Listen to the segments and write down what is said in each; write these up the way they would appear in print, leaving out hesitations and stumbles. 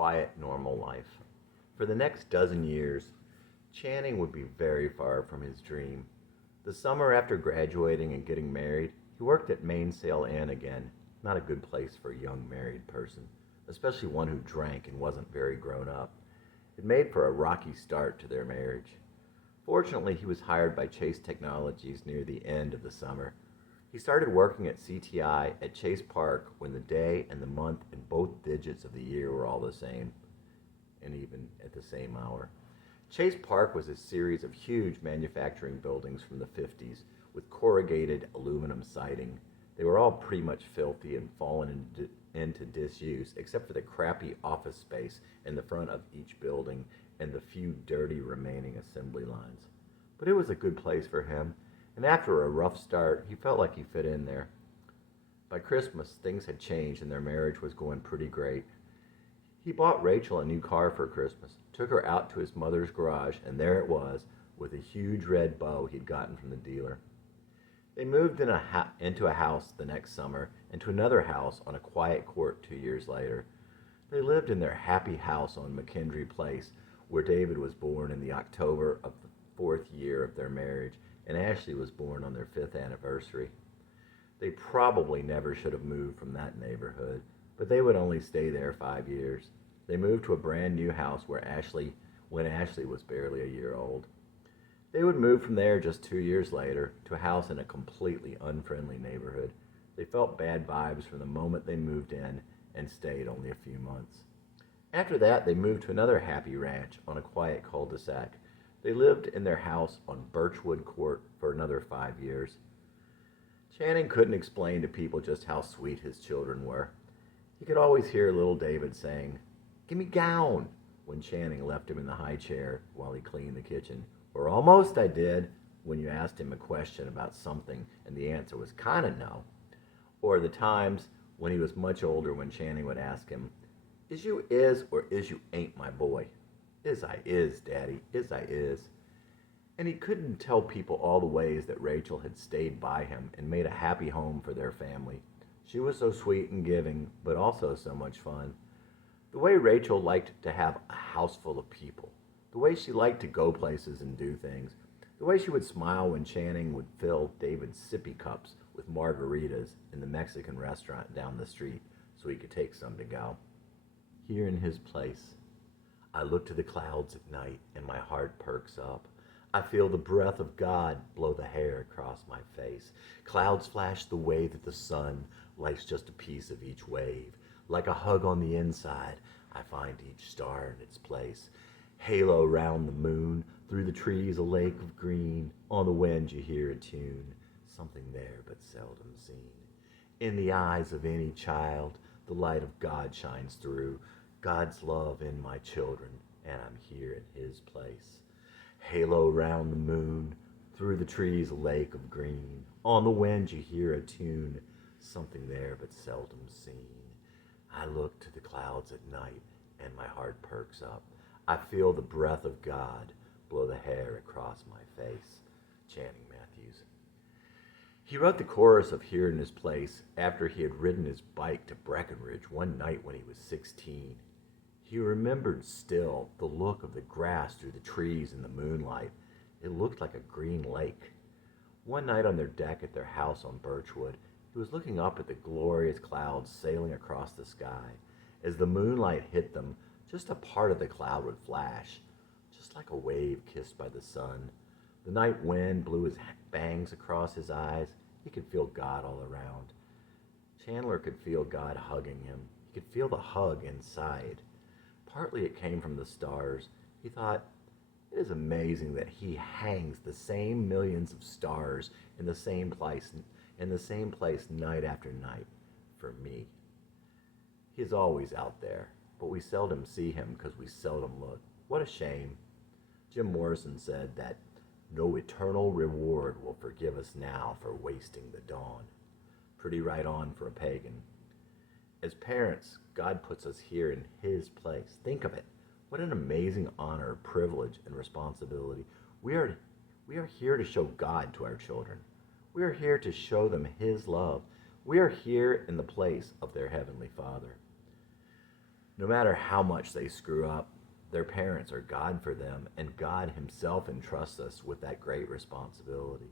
quiet, normal life. For the next dozen years, Channing would be very far from his dream. The summer after graduating and getting married, he worked at Mainsail Inn again. Not a good place for a young married person, especially one who drank and wasn't very grown up. It made for a rocky start to their marriage. Fortunately, he was hired by Chase Technologies near the end of the summer. He started working at CTI at Chase Park when the day and the month and both digits of the year were all the same, and even at the same hour. Chase Park was a series of huge manufacturing buildings from the 50s with corrugated aluminum siding. They were all pretty much filthy and fallen into disuse, except for the crappy office space in the front of each building and the few dirty remaining assembly lines. But it was a good place for him, and after a rough start, he felt like he fit in there. By Christmas, things had changed and their marriage was going pretty great. He bought Rachel a new car for Christmas, took her out to his mother's garage, and there it was, with a huge red bow he'd gotten from the dealer. They moved into a house the next summer and to another house on a quiet court 2 years later. They lived in their happy house on McKendree Place, where David was born in the October of the fourth year of their marriage, and Ashley was born on their fifth anniversary. They probably never should have moved from that neighborhood, but they would only stay there 5 years. They moved to a brand new house when Ashley was barely a year old. They would move from there just 2 years later to a house in a completely unfriendly neighborhood. They felt bad vibes from the moment they moved in and stayed only a few months. After that, they moved to another happy ranch on a quiet cul-de-sac. They lived in their house on Birchwood Court for another 5 years. Channing couldn't explain to people just how sweet his children were. He could always hear little David saying, "Gimme gown," when Channing left him in the high chair while he cleaned the kitchen. Or almost I did when you asked him a question about something and the answer was kinda no. Or the times when he was much older when Channing would ask him, "Is you is or is you ain't my boy?" "Is I is, Daddy, is I is." And he couldn't tell people all the ways that Rachel had stayed by him and made a happy home for their family. She was so sweet and giving, but also so much fun. The way Rachel liked to have a house full of people. The way she liked to go places and do things. The way she would smile when Channing would fill David's sippy cups with margaritas in the Mexican restaurant down the street so he could take some to go. Here in his place, I look to the clouds at night and my heart perks up. I feel the breath of God blow the hair across my face. Clouds flash the way that the sun lights just a piece of each wave. Like a hug on the inside, I find each star in its place. Halo round the moon, through the trees a lake of green. On the wind you hear a tune, something there but seldom seen. In the eyes of any child, the light of God shines through. God's love in my children, and I'm here in his place. Halo round the moon, through the trees a lake of green. On the wind you hear a tune, something there but seldom seen. I look to the clouds at night, and my heart perks up. I feel the breath of God blow the hair across my face. Channing Matthews. He wrote the chorus of Here in His Place after he had ridden his bike to Breckenridge one night when he was 16. He remembered still the look of the grass through the trees in the moonlight. It looked like a green lake. One night on their deck at their house on Birchwood, he was looking up at the glorious clouds sailing across the sky. As the moonlight hit them, just a part of the cloud would flash, just like a wave kissed by the sun. The night wind blew his bangs across his eyes. He could feel God all around. Chandler could feel God hugging him. He could feel the hug inside. Partly it came from the stars. He thought, it is amazing that he hangs the same millions of stars in the same place night after night for me. He is always out there, but we seldom see him because we seldom look. What a shame. Jim Morrison said that no eternal reward will forgive us now for wasting the dawn. Pretty right on for a pagan. As parents, God puts us here in his place. Think of it. What an amazing honor, privilege, and responsibility. We are here to show God to our children. We are here to show them his love. We are here in the place of their heavenly Father. No matter how much they screw up, their parents are God for them, and God Himself entrusts us with that great responsibility.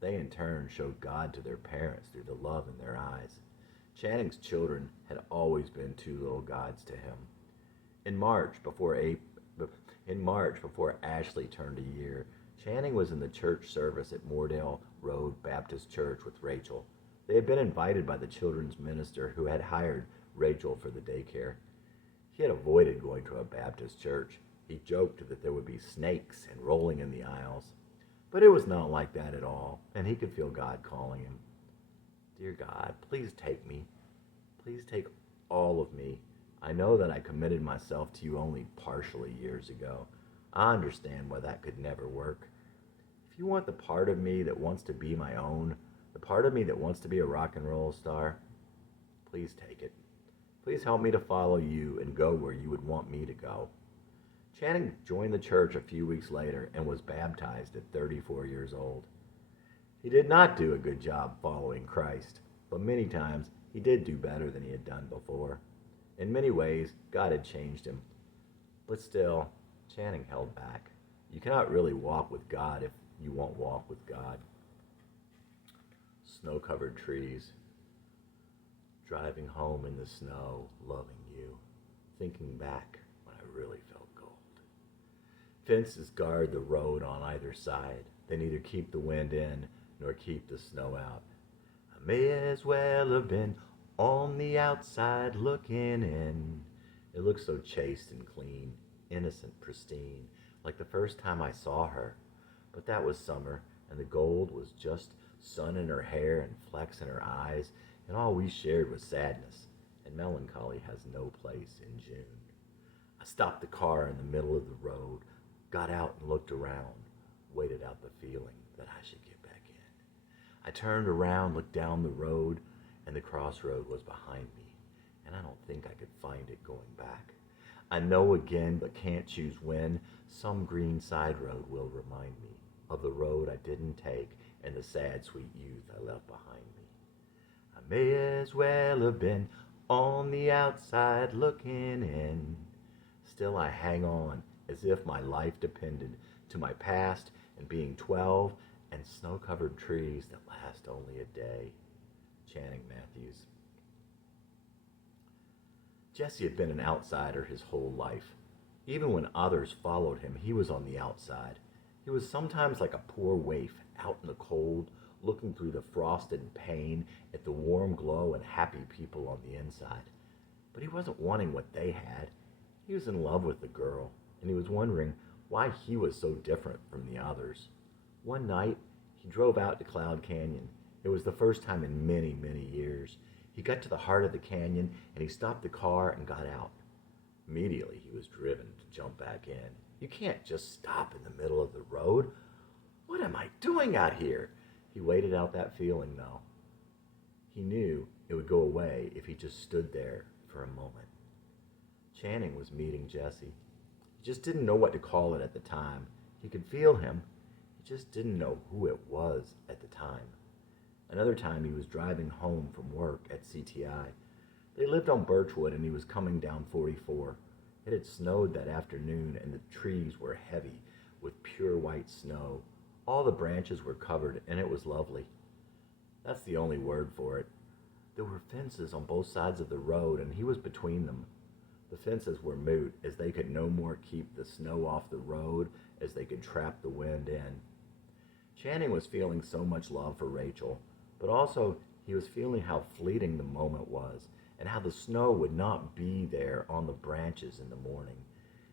They in turn show God to their parents through the love in their eyes. Channing's children had always been two little gods to him. In March, before Ashley turned a year, Channing was in the church service at Moordale Road Baptist Church with Rachel. They had been invited by the children's minister who had hired Rachel for the daycare. He had avoided going to a Baptist church. He joked that there would be snakes and rolling in the aisles. But it was not like that at all, and he could feel God calling him. Dear God, please take me. Please take all of me. I know that I committed myself to you only partially years ago. I understand why that could never work. If you want the part of me that wants to be my own, the part of me that wants to be a rock and roll star, please take it. Please help me to follow you and go where you would want me to go. Channing joined the church a few weeks later and was baptized at 34 years old. He did not do a good job following Christ, but many times he did do better than he had done before. In many ways, God had changed him. But still, Channing held back. You cannot really walk with God if you won't walk with God. Snow-covered trees. Driving home in the snow, loving you. Thinking back when I really felt cold. Fences guard the road on either side. They neither keep the wind in nor keep the snow out. I may as well have been on the outside looking in. It looked so chaste and clean, innocent, pristine, like the first time I saw her. But that was summer, and the gold was just sun in her hair and flecks in her eyes, and all we shared was sadness, and melancholy has no place in June. I stopped the car in the middle of the road, got out and looked around, waited out the feeling that I should get back in. I turned around, looked down the road, and the crossroad was behind me, and I don't think I could find it going back. I know again, but can't choose when, some green side road will remind me of the road I didn't take and the sad, sweet youth I left behind me. I may as well have been on the outside looking in. Still I hang on as if my life depended to my past and being 12 and snow-covered trees that last only a day. Channing Matthews. Jesse had been an outsider his whole life. Even when others followed him, he was on the outside. He was sometimes like a poor waif out in the cold, looking through the frosted pane at the warm glow and happy people on the inside. But he wasn't wanting what they had. He was in love with the girl, and he was wondering why he was so different from the others. One night, he drove out to Cloud Canyon. It was the first time in many, many years. He got to the heart of the canyon, and he stopped the car and got out. Immediately, he was driven to jump back in. You can't just stop in the middle of the road. What am I doing out here? He waited out that feeling, though. He knew it would go away if he just stood there for a moment. Channing was meeting Jesse. He just didn't know what to call it at the time. He could feel him. He just didn't know who it was at the time. Another time he was driving home from work at CTI. They lived on Birchwood and he was coming down 44. It had snowed that afternoon and the trees were heavy with pure white snow. All the branches were covered and it was lovely. That's the only word for it. There were fences on both sides of the road and he was between them. The fences were moot as they could no more keep the snow off the road as they could trap the wind in. Channing was feeling so much love for Rachel, but also he was feeling how fleeting the moment was and how the snow would not be there on the branches in the morning.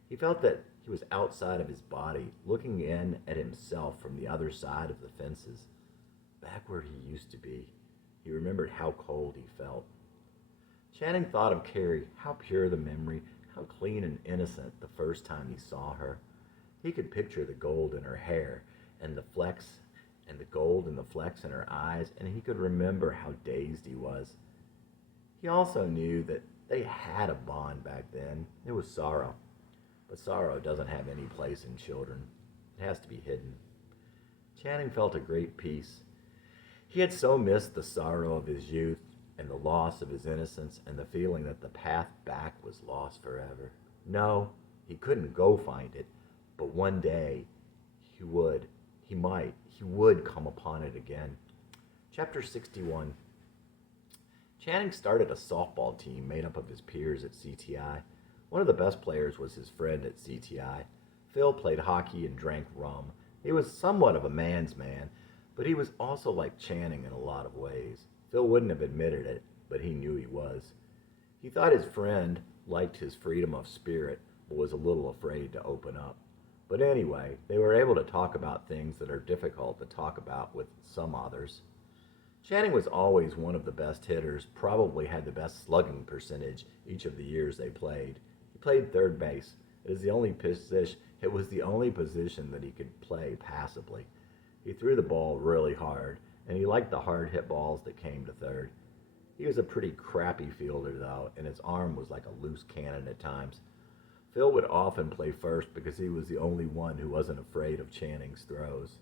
He felt that he was outside of his body, looking in at himself from the other side of the fences. Back where he used to be, he remembered how cold he felt. Channing thought of Carrie, how pure the memory, how clean and innocent the first time he saw her. He could picture the gold in her hair and the flecks and the gold and the flecks in her eyes, and he could remember how dazed he was. He also knew that they had a bond back then. It was sorrow. But sorrow doesn't have any place in children. It has to be hidden. Channing felt a great peace. He had so missed the sorrow of his youth and the loss of his innocence and the feeling that the path back was lost forever. No, he couldn't go find it, but one day he would, he would come upon it again. Chapter 61. Channing started a softball team made up of his peers at CTI. One of the best players was his friend at CTI. Phil played hockey and drank rum. He was somewhat of a man's man, but he was also like Channing in a lot of ways. Phil wouldn't have admitted it, but he knew he was. He thought his friend liked his freedom of spirit, but was a little afraid to open up. But anyway, they were able to talk about things that are difficult to talk about with some others. Channing was always one of the best hitters, probably had the best slugging percentage each of the years they played. He played third base. It was the only position that he could play passably. He threw the ball really hard, and he liked the hard hit balls that came to third. He was a pretty crappy fielder, though, and his arm was like a loose cannon at times. Phil would often play first because he was the only one who wasn't afraid of Channing's throws.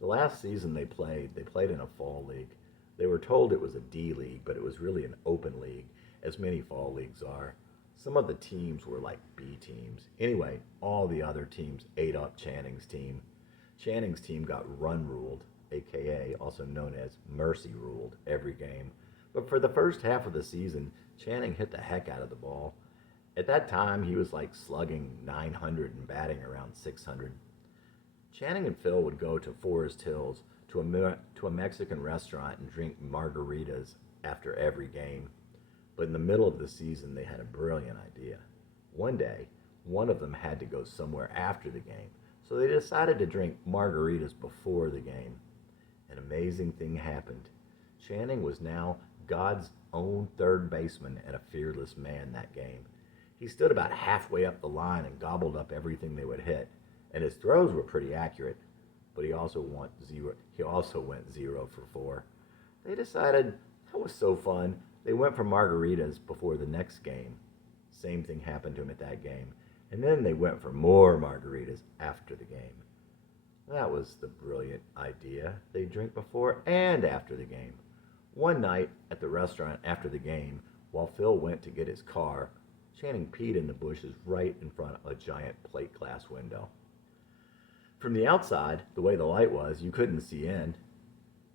The last season they played in a fall league. They were told it was a D league, but it was really an open league, as many fall leagues are. Some of the teams were like B teams. Anyway, all the other teams ate up Channing's team. Channing's team got run ruled, aka also known as mercy ruled, every game. But for the first half of the season, Channing hit the heck out of the ball. At that time, he was like slugging 900 and batting around 600. Channing and Phil would go to Forest Hills to a Mexican restaurant and drink margaritas after every game. But in the middle of the season, they had a brilliant idea. One day, one of them had to go somewhere after the game, so they decided to drink margaritas before the game. An amazing thing happened. Channing was now God's own third baseman and a fearless man that game. He stood about halfway up the line and gobbled up everything they would hit, and his throws were pretty accurate, but he also went 0 for 4. They decided that was so fun. They went for margaritas before the next game. Same thing happened to him at that game. And then they went for more margaritas after the game. That was the brilliant idea. They drink before and after the game. One night at the restaurant after the game, while Phil went to get his car, Channing peed in the bushes right in front of a giant plate glass window. From the outside, the way the light was, you couldn't see in.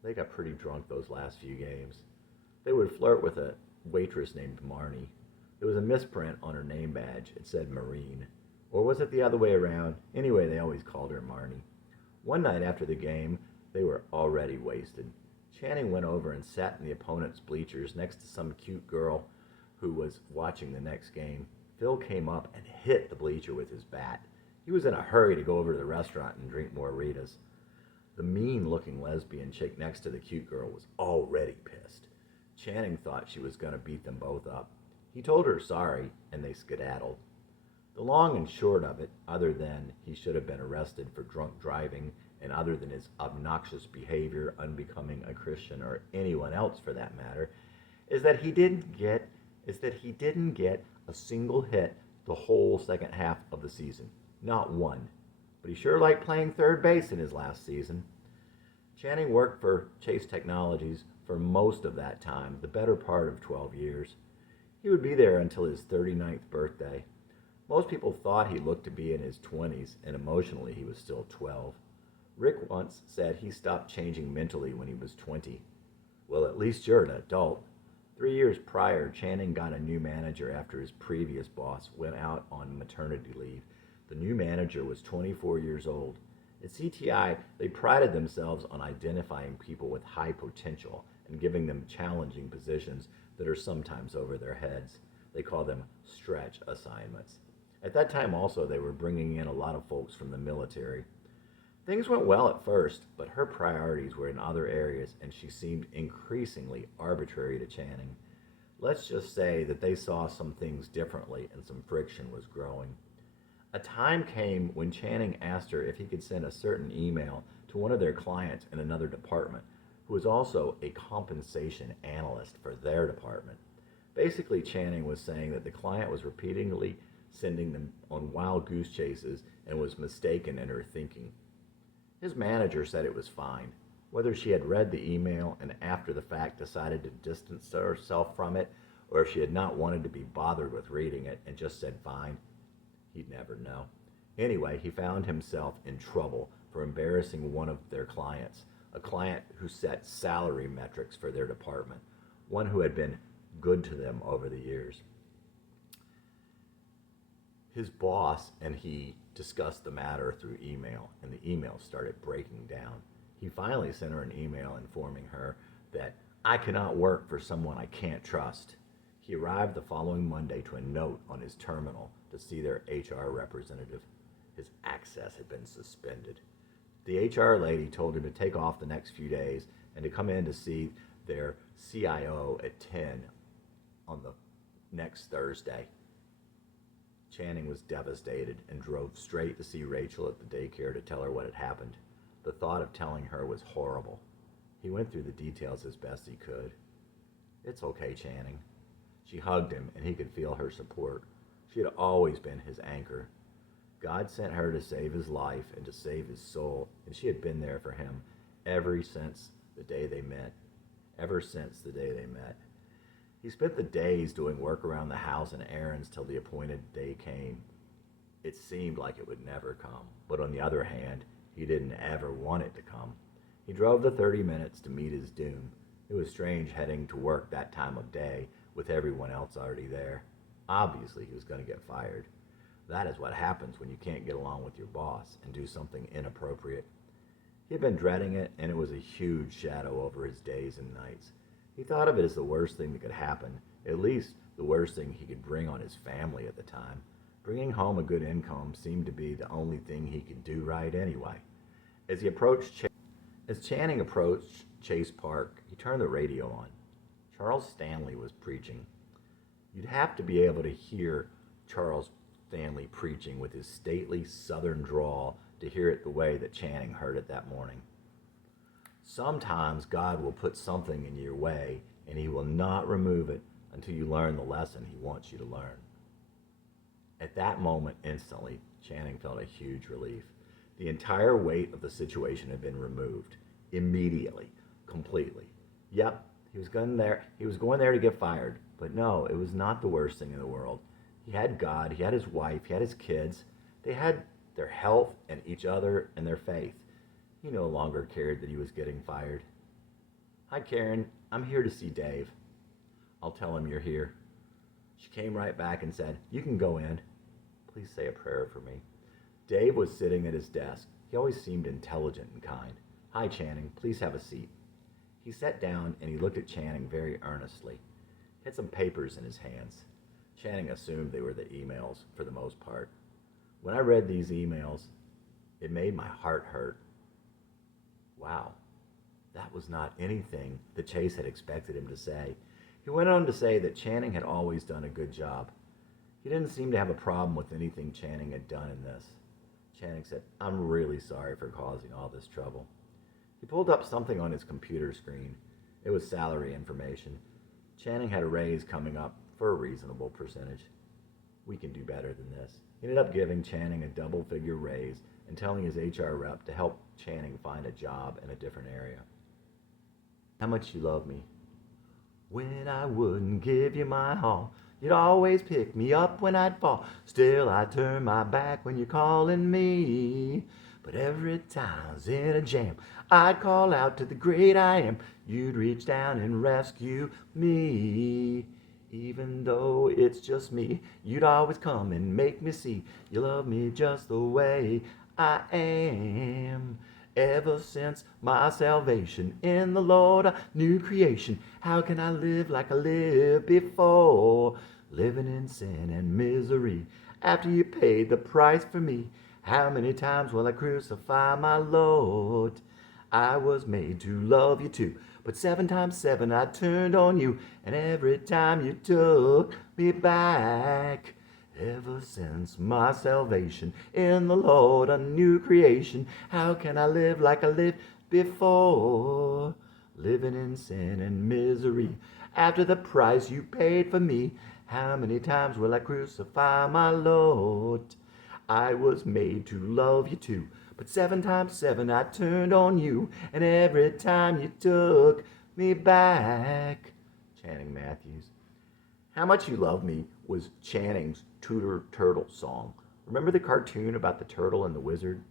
They got pretty drunk those last few games. They would flirt with a waitress named Marnie. There was a misprint on her name badge. It said Marine. Or was it the other way around? Anyway, they always called her Marnie. One night after the game, they were already wasted. Channing went over and sat in the opponent's bleachers next to some cute girl who was watching the next game. Phil came up and hit the bleacher with his bat. He was in a hurry to go over to the restaurant and drink more Ritas. The mean-looking lesbian chick next to the cute girl was already pissed. Channing thought she was going to beat them both up. He told her sorry, and they skedaddled. The long and short of it, other than he should have been arrested for drunk driving, and other than his obnoxious behavior unbecoming a Christian or anyone else for that matter, is that he didn't get a single hit the whole second half of the season. Not one. But he sure liked playing third base in his last season. Channing worked for Chase Technologies for most of that time, the better part of 12 years. He would be there until his 39th birthday. Most people thought he looked to be in his 20s, and emotionally he was still 12. Rick once said he stopped changing mentally when he was 20. Well, at least you're an adult. 3 years prior, Channing got a new manager after his previous boss went out on maternity leave. The new manager was 24 years old. At CTI, they prided themselves on identifying people with high potential and giving them challenging positions that are sometimes over their heads. They call them stretch assignments. At that time also, they were bringing in a lot of folks from the military. Things went well at first, but her priorities were in other areas, and she seemed increasingly arbitrary to Channing. Let's just say that they saw some things differently and some friction was growing. A time came when Channing asked her if he could send a certain email to one of their clients in another department, who was also a compensation analyst for their department. Basically, Channing was saying that the client was repeatedly sending them on wild goose chases and was mistaken in her thinking. His manager said it was fine. Whether she had read the email and after the fact decided to distance herself from it, or if she had not wanted to be bothered with reading it and just said fine, he'd never know. Anyway, he found himself in trouble for embarrassing one of their clients, a client who set salary metrics for their department, one who had been good to them over the years. His boss and he discussed the matter through email, and the email started breaking down. He finally sent her an email informing her that I cannot work for someone I can't trust. He arrived the following Monday to a note on his terminal to see their HR representative. His access had been suspended. The HR lady told him to take off the next few days and to come in to see their CIO at 10 on the next Thursday. Channing was devastated and drove straight to see Rachel at the daycare to tell her what had happened. The thought of telling her was horrible. He went through the details as best he could. It's okay, Channing. She hugged him, and he could feel her support. She had always been his anchor. God sent her to save his life and to save his soul, and she had been there for him ever since the day they met. He spent the days doing work around the house and errands till the appointed day came. It seemed like it would never come, but on the other hand, he didn't ever want it to come. He drove the 30 minutes to meet his doom. It was strange heading to work that time of day with everyone else already there. Obviously, he was going to get fired. That is what happens when you can't get along with your boss and do something inappropriate. He had been dreading it, and it was a huge shadow over his days and nights. He thought of it as the worst thing that could happen, at least the worst thing he could bring on his family at the time. Bringing home a good income seemed to be the only thing he could do right anyway. As Channing approached Chase Park, he turned the radio on. Charles Stanley was preaching. You'd have to be able to hear Charles Stanley preaching with his stately southern drawl to hear it the way that Channing heard it that morning. Sometimes God will put something in your way, and he will not remove it until you learn the lesson he wants you to learn. At that moment, instantly, Channing felt a huge relief. The entire weight of the situation had been removed. Immediately. Completely. Yep, he was going there to get fired. But no, it was not the worst thing in the world. He had God, he had his wife, he had his kids. They had their health and each other and their faith. He no longer cared that he was getting fired. Hi, Karen. I'm here to see Dave. I'll tell him you're here. She came right back and said, you can go in. Please say a prayer for me. Dave was sitting at his desk. He always seemed intelligent and kind. Hi, Channing. Please have a seat. He sat down and he looked at Channing very earnestly. He had some papers in his hands. Channing assumed they were the emails for the most part. When I read these emails, it made my heart hurt. Wow, that was not anything that Chase had expected him to say. He went on to say that Channing had always done a good job. He didn't seem to have a problem with anything Channing had done in this. Channing said, I'm really sorry for causing all this trouble. He pulled up something on his computer screen. It was salary information. Channing had a raise coming up for a reasonable percentage. We can do better than this. He ended up giving Channing a double-figure raise and telling his HR rep to help Channing find a job in a different area. How much you love me. When I wouldn't give you my all, you'd always pick me up when I'd fall. Still, I'd turn my back when you're calling me. But every time I was in a jam, I'd call out to the great I am. You'd reach down and rescue me. Even though it's just me, you'd always come and make me see you love me just the way I am. Ever since my salvation in the Lord, a new creation. How can I live like I lived before? Living in sin and misery. After you paid the price for me, how many times will I crucify my Lord? I was made to love you too, but 7 times 7 I turned on you, and every time you took me back. Ever since my salvation in the Lord, a new creation. How can I live like I lived before? Living in sin and misery. After the price you paid for me, how many times will I crucify my Lord? I was made to love you too, But 7 times 7 I turned on you, and every time you took me back. Channing Matthews. How Much You Love Me was Channing's Tutor Turtle song. Remember the cartoon about the turtle and the wizard?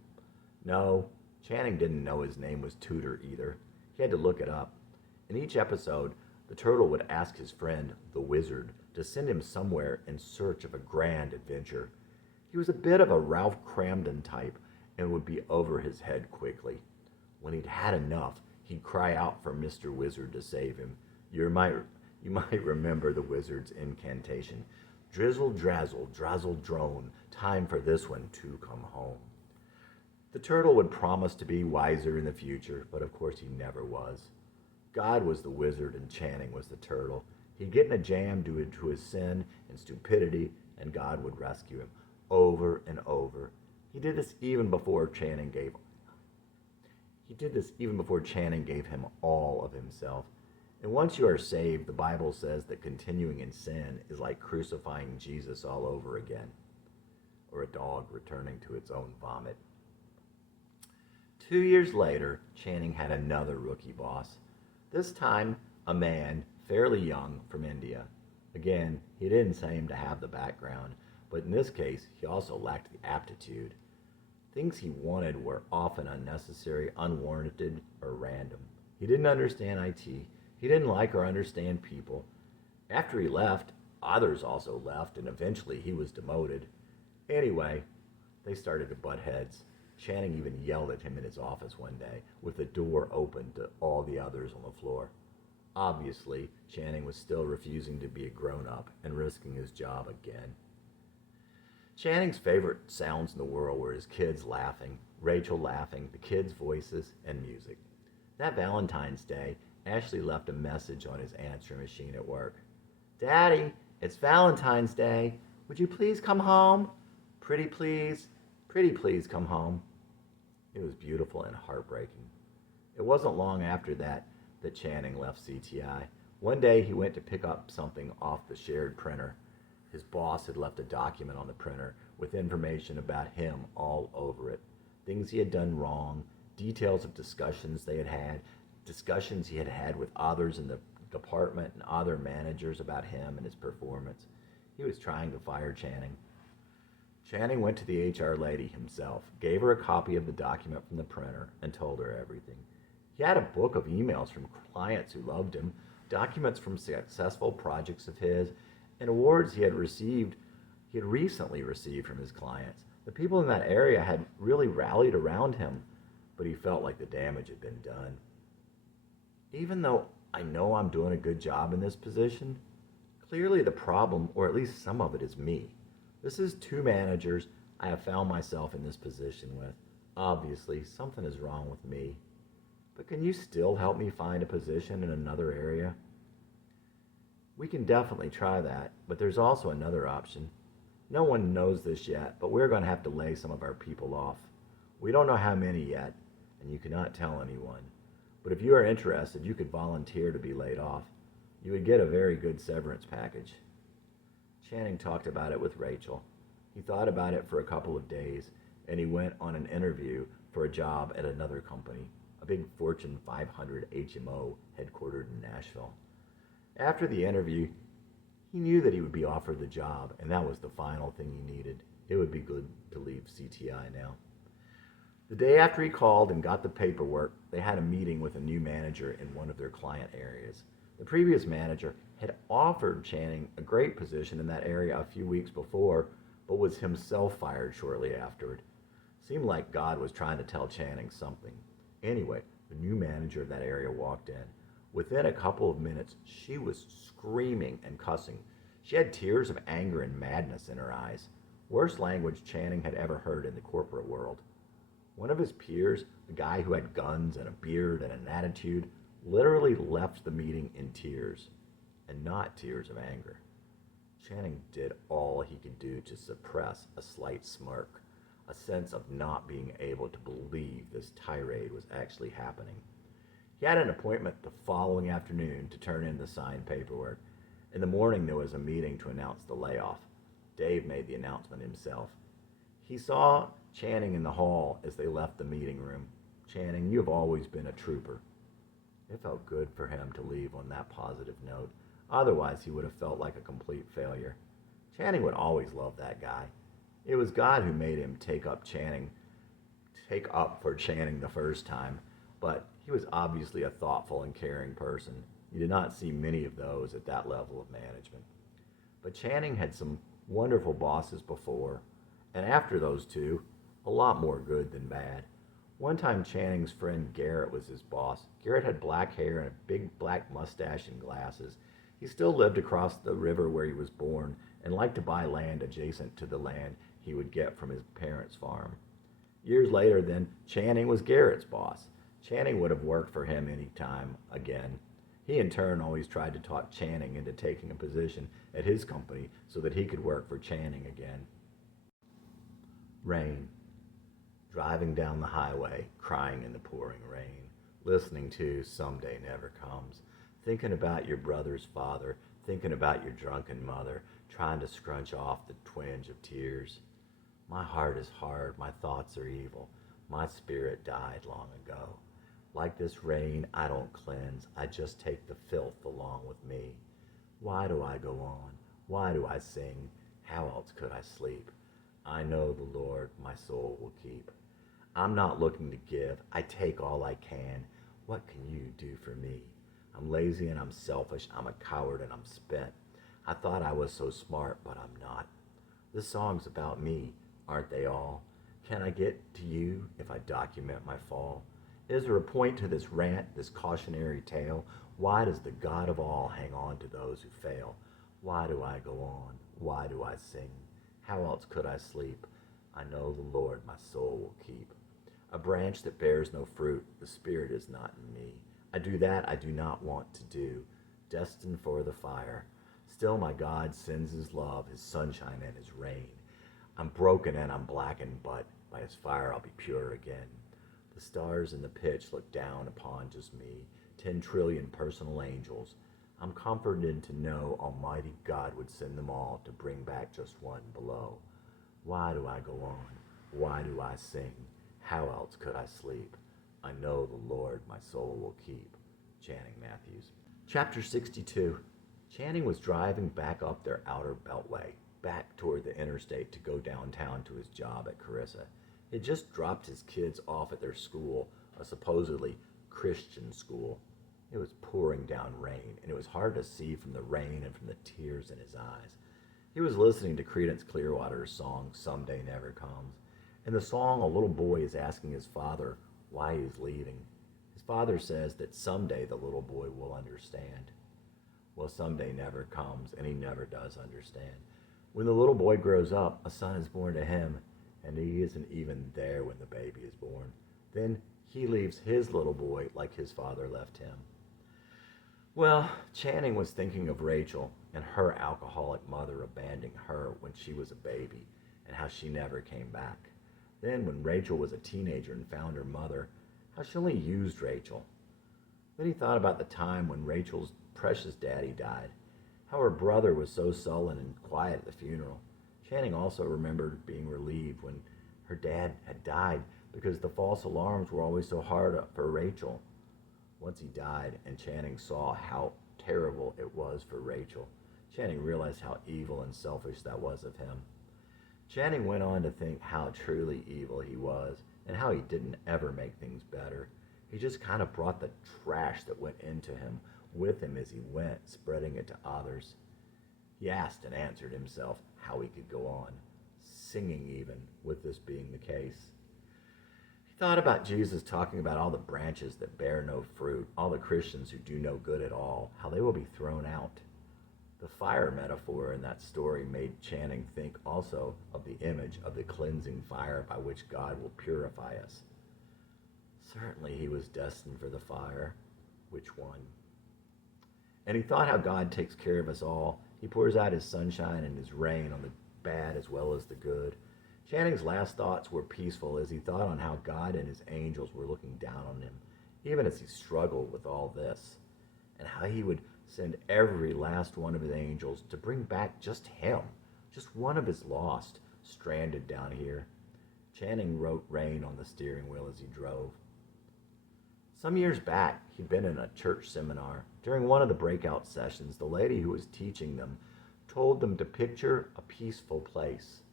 No, Channing didn't know his name was Tutor either. He had to look it up. In each episode, the turtle would ask his friend, the wizard, to send him somewhere in search of a grand adventure. He was a bit of a Ralph Cramden type and would be over his head quickly. When he'd had enough, he'd cry out for Mr. Wizard to save him. You might remember the wizard's incantation. Drizzle, drazzle, drazzle, drone, time for this one to come home. The turtle would promise to be wiser in the future, but of course he never was. God was the wizard and Channing was the turtle. He'd get in a jam due to his sin and stupidity, and God would rescue him over and over. He did this even before Channing gave him all of himself. And once you are saved, the Bible says that continuing in sin is like crucifying Jesus all over again, or a dog returning to its own vomit. 2 years later, Channing had another rookie boss. This time, a man, fairly young, from India. Again, he didn't seem to have the background, but in this case, he also lacked the aptitude. Things he wanted were often unnecessary, unwarranted, or random. He didn't understand IT. He didn't like or understand people. After he left, others also left, and eventually he was demoted. Anyway, they started to butt heads. Channing even yelled at him in his office one day, with the door open to all the others on the floor. Obviously, Channing was still refusing to be a grown-up and risking his job again. Channing's favorite sounds in the world were his kids laughing, Rachel laughing, the kids' voices, and music. That Valentine's Day, Ashley left a message on his answering machine at work. Daddy, it's Valentine's Day. Would you please come home? Pretty please come home. It was beautiful and heartbreaking. It wasn't long after that Channing left CTI. One day he went to pick up something off the shared printer. His boss had left a document on the printer with information about him all over it. Things he had done wrong, details of discussions he had had with others in the department and other managers about him and his performance. He was trying to fire Channing. Channing went to the HR lady himself, gave her a copy of the document from the printer, and told her everything. He had a book of emails from clients who loved him, documents from successful projects of his, and awards he had recently received from his clients. The people in that area had really rallied around him, but he felt like the damage had been done. Even though I know I'm doing a good job in this position, clearly the problem, or at least some of it, is me. This is 2 managers I have found myself in this position with. Obviously, something is wrong with me. But can you still help me find a position in another area? We can definitely try that, but there's also another option. No one knows this yet, but we're going to have to lay some of our people off. We don't know how many yet, and you cannot tell anyone. But if you are interested, you could volunteer to be laid off. You would get a very good severance package. Channing talked about it with Rachel. He thought about it for a couple of days, and he went on an interview for a job at another company, a big Fortune 500 HMO headquartered in Nashville. After the interview, he knew that he would be offered the job, and that was the final thing he needed. It would be good to leave CTI now. The day after he called and got the paperwork, they had a meeting with a new manager in one of their client areas. The previous manager had offered Channing a great position in that area a few weeks before, but was himself fired shortly afterward. Seemed like God was trying to tell Channing something. Anyway, the new manager of that area walked in. Within a couple of minutes, she was screaming and cussing. She had tears of anger and madness in her eyes. Worst language Channing had ever heard in the corporate world. One of his peers, a guy who had guns and a beard and an attitude, literally left the meeting in tears, and not tears of anger. Channing did all he could do to suppress a slight smirk, a sense of not being able to believe this tirade was actually happening. He had an appointment the following afternoon to turn in the signed paperwork. In the morning, there was a meeting to announce the layoff. Dave made the announcement himself. He saw Channing in the hall as they left the meeting room. Channing, you have always been a trooper. It felt good for him to leave on that positive note. Otherwise, he would have felt like a complete failure. Channing would always love that guy. It was God who made him take up for Channing the first time, but he was obviously a thoughtful and caring person. You did not see many of those at that level of management. But Channing had some wonderful bosses before, and after those two, a lot more good than bad. One time, Channing's friend Garrett was his boss. Garrett had black hair and a big black mustache and glasses. He still lived across the river where he was born and liked to buy land adjacent to the land he would get from his parents' farm. Years later, then, Channing was Garrett's boss. Channing would have worked for him any time again. He, in turn, always tried to talk Channing into taking a position at his company so that he could work for Channing again. Rain. Driving down the highway, crying in the pouring rain, listening to Someday Never Comes, thinking about your brother's father, thinking about your drunken mother, trying to scrunch off the twinge of tears. My heart is hard, my thoughts are evil, my spirit died long ago. Like this rain, I don't cleanse, I just take the filth along with me. Why do I go on? Why do I sing? How else could I sleep? I know the Lord my soul will keep. I'm not looking to give, I take all I can. What can you do for me? I'm lazy and I'm selfish, I'm a coward and I'm spent. I thought I was so smart, but I'm not. This song's about me, aren't they all? Can I get to you if I document my fall? Is there a point to this rant, this cautionary tale? Why does the God of all hang on to those who fail? Why do I go on? Why do I sing? How else could I sleep? I know the Lord my soul will keep. A branch that bears no fruit, the Spirit is not in me. I do that I do not want to do, destined for the fire. Still my God sends his love, his sunshine and his rain. I'm broken and I'm blackened, but by his fire I'll be pure again. The stars in the pitch look down upon just me, 10 trillion personal angels. I'm comforted to know Almighty God would send them all to bring back just one below. Why do I go on? Why do I sing? How else could I sleep? I know the Lord my soul will keep. Channing Matthews. Chapter 62. Channing was driving back up their outer beltway, back toward the interstate to go downtown to his job at Carissa. He had just dropped his kids off at their school, a supposedly Christian school. It was pouring down rain, and it was hard to see from the rain and from the tears in his eyes. He was listening to Creedence Clearwater's song, Someday Never Comes. In the song, a little boy is asking his father why he is leaving. His father says that someday the little boy will understand. Well, someday never comes, and he never does understand. When the little boy grows up, a son is born to him, and he isn't even there when the baby is born. Then he leaves his little boy like his father left him. Well, Channing was thinking of Rachel and her alcoholic mother abandoning her when she was a baby, and how she never came back. Then, when Rachel was a teenager and found her mother, how she only used Rachel. Then he thought about the time when Rachel's precious daddy died, how her brother was so sullen and quiet at the funeral. Channing also remembered being relieved when her dad had died because the false alarms were always so hard for Rachel. Once he died and Channing saw how terrible it was for Rachel, Channing realized how evil and selfish that was of him. Channing went on to think how truly evil he was and how he didn't ever make things better. He just kind of brought the trash that went into him with him as he went, spreading it to others. He asked and answered himself how he could go on, singing even, with this being the case. He thought about Jesus talking about all the branches that bear no fruit, all the Christians who do no good at all, how they will be thrown out. The fire metaphor in that story made Channing think also of the image of the cleansing fire by which God will purify us. Certainly he was destined for the fire. Which one? And he thought how God takes care of us all. He pours out his sunshine and his rain on the bad as well as the good. Channing's last thoughts were peaceful as he thought on how God and his angels were looking down on him, even as he struggled with all this, and how he would send every last one of his angels to bring back just him, just one of his lost, stranded down here. Channing wrote rain on the steering wheel as he drove. Some years back, he'd been in a church seminar. During one of the breakout sessions, the lady who was teaching them told them to picture a peaceful place.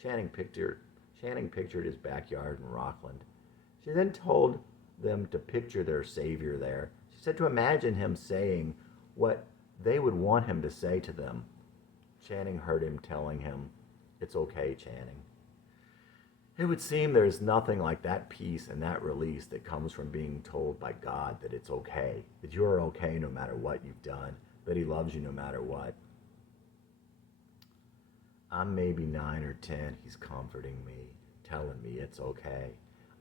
Channing pictured his backyard in Rockland. She then told them to picture their Savior there. She said to imagine him saying what they would want him to say to them. Channing heard him telling him, "It's okay, Channing." It would seem there's nothing like that peace and that release that comes from being told by God that it's okay, that you're okay no matter what you've done, that he loves you no matter what. I'm maybe 9 or 10, he's comforting me, telling me it's okay.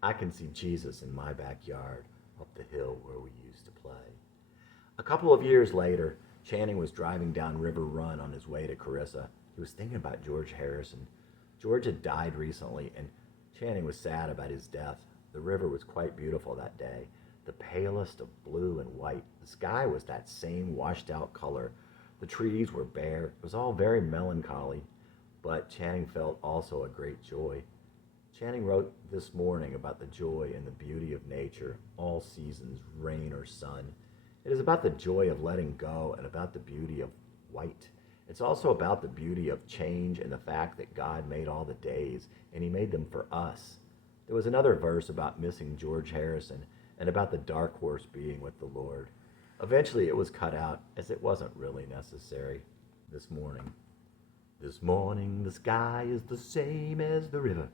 I can see Jesus in my backyard, up the hill where we used to play. A couple of years later, Channing was driving down River Run on his way to Carissa. He was thinking about George Harrison. George had died recently, and Channing was sad about his death. The river was quite beautiful that day, the palest of blue and white. The sky was that same washed-out color. The trees were bare. It was all very melancholy, but Channing felt also a great joy. Channing wrote this morning about the joy and the beauty of nature, all seasons, rain or sun. It is about the joy of letting go and about the beauty of white. It's also about the beauty of change and the fact that God made all the days, and he made them for us. There was another verse about missing George Harrison and about the dark horse being with the Lord. Eventually it was cut out, as it wasn't really necessary. This morning the sky is the same as the river.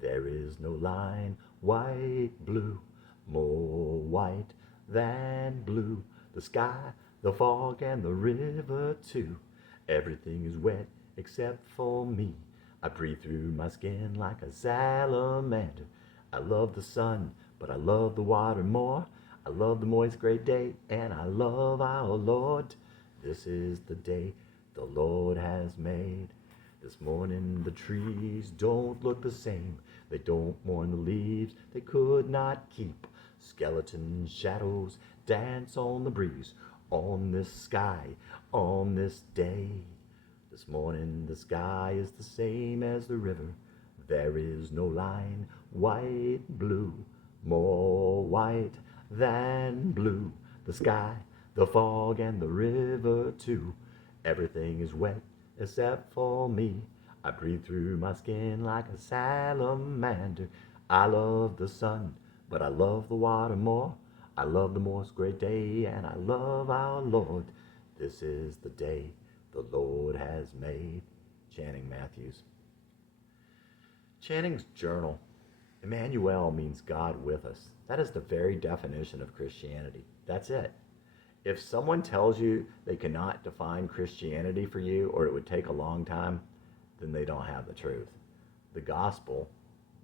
There is no line, white, blue, more white than blue. The sky, the fog, and the river too. Everything is wet except for me. I breathe through my skin like a salamander. I love the sun, but I love the water more. I love the moist great day, and I love our Lord. This is the day the Lord has made. This morning the trees don't look the same. They don't mourn the leaves they could not keep. Skeleton shadows dance on the breeze, on this sky, on this day. This morning the sky is the same as the river. There is no line, white, blue, more white than blue. The sky, the fog, and the river too. Everything is wet except for me. I breathe through my skin like a salamander. I love the sun, but I love the water more. I love the most great day, and I love our Lord. This is the day the Lord has made. Channing Matthews. Channing's journal. Emmanuel means God with us. That is the very definition of Christianity. That's it. If someone tells you they cannot define Christianity for you, or it would take a long time, then they don't have the truth. The gospel,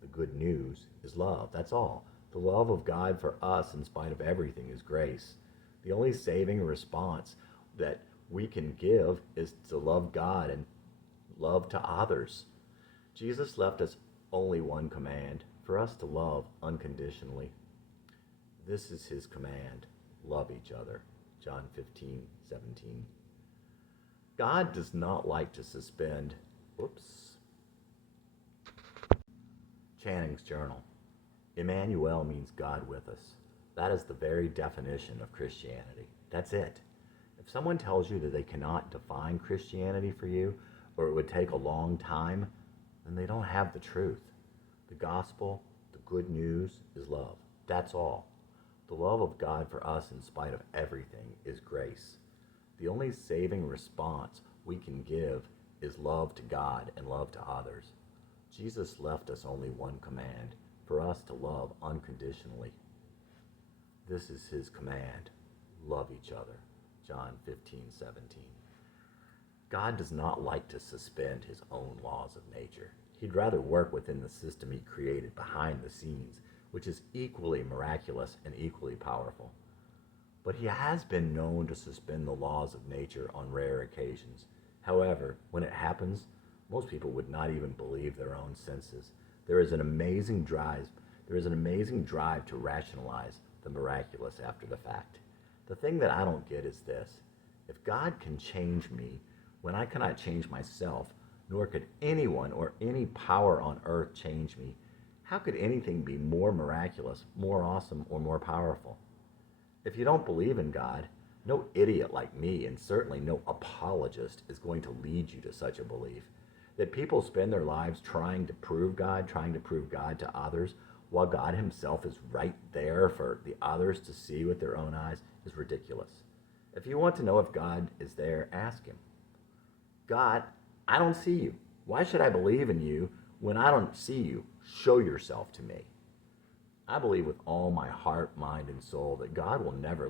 the good news, is love. That's all. The love of God for us in spite of everything is grace. The only saving response that we can give is to love God and love to others. Jesus left us only one command, for us to love unconditionally. This is his command: love each other. John 15:17. God does not like to suspend, Channing's journal. Emmanuel means God with us. That is the very definition of Christianity. That's it. If someone tells you that they cannot define Christianity for you, or it would take a long time, then they don't have the truth. The gospel, the good news, is love. That's all. The love of God for us in spite of everything is grace. The only saving response we can give is love to God and love to others. Jesus left us only one command, for us to love unconditionally. This is his command: love each other. John 15:17. God does not like to suspend his own laws of nature. He'd rather work within the system he created behind the scenes, which is equally miraculous and equally powerful. But he has been known to suspend the laws of nature on rare occasions. However, when it happens, most people would not even believe their own senses. There is an amazing drive to rationalize the miraculous after the fact. The thing that I don't get is this: if God can change me when I cannot change myself, nor could anyone or any power on earth change me. How could anything be more miraculous, more awesome, or more powerful? If you don't believe in God, no idiot like me, and certainly no apologist, is going to lead you to such a belief. That people spend their lives trying to prove God to others, while God himself is right there for the others to see with their own eyes, is ridiculous. If you want to know if God is there, ask him. God, I don't see you. Why should I believe in you when I don't see you? Show yourself to me. I believe with all my heart, mind, and soul that God will never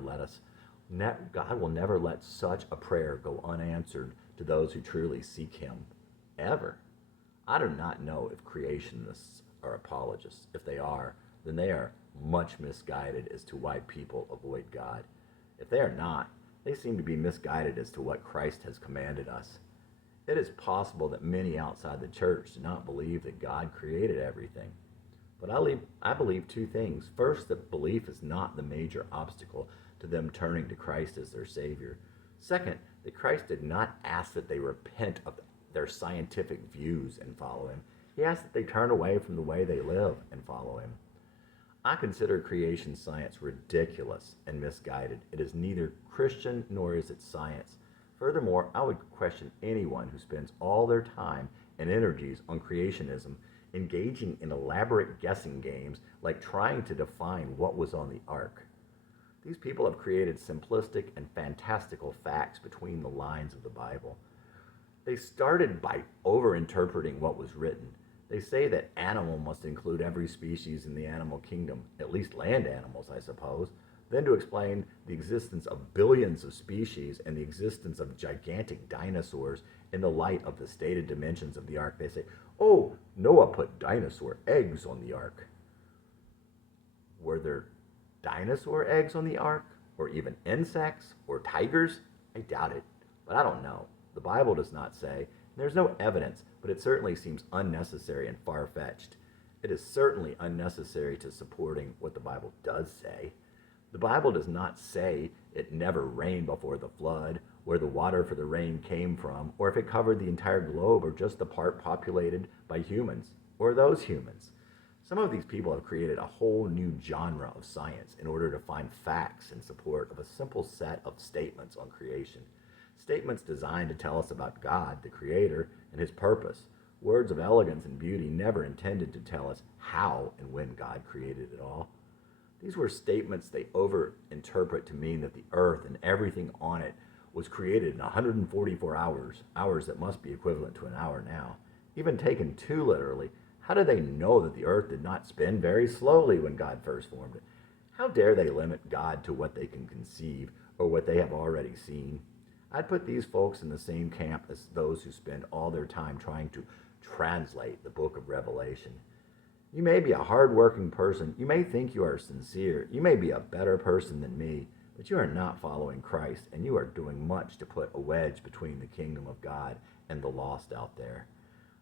let such a prayer go unanswered to those who truly seek him, ever. I do not know if creationists are apologists. If they are, then they are much misguided as to why people avoid God. If they are not, they seem to be misguided as to what Christ has commanded us. It is possible that many outside the church do not believe that God created everything. But I believe two things. First, that belief is not the major obstacle to them turning to Christ as their Savior. Second, that Christ did not ask that they repent of their scientific views and follow him. He asked that they turn away from the way they live and follow him. I consider creation science ridiculous and misguided. It is neither Christian nor is it science. Furthermore, I would question anyone who spends all their time and energies on creationism engaging in elaborate guessing games like trying to define what was on the ark. These people have created simplistic and fantastical facts between the lines of the Bible. They started by overinterpreting what was written. They say that animal must include every species in the animal kingdom, at least land animals, I suppose. Then to explain the existence of billions of species and the existence of gigantic dinosaurs in the light of the stated dimensions of the ark, they say, oh, Noah put dinosaur eggs on the ark. Were there dinosaur eggs on the ark? Or even insects? Or tigers? I doubt it, but I don't know. The Bible does not say. There's no evidence, but it certainly seems unnecessary and far-fetched. It is certainly unnecessary to supporting what the Bible does say. The Bible does not say it never rained before the flood, where the water for the rain came from, or if it covered the entire globe or just the part populated by humans, or those humans. Some of these people have created a whole new genre of science in order to find facts in support of a simple set of statements on creation. Statements designed to tell us about God, the Creator, and his purpose. Words of elegance and beauty never intended to tell us how and when God created it all. These were statements they overinterpret to mean that the earth and everything on it was created in 144 hours that must be equivalent to an hour now. Even taken too literally, how do they know that the earth did not spin very slowly when God first formed it? How dare they limit God to what they can conceive or what they have already seen? I'd put these folks in the same camp as those who spend all their time trying to translate the book of Revelation. You may be a hard-working person. You may think you are sincere. You may be a better person than me, but you are not following Christ, and you are doing much to put a wedge between the kingdom of God and the lost out there.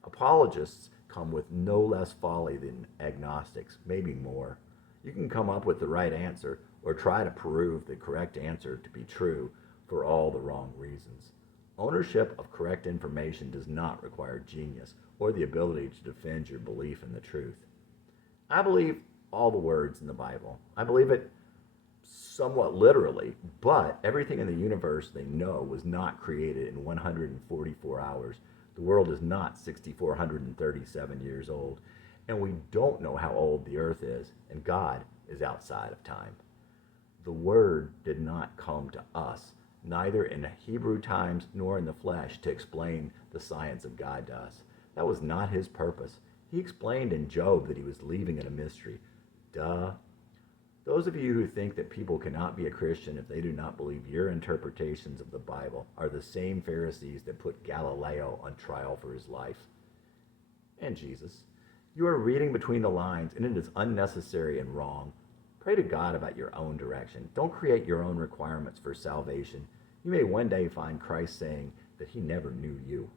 Apologists come with no less folly than agnostics, maybe more. You can come up with the right answer or try to prove the correct answer to be true for all the wrong reasons. Ownership of correct information does not require genius or the ability to defend your belief in the truth. I believe all the words in the Bible. I believe it somewhat literally, but everything in the universe they know was not created in 144 hours. The world is not 6,437 years old, and we don't know how old the earth is, and God is outside of time. The Word did not come to us, neither in Hebrew times nor in the flesh, to explain the science of God to us. That was not his purpose. He explained in Job that he was leaving it a mystery. Duh. Those of you who think that people cannot be a Christian if they do not believe your interpretations of the Bible are the same Pharisees that put Galileo on trial for his life. And Jesus. You are reading between the lines, and it is unnecessary and wrong. Pray to God about your own direction. Don't create your own requirements for salvation. You may one day find Christ saying that he never knew you.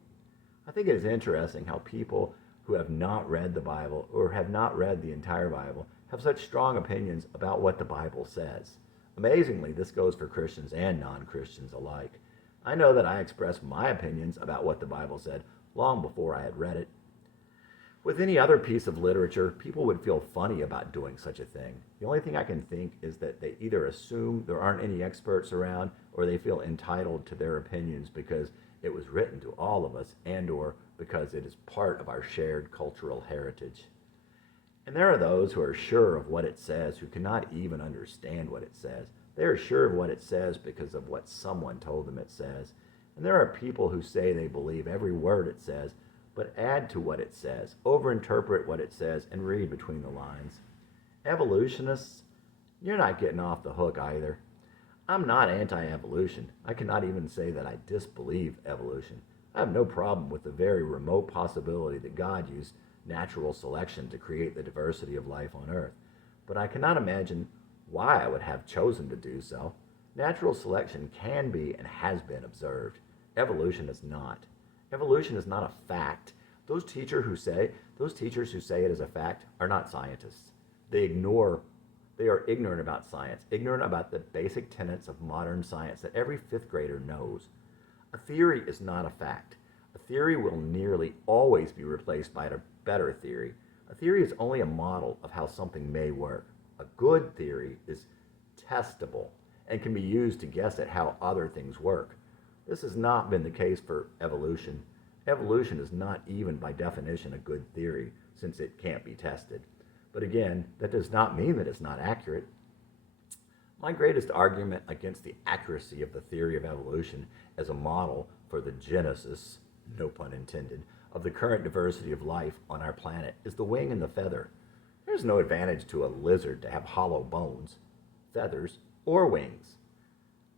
I think it is interesting how people who have not read the Bible or have not read the entire Bible have such strong opinions about what the Bible says. Amazingly, this goes for Christians and non-Christians alike. I know that I express my opinions about what the Bible said long before I had read it. With any other piece of literature, people would feel funny about doing such a thing. The only thing I can think is that they either assume there aren't any experts around or they feel entitled to their opinions because it was written to all of us and or because it is part of our shared cultural heritage. And there are those who are sure of what it says who cannot even understand what it says. They are sure of what it says because of what someone told them it says. And there are people who say they believe every word it says, but add to what it says, overinterpret what it says, and read between the lines. Evolutionists, you're not getting off the hook either. I'm not anti-evolution. I cannot even say that I disbelieve evolution. I have no problem with the very remote possibility that God used natural selection to create the diversity of life on Earth. But I cannot imagine why I would have chosen to do so. Natural selection can be and has been observed. Evolution is not. Evolution is not a fact. Those teachers who say it is a fact are not scientists. They are ignorant about science, ignorant about the basic tenets of modern science that every fifth grader knows. A theory is not a fact. A theory will nearly always be replaced by a better theory. A theory is only a model of how something may work. A good theory is testable and can be used to guess at how other things work. This has not been the case for evolution. Evolution is not even by definition a good theory, since it can't be tested. But again, that does not mean that it's not accurate. My greatest argument against the accuracy of the theory of evolution as a model for the genesis, no pun intended, of the current diversity of life on our planet is the wing and the feather. There's no advantage to a lizard to have hollow bones, feathers, or wings.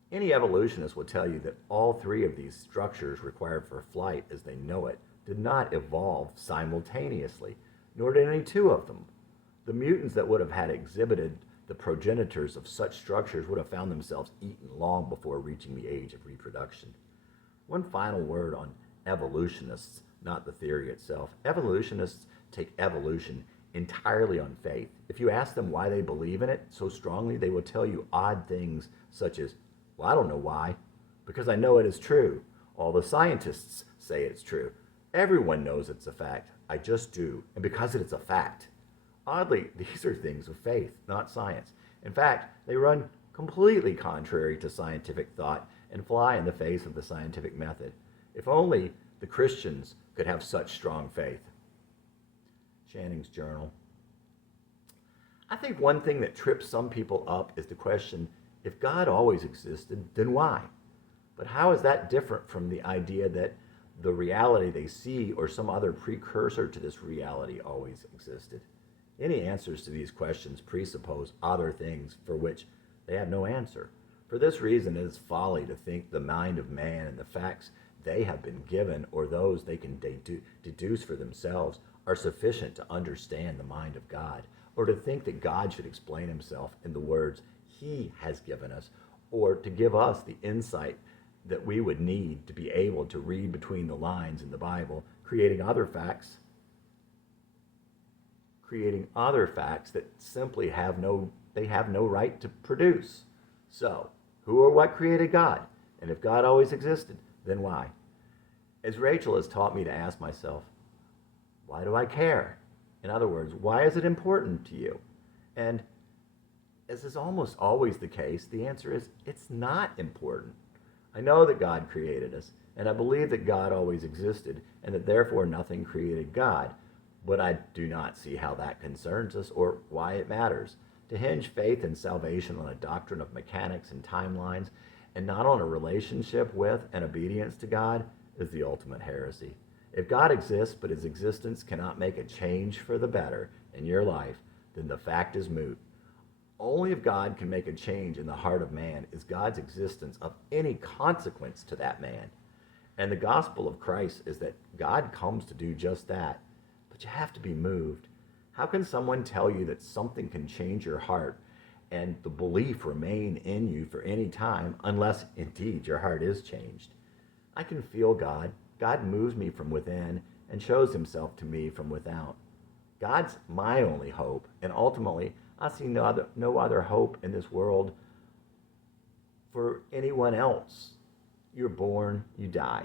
Any evolutionist will tell you that all three of these structures required for flight as they know it did not evolve simultaneously, nor did any two of them. The mutants that would have had exhibited the progenitors of such structures would have found themselves eaten long before reaching the age of reproduction. One final word on evolutionists, not the theory itself. Evolutionists take evolution entirely on faith. If you ask them why they believe in it so strongly, they will tell you odd things such as, well, I don't know why, because I know it is true. All the scientists say it's true. Everyone knows it's a fact. I just do, and because it's a fact. Oddly, these are things of faith, not science. In fact, they run completely contrary to scientific thought and fly in the face of the scientific method. If only the Christians could have such strong faith. Channing's journal. I think one thing that trips some people up is the question, if God always existed, then why? But how is that different from the idea that the reality they see or some other precursor to this reality always existed? Any answers to these questions presuppose other things for which they have no answer. For this reason, it is folly to think the mind of man and the facts they have been given or those they can deduce for themselves are sufficient to understand the mind of God, or to think that God should explain himself in the words he has given us, or to give us the insight that we would need to be able to read between the lines in the Bible, creating other facts that simply have no right to produce. So, who or what created God? And if God always existed, then why? As Rachel has taught me to ask myself, why do I care? In other words, why is it important to you? And as is almost always the case, the answer is, it's not important. I know that God created us, and I believe that God always existed, and that therefore nothing created God. But I do not see how that concerns us or why it matters. To hinge faith and salvation on a doctrine of mechanics and timelines, and not on a relationship with and obedience to God, is the ultimate heresy. If God exists, but his existence cannot make a change for the better in your life, then the fact is moot. Only if God can make a change in the heart of man is God's existence of any consequence to that man. And the gospel of Christ is that God comes to do just that. But you have to be moved. How can someone tell you that something can change your heart and the belief remain in you for any time unless indeed your heart is changed? I can feel God. God moves me from within and shows himself to me from without. God's my only hope, and ultimately, I see no other hope in this world for anyone else. You're born, you die.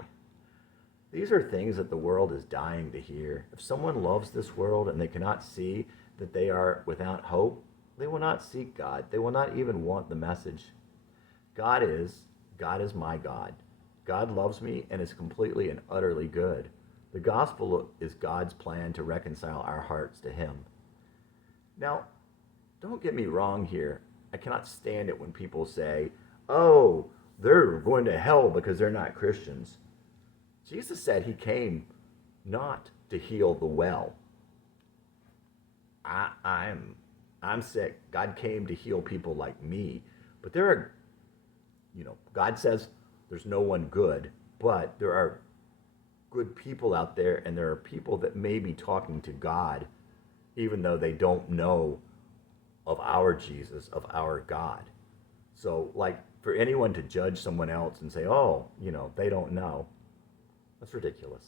These are things that the world is dying to hear. If someone loves this world and they cannot see that they are without hope, they will not seek God. They will not even want the message. God is, God is my God. God loves me and is completely and utterly good. The gospel is God's plan to reconcile our hearts to Him. Now, don't get me wrong here. I cannot stand it when people say, oh, they're going to hell because they're not Christians. Jesus said He came not to heal the well. I'm sick. God came to heal people like me. But there are, God says there's no one good, but there are good people out there, and there are people that may be talking to God, even though they don't know of our Jesus, of our God. So, like, for anyone to judge someone else and say, oh, they don't know, that's ridiculous.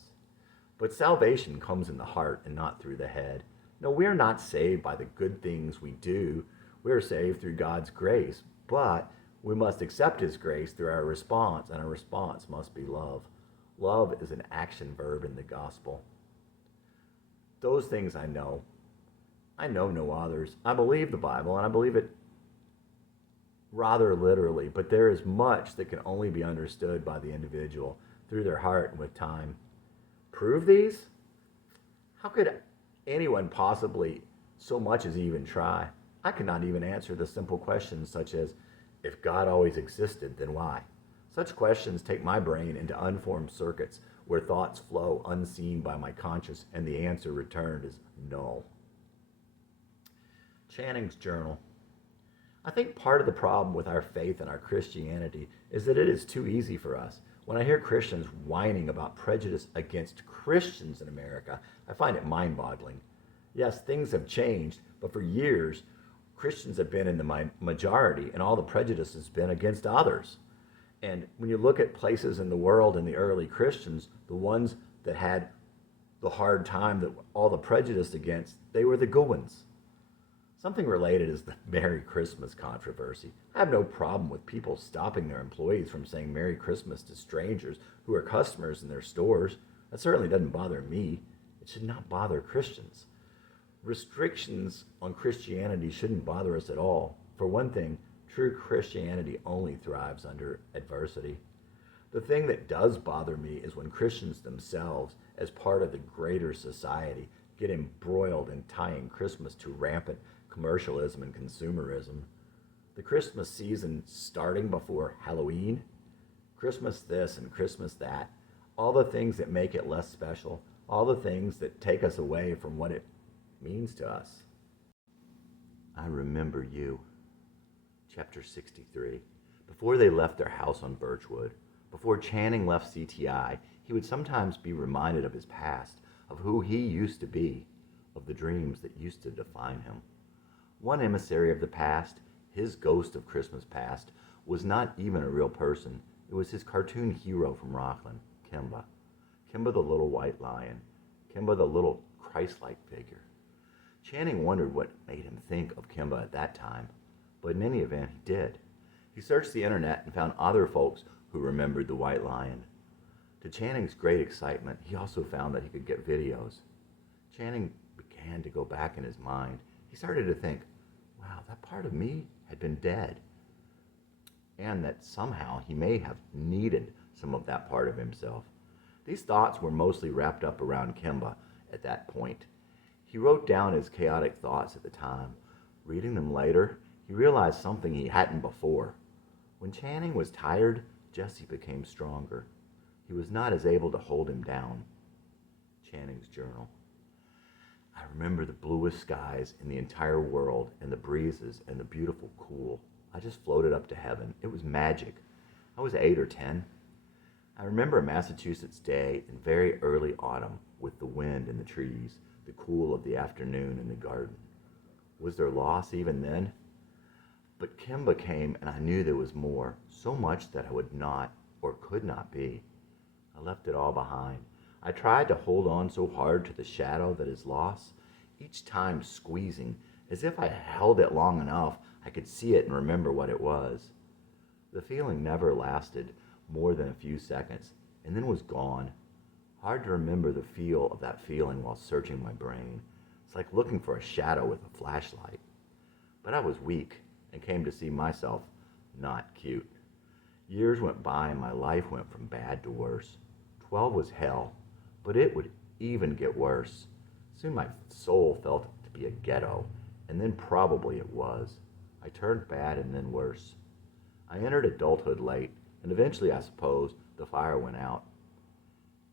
But salvation comes in the heart and not through the head. No, we are not saved by the good things we do. We are saved through God's grace, but we must accept His grace through our response, and our response must be love. Love is an action verb in the gospel. Those things I know. I know no others. I believe the Bible, and I believe it rather literally, but there is much that can only be understood by the individual through their heart and with time. Prove these? How could anyone possibly so much as even try? I cannot even answer the simple questions such as, if God always existed, then why? Such questions take my brain into unformed circuits where thoughts flow unseen by my conscience, and the answer returned is null. Channing's journal. I think part of the problem with our faith and our Christianity is that it is too easy for us. When I hear Christians whining about prejudice against Christians in America, I find it mind-boggling. Yes, things have changed, but for years, Christians have been in the majority, and all the prejudice has been against others. And when you look at places in the world and the early Christians, the ones that had the hard time, that all the prejudice against, they were the good ones. Something related is the Merry Christmas controversy. I have no problem with people stopping their employees from saying Merry Christmas to strangers who are customers in their stores. That certainly doesn't bother me. It should not bother Christians. Restrictions on Christianity shouldn't bother us at all. For one thing, true Christianity only thrives under adversity. The thing that does bother me is when Christians themselves, as part of the greater society, get embroiled in tying Christmas to rampant commercialism and consumerism. The Christmas season starting before Halloween, Christmas this and Christmas that, all the things that make it less special, all the things that take us away from what it means to us. I remember you. Chapter 63. Before they left their house on Birchwood, before Channing left CTI, he would sometimes be reminded of his past, of who he used to be, of the dreams that used to define him. One emissary of the past, his ghost of Christmas past, was not even a real person. It was his cartoon hero from Rockland, Kimba. Kimba the little white lion. Kimba the little Christ-like figure. Channing wondered what made him think of Kimba at that time, but in any event, he did. He searched the internet and found other folks who remembered the white lion. To Channing's great excitement, he also found that he could get videos. Channing began to go back in his mind. He started to think, wow, that part of me had been dead. And that somehow he may have needed some of that part of himself. These thoughts were mostly wrapped up around Kimba at that point. He wrote down his chaotic thoughts at the time. Reading them later, he realized something he hadn't before. When Channing was tired, Jesse became stronger. He was not as able to hold him down. Channing's journal. I remember the bluest skies in the entire world, and the breezes and the beautiful cool. I just floated up to heaven. It was magic. I was 8 or 10. I remember a Massachusetts day in very early autumn with the wind in the trees, the cool of the afternoon in the garden. Was there loss even then? But Kimba came, and I knew there was more, so much that I would not or could not be. I left it all behind. I tried to hold on so hard to the shadow that is loss, each time squeezing, as if I held it long enough I could see it and remember what it was. The feeling never lasted more than a few seconds, and then was gone. Hard to remember the feel of that feeling while searching my brain. It's like looking for a shadow with a flashlight. But I was weak and came to see myself not cute. Years went by and my life went from bad to worse. 12 was hell, but it would even get worse. Soon my soul felt it to be a ghetto, and then probably it was. I turned bad and then worse. I entered adulthood late, and eventually, I suppose, the fire went out.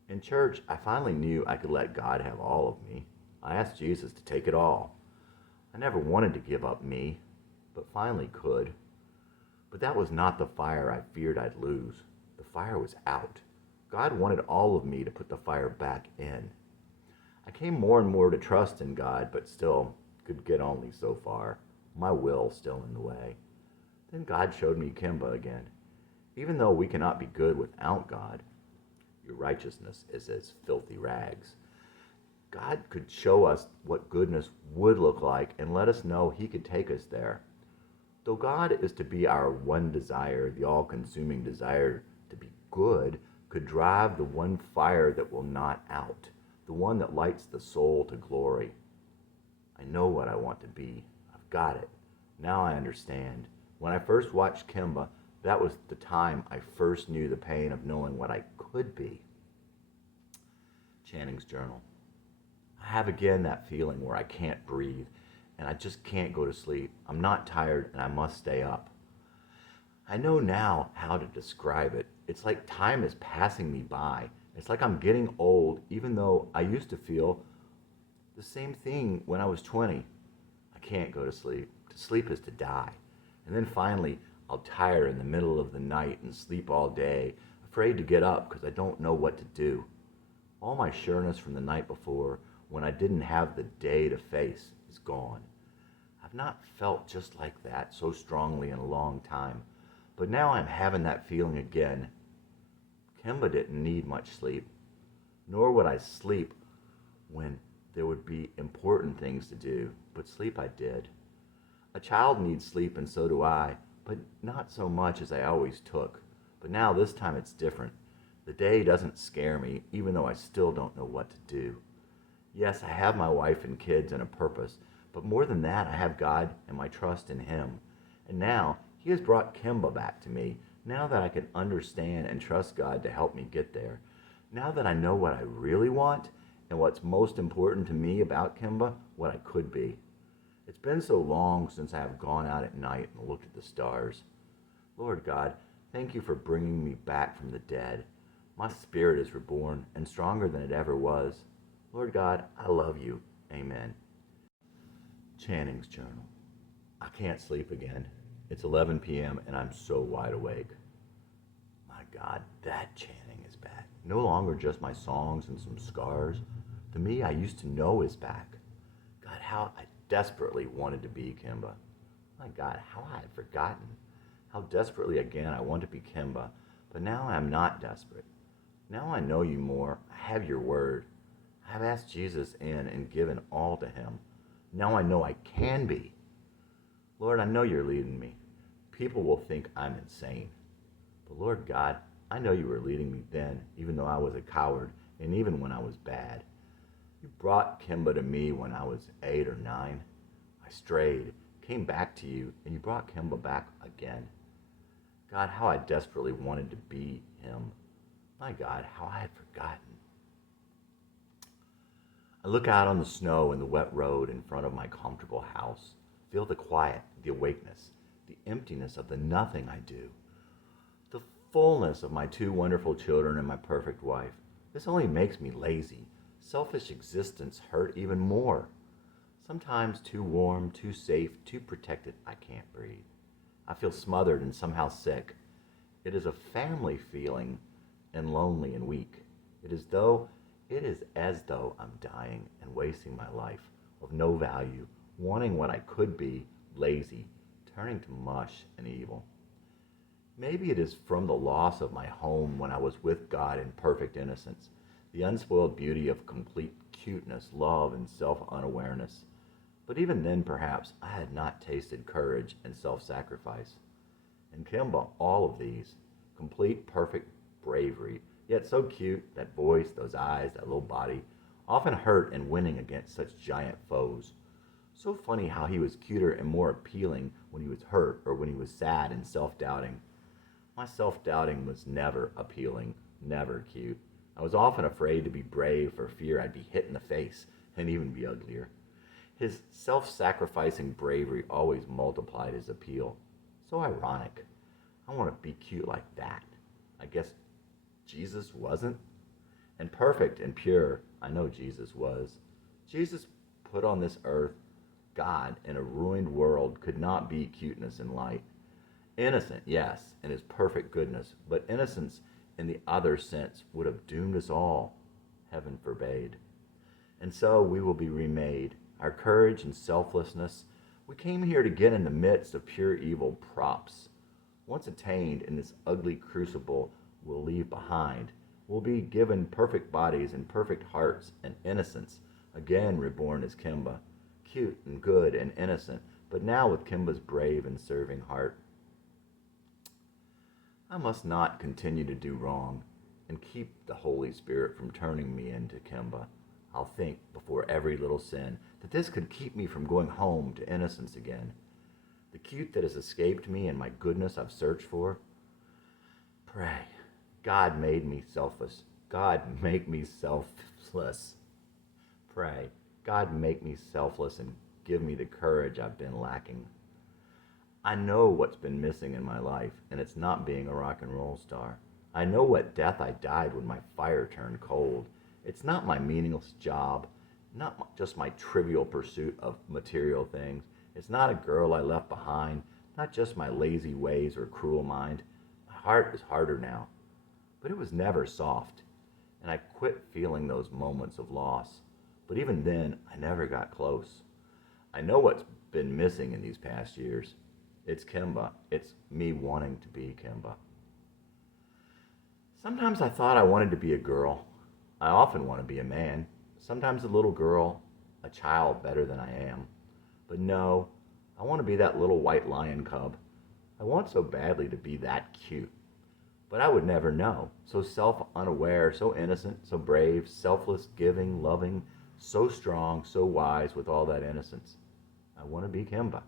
In church, I finally knew I could let God have all of me. I asked Jesus to take it all. I never wanted to give up me, but finally could. But that was not the fire I feared I'd lose. The fire was out. God wanted all of me to put the fire back in. I came more and more to trust in God, but still could get only so far. My will still in the way. Then God showed me Kimba again. Even though we cannot be good without God, your righteousness is as filthy rags. God could show us what goodness would look like and let us know he could take us there. Though God is to be our one desire, the all-consuming desire to be good could drive the one fire that will not out, the one that lights the soul to glory. I know what I want to be. I've got it. Now I understand. When I first watched Kimba, that was the time I first knew the pain of knowing what I could be. Channing's journal. I have again that feeling where I can't breathe and I just can't go to sleep. I'm not tired and I must stay up. I know now how to describe it. It's like time is passing me by. It's like I'm getting old, even though I used to feel the same thing when I was 20. I can't go to sleep. To sleep is to die. And then finally, I'll tire in the middle of the night and sleep all day, afraid to get up because I don't know what to do. All my sureness from the night before, when I didn't have the day to face, is gone. I've not felt just like that so strongly in a long time, but now I'm having that feeling again. Kimba didn't need much sleep, nor would I sleep when there would be important things to do, but sleep I did. A child needs sleep and so do I, but not so much as I always took. But now this time it's different. The day doesn't scare me, even though I still don't know what to do. Yes, I have my wife and kids and a purpose, but more than that, I have God and my trust in him. And now, he has brought Kimba back to me, now that I can understand and trust God to help me get there. Now that I know what I really want, and what's most important to me about Kimba, what I could be. It's been so long since I have gone out at night and looked at the stars. Lord God, thank you for bringing me back from the dead. My spirit is reborn and stronger than it ever was. Lord God, I love you. Amen. Channing's journal. I can't sleep again. It's 11 p.m. and I'm so wide awake. My God, that Channing is back. No longer just my songs and some scars. The me I used to know is back. God, how I desperately wanted to be Kimba. My God, how I had forgotten. How desperately again I want to be Kimba. But now I am not desperate. Now I know you more. I have your word. I have asked Jesus in and given all to him. Now I know I can be. Lord, I know you're leading me. People will think I'm insane. But Lord God, I know you were leading me then, even though I was a coward, and even when I was bad. You brought Kimba to me when I was 8 or 9. I strayed, came back to you, and you brought Kimba back again. God, how I desperately wanted to be him. My God, how I had forgotten. I look out on the snow and the wet road in front of my comfortable house, feel the quiet, the awakeness, the emptiness of the nothing I do, the fullness of my 2 wonderful children and my perfect wife. This only makes me lazy. Selfish existence hurt even more. Sometimes too warm, too safe, too protected, I can't breathe. I feel smothered and somehow sick. It is a family feeling and lonely and weak. It is as though I'm dying and wasting my life, of no value, wanting what I could be, lazy, turning to mush and evil. Maybe it is from the loss of my home when I was with God in perfect innocence, the unspoiled beauty of complete cuteness, love, and self-unawareness. But even then, perhaps, I had not tasted courage and self-sacrifice. And Kimba, all of these, complete, perfect bravery, Yet so cute, that voice, those eyes, that little body, often hurt and winning against such giant foes. So funny how he was cuter and more appealing when he was hurt or when he was sad and self-doubting. My self-doubting was never appealing, never cute. I was often afraid to be brave for fear I'd be hit in the face and even be uglier. His self-sacrificing bravery always multiplied his appeal. So ironic. I want to be cute like that. I guess Jesus wasn't? And perfect and pure, I know Jesus was. Jesus put on this earth. God in a ruined world could not be cuteness and light. Innocent, yes, in his perfect goodness, but innocence in the other sense would have doomed us all. Heaven forbade. And so we will be remade. Our courage and selflessness, we came here to get in the midst of pure evil props. Once attained in this ugly crucible we'll leave behind, we'll be given perfect bodies and perfect hearts and innocence, again reborn as Kimba, cute and good and innocent, but now with Kimba's brave and serving heart. I must not continue to do wrong and keep the Holy Spirit from turning me into Kimba. I'll think before every little sin that this could keep me from going home to innocence again. The cute that has escaped me and my goodness I've searched for. Pray, God made me selfless. God make me selfless. Pray, God make me selfless and give me the courage I've been lacking. I know what's been missing in my life, and it's not being a rock and roll star. I know what death I died when my fire turned cold. It's not my meaningless job, not just my trivial pursuit of material things. It's not a girl I left behind, not just my lazy ways or cruel mind. My heart is harder now, but it was never soft, and I quit feeling those moments of loss. But even then, I never got close. I know what's been missing in these past years. It's Kimba. It's me wanting to be Kimba. Sometimes I thought I wanted to be a girl. I often want to be a man. Sometimes a little girl, a child better than I am. But no, I want to be that little white lion cub. I want so badly to be that cute. But I would never know. So self-unaware, so innocent, so brave, selfless, giving, loving, so strong, so wise with all that innocence. I want to be Kimba.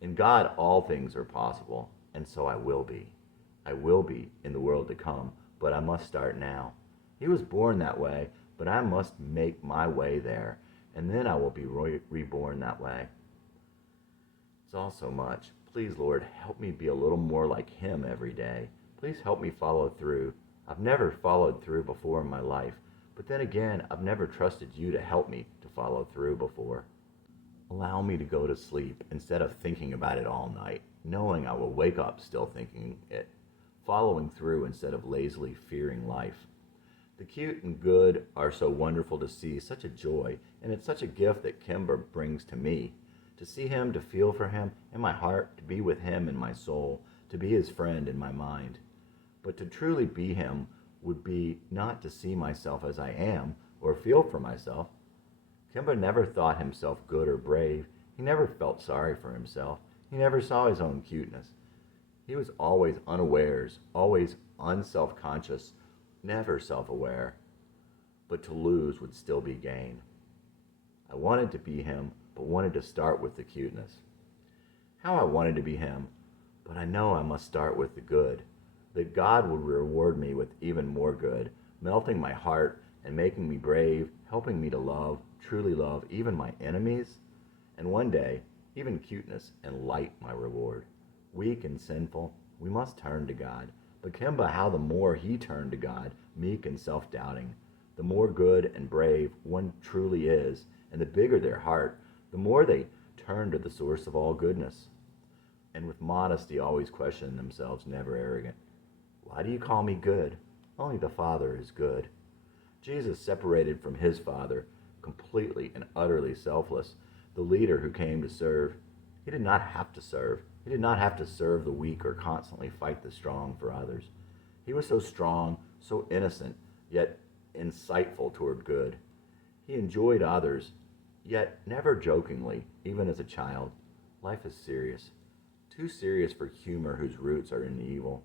In God, all things are possible, and so I will be. I will be in the world to come, but I must start now. He was born that way, but I must make my way there, and then I will be reborn that way. It's all so much. Please, Lord, help me be a little more like him every day. Please help me follow through. I've never followed through before in my life, but then again, I've never trusted you to help me to follow through before. Allow me to go to sleep instead of thinking about it all night, knowing I will wake up still thinking it, following through instead of lazily fearing life. The cute and good are so wonderful to see, such a joy, and it's such a gift that Kimber brings to me. To see him, to feel for him in my heart, to be with him in my soul, to be his friend in my mind. But to truly be him would be not to see myself as I am or feel for myself. Kimba never thought himself good or brave. He never felt sorry for himself. He never saw his own cuteness. He was always unawares, always unself-conscious, never self-aware. But to lose would still be gain. I wanted to be him, but wanted to start with the cuteness. How I wanted to be him, but I know I must start with the good. That God would reward me with even more good, melting my heart and making me brave, helping me to love, truly love even my enemies, and one day, even cuteness and light my reward. Weak and sinful, we must turn to God. But Kimba, how the more he turned to God, meek and self-doubting, the more good and brave one truly is, and the bigger their heart, the more they turn to the source of all goodness. And with modesty always questioning themselves, never arrogant. Why do you call me good? Only the Father is good. Jesus separated from his Father, completely and utterly selfless, the leader who came to serve. He did not have to serve. He did not have to serve the weak or constantly fight the strong for others. He was so strong, so innocent, yet insightful toward good. He enjoyed others, yet never jokingly, even as a child. Life is serious. Too serious for humor whose roots are in evil.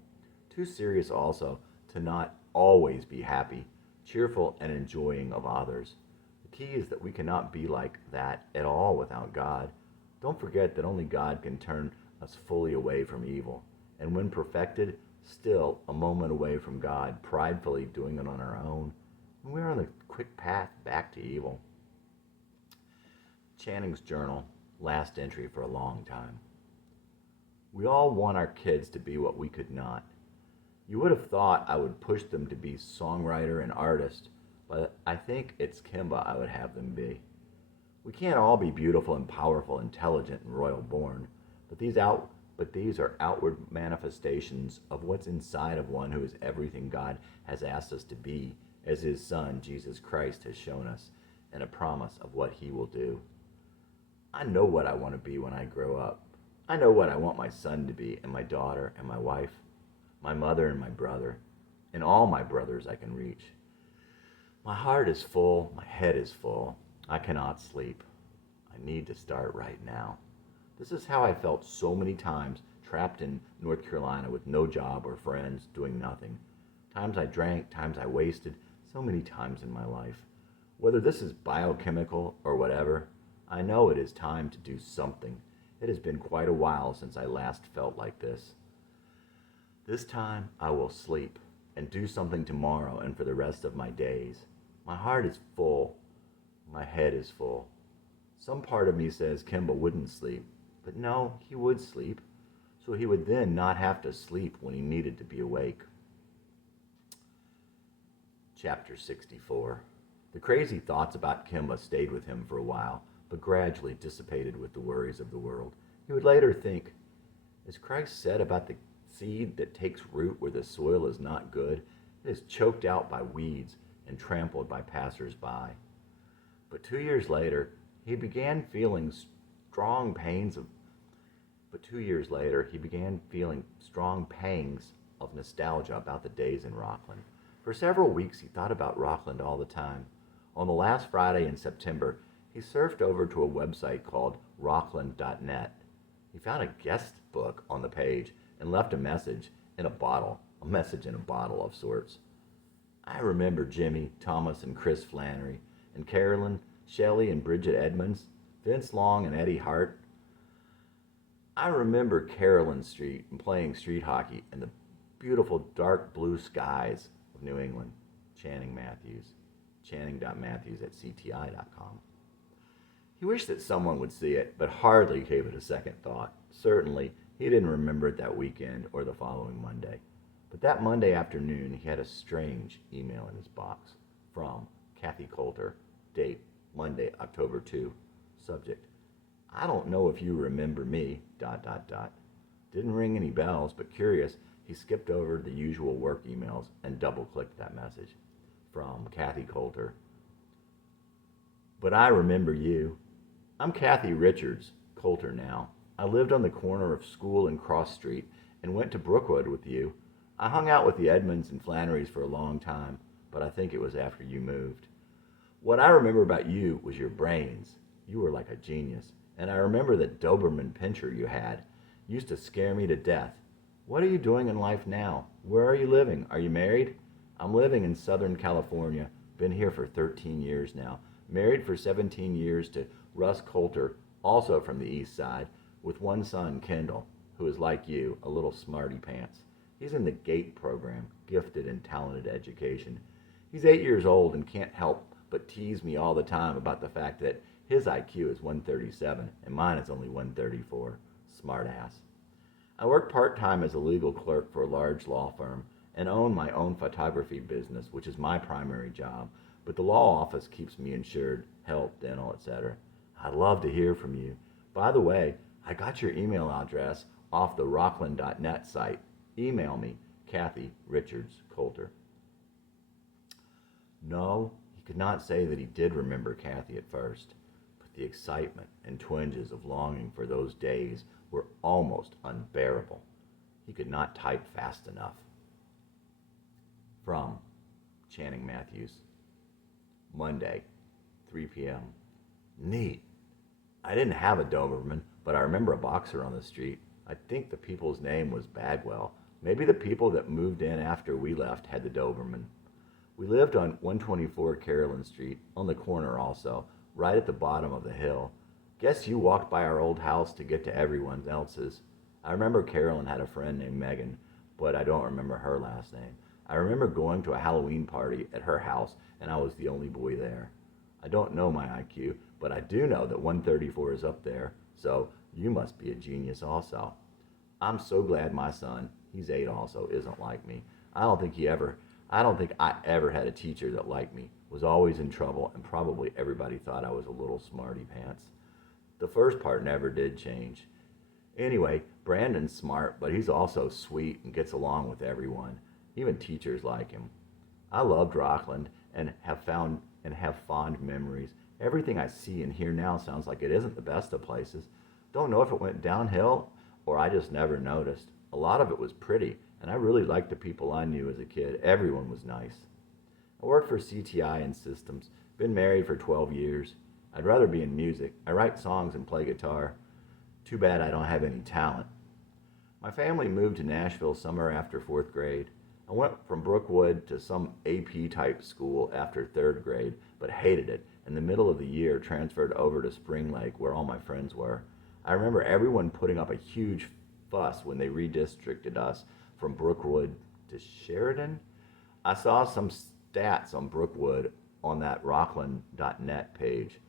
Too serious also to not always be happy, cheerful, and enjoying of others. The key is that we cannot be like that at all without God. Don't forget that only God can turn us fully away from evil. And when perfected, still a moment away from God, pridefully doing it on our own, we're on the quick path back to evil. Channing's journal, last entry for a long time. We all want our kids to be what we could not. You would have thought I would push them to be songwriter and artist, but I think it's Kimba I would have them be. We can't all be beautiful and powerful, intelligent and royal born, but these are outward manifestations of what's inside of one who is everything God has asked us to be, as his Son, Jesus Christ, has shown us, and a promise of what he will do. I know what I want to be when I grow up. I know what I want my son to be, and my daughter, and my wife, my mother, and my brother, and all my brothers I can reach. My heart is full, my head is full. I cannot sleep. I need to start right now. This is how I felt so many times, trapped in North Carolina with no job or friends, doing nothing. Times I drank, times I wasted, so many times in my life. Whether this is biochemical or whatever, I know it is time to do something. It has been quite a while since I last felt like this. This time I will sleep and do something tomorrow and for the rest of my days. My heart is full. My head is full. Some part of me says Kimba wouldn't sleep, but no, he would sleep, so he would then not have to sleep when he needed to be awake. Chapter 64. The crazy thoughts about Kimba stayed with him for a while, but gradually dissipated with the worries of the world. He would later think, as Christ said about the seed that takes root where the soil is not good, it is choked out by weeds and trampled by passers-by. But 2 years later, he began feeling strong pangs of nostalgia about the days in Rockland. For several weeks, he thought about Rockland all the time. On the last Friday in September, he surfed over to a website called rockland.net. He found a guest book on the page and left a message in a bottle of sorts. I remember Jimmy, Thomas, and Chris Flannery, and Carolyn, Shelley, and Bridget Edmonds, Vince Long, and Eddie Hart. I remember Carolyn Street and playing street hockey and the beautiful dark blue skies of New England. Channing Matthews. Channing.matthews@cti.com. He wished that someone would see it, but hardly gave it a second thought. Certainly, he didn't remember it that weekend or the following Monday. But that Monday afternoon, he had a strange email in his box from Kathy Coulter. Date, Monday, October 2. Subject, I don't know if you remember me, ... Didn't ring any bells, but curious, he skipped over the usual work emails and double-clicked that message. From Kathy Coulter. But I remember you. I'm Kathy Richards, Coulter now. I lived on the corner of School and Cross Street and went to Brookwood with you. I hung out with the Edmonds and Flannerys for a long time, but I think it was after you moved. What I remember about you was your brains. You were like a genius. And I remember the Doberman pinscher you had. Used to scare me to death. What are you doing in life now? Where are you living? Are you married? I'm living in Southern California. Been here for 13 years now. Married for 17 years to Russ Coulter, also from the East Side, with one son, Kendall, who is like you, a little smarty pants. He's in the GATE program, Gifted and Talented Education. He's 8 years old and can't help but tease me all the time about the fact that his IQ is 137 and mine is only 134. Smart ass. I work part-time as a legal clerk for a large law firm and own my own photography business, which is my primary job, but the law office keeps me insured, health, dental, etc. I'd love to hear from you. By the way, I got your email address off the rockland.net site. Email me, Kathy Richards Coulter. No, he could not say that he did remember Kathy at first, but the excitement and twinges of longing for those days were almost unbearable. He could not type fast enough. From Channing Matthews. Monday, 3 p.m. Neat. I didn't have a Doberman, but I remember a boxer on the street. I think the people's name was Bagwell. Maybe the people that moved in after we left had the Doberman. We lived on 124 Carolyn Street, on the corner also, right at the bottom of the hill. Guess you walked by our old house to get to everyone else's. I remember Carolyn had a friend named Megan, but I don't remember her last name. I remember going to a Halloween party at her house, and I was the only boy there. I don't know my IQ, but I do know that 134 is up there, so you must be a genius also. I'm so glad my son, he's 8 also, isn't like me. I don't think I ever had a teacher that liked me, was always in trouble, and probably everybody thought I was a little smarty pants. The first part never did change. Anyway, Brandon's smart, but he's also sweet and gets along with everyone. Even teachers like him. I loved Rockland and have fond memories. Everything I see and hear now sounds like it isn't the best of places. Don't know if it went downhill or I just never noticed. A lot of it was pretty, and I really liked the people I knew as a kid. Everyone was nice. I work for CTI and Systems. Been married for 12 years. I'd rather be in music. I write songs and play guitar. Too bad I don't have any talent. My family moved to Nashville summer after 4th grade. I went from Brookwood to some AP type school after 3rd grade, but hated it. In the middle of the year, transferred over to Spring Lake where all my friends were. I remember everyone putting up a huge fuss when they redistricted us from Brookwood to Sheridan. I saw some stats on Brookwood on that Rockland.net page.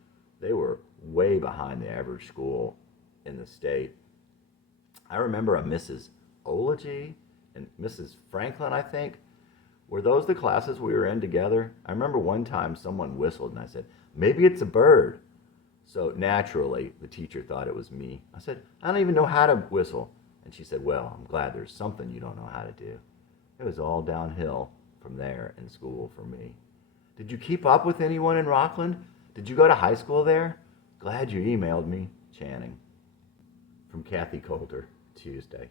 They were way behind the average school in the state. I remember a Mrs. Ology and Mrs. Franklin, I think. Were those the classes we were in together? I remember one time someone whistled and I said, maybe it's a bird. So naturally, the teacher thought it was me. I said, I don't even know how to whistle. And she said, well, I'm glad there's something you don't know how to do. It was all downhill from there in school for me. Did you keep up with anyone in Rockland? Did you go to high school there? Glad you emailed me, Channing. From Kathy Coulter, Tuesday.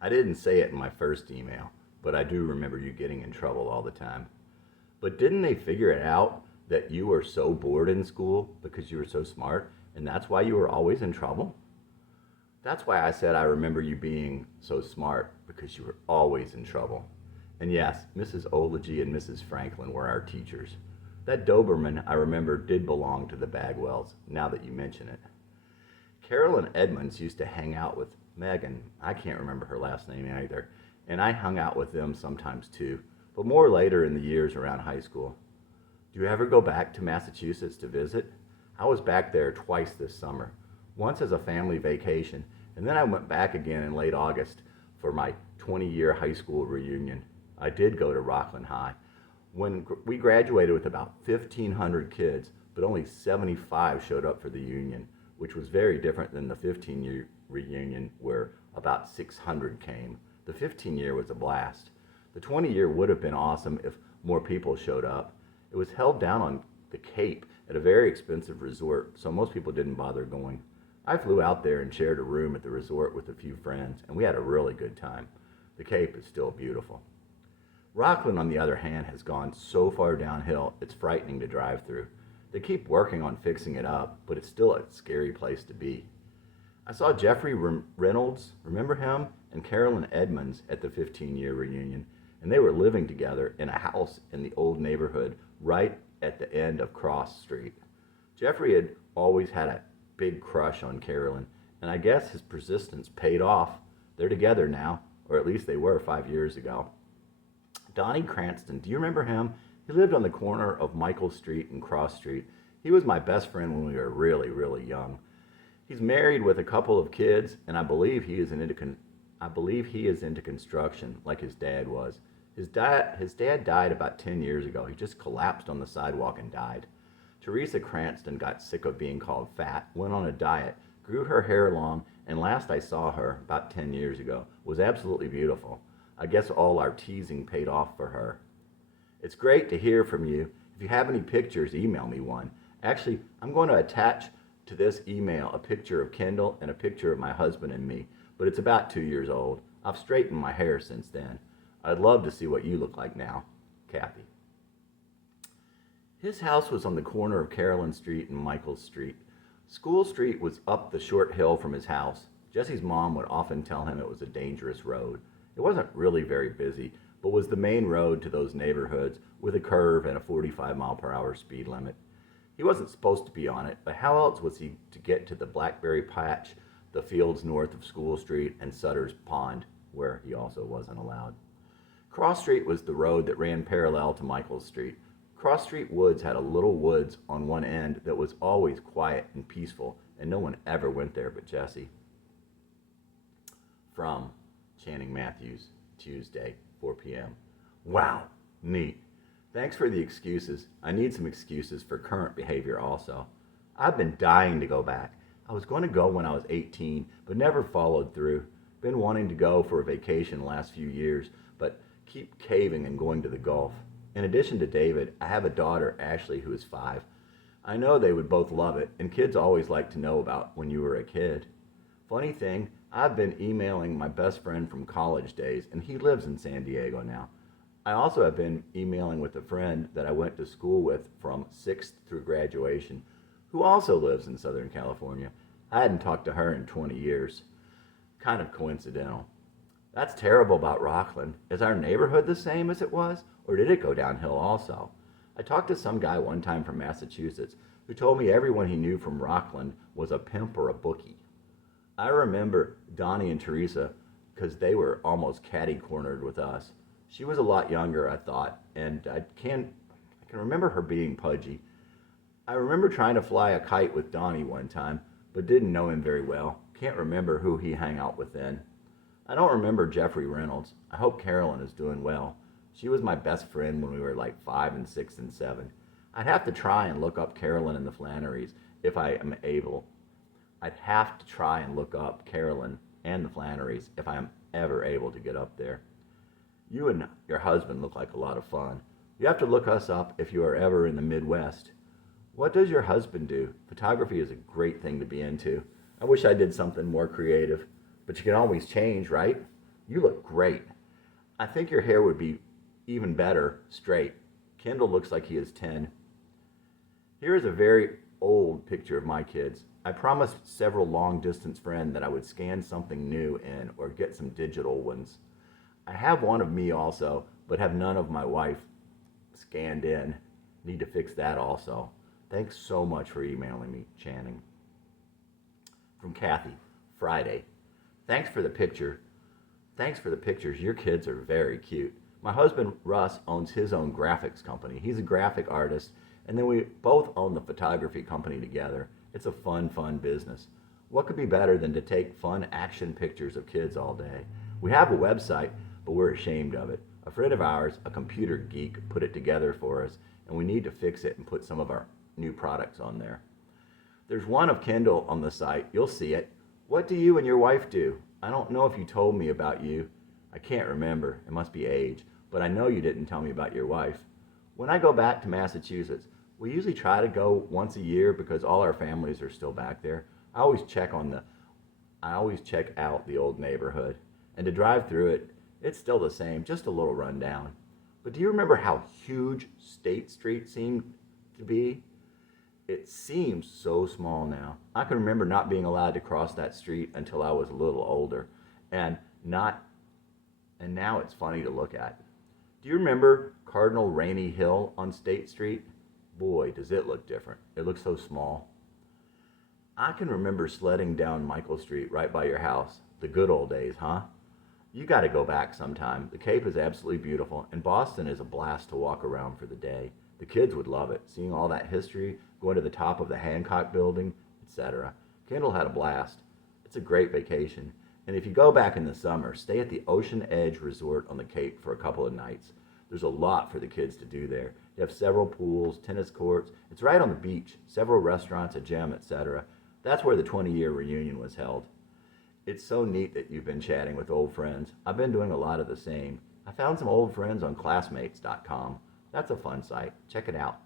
I didn't say it in my first email, but I do remember you getting in trouble all the time. But didn't they figure it out that you were so bored in school because you were so smart, and that's why you were always in trouble? That's why I said I remember you being so smart, because you were always in trouble. And yes, Mrs. Ology and Mrs. Franklin were our teachers. That Doberman, I remember, did belong to the Bagwells, now that you mention it. Carolyn Edmonds used to hang out with Megan. I can't remember her last name either. And I hung out with them sometimes too, but more later in the years around high school. Do you ever go back to Massachusetts to visit? I was back there twice this summer. Once as a family vacation, and then I went back again in late August for my 20-year high school reunion. I did go to Rockland High. When we graduated with about 1,500 kids, but only 75 showed up for the union, which was very different than the 15-year reunion where about 600 came. The 15-year was a blast. The 20-year would have been awesome if more people showed up. It was held down on the Cape at a very expensive resort, so most people didn't bother going. I flew out there and shared a room at the resort with a few friends, and we had a really good time. The Cape is still beautiful. Rockland, on the other hand, has gone so far downhill, it's frightening to drive through. They keep working on fixing it up, but it's still a scary place to be. I saw Jeffrey Reynolds, remember him, and Carolyn Edmonds at the 15-year reunion, and they were living together in a house in the old neighborhood right at the end of Cross Street. Jeffrey had always had a big crush on Carolyn, and I guess his persistence paid off. They're together now, or at least they were 5 years ago. Donnie Cranston, do you remember him? He lived on the corner of Michael Street and Cross Street. He was my best friend when we were really, really young. He's married with a couple of kids, and I believe he is into construction, like his dad was. His dad died about 10 years ago. He just collapsed on the sidewalk and died. Teresa Cranston got sick of being called fat, went on a diet, grew her hair long, and last I saw her, about 10 years ago, was absolutely beautiful. I guess all our teasing paid off for her. It's great to hear from you. If you have any pictures, email me one. Actually, I'm going to attach to this email a picture of Kendall and a picture of my husband and me, but it's about 2 years old. I've straightened my hair since then. I'd love to see what you look like now. Kathy. His house was on the corner of Carolyn Street and Michael Street. School Street was up the short hill from his house. Jesse's mom would often tell him it was a dangerous road. It wasn't really very busy, but was the main road to those neighborhoods with a curve and a 45-mile-per-hour speed limit. He wasn't supposed to be on it, but how else was he to get to the Blackberry Patch, the fields north of School Street, and Sutter's Pond, where he also wasn't allowed? Cross Street was the road that ran parallel to Michael's Street. Cross Street Woods had a little woods on one end that was always quiet and peaceful, and no one ever went there but Jesse. From Channing Matthews, Tuesday, 4 p.m. Wow, neat. Thanks for the excuses. I need some excuses for current behavior also. I've been dying to go back. I was going to go when I was 18, but never followed through. Been wanting to go for a vacation the last few years, but keep caving and going to the Gulf. In addition to David, I have a daughter, Ashley, who is 5. I know they would both love it, and kids always like to know about when you were a kid. Funny thing, I've been emailing my best friend from college days, and he lives in San Diego now. I also have been emailing with a friend that I went to school with from 6th through graduation, who also lives in Southern California. I hadn't talked to her in 20 years. Kind of coincidental. That's terrible about Rockland. Is our neighborhood the same as it was, or did it go downhill also? I talked to some guy one time from Massachusetts who told me everyone he knew from Rockland was a pimp or a bookie. I remember Donnie and Teresa because they were almost catty-cornered with us. She was a lot younger, I thought, and I can remember her being pudgy. I remember trying to fly a kite with Donnie one time, but didn't know him very well. Can't remember who he hung out with then. I don't remember Jeffrey Reynolds. I hope Carolyn is doing well. She was my best friend when we were like 5 and 6 and 7. I'd have to try and look up Carolyn and the Flannerys if I am able. I'd have to try and look up Carolyn and the Flannerys if I am ever able to get up there. You and your husband look like a lot of fun. You have to look us up if you are ever in the Midwest. What does your husband do? Photography is a great thing to be into. I wish I did something more creative, but you can always change, right? You look great. I think your hair would be even better straight. Kendall looks like he is 10. Here is a very old picture of my kids. I promised several long-distance friends that I would scan something new in or get some digital ones. I have one of me also, but have none of my wife scanned in. Need to fix that also. Thanks so much for emailing me, Channing. From Kathy, Friday. Thanks for the picture. Thanks for the pictures. Your kids are very cute. My husband, Russ, owns his own graphics company. He's a graphic artist, and then we both own the photography company together. It's a fun business. What could be better than to take fun action pictures of kids all day? We have a website, but we're ashamed of it. A friend of ours, a computer geek, put it together for us, and we need to fix it and put some of our new products on there. There's one of Kendall on the site. You'll see it. What do you and your wife do? I don't know if you told me about you. I can't remember. It must be age. But I know you didn't tell me about your wife. When I go back to Massachusetts, we usually try to go once a year because all our families are still back there. I always check out the old neighborhood. And to drive through it, it's still the same, just a little rundown. But do you remember how huge State Street seemed to be? It seems so small now. I can remember not being allowed to cross that street until I was a little older, and now it's funny to look at. Do you remember Cardinal Rainy Hill on State Street? Boy, does it look different. It looks so small. I can remember sledding down Michael Street right by your house. The good old days, huh? You got to go back sometime. The Cape is absolutely beautiful, and Boston is a blast to walk around for the day. The kids would love it, seeing all that history, going to the top of the Hancock building, etc. Kendall had a blast. It's a great vacation. And if you go back in the summer, stay at the Ocean Edge Resort on the Cape for a couple of nights. There's a lot for the kids to do there. You have several pools, tennis courts. It's right on the beach, several restaurants, a gym, etc. That's where the 20-year reunion was held. It's so neat that you've been chatting with old friends. I've been doing a lot of the same. I found some old friends on classmates.com. That's a fun site. Check it out.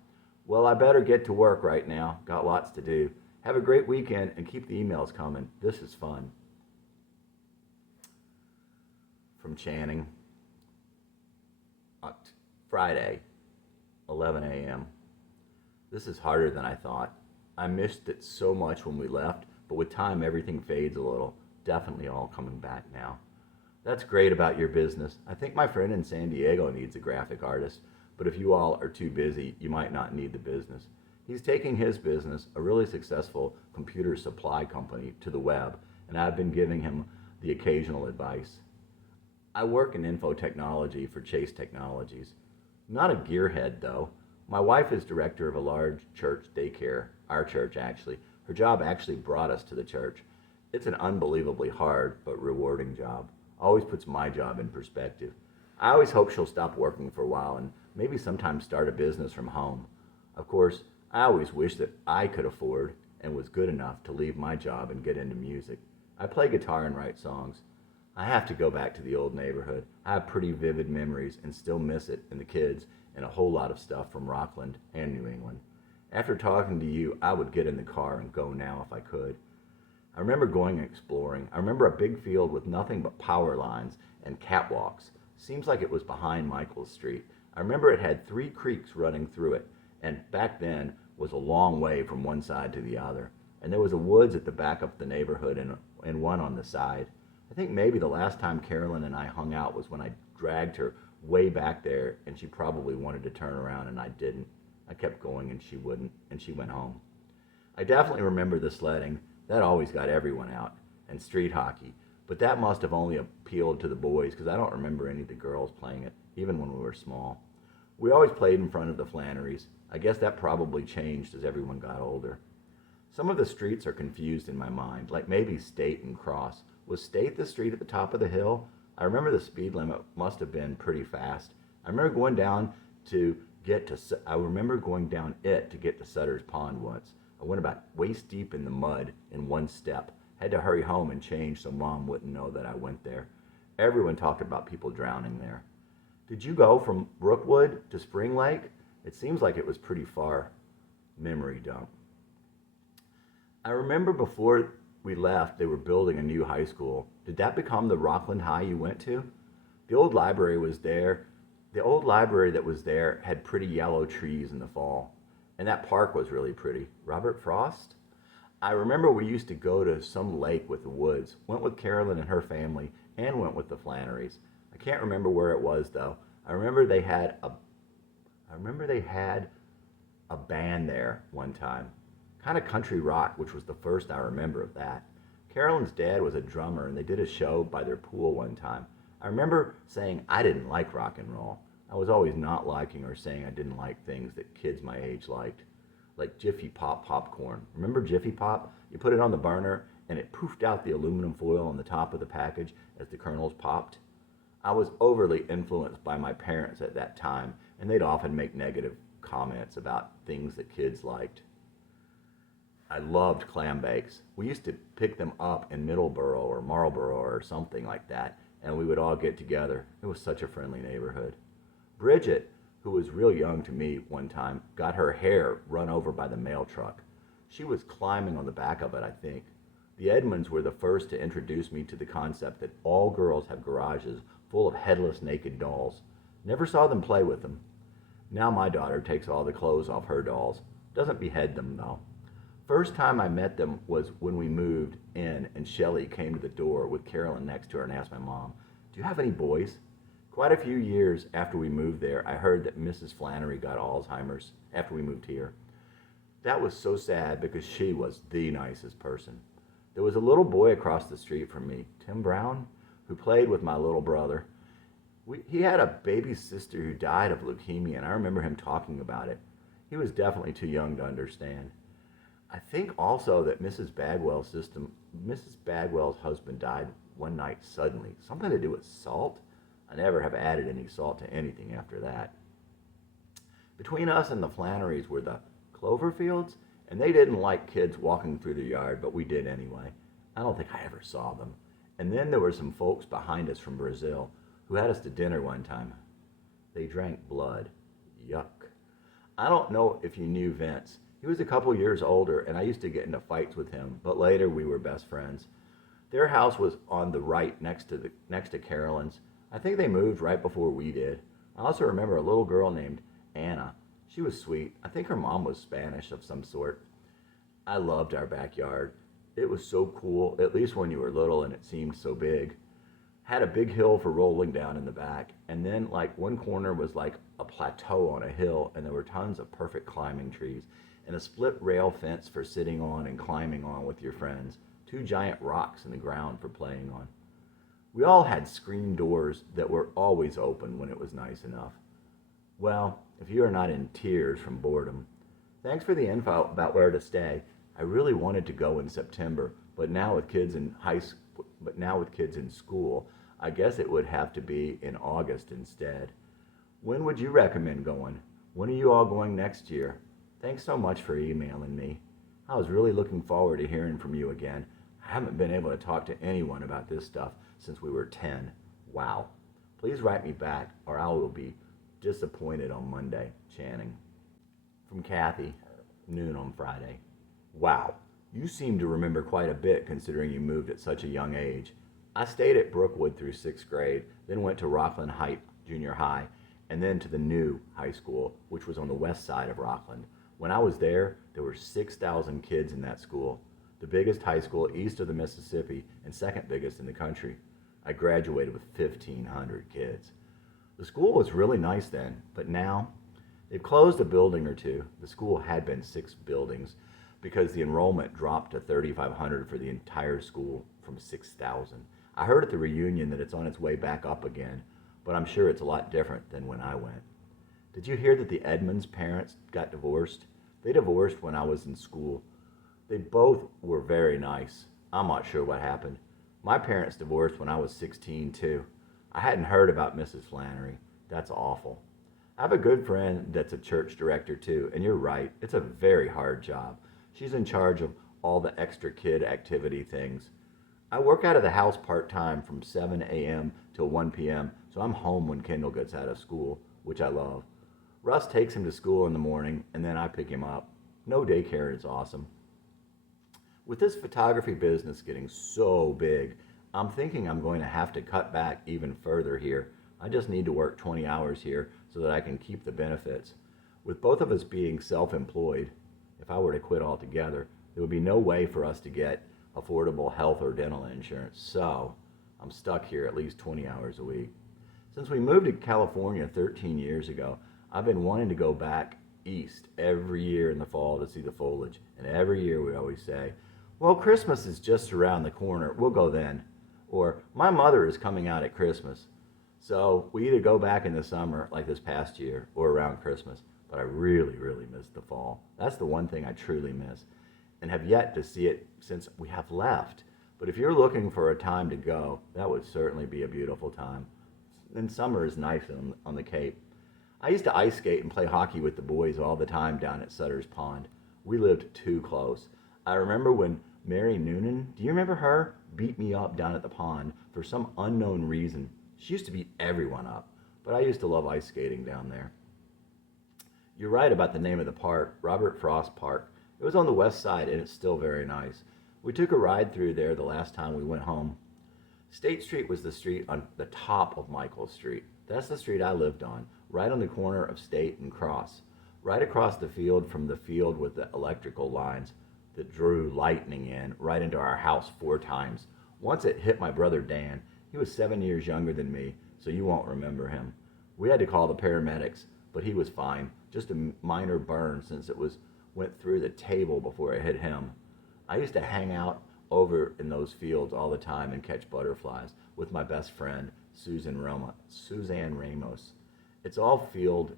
Well, I better get to work right now. Got lots to do. Have a great weekend and keep the emails coming. This is fun. From Channing. Friday, 11 a.m. This is harder than I thought. I missed it so much when we left, but with time everything fades a little. Definitely all coming back now. That's great about your business. I think my friend in San Diego needs a graphic artist, but if you all are too busy, you might not need the business. He's taking his business, a really successful computer supply company, to the web, and I've been giving him the occasional advice. I work in info technology for Chase Technologies. Not a gearhead, though. My wife is director of a large church daycare, our church actually. Her job actually brought us to the church. It's an unbelievably hard but rewarding job. Always puts my job in perspective. I always hope she'll stop working for a while and maybe sometime start a business from home. Of course, I always wish that I could afford and was good enough to leave my job and get into music. I play guitar and write songs. I have to go back to the old neighborhood. I have pretty vivid memories and still miss it and the kids and a whole lot of stuff from Rockland and New England. After talking to you, I would get in the car and go now if I could. I remember going and exploring. I remember a big field with nothing but power lines and catwalks. Seems like it was behind Michael's Street. I remember it had 3 creeks running through it, and back then was a long way from one side to the other. And there was a woods at the back of the neighborhood and one on the side. I think maybe the last time Carolyn and I hung out was when I dragged her way back there, and she probably wanted to turn around and I didn't. I kept going and she wouldn't, and she went home. I definitely remember the sledding. That always got everyone out, and street hockey. But that must have only appealed to the boys because I don't remember any of the girls playing it, even when we were small. We always played in front of the Flannerys. I guess that probably changed as everyone got older. Some of the streets are confused in my mind, like maybe State and Cross. Was State the street at the top of the hill? I remember the speed limit must have been pretty fast. I remember going down it to get to Sutter's Pond once. I went about waist deep in the mud in one step. Had to hurry home and change so Mom wouldn't know that I went there. Everyone talked about people drowning there. Did you go from Brookwood to Spring Lake? It seems like it was pretty far. Memory dump. I remember before we left, they were building a new high school. Did that become the Rockland High you went to? The old library was there. The old library that was there had pretty yellow trees in the fall. And that park was really pretty. Robert Frost? I remember we used to go to some lake with the woods. Went with Carolyn and her family, and went with the Flannerys. I can't remember where it was though. I remember they had a band there one time. Kind of country rock, which was the first I remember of that. Carolyn's dad was a drummer, and they did a show by their pool one time. I remember saying I didn't like rock and roll. I was always not liking or saying I didn't like things that kids my age liked, like Jiffy Pop popcorn. Remember Jiffy Pop? You put it on the burner, and it poofed out the aluminum foil on the top of the package as the kernels popped. I was overly influenced by my parents at that time, and they'd often make negative comments about things that kids liked. I loved clam bakes. We used to pick them up in Middleborough or Marlborough or something like that, and we would all get together. It was such a friendly neighborhood. Bridget, who was real young to me one time, got her hair run over by the mail truck. She was climbing on the back of it, I think. The Edmonds were the first to introduce me to the concept that all girls have garages full of headless naked dolls. Never saw them play with them. Now my daughter takes all the clothes off her dolls. Doesn't behead them, though. First time I met them was when we moved in and Shelley came to the door with Carolyn next to her and asked my mom, "Do you have any boys?" Quite a few years after we moved there, I heard that Mrs. Flannery got Alzheimer's after we moved here. That was so sad because she was the nicest person. There was a little boy across the street from me, Tim Brown, who played with my little brother. He had a baby sister who died of leukemia, and I remember him talking about it. He was definitely too young to understand. I think also that Mrs. Bagwell's husband died one night suddenly. Something to do with salt? I never have added any salt to anything after that. Between us and the Flannerys were the Cloverfields, and they didn't like kids walking through the yard, but we did anyway. I don't think I ever saw them. And then there were some folks behind us from Brazil who had us to dinner one time. They drank blood. Yuck. I don't know if you knew Vince. He was a couple years older, and I used to get into fights with him, but later we were best friends. Their house was on the right next to Carolyn's. I think they moved right before we did. I also remember a little girl named Anna. She was sweet. I think her mom was Spanish of some sort. I loved our backyard. It was so cool, at least when you were little and it seemed so big. Had a big hill for rolling down in the back, and then like one corner was like a plateau on a hill, and there were tons of perfect climbing trees, and a split rail fence for sitting on and climbing on with your friends, two giant rocks in the ground for playing on. We all had screen doors that were always open when it was nice enough. Well, if you are not in tears from boredom, thanks for the info about where to stay. I really wanted to go in September, but now with kids in school, I guess it would have to be in August instead. When would you recommend going? When are you all going next year? Thanks so much for emailing me. I was really looking forward to hearing from you again. I haven't been able to talk to anyone about this stuff since we were 10. Wow. Please write me back or I will be disappointed on Monday. Channing. From Kathy, noon on Friday. Wow. You seem to remember quite a bit considering you moved at such a young age. I stayed at Brookwood through 6th grade, then went to Rockland Heights Junior High, and then to the new high school, which was on the west side of Rockland. When I was there were 6,000 kids in that school, the biggest high school east of the Mississippi and second biggest in the country. I graduated with 1,500 kids. The school was really nice then, but now they've closed a building or two. The school had been 6 buildings because the enrollment dropped to 3,500 for the entire school from 6,000. I heard at the reunion that it's on its way back up again, but I'm sure it's a lot different than when I went. Did you hear that the Edmonds parents got divorced? They divorced when I was in school. They both were very nice. I'm not sure what happened. My parents divorced when I was 16 too. I hadn't heard about Mrs. Flannery. That's awful. I have a good friend that's a church director too, and you're right, it's a very hard job. She's in charge of all the extra kid activity things. I work out of the house part-time from 7 a.m. till 1 p.m., so I'm home when Kendall gets out of school, which I love. Russ takes him to school in the morning, and then I pick him up. No daycare is awesome. With this photography business getting so big, I'm thinking I'm going to have to cut back even further here. I just need to work 20 hours here so that I can keep the benefits. With both of us being self-employed, if I were to quit altogether, there would be no way for us to get affordable health or dental insurance, so I'm stuck here at least 20 hours a week. Since we moved to California 13 years ago, I've been wanting to go back east every year in the fall to see the foliage, and every year we always say, well, Christmas is just around the corner, we'll go then. Or, my mother is coming out at Christmas. So we either go back in the summer, like this past year, or around Christmas. But I really, really miss the fall. That's the one thing I truly miss, and have yet to see it since we have left. But if you're looking for a time to go, that would certainly be a beautiful time. And summer is nice on the Cape. I used to ice skate and play hockey with the boys all the time down at Sutter's Pond. We lived too close. I remember when Mary Noonan, do you remember her? Beat me up down at the pond for some unknown reason. She used to beat everyone up, but I used to love ice skating down there. You're right about the name of the park, Robert Frost Park. It was on the west side and it's still very nice. We took a ride through there the last time we went home. State Street was the street on the top of Michael Street. That's the street I lived on, right on the corner of State and Cross. Right across the field from the field with the electrical lines that drew lightning in right into our house 4 times. Once it hit my brother Dan. He was 7 years younger than me, so you won't remember him. We had to call the paramedics, but he was fine. Just a minor burn since went through the table before it hit him. I used to hang out over in those fields all the time and catch butterflies with my best friend, Suzanne Ramos. It's all filled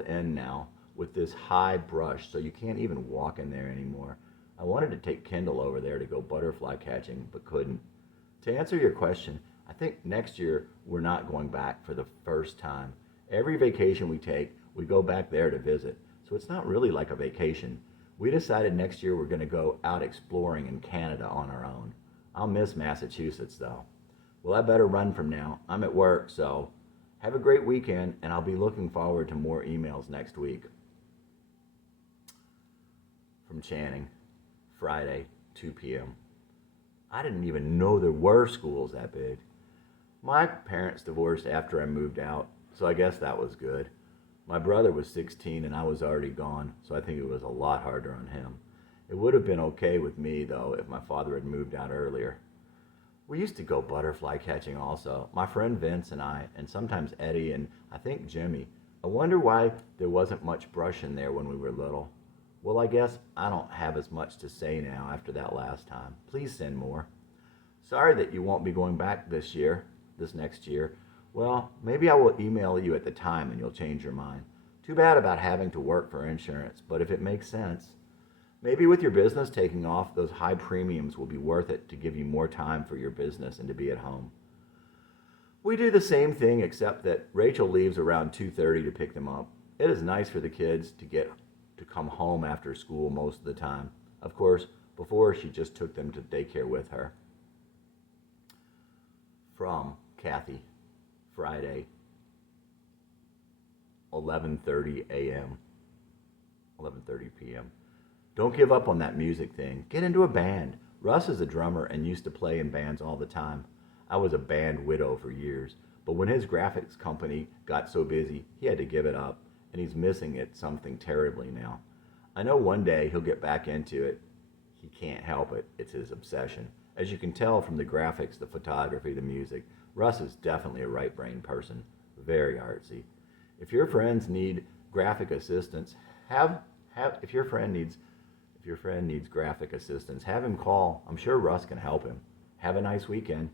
in now with this high brush, so you can't even walk in there anymore. I wanted to take Kendall over there to go butterfly catching, but couldn't. To answer your question, I think next year we're not going back for the first time. Every vacation we take, we go back there to visit, so it's not really like a vacation. We decided next year we're going to go out exploring in Canada on our own. I'll miss Massachusetts, though. Well, I better run from now. I'm at work, so have a great weekend, and I'll be looking forward to more emails next week. From Channing, Friday, 2 p.m. I didn't even know there were schools that big. My parents divorced after I moved out, so I guess that was good. My brother was 16 and I was already gone, so I think it was a lot harder on him. It would have been okay with me, though, if my father had moved out earlier. We used to go butterfly catching also. My friend Vince and I, and sometimes Eddie and I think Jimmy. I wonder why there wasn't much brush in there when we were little. Well, I guess I don't have as much to say now after that last time. Please send more. Sorry that you won't be going back this next year. Well, maybe I will email you at the time and you'll change your mind. Too bad about having to work for insurance, but if it makes sense, maybe with your business taking off, those high premiums will be worth it to give you more time for your business and to be at home. We do the same thing except that Rachel leaves around 2:30 to pick them up. It is nice for the kids to come home after school most of the time. Of course, before she just took them to daycare with her. From Kathy, Friday, 11:30 a.m., 11:30 p.m. Don't give up on that music thing. Get into a band. Russ is a drummer and used to play in bands all the time. I was a band widow for years, but when his graphics company got so busy, he had to give it up, and he's missing it something terribly now. I know one day he'll get back into it. He can't help it. It's his obsession. As you can tell from the graphics, the photography, the music, Russ is definitely a right-brained person. Very artsy. If your friends need graphic assistance, if your friend needs graphic assistance, have him call. I'm sure Russ can help him. Have a nice weekend.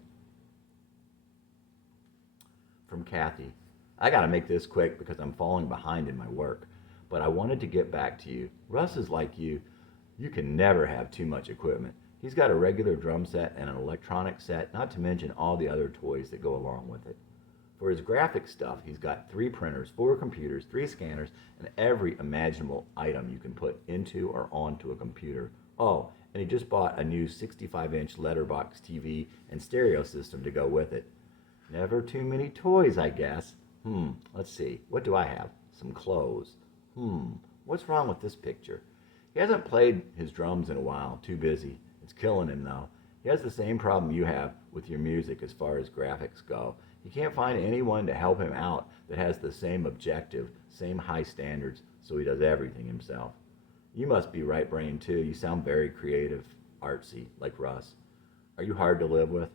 From Kathy. I gotta make this quick because I'm falling behind in my work, but I wanted to get back to you. Russ is like you. You can never have too much equipment. He's got a regular drum set and an electronic set, not to mention all the other toys that go along with it. For his graphic stuff, he's got 3 printers, 4 computers, 3 scanners, and every imaginable item you can put into or onto a computer. Oh, and he just bought a new 65-inch letterbox TV and stereo system to go with it. Never too many toys, I guess. Let's see. What do I have? Some clothes. What's wrong with this picture? He hasn't played his drums in a while. Too busy. It's killing him, though. He has the same problem you have with your music as far as graphics go. He can't find anyone to help him out that has the same objective, same high standards, so he does everything himself. You must be right-brained, too. You sound very creative, artsy, like Russ. Are you hard to live with?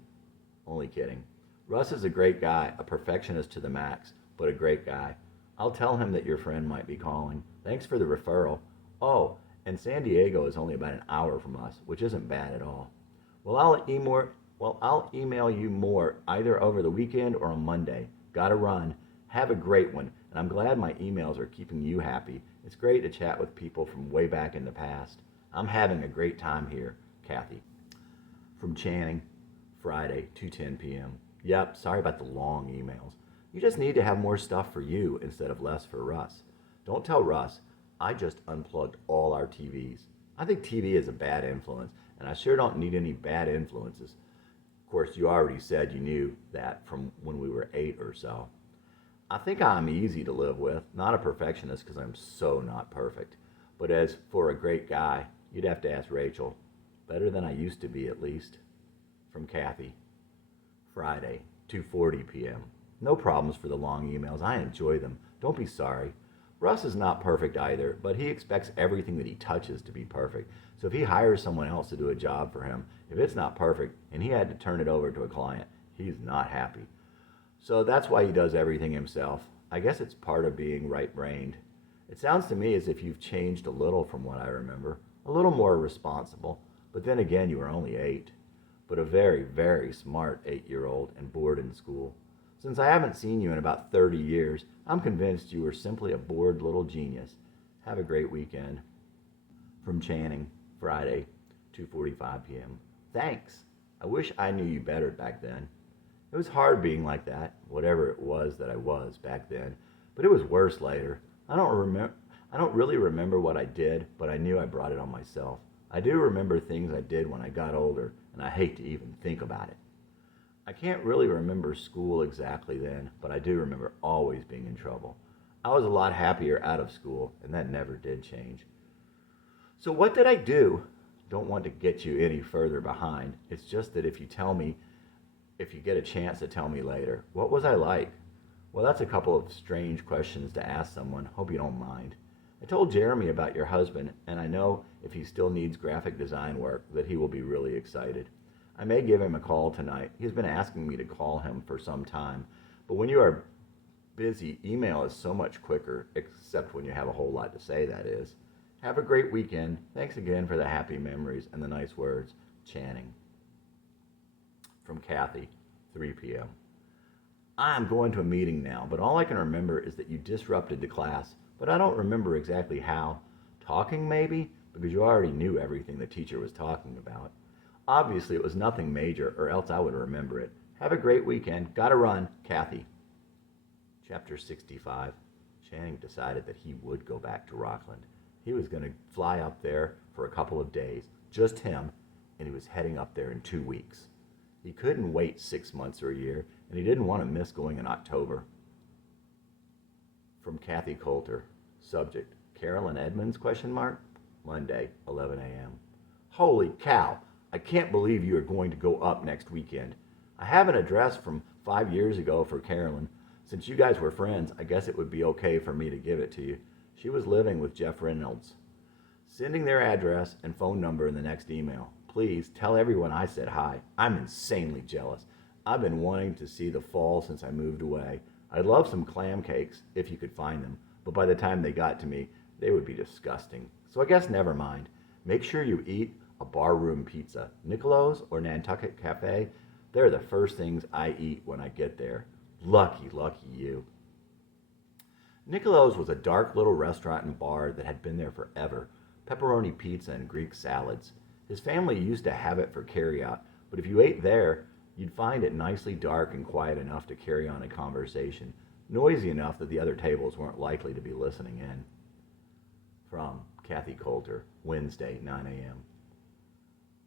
Only kidding. Russ is a great guy, a perfectionist to the max, but a great guy. I'll tell him that your friend might be calling. Thanks for the referral. Oh, and San Diego is only about an hour from us, which isn't bad at all. Well, I'll email you more either over the weekend or on Monday. Gotta run. Have a great one, and I'm glad my emails are keeping you happy. It's great to chat with people from way back in the past. I'm having a great time here, Kathy. From Channing, Friday, 2:10 p.m. Yep, sorry about the long emails. You just need to have more stuff for you instead of less for Russ. Don't tell Russ, I just unplugged all our TVs. I think TV is a bad influence, and I sure don't need any bad influences. Of course, you already said you knew that from when we were 8 or so. I think I'm easy to live with, not a perfectionist because I'm so not perfect. But as for a great guy, you'd have to ask Rachel. Better than I used to be, at least. From Kathy. Friday, 2:40 p.m. No problems for the long emails. I enjoy them. Don't be sorry. Russ is not perfect either, but he expects everything that he touches to be perfect. So if he hires someone else to do a job for him, if it's not perfect and he had to turn it over to a client, he's not happy. So that's why he does everything himself. I guess it's part of being right-brained. It sounds to me as if you've changed a little from what I remember. A little more responsible, but then again, you were only 8. But a very, very smart 8-year-old and bored in school. Since I haven't seen you in about 30 years, I'm convinced you were simply a bored little genius. Have a great weekend. From Channing, Friday, 2:45 p.m. Thanks. I wish I knew you better back then. It was hard being like that, whatever it was that I was back then, but it was worse later. I don't really remember what I did, but I knew I brought it on myself. I do remember things I did when I got older, and I hate to even think about it. I can't really remember school exactly then, but I do remember always being in trouble. I was a lot happier out of school, and that never did change. So what did I do? Don't want to get you any further behind. It's just that if you get a chance to tell me later, what was I like? Well, that's a couple of strange questions to ask someone. Hope you don't mind. I told Jeremy about your husband, and I know if he still needs graphic design work that he will be really excited. I may give him a call tonight. He's been asking me to call him for some time. But when you are busy, email is so much quicker, except when you have a whole lot to say, that is. Have a great weekend. Thanks again for the happy memories and the nice words. Channing. From Kathy, 3 p.m. I'm going to a meeting now, but all I can remember is that you disrupted the class, but I don't remember exactly how. Talking, maybe? Because you already knew everything the teacher was talking about. Obviously, it was nothing major, or else I would remember it. Have a great weekend. Gotta run. Kathy. Chapter 65. Channing decided that he would go back to Rockland. He was going to fly up there for a couple of days, just him, and he was heading up there in 2 weeks. He couldn't wait 6 months or a year, and he didn't want to miss going in October. From Kathy Coulter. Subject, Carolyn Edmonds, ? Monday, 11 a.m. Holy cow! I can't believe you are going to go up next weekend. I have an address from 5 years ago for Carolyn. Since you guys were friends, I guess it would be okay for me to give it to you. She was living with Jeff Reynolds. Sending their address and phone number in the next email. Please tell everyone I said hi. I'm insanely jealous. I've been wanting to see the fall since I moved away. I'd love some clam cakes, if you could find them, but by the time they got to me, they would be disgusting. So I guess never mind. Make sure you eat a barroom pizza. Nicolo's or Nantucket Cafe, they're the first things I eat when I get there. Lucky, lucky you. Nicolo's was a dark little restaurant and bar that had been there forever. Pepperoni pizza and Greek salads. His family used to have it for carryout, but if you ate there, you'd find it nicely dark and quiet enough to carry on a conversation, noisy enough that the other tables weren't likely to be listening in. From Kathy Coulter, Wednesday, 9 a.m.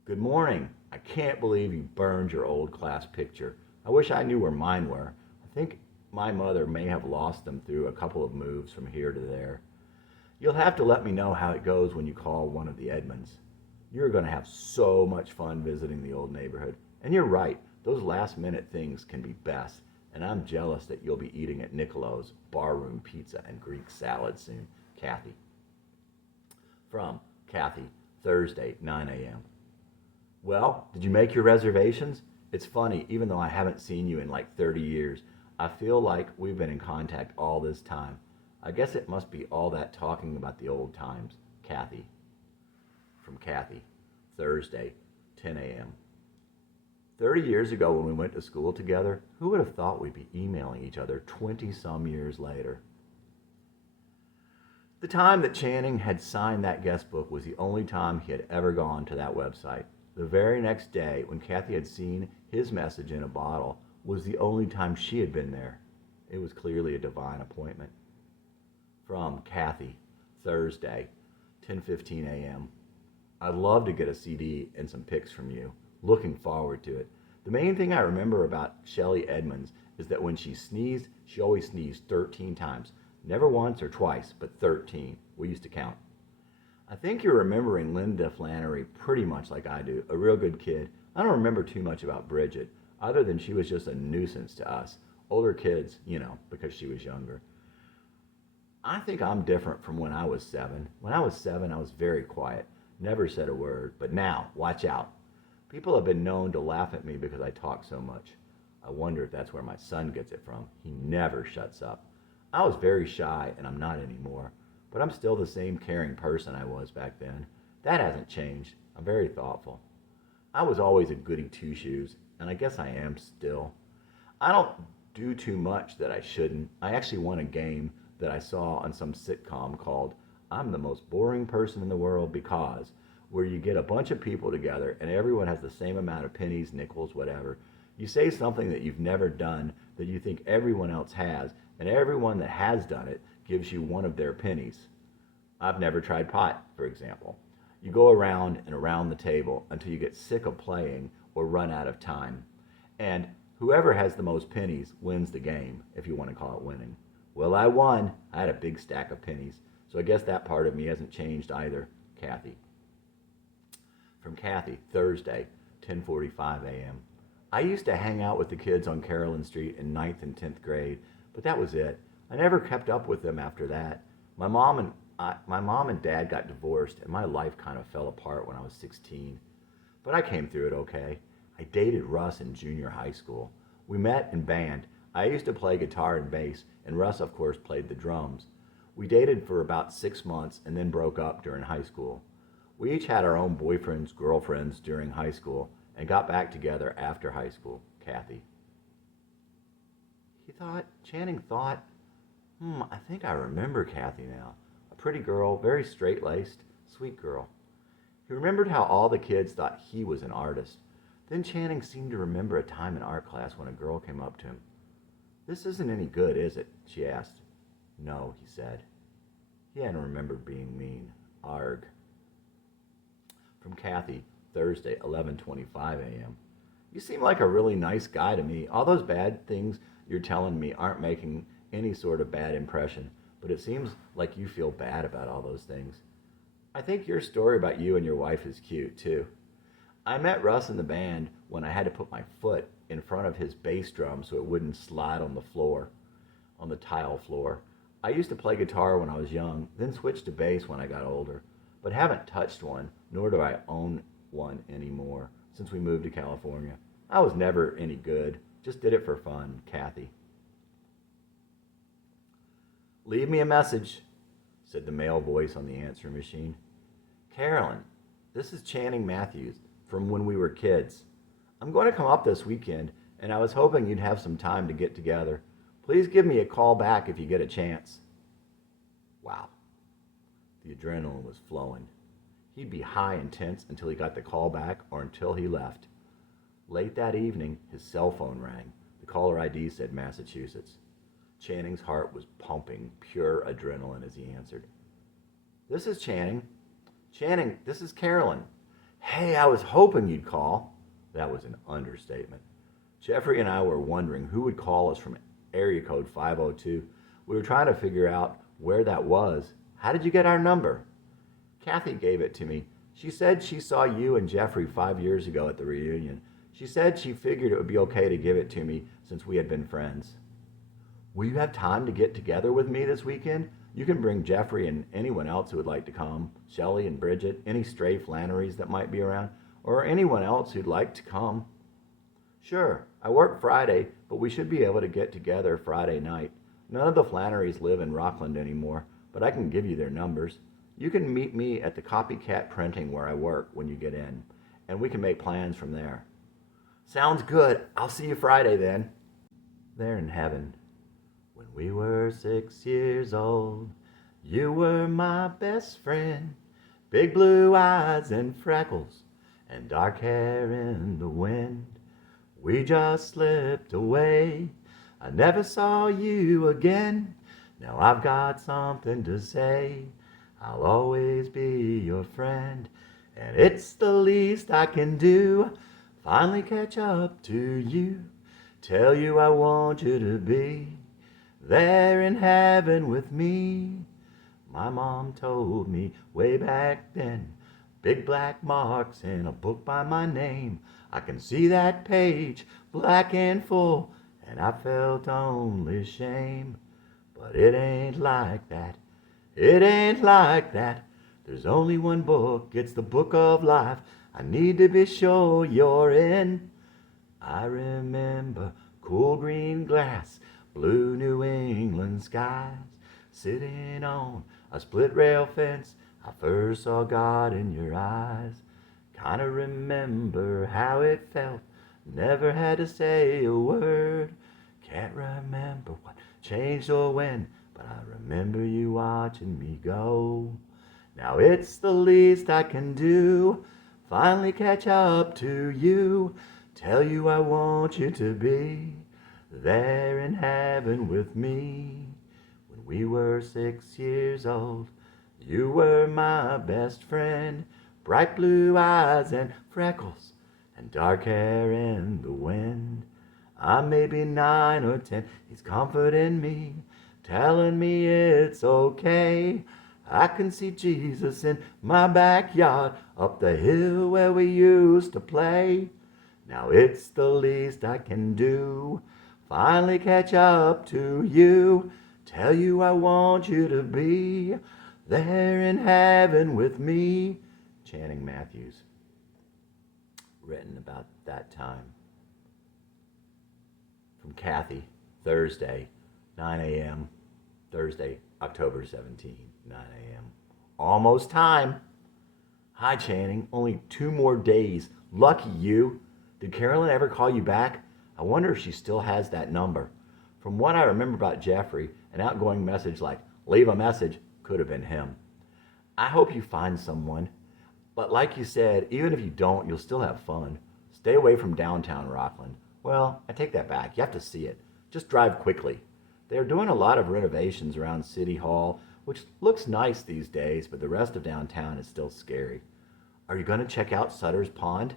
Good morning. I can't believe you burned your old class picture. I wish I knew where mine were. I think my mother may have lost them through a couple of moves from here to there. You'll have to let me know how it goes when you call one of the Edmonds. You're going to have so much fun visiting the old neighborhood. And you're right, those last-minute things can be best, and I'm jealous that you'll be eating at Nicolo's barroom pizza and Greek salad soon. Kathy. From Kathy, Thursday, 9 a.m. Well, did you make your reservations? It's funny, even though I haven't seen you in like 30 years, I feel like we've been in contact all this time. I guess it must be all that talking about the old times. Kathy. From Kathy, Thursday, 10 a.m. 30 years ago when we went to school together, who would have thought we'd be emailing each other 20-some years later? The time that Channing had signed that guest book was the only time he had ever gone to that website. The very next day, when Kathy had seen his message in a bottle, was the only time she had been there. It was clearly a divine appointment. From Kathy, Thursday, 10:15 a.m. I'd love to get a CD and some pics from you. Looking forward to it. The main thing I remember about Shelley Edmonds is that when she sneezed, she always sneezed 13 times. Never once or twice, but 13. We used to count. I think you're remembering Linda Flannery pretty much like I do. A real good kid. I don't remember too much about Bridget, other than she was just a nuisance to us. Older kids, because she was younger. I think I'm different from when I was 7. When I was 7, I was very quiet. Never said a word. But now, watch out. People have been known to laugh at me because I talk so much. I wonder if that's where my son gets it from. He never shuts up. I was very shy, and I'm not anymore. But I'm still the same caring person I was back then. That hasn't changed. I'm very thoughtful. I was always a goody two-shoes, and I guess I am still. I don't do too much that I shouldn't. I actually won a game that I saw on some sitcom called I'm the Most Boring Person in the World Because, where you get a bunch of people together and everyone has the same amount of pennies, nickels, whatever. You say something that you've never done that you think everyone else has, and everyone that has done it gives you one of their pennies. I've never tried pot, for example. You go around and around the table until you get sick of playing or run out of time. And whoever has the most pennies wins the game, if you want to call it winning. Well, I won. I had a big stack of pennies. So I guess that part of me hasn't changed either. Kathy. From Kathy, Thursday, 10:45 a.m. I used to hang out with the kids on Carolyn Street in 9th and 10th grade, but that was it. I never kept up with them after that. My mom and dad got divorced, and my life kind of fell apart when I was 16. But I came through it okay. I dated Russ in junior high school. We met in band. I used to play guitar and bass, and Russ, of course, played the drums. We dated for about 6 months and then broke up during high school. We each had our own boyfriends, girlfriends during high school, and got back together after high school. Kathy. Channing thought, I think I remember Kathy now. A pretty girl, very straight-laced, sweet girl. He remembered how all the kids thought he was an artist. Then Channing seemed to remember a time in art class when a girl came up to him. "This isn't any good, is it?" she asked. "No," he said. He hadn't remembered being mean. Arg. From Kathy, Thursday, 11:25 a.m. "You seem like a really nice guy to me. All those bad things you're telling me aren't making any sort of bad impression, but it seems like you feel bad about all those things. I think your story about you and your wife is cute, too. I met Russ in the band when I had to put my foot in front of his bass drum so it wouldn't slide on the floor, on the tile floor. I used to play guitar when I was young, then switched to bass when I got older, but haven't touched one, nor do I own one anymore since we moved to California. I was never any good, just did it for fun." Kathy. "Leave me a message," said the male voice on the answering machine. "Carolyn, this is Channing Matthews from when we were kids. I'm going to come up this weekend, and I was hoping you'd have some time to get together. Please give me a call back if you get a chance." Wow. The adrenaline was flowing. He'd be high and tense until he got the call back or until he left. Late that evening, his cell phone rang. The caller ID said Massachusetts. Channing's heart was pumping pure adrenaline as he answered. "This is Channing. Channing, this is Carolyn. Hey, I was hoping you'd call." That was an understatement. Jeffrey and I were wondering who would call us from area code 502. We were trying to figure out where that was. How did you get our number? Kathy gave it to me. She said she saw you and Jeffrey 5 years ago at the reunion. She said she figured it would be okay to give it to me since we had been friends. Will you have time to get together with me this weekend? You can bring Jeffrey and anyone else who would like to come. Shelley and Bridget, any stray Flannerys that might be around, or anyone else who'd like to come. Sure, I work Friday, but we should be able to get together Friday night. None of the Flannerys live in Rockland anymore, but I can give you their numbers. You can meet me at the copycat printing where I work when you get in, and we can make plans from there. Sounds good. I'll see you Friday then. There in heaven. When we were 6 years old, you were my best friend. Big blue eyes and freckles and dark hair in the wind. We just slipped away. I never saw you again. Now I've got something to say. I'll always be your friend, and it's the least I can do. Finally catch up to you. Tell you I want you to be there in heaven with me. My mom told me way back then, big black marks in a book by my name. I can see that page, black and full, and I felt only shame. But it ain't like that, it ain't like that. There's only one book, it's the book of life. I need to be sure you're in. I remember cool green glass, blue New England skies, sitting on a split rail fence. I first saw God in your eyes. Kinda remember how it felt, never had to say a word. Can't remember what changed or when, but I remember you watching me go. Now it's the least I can do, finally catch up to you. Tell you I want you to be there in heaven with me. When we were 6 years old, you were my best friend. Bright blue eyes and freckles and dark hair in the wind. I may be 9 or 10, he's comforting me, telling me it's okay. I can see Jesus in my backyard, up the hill where we used to play. Now it's the least I can do, finally catch up to you. Tell you I want you to be there in heaven with me. Channing Matthews. written about that time. From Kathy, Thursday, 9 a.m., Thursday, October 17, 9 a.m. Almost time. Hi, Channing. Only 2 more days. Lucky you. Did Carolyn ever call you back? I wonder if she still has that number. From what I remember about Jeffrey, an outgoing message like, leave a message, could have been him. I hope you find someone. But like you said, even if you don't, you'll still have fun. Stay away from downtown Rockland. Well, I take that back. You have to see it. Just drive quickly. They are doing a lot of renovations around City Hall, which looks nice these days, but the rest of downtown is still scary. Are you going to check out Sutter's Pond?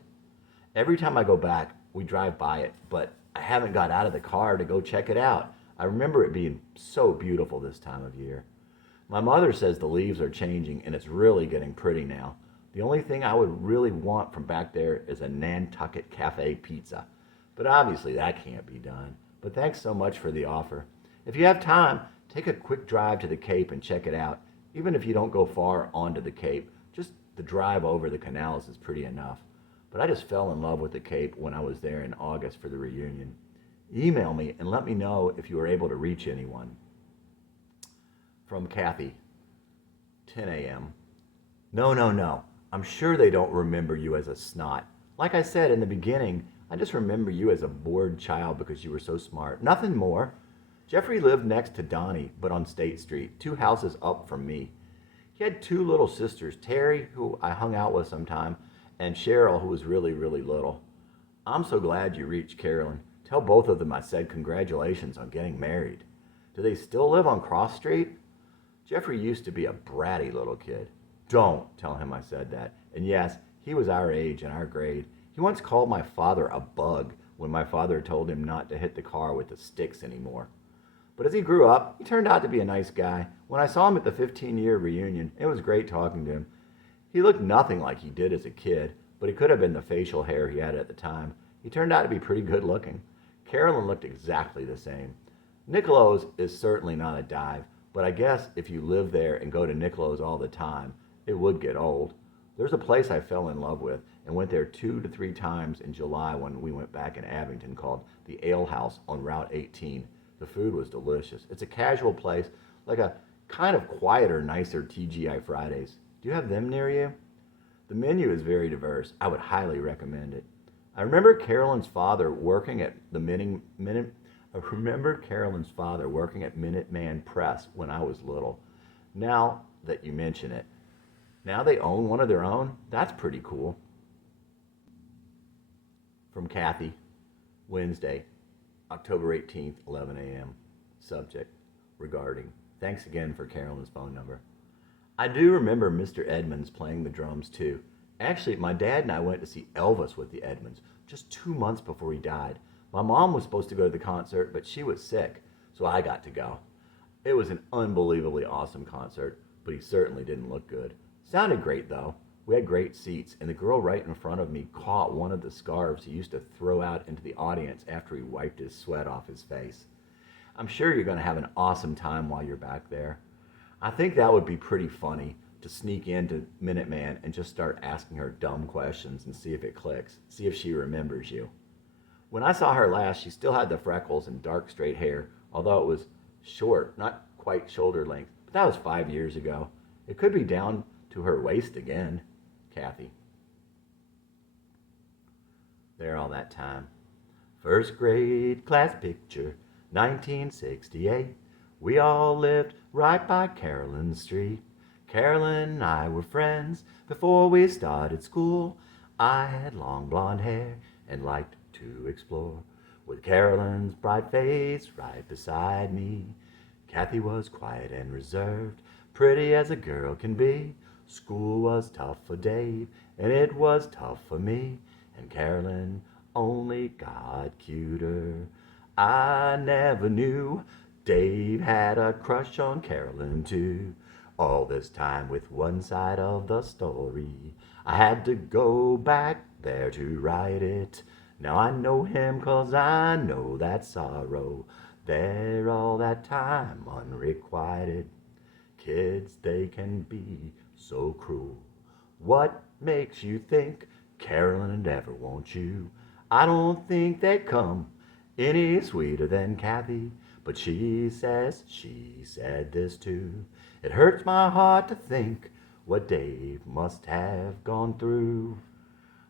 Every time I go back, we drive by it, but I haven't got out of the car to go check it out. I remember it being so beautiful this time of year. My mother says the leaves are changing and it's really getting pretty now. The only thing I would really want from back there is a Nantucket Cafe pizza. But obviously that can't be done. But thanks so much for the offer. If you have time, take a quick drive to the Cape and check it out. Even if you don't go far onto the Cape, just the drive over the canals is pretty enough. But I just fell in love with the Cape when I was there in August for the reunion. Email me and let me know if you were able to reach anyone. From Kathy, 10 a.m. No. I'm sure they don't remember you as a snot. Like I said in the beginning, I just remember you as a bored child because you were so smart. Nothing more. Jeffrey lived next to Donnie, but on State Street, 2 houses up from me. He had 2 little sisters, Terry, who I hung out with sometime, and Cheryl, who was really, really little. I'm so glad you reached Carolyn. Tell both of them I said congratulations on getting married. Do they still live on Cross Street? Jeffrey used to be a bratty little kid. Don't tell him I said that. And yes, he was our age and our grade. He once called my father a bug when my father told him not to hit the car with the sticks anymore. But as he grew up, he turned out to be a nice guy. When I saw him at the 15-year reunion, it was great talking to him. He looked nothing like he did as a kid, but it could have been the facial hair he had at the time. He turned out to be pretty good looking. Carolyn looked exactly the same. Nicolo's is certainly not a dive, but I guess if you live there and go to Nicolo's all the time, it would get old. There's a place I fell in love with and went there 2 to 3 times in July when we went back in Abington called the Ale House on Route 18. The food was delicious. It's a casual place, like a kind of quieter, nicer TGI Fridays. Do you have them near you? The menu is very diverse. I would highly recommend it. I remember Carolyn's father working at the Minuteman Press when I was little. Now that you mention it, now they own one of their own? That's pretty cool. From Kathy, Wednesday, October 18th, 11 a.m. Subject, regarding. Thanks again for Carolyn's phone number. I do remember Mr. Edmonds playing the drums too. Actually, my dad and I went to see Elvis with the Edmonds just 2 months before he died. My mom was supposed to go to the concert, but she was sick, so I got to go. It was an unbelievably awesome concert, but he certainly didn't look good. Sounded great though. We had great seats, and the girl right in front of me caught one of the scarves he used to throw out into the audience after he wiped his sweat off his face. I'm sure you're going to have an awesome time while you're back there. I think that would be pretty funny to sneak into Minuteman and just start asking her dumb questions and see if it clicks, see if she remembers you. When I saw her last, she still had the freckles and dark straight hair, although it was short, not quite shoulder length, but that was 5 years ago. It could be down to her waist again. Kathy. There all that time. First grade class picture, 1968. We all lived right by Carolyn Street. Carolyn and I were friends before we started school. I had long blonde hair and liked to explore. With Carolyn's bright face right beside me. Kathy was quiet and reserved, pretty as a girl can be. School was tough for Dave, and it was tough for me. And Carolyn only got cuter. I never knew Dave had a crush on Carolyn too. All this time with one side of the story. I had to go back there to write it. Now I know him 'cause I know that sorrow. There all that time unrequited. Kids, they can be so cruel. What makes you think Carolyn would never want you. I don't think they'd come any sweeter than Kathy, but she said this too. It hurts my heart to think what Dave must have gone through.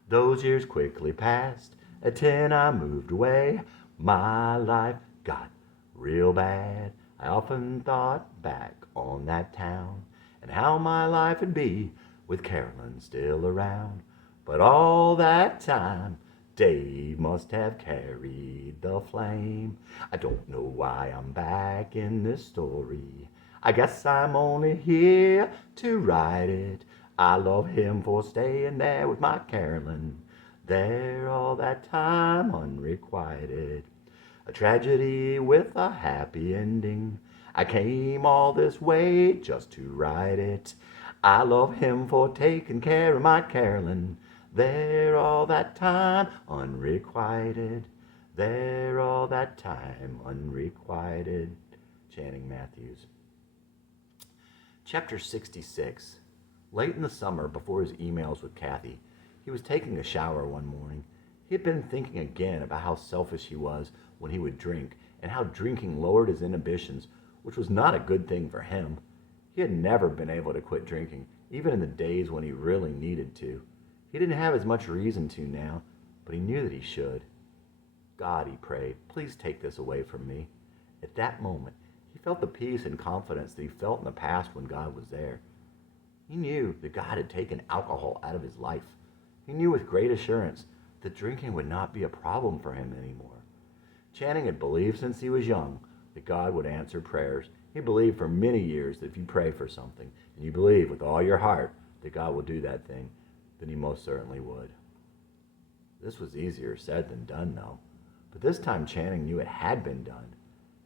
Those years quickly passed. At 10 I moved away. My life got real bad. I often thought back on that town and how my life would be with Carolyn still around. But all that time, Dave must have carried the flame. I don't know why I'm back in this story. I guess I'm only here to write it. I love him for staying there with my Carolyn. There all that time unrequited. A tragedy with a happy ending. I came all this way just to write it. I love him for taking care of my Carolyn. There all that time unrequited. There all that time unrequited. Channing Matthews. Chapter 66. Late in the summer, before his emails with Kathy, he was taking a shower one morning. He had been thinking again about how selfish he was when he would drink, and how drinking lowered his inhibitions, which was not a good thing for him. He had never been able to quit drinking, even in the days when he really needed to. He didn't have as much reason to now, but he knew that he should. God, he prayed, please take this away from me. At that moment, he felt the peace and confidence that he felt in the past when God was there. He knew that God had taken alcohol out of his life. He knew with great assurance that drinking would not be a problem for him anymore. Channing had believed since he was young that God would answer prayers. He believed for many years that if you pray for something, and you believe with all your heart that God will do that thing, then he most certainly would. This was easier said than done, though. But this time Channing knew it had been done,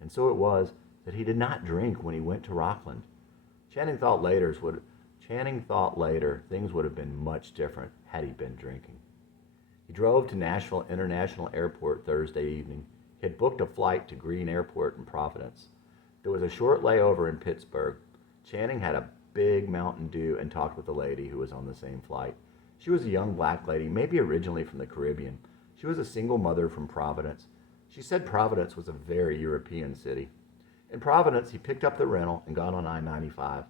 and so it was that he did not drink when he went to Rockland. Channing thought later things would have been much different had he been drinking. He drove to Nashville International Airport Thursday evening. He had booked a flight to Green Airport in Providence. There was a short layover in Pittsburgh. Channing had a big Mountain Dew and talked with a lady who was on the same flight. She was a young black lady, maybe originally from the Caribbean. She was a single mother from Providence. She said Providence was a very European city. In Providence, he picked up the rental and got on I-95.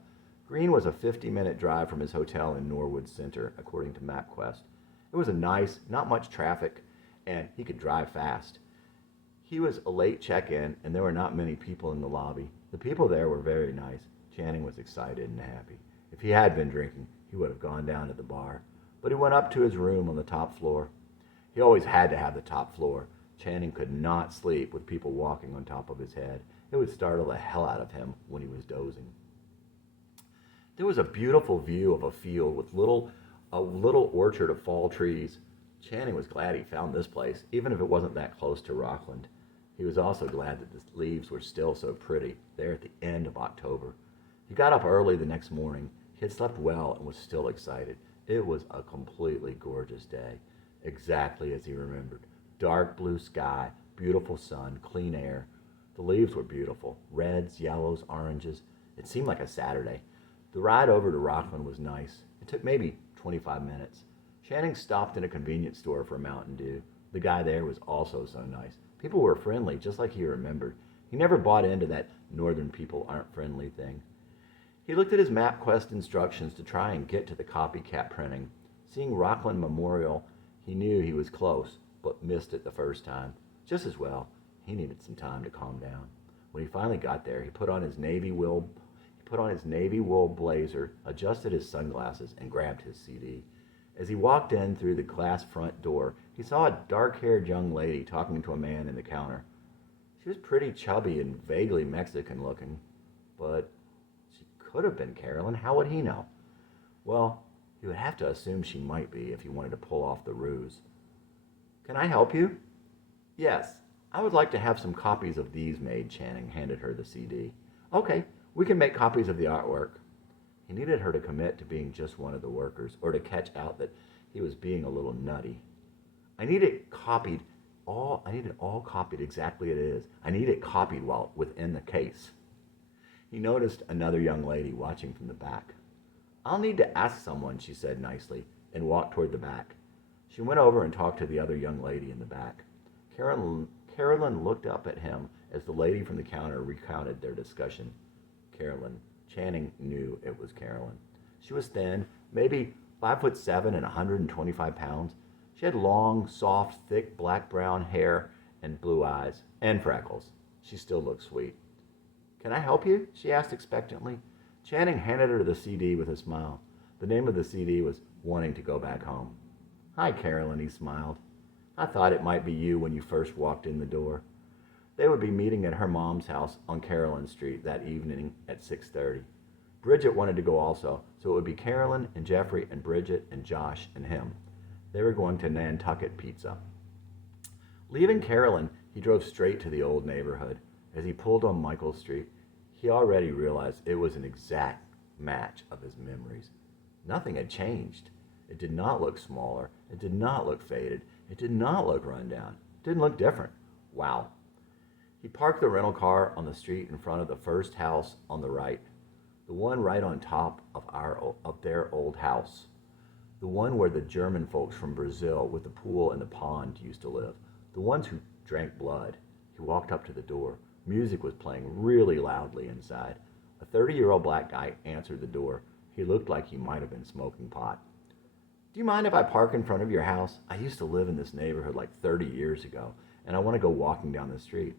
Green was a 50-minute drive from his hotel in Norwood Center, according to MapQuest. It was a nice, not much traffic, and he could drive fast. He was a late check-in, and there were not many people in the lobby. The people there were very nice. Channing was excited and happy. If he had been drinking, he would have gone down to the bar. But he went up to his room on the top floor. He always had to have the top floor. Channing could not sleep with people walking on top of his head. It would startle the hell out of him when he was dozing. There was a beautiful view of a field with a little orchard of fall trees. Channing was glad he found this place, even if it wasn't that close to Rockland. He was also glad that the leaves were still so pretty there at the end of October. He got up early the next morning. He had slept well and was still excited. It was a completely gorgeous day, exactly as he remembered. Dark blue sky, beautiful sun, clean air. The leaves were beautiful, reds, yellows, oranges. It seemed like a Saturday. The ride over to Rockland was nice. It took maybe 25 minutes. Channing stopped in a convenience store for a Mountain Dew. The guy there was also so nice. People were friendly, just like he remembered. He never bought into that northern people aren't friendly thing. He looked at his MapQuest instructions to try and get to the copycat printing. Seeing Rockland Memorial, he knew he was close, but missed it the first time. Just as well, he needed some time to calm down. When he finally got there, he put on his navy wool blazer, adjusted his sunglasses, and grabbed his CD. As he walked in through the glass front door, he saw a dark-haired young lady talking to a man in the counter. She was pretty chubby and vaguely Mexican-looking, but she could have been Carolyn. How would he know? Well, he would have to assume she might be if he wanted to pull off the ruse. "Can I help you?" "Yes, I would like to have some copies of these made," Channing handed her the CD. "Okay, we can make copies of the artwork." He needed her to commit to being just one of the workers, or to catch out that he was being a little nutty. I need it all copied exactly as it is. I need it copied while within the case." He noticed another young lady watching from the back. "I'll need to ask someone," she said nicely, and walked toward the back. She went over and talked to the other young lady in the back. Carolyn looked up at him as the lady from the counter recounted their discussion. Carolyn. Channing knew it was Carolyn. She was thin, maybe 5'7" and 125 pounds. She had long, soft, thick black-brown hair and blue eyes, and freckles. She still looked sweet. "Can I help you?" she asked expectantly. Channing handed her the CD with a smile. The name of the CD was Wanting to Go Back Home. "Hi, Carolyn," he smiled. "I thought it might be you when you first walked in the door." They would be meeting at her mom's house on Carolyn Street that evening at 6:30. Bridget wanted to go also, so it would be Carolyn and Jeffrey and Bridget and Josh and him. They were going to Nantucket Pizza. Leaving Carolyn, he drove straight to the old neighborhood. As he pulled on Michael Street, he already realized it was an exact match of his memories. Nothing had changed. It did not look smaller. It did not look faded. It did not look run down. It didn't look different. Wow. He parked the rental car on the street in front of the first house on the right, the one right on top of their old house, the one where the German folks from Brazil with the pool and the pond used to live, the ones who drank blood. He walked up to the door. Music was playing really loudly inside. A 30-year-old black guy answered the door. He looked like he might have been smoking pot. "Do you mind if I park in front of your house? I used to live in this neighborhood like 30 years ago, and I want to go walking down the street."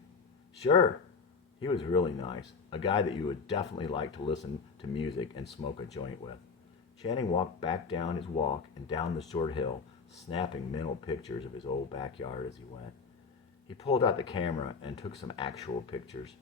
"Sure." He was really nice, a guy that you would definitely like to listen to music and smoke a joint with. Channing walked back down his walk and down the short hill, snapping mental pictures of his old backyard as he went. He pulled out the camera and took some actual pictures.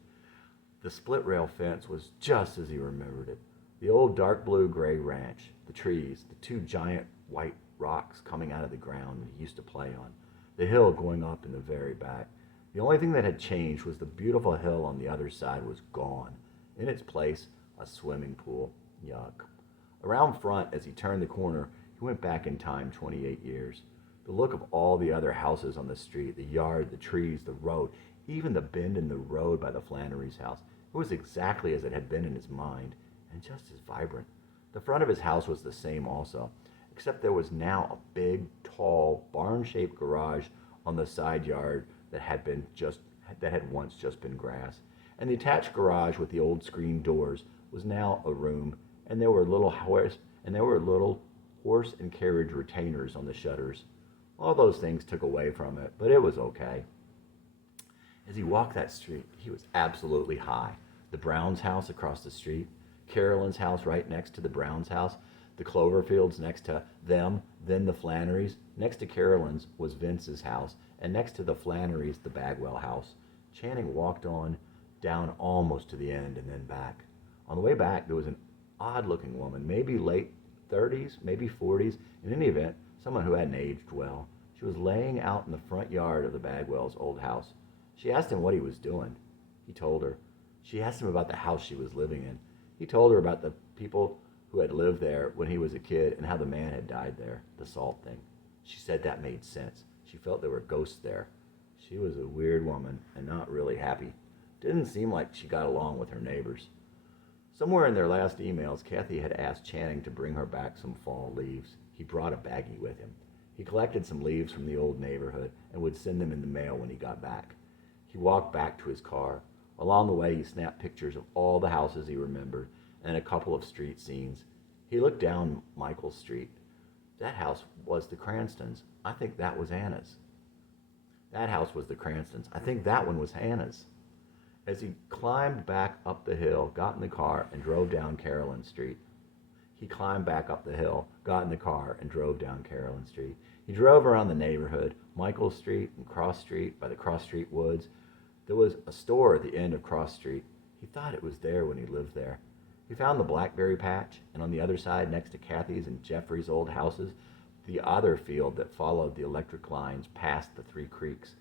The split rail fence was just as he remembered it. The old dark blue-gray ranch, the trees, the two giant white rocks coming out of the ground that he used to play on, the hill going up in the very back. The only thing that had changed was the beautiful hill on the other side was gone. In its place, a swimming pool. Yuck. Around front, as he turned the corner, he went back in time 28 years. The look of all the other houses on the street, the yard, the trees, the road, even the bend in the road by the Flannery's house, it was exactly as it had been in his mind, and just as vibrant. The front of his house was the same also, except there was now a big, tall, barn-shaped garage on the side yard that had once just been grass. And the attached garage with the old screen doors was now a room, and there were little horse and carriage retainers on the shutters. All those things took away from it, but it was okay. As he walked that street, he was absolutely high. The Browns' house across the street, Carolyn's house right next to the Browns' house, the Cloverfields next to them, then the Flannerys. Next to Carolyn's was Vince's house, and next to the Flannerys, the Bagwell house. Channing walked on down almost to the end and then back. On the way back, there was an odd-looking woman, maybe late 30s, maybe 40s. In any event, someone who hadn't aged well. She was laying out in the front yard of the Bagwells' old house. She asked him what he was doing. He told her. She asked him about the house she was living in. He told her about the people who had lived there when he was a kid and how the man had died there, the salt thing. She said that made sense. She felt there were ghosts there. She was a weird woman and not really happy. Didn't seem like she got along with her neighbors. Somewhere in their last emails, Kathy had asked Channing to bring her back some fall leaves. He brought a baggie with him. He collected some leaves from the old neighborhood and would send them in the mail when he got back. He walked back to his car. Along the way, he snapped pictures of all the houses he remembered and a couple of street scenes. He looked down Michael Street. That house was the Cranstons. I think that was Anna's. That house was the Cranstons. I think that one was Hannah's. As he climbed back up the hill, got in the car, and drove down Carolyn Street. He climbed back up the hill, got in the car, and drove down Carolyn Street. He drove around the neighborhood, Michael Street and Cross Street by the Cross Street Woods. There was a store at the end of Cross Street. He thought it was there when he lived there. He found the blackberry patch, and on the other side, next to Kathy's and Jeffrey's old houses, the other field that followed the electric lines past the Three Creeks.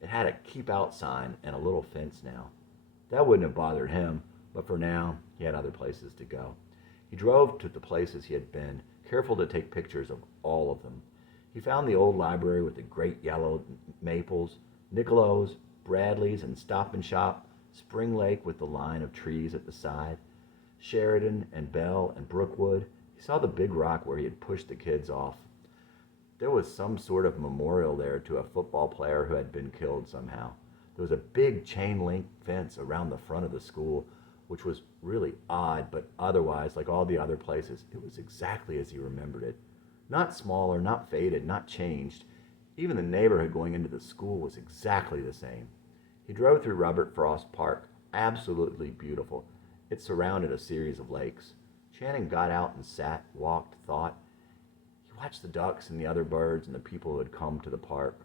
It had a keep out sign and a little fence now. That wouldn't have bothered him, but for now, he had other places to go. He drove to the places he had been, careful to take pictures of all of them. He found the old library with the great yellow maples, Nicolo's, Bradley's, and Stop and Shop, Spring Lake with the line of trees at the side, Sheridan and Bell and Brookwood. He saw the big rock where he had pushed the kids off. There was some sort of memorial there to a football player who had been killed somehow. There was a big chain link fence around the front of the school, which was really odd, but otherwise, like all the other places, it was exactly as he remembered it. Not smaller, not faded, not changed. Even the neighborhood going into the school was exactly the same. He drove through Robert Frost Park, absolutely beautiful. It surrounded a series of lakes. Channing got out and sat, walked, thought. He watched the ducks and the other birds and the people who had come to the park.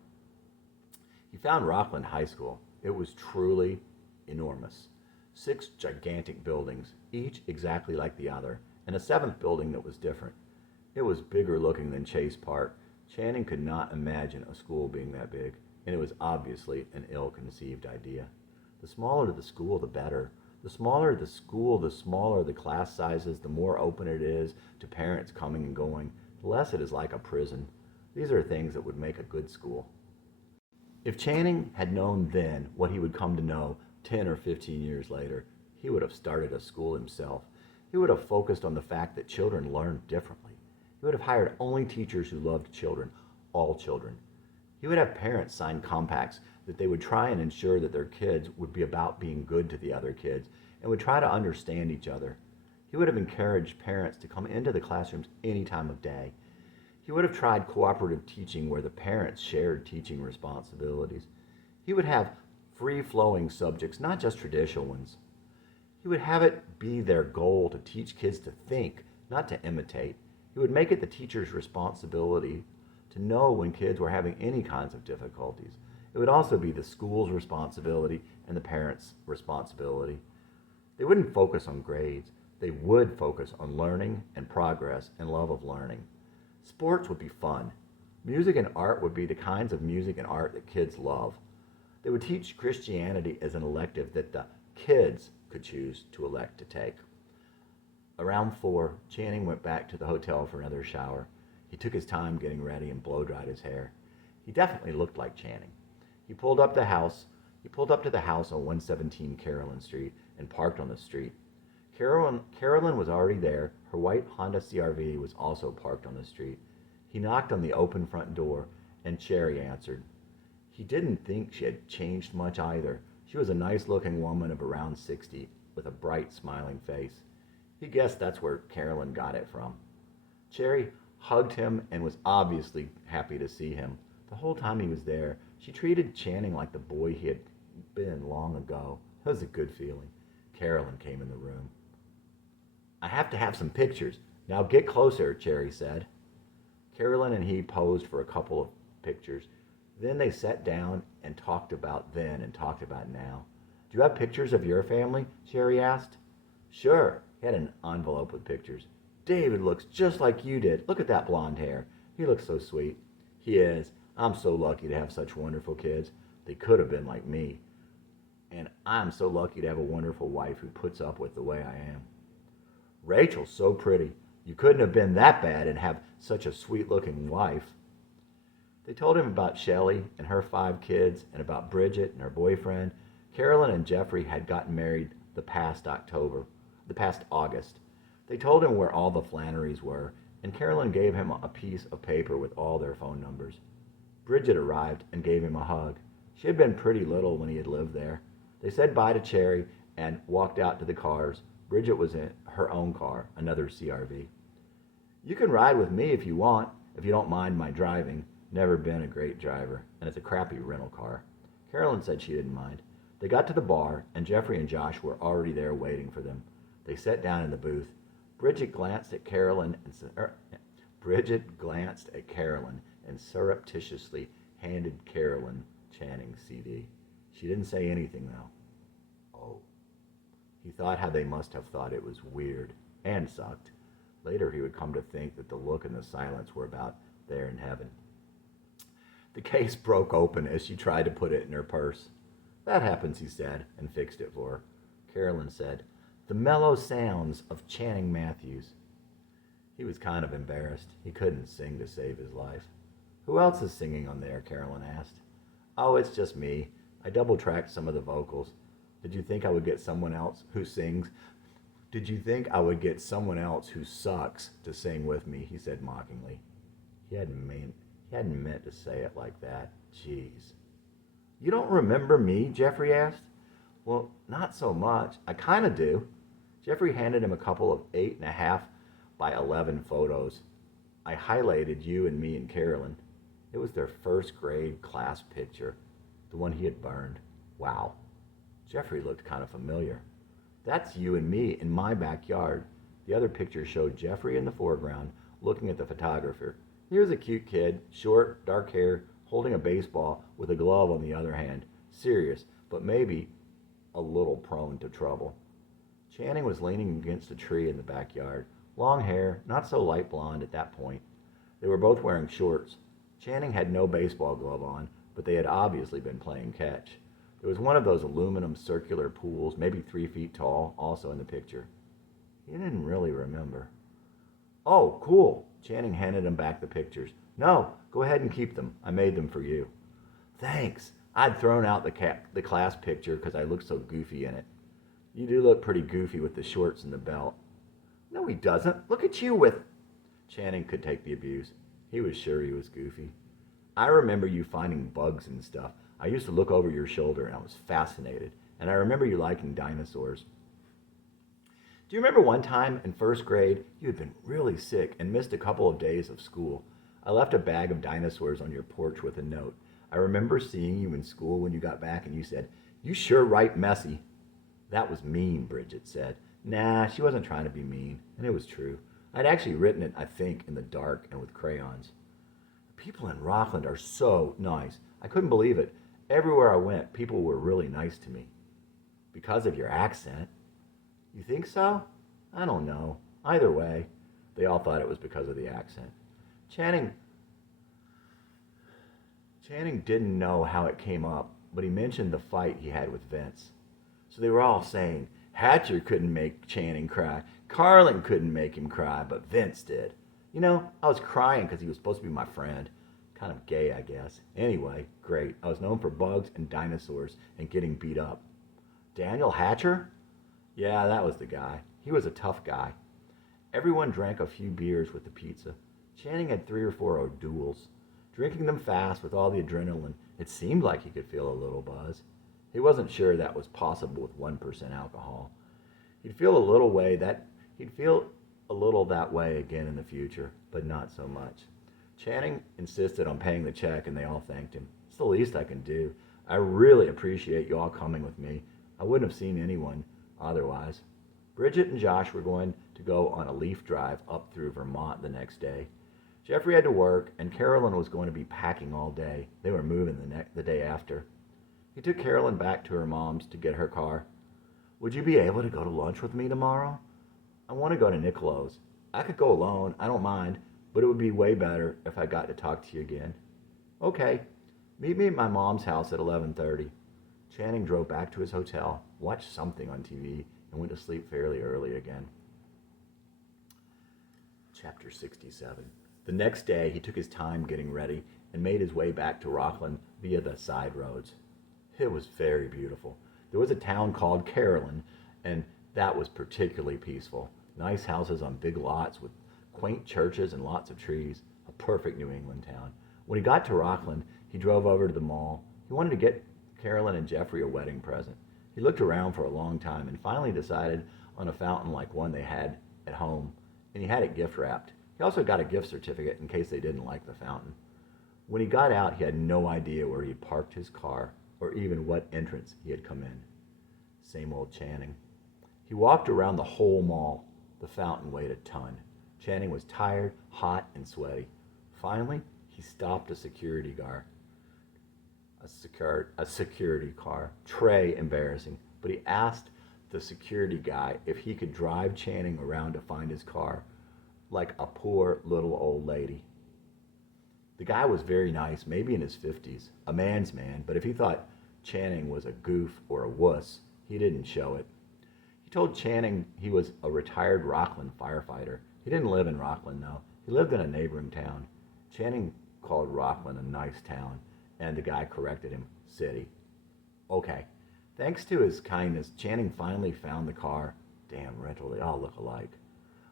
He found Rockland High School. It was truly enormous. 6 gigantic buildings, each exactly like the other, and a 7th building that was different. It was bigger looking than Chase Park. Channing could not imagine a school being that big, and it was obviously an ill-conceived idea. The smaller the school, the better. The smaller the school, the smaller the class sizes, the more open it is to parents coming and going, the less it is like a prison. These are things that would make a good school. If Channing had known then what he would come to know 10 or 15 years later, he would have started a school himself. He would have focused on the fact that children learn differently. He would have hired only teachers who loved children, all children. He would have parents sign compacts that they would try and ensure that their kids would be about being good to the other kids and would try to understand each other. He would have encouraged parents to come into the classrooms any time of day. He would have tried cooperative teaching where the parents shared teaching responsibilities. He would have free-flowing subjects, not just traditional ones. He would have it be their goal to teach kids to think, not to imitate. He would make it the teacher's responsibility to know when kids were having any kinds of difficulties. It would also be the school's responsibility and the parents' responsibility. They wouldn't focus on grades. They would focus on learning and progress and love of learning. Sports would be fun. Music and art would be the kinds of music and art that kids love. They would teach Christianity as an elective that the kids could choose to elect to take. Around 4, Channing went back to the hotel for another shower. He took his time getting ready and blow-dried his hair. He definitely looked like Channing. He pulled up to the house on 117 Carolyn Street and parked on the street. Carolyn was already there. Her white Honda CRV was also parked on the street. He knocked on the open front door, and Cherry answered. He didn't think she had changed much either. She was a nice-looking woman of around 60, with a bright, smiling face. He guessed that's where Carolyn got it from. Cherry hugged him and was obviously happy to see him. The whole time he was there, she treated Channing like the boy he had been long ago. It was a good feeling. Carolyn came in the room. "I have to have some pictures. Now get closer," Cherry said. Carolyn and he posed for a couple of pictures. Then they sat down and talked about then and talked about now. "Do you have pictures of your family?" Cherry asked. "Sure." He had an envelope with pictures. "David looks just like you did. Look at that blonde hair. He looks so sweet." "He is. I'm so lucky to have such wonderful kids. They could have been like me. And I'm so lucky to have a wonderful wife who puts up with the way I am." "Rachel's so pretty. You couldn't have been that bad and have such a sweet-looking wife." They told him about Shelley and her 5 kids and about Bridget and her boyfriend. Carolyn and Jeffrey had gotten married the past August. They told him where all the Flannerys were, and Carolyn gave him a piece of paper with all their phone numbers. Bridget arrived and gave him a hug. She had been pretty little when he had lived there. They said bye to Cherry and walked out to the cars. Bridget was in her own car, another CRV. "You can ride with me if you want, if you don't mind my driving. Never been a great driver, and it's a crappy rental car." Carolyn said she didn't mind. They got to the bar, and Jeffrey and Josh were already there waiting for them. They sat down in the booth. Bridget glanced at Carolyn and surreptitiously handed Carolyn Channing's CD. She didn't say anything, though. Oh. He thought how they must have thought it was weird and sucked. Later he would come to think that the look and the silence were about there in heaven. The case broke open as she tried to put it in her purse. "That happens," he said, and fixed it for her. Carolyn said, "The mellow sounds of Channing Matthews." He was kind of embarrassed. He couldn't sing to save his life. "Who else is singing on there?" Carolyn asked. "Oh, it's just me. I double-tracked some of the vocals. Did you think I would get someone else who sings? Did you think I would get someone else who sucks to sing with me?" he said mockingly. He He hadn't meant to say it like that. Jeez. You don't remember me? Jeffrey asked. Well, not so much. I kind of do. Jeffrey handed him a couple of 8.5 by 11 photos. I highlighted you and me and Carolyn. It was their first grade class picture, the one he had burned. Wow. Jeffrey looked kind of familiar. That's you and me in my backyard. The other picture showed Jeffrey in the foreground, looking at the photographer. He was a cute kid, short, dark hair, holding a baseball with a glove on the other hand. Serious, but maybe a little prone to trouble. Channing was leaning against a tree in the backyard. Long hair, not so light blonde at that point. They were both wearing shorts. Channing had no baseball glove on, but they had obviously been playing catch. There was one of those aluminum circular pools, maybe 3 feet tall, also in the picture. He didn't really remember. Oh, cool. Channing handed him back the pictures. No, go ahead and keep them. I made them for you. Thanks. I'd thrown out the class picture because I looked so goofy in it. You do look pretty goofy with the shorts and the belt. No, he doesn't. Look at you with... Channing could take the abuse. He was sure he was goofy. I remember you finding bugs and stuff. I used to look over your shoulder and I was fascinated. And I remember you liking dinosaurs. Do you remember one time in first grade you had been really sick and missed a couple of days of school? I left a bag of dinosaurs on your porch with a note. I remember seeing you in school when you got back and you said, "You sure write messy." That was mean, Bridget said. Nah, she wasn't trying to be mean, and it was true. I'd actually written it, I think, in the dark and with crayons. The people in Rockland are so nice. I couldn't believe it. Everywhere I went, people were really nice to me. Because of your accent. You think so? I don't know. Either way, they all thought it was because of the accent. Channing didn't know how it came up, but he mentioned the fight he had with Vince. So they were all saying, Hatcher couldn't make Channing cry. Carlin couldn't make him cry, but Vince did. You know, I was crying because he was supposed to be my friend. Kind of gay, I guess. Anyway, great. I was known for bugs and dinosaurs and getting beat up. Daniel Hatcher? Yeah, that was the guy. He was a tough guy. Everyone drank a few beers with the pizza. Channing had 3 or 4 O'Douls. Drinking them fast with all the adrenaline, it seemed like he could feel a little buzz. He wasn't sure that was possible with 1% alcohol. He'd feel a little that way again in the future, but not so much. Channing insisted on paying the check and they all thanked him. It's the least I can do. I really appreciate you all coming with me. I wouldn't have seen anyone otherwise. Bridget and Josh were going to go on a leaf drive up through Vermont the next day. Jeffrey had to work, and Carolyn was going to be packing all day. They were moving the day after. He took Carolyn back to her mom's to get her car. Would you be able to go to lunch with me tomorrow? I want to go to Nicolo's. I could go alone, I don't mind, but it would be way better if I got to talk to you again. Okay, meet me at my mom's house at 11:30. Channing drove back to his hotel, watched something on TV, and went to sleep fairly early again. Chapter 67. The next day, he took his time getting ready and made his way back to Rockland via the side roads. It was very beautiful. There was a town called Carolyn, and that was particularly peaceful. Nice houses on big lots with quaint churches and lots of trees. A perfect New England town. When he got to Rockland, he drove over to the mall. He wanted to get Carolyn and Jeffrey a wedding present. He looked around for a long time and finally decided on a fountain like one they had at home, and he had it gift wrapped. He also got a gift certificate in case they didn't like the fountain. When he got out, he had no idea where he parked his car or even what entrance he had come in. Same old Channing. He walked around the whole mall. The fountain weighed a ton. Channing was tired, hot, and sweaty. Finally, he stopped a security car. A security car. Trey, embarrassing. But he asked the security guy if he could drive Channing around to find his car, like a poor little old lady. The guy was very nice, maybe in his 50s, a man's man, but if he thought Channing was a goof or a wuss, he didn't show it. He told Channing he was a retired Rockland firefighter. He didn't live in Rockland, though. He lived in a neighboring town. Channing called Rockland a nice town, and the guy corrected him, city. Okay. Thanks to his kindness, Channing finally found the car. Damn rental, they all look alike.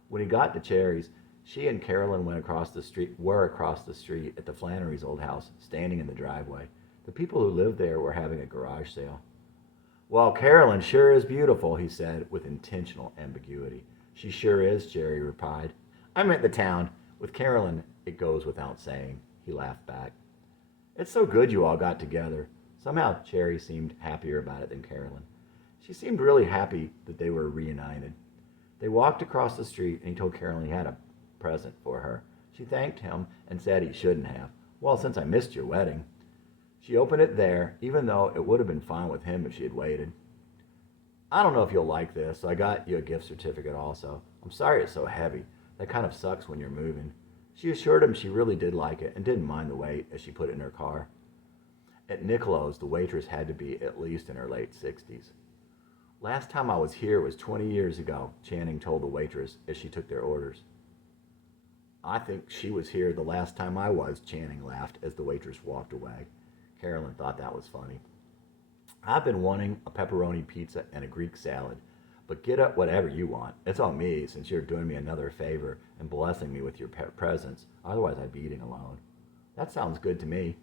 When he got to Cherry's, She and Carolyn were across the street at the Flannery's old house, standing in the driveway. The people who lived there were having a garage sale. Well, Carolyn sure is beautiful, he said with intentional ambiguity. She sure is, Jerry replied. I meant the town. With Carolyn, it goes without saying, he laughed back. It's so good you all got together. Somehow Jerry seemed happier about it than Carolyn. She seemed really happy that they were reunited. They walked across the street and he told Carolyn he had a present for her. She thanked him and said he shouldn't have. Well, since I missed your wedding. She opened it there, even though it would have been fine with him if she had waited. I don't know if you'll like this, so I got you a gift certificate also. I'm sorry it's so heavy. That kind of sucks when you're moving. She assured him she really did like it and didn't mind the weight as she put it in her car. At Nicolo's, the waitress had to be at least in her late 60s. Last time I was here was 20 years ago, Channing told the waitress as she took their orders. I think she was here the last time I was, Channing laughed as the waitress walked away. Carolyn thought that was funny. I've been wanting a pepperoni pizza and a Greek salad, but get up whatever you want. It's on me since you're doing me another favor and blessing me with your presence. Otherwise, I'd be eating alone. That sounds good to me.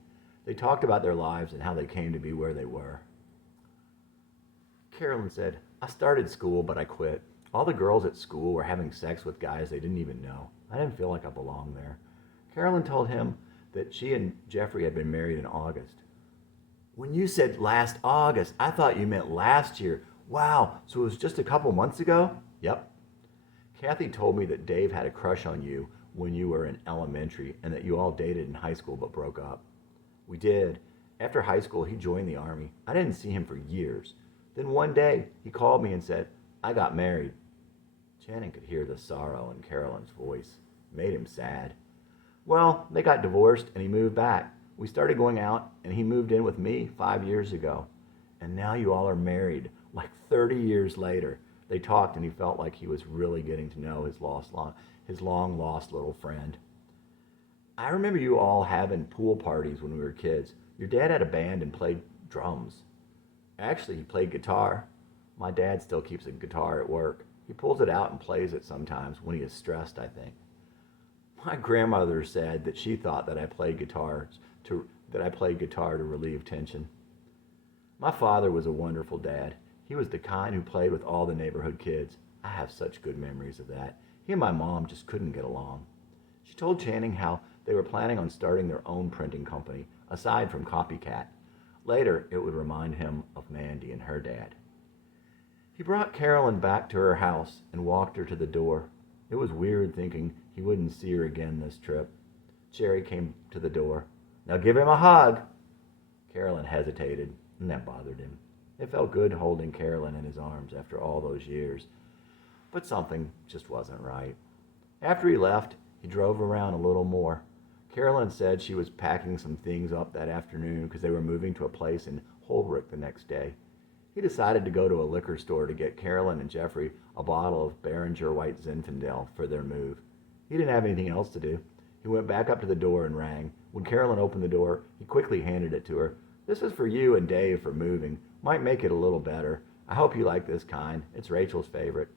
They talked about their lives and how they came to be where they were. Carolyn said, I started school, but I quit. All the girls at school were having sex with guys they didn't even know. I didn't feel like I belonged there. Carolyn told him that she and Jeffrey had been married in August. When you said last August, I thought you meant last year. Wow, so it was just a couple months ago? Yep. Kathy told me that Dave had a crush on you when you were in elementary and that you all dated in high school but broke up. We did. After high school, he joined the Army. I didn't see him for years. Then one day, he called me and said, I got married. Channing could hear the sorrow in Carolyn's voice. It made him sad. Well, they got divorced and he moved back. We started going out and he moved in with me 5 years ago. And now you all are married, like 30 years later. They talked and he felt like he was really getting to know his long-lost little friend. I remember you all having pool parties when we were kids. Your dad had a band and played drums. Actually, he played guitar. My dad still keeps a guitar at work. He pulls it out and plays it sometimes when he is stressed, I think. My grandmother said that she thought that I played guitar to relieve tension. My father was a wonderful dad. He was the kind who played with all the neighborhood kids. I have such good memories of that. He and my mom just couldn't get along. She told Channing how they were planning on starting their own printing company, aside from Copycat. Later, it would remind him of Mandy and her dad. He brought Carolyn back to her house and walked her to the door. It was weird thinking he wouldn't see her again this trip. Jerry came to the door. Now give him a hug. Carolyn hesitated, and that bothered him. It felt good holding Carolyn in his arms after all those years, but something just wasn't right. After he left, he drove around a little more. Carolyn said she was packing some things up that afternoon because they were moving to a place in Holbrook the next day. He decided to go to a liquor store to get Carolyn and Jeffrey a bottle of Behringer White Zinfandel for their move. He didn't have anything else to do. He went back up to the door and rang. When Carolyn opened the door, he quickly handed it to her. This is for you and Dave for moving. Might make it a little better. I hope you like this kind. It's Rachel's favorite.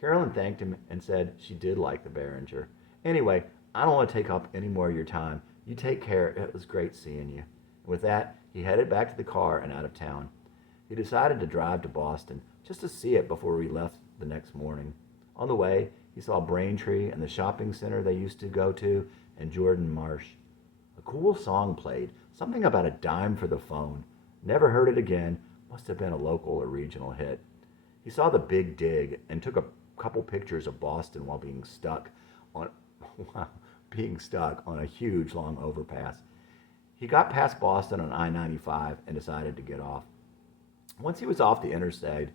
Carolyn thanked him and said she did like the Behringer. Anyway, I don't want to take up any more of your time. You take care. It was great seeing you. And with that, he headed back to the car and out of town. He decided to drive to Boston just to see it before he left the next morning. On the way, he saw Braintree and the shopping center they used to go to and Jordan Marsh. A cool song played, something about a dime for the phone. Never heard it again. Must have been a local or regional hit. He saw the Big Dig and took a couple pictures of Boston while being stuck on a huge long overpass. He got past Boston on I-95 and decided to get off. Once he was off the interstate,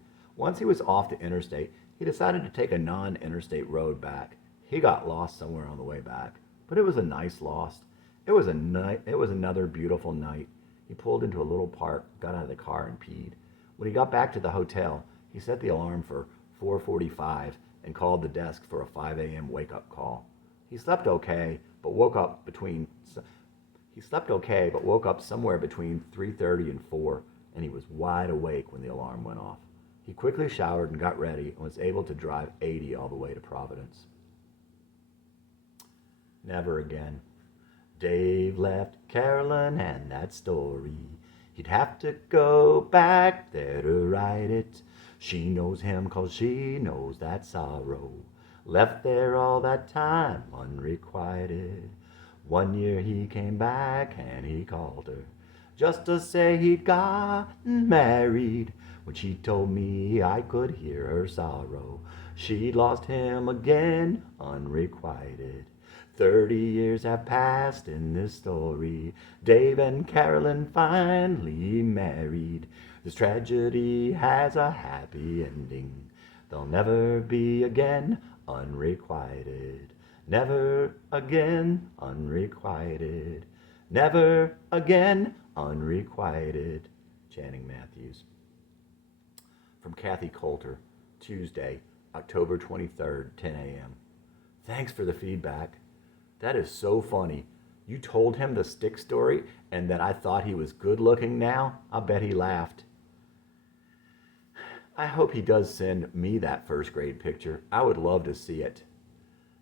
he decided to take a non-interstate road back. He got lost somewhere on the way back, but it was a nice lost. It was another beautiful night. He pulled into a little park, got out of the car, and peed. When he got back to the hotel, he set the alarm for 4:45 and called the desk for a 5 a.m. wake-up call. He slept okay, but woke up somewhere between 3:30 and 4, and he was wide awake when the alarm went off. He quickly showered and got ready and was able to drive 80 all the way to Providence. Never again. Dave left Carolyn and that story. He'd have to go back there to write it. She knows him 'cause she knows that sorrow. Left there all that time unrequited. 1 year he came back and he called her just to say he'd gotten married. When she told me I could hear her sorrow. She'd lost him again unrequited. 30 years have passed in this story. Dave and Carolyn finally married. This tragedy has a happy ending. They'll never be again unrequited. Never again unrequited. Never again unrequited. Channing Matthews. From Kathy Coulter, Tuesday, October 23rd, 10 a.m. Thanks for the feedback. That is so funny. You told him the stick story and that I thought he was good looking now? I bet he laughed. I hope he does send me that first grade picture. I would love to see it.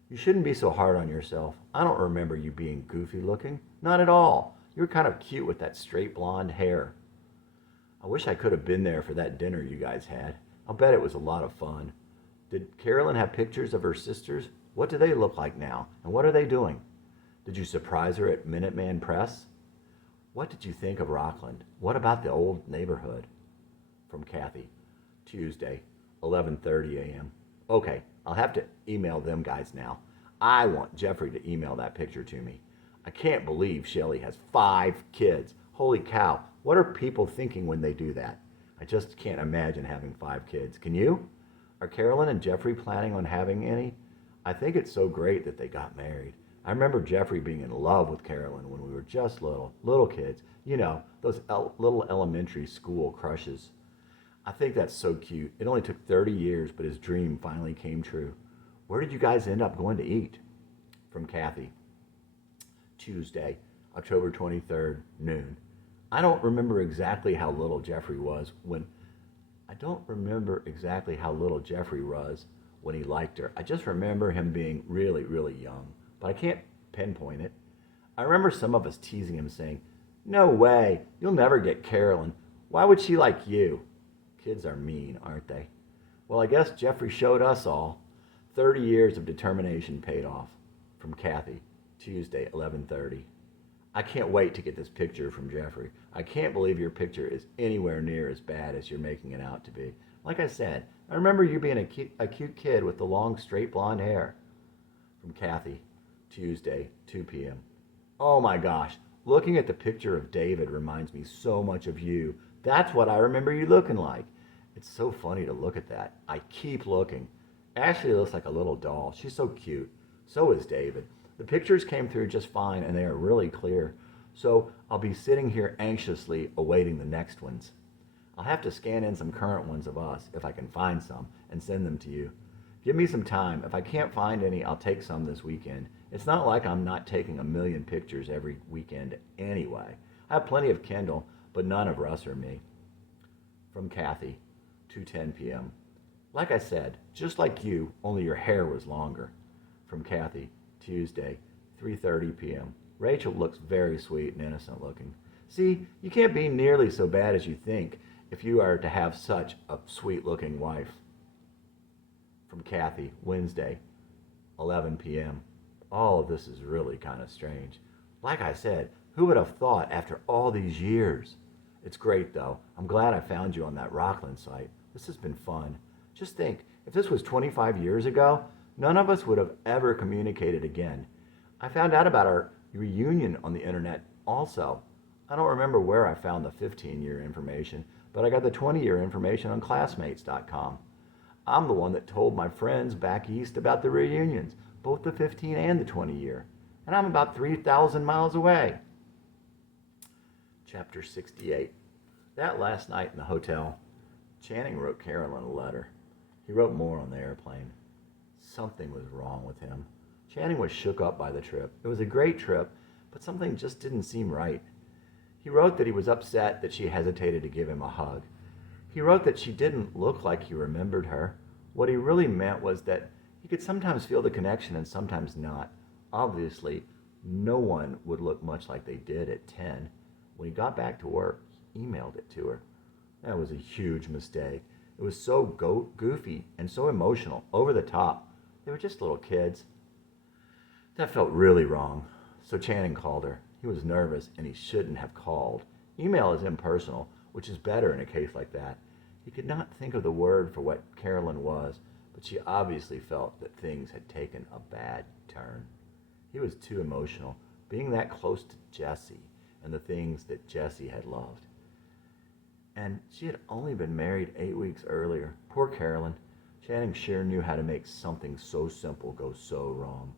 You shouldn't be so hard on yourself. I don't remember you being goofy looking. Not at all. You were kind of cute with that straight blonde hair. I wish I could have been there for that dinner you guys had. I'll bet it was a lot of fun. Did Carolyn have pictures of her sisters? What do they look like now? And what are they doing? Did you surprise her at Minuteman Press? What did you think of Rockland? What about the old neighborhood? From Kathy. Tuesday, 11:30 a.m. Okay, I'll have to email them guys now. I want Jeffrey to email that picture to me. I can't believe Shelley has 5 kids. Holy cow, what are people thinking when they do that? I just can't imagine having 5 kids. Can you? Are Carolyn and Jeffrey planning on having any? I think it's so great that they got married. I remember Jeffrey being in love with Carolyn when we were just little kids. You know, those little elementary school crushes. I think that's so cute. It only took 30 years, but his dream finally came true. Where did you guys end up going to eat? From Kathy. Tuesday, October 23rd, noon. I don't remember exactly how little Jeffrey was when he liked her. I just remember him being really, really young, but I can't pinpoint it. I remember some of us teasing him saying, "No way, you'll never get Carolyn. Why would she like you?" Kids are mean, aren't they? Well, I guess Jeffrey showed us all. 30 years of determination paid off. From Kathy, Tuesday, 11:30. I can't wait to get this picture from Jeffrey. I can't believe your picture is anywhere near as bad as you're making it out to be. Like I said, I remember you being a cute kid with the long, straight blonde hair. From Kathy, Tuesday, 2 p.m. Oh my gosh, looking at the picture of David reminds me so much of you. That's what I remember you looking like. It's so funny to look at that. I keep looking. Ashley looks like a little doll. She's so cute. So is David. The pictures came through just fine and they are really clear. So I'll be sitting here anxiously awaiting the next ones. I'll have to scan in some current ones of us, if I can find some, and send them to you. Give me some time. If I can't find any, I'll take some this weekend. It's not like I'm not taking a million pictures every weekend anyway. I have plenty of Kindle, but none of Russ or me. From Kathy, 2:10 p.m. Like I said, just like you, only your hair was longer. From Kathy, Tuesday, 3:30 p.m. Rachel looks very sweet and innocent looking. See, you can't be nearly so bad as you think if you are to have such a sweet looking wife. From Kathy, Wednesday, 11 p.m. All of this is really kind of strange. Like I said, who would have thought after all these years? It's great though. I'm glad I found you on that Rockland site. This has been fun. Just think, if this was 25 years ago, none of us would have ever communicated again. I found out about our reunion on the internet also. I don't remember where I found the 15-year information, but I got the 20-year information on classmates.com. I'm the one that told my friends back east about the reunions, both the 15 and the 20-year. And I'm about 3,000 miles away. Chapter 68. That last night in the hotel, Channing wrote Carolyn a letter. He wrote more on the airplane. Something was wrong with him. Channing was shook up by the trip. It was a great trip, but something just didn't seem right. He wrote that he was upset that she hesitated to give him a hug. He wrote that she didn't look like he remembered her. What he really meant was that he could sometimes feel the connection and sometimes not. Obviously, no one would look much like they did at 10. When he got back to work, he emailed it to her. That was a huge mistake. It was so goofy and so emotional, over the top. They were just little kids. That felt really wrong. So Channing called her. He was nervous and he shouldn't have called. Email is impersonal, which is better in a case like that. He could not think of the word for what Carolyn was, but she obviously felt that things had taken a bad turn. He was too emotional, being that close to Jessie and the things that Jessie had loved. And she had only been married 8 weeks earlier. Poor Carolyn. Channing sure knew how to make something so simple go so wrong.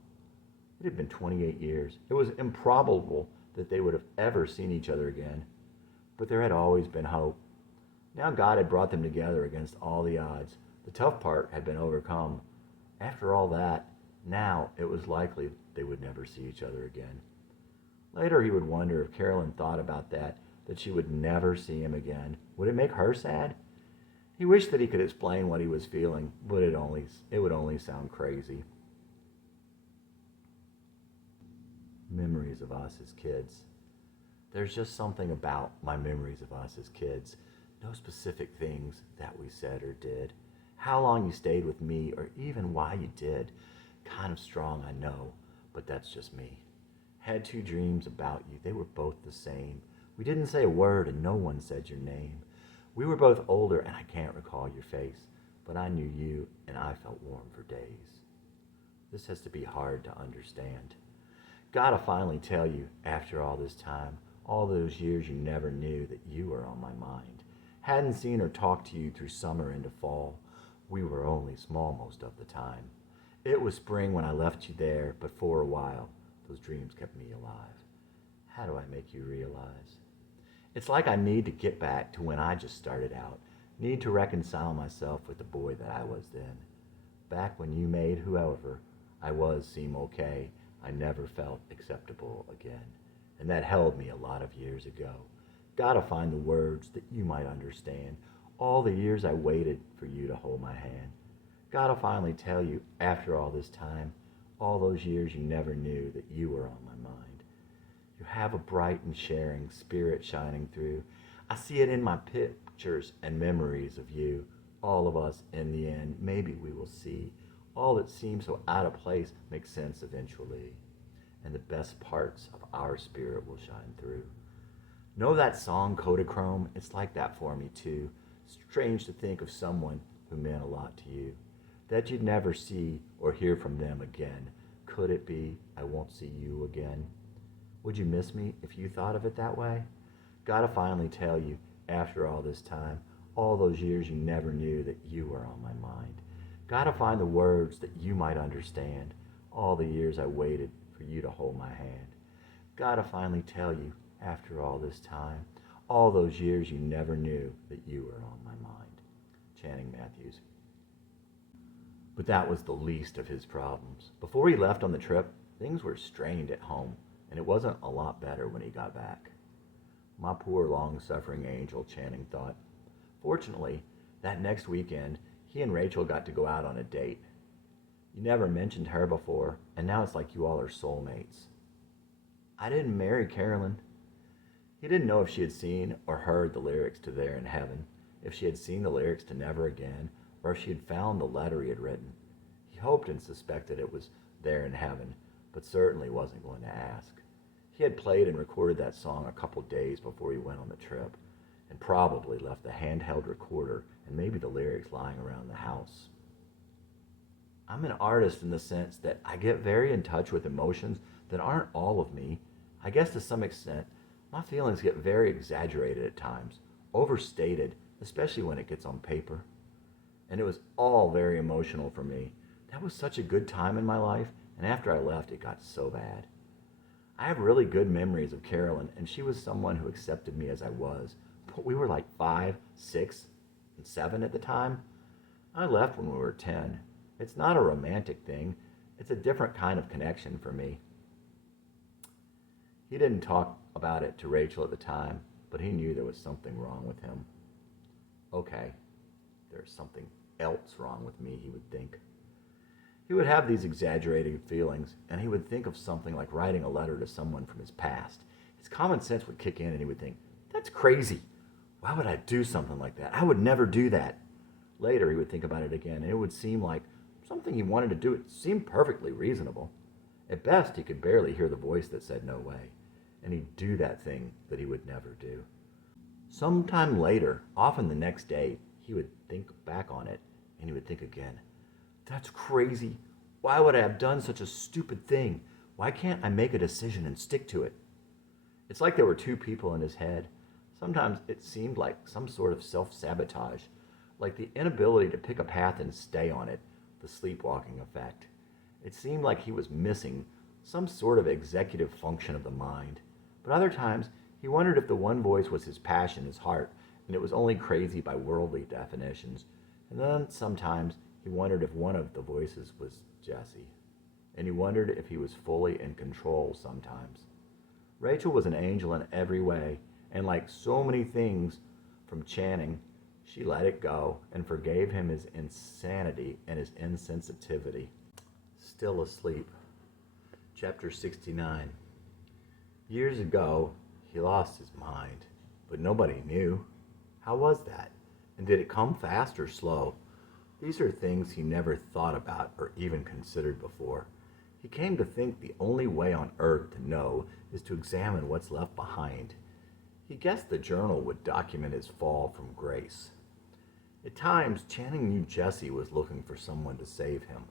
It had been 28 years. It was improbable that they would have ever seen each other again. But there had always been hope. Now God had brought them together against all the odds. The tough part had been overcome. After all that, now it was likely they would never see each other again. Later he would wonder if Carolyn thought about that she would never see him again. Would it make her sad? He wished that he could explain what he was feeling, but it would only sound crazy. Memories of us as kids. There's just something about my memories of us as kids. No specific things that we said or did. How long you stayed with me or even why you did. Kind of strong, I know, but that's just me. Had 2 dreams about you. They were both the same. We didn't say a word and no one said your name. We were both older and I can't recall your face, but I knew you and I felt warm for days. This has to be hard to understand. Gotta finally tell you, after all this time, all those years you never knew that you were on my mind. Hadn't seen or talked to you through summer into fall. We were only small most of the time. It was spring when I left you there, but for a while, those dreams kept me alive. How do I make you realize? It's like I need to get back to when I just started out. Need to reconcile myself with the boy that I was then. Back when you made whoever I was seem okay, I never felt acceptable again. And that held me a lot of years ago. Gotta find the words that you might understand. All the years I waited for you to hold my hand. Gotta finally tell you, after all this time, all those years you never knew that you were on my mind. You have a bright and sharing spirit shining through. I see it in my pictures and memories of you. All of us, in the end, maybe we will see. All that seems so out of place makes sense eventually. And the best parts of our spirit will shine through. Know that song, Kodachrome? It's like that for me too. Strange to think of someone who meant a lot to you. That you'd never see or hear from them again. Could it be I won't see you again? Would you miss me if you thought of it that way? Gotta finally tell you, after all this time, all those years you never knew that you were on my mind. Gotta find the words that you might understand, all the years I waited for you to hold my hand. Gotta finally tell you, after all this time, all those years you never knew that you were on my mind. Channing Matthews. But that was the least of his problems. Before he left on the trip, things were strained at home, and it wasn't a lot better when he got back. My poor long-suffering angel, Channing thought. Fortunately, that next weekend, he and Rachel got to go out on a date. You never mentioned her before, and now it's like you all are soulmates. I didn't marry Carolyn. He didn't know if she had seen or heard the lyrics to There in Heaven, if she had seen the lyrics to Never Again, or if she had found the letter he had written. He hoped and suspected it was There in Heaven, but certainly wasn't going to ask. He had played and recorded that song a couple days before he went on the trip, and probably left the handheld recorder and maybe the lyrics lying around the house. I'm an artist in the sense that I get very in touch with emotions that aren't all of me. I guess to some extent, my feelings get very exaggerated at times, overstated, especially when it gets on paper. And it was all very emotional for me. That was such a good time in my life, and after I left, it got so bad. I have really good memories of Carolyn, and she was someone who accepted me as I was. But we were like 5, 6, and 7 at the time. I left when we were 10. It's not a romantic thing. It's a different kind of connection for me. He didn't talk about it to Rachel at the time, but he knew there was something wrong with him. Okay, there's something else wrong with me, he would think. He He would have these exaggerated feelings, and he would think of something like writing a letter to someone from his past. His common sense would kick in, and he would think, "That's crazy. Why would I do something like that? I would never do that." Later, he would think about it again, and it would seem like something he wanted to do. It seemed perfectly reasonable. At best, he could barely hear the voice that said no way, and he'd do that thing that he would never do. Sometime later, often the next day, he would think back on it, and he would think again, "That's crazy. Why would I have done such a stupid thing? Why can't I make a decision and stick to it?" It's like there were two people in his head. Sometimes it seemed like some sort of self-sabotage, like the inability to pick a path and stay on it, the sleepwalking effect. It seemed like he was missing some sort of executive function of the mind. But other times, he wondered if the one voice was his passion, his heart, and it was only crazy by worldly definitions. And then sometimes he wondered if one of the voices was Jesse. And he wondered if he was fully in control sometimes. Rachel was an angel in every way, and like so many things from Channing, she let it go and forgave him his insanity and his insensitivity. Still asleep. Chapter 69. Years ago, he lost his mind, but nobody knew. How was that? And did it come fast or slow? These are things he never thought about or even considered before. He came to think the only way on earth to know is to examine what's left behind. He guessed the journal would document his fall from grace. At times, Channing knew Jesse was looking for someone to save him.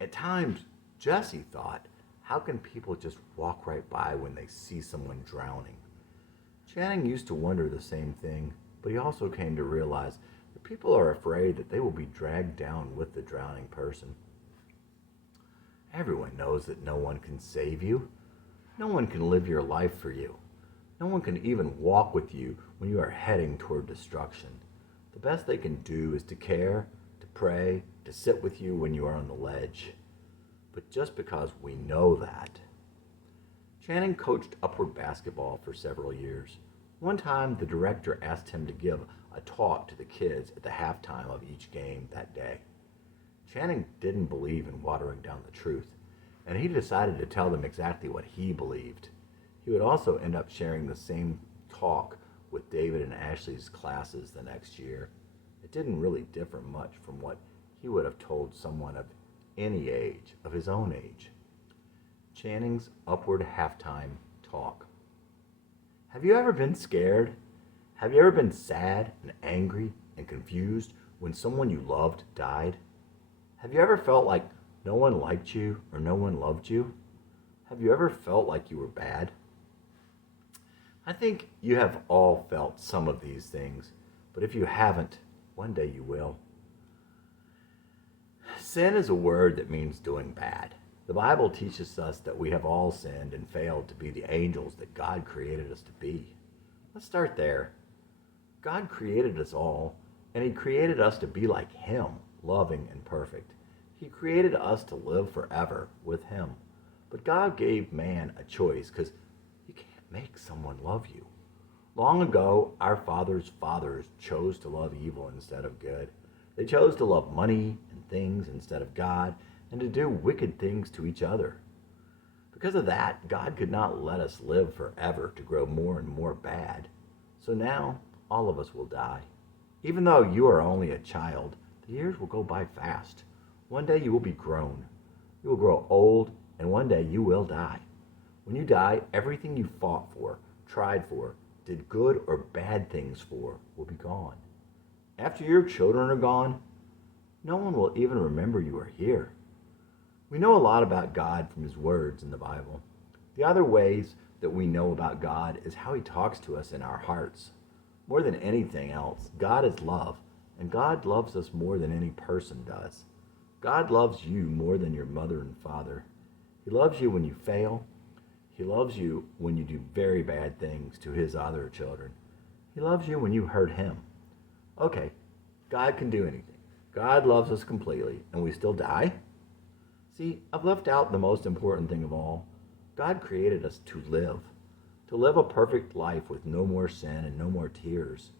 At times, Jesse thought, how can people just walk right by when they see someone drowning? Channing used to wonder the same thing, but he also came to realize that people are afraid that they will be dragged down with the drowning person. Everyone knows that no one can save you. No one can live your life for you. No one can even walk with you when you are heading toward destruction. The best they can do is to care, to pray, to sit with you when you are on the ledge. But just because we know that. Channing coached upward basketball for several years. One time, the director asked him to give a talk to the kids at the halftime of each game that day. Channing didn't believe in watering down the truth, and he decided to tell them exactly what he believed. He would also end up sharing the same talk with David and Ashley's classes the next year. It didn't really differ much from what he would have told someone of any age, of his own age. Channing's upward halftime talk. Have you ever been scared? Have you ever been sad and angry and confused when someone you loved died? Have you ever felt like no one liked you or no one loved you? Have you ever felt like you were bad? I think you have all felt some of these things, but if you haven't, one day you will. Sin is a word that means doing bad. The Bible teaches us that we have all sinned and failed to be the angels that God created us to be. Let's start there. God created us all, and He created us to be like Him, loving and perfect. He created us to live forever with Him. But God gave man a choice, because you can't make someone love you. Long ago, our fathers' fathers chose to love evil instead of good. They chose to love money and things instead of God, and to do wicked things to each other. Because of that, God could not let us live forever to grow more and more bad. So now, all of us will die. Even though you are only a child, the years will go by fast. One day you will be grown. You will grow old, and one day you will die. When you die, everything you fought for, tried for, did good or bad things for, will be gone. After your children are gone, no one will even remember you are here. We know a lot about God from His words in the Bible. The other ways that we know about God is how He talks to us in our hearts. More than anything else, God is love, and God loves us more than any person does. God loves you more than your mother and father. He loves you when you fail. He loves you when you do very bad things to His other children. He loves you when you hurt Him. Okay, God can do anything. God loves us completely, and we still die? See, I've left out the most important thing of all. God created us to live a perfect life with no more sin and no more tears.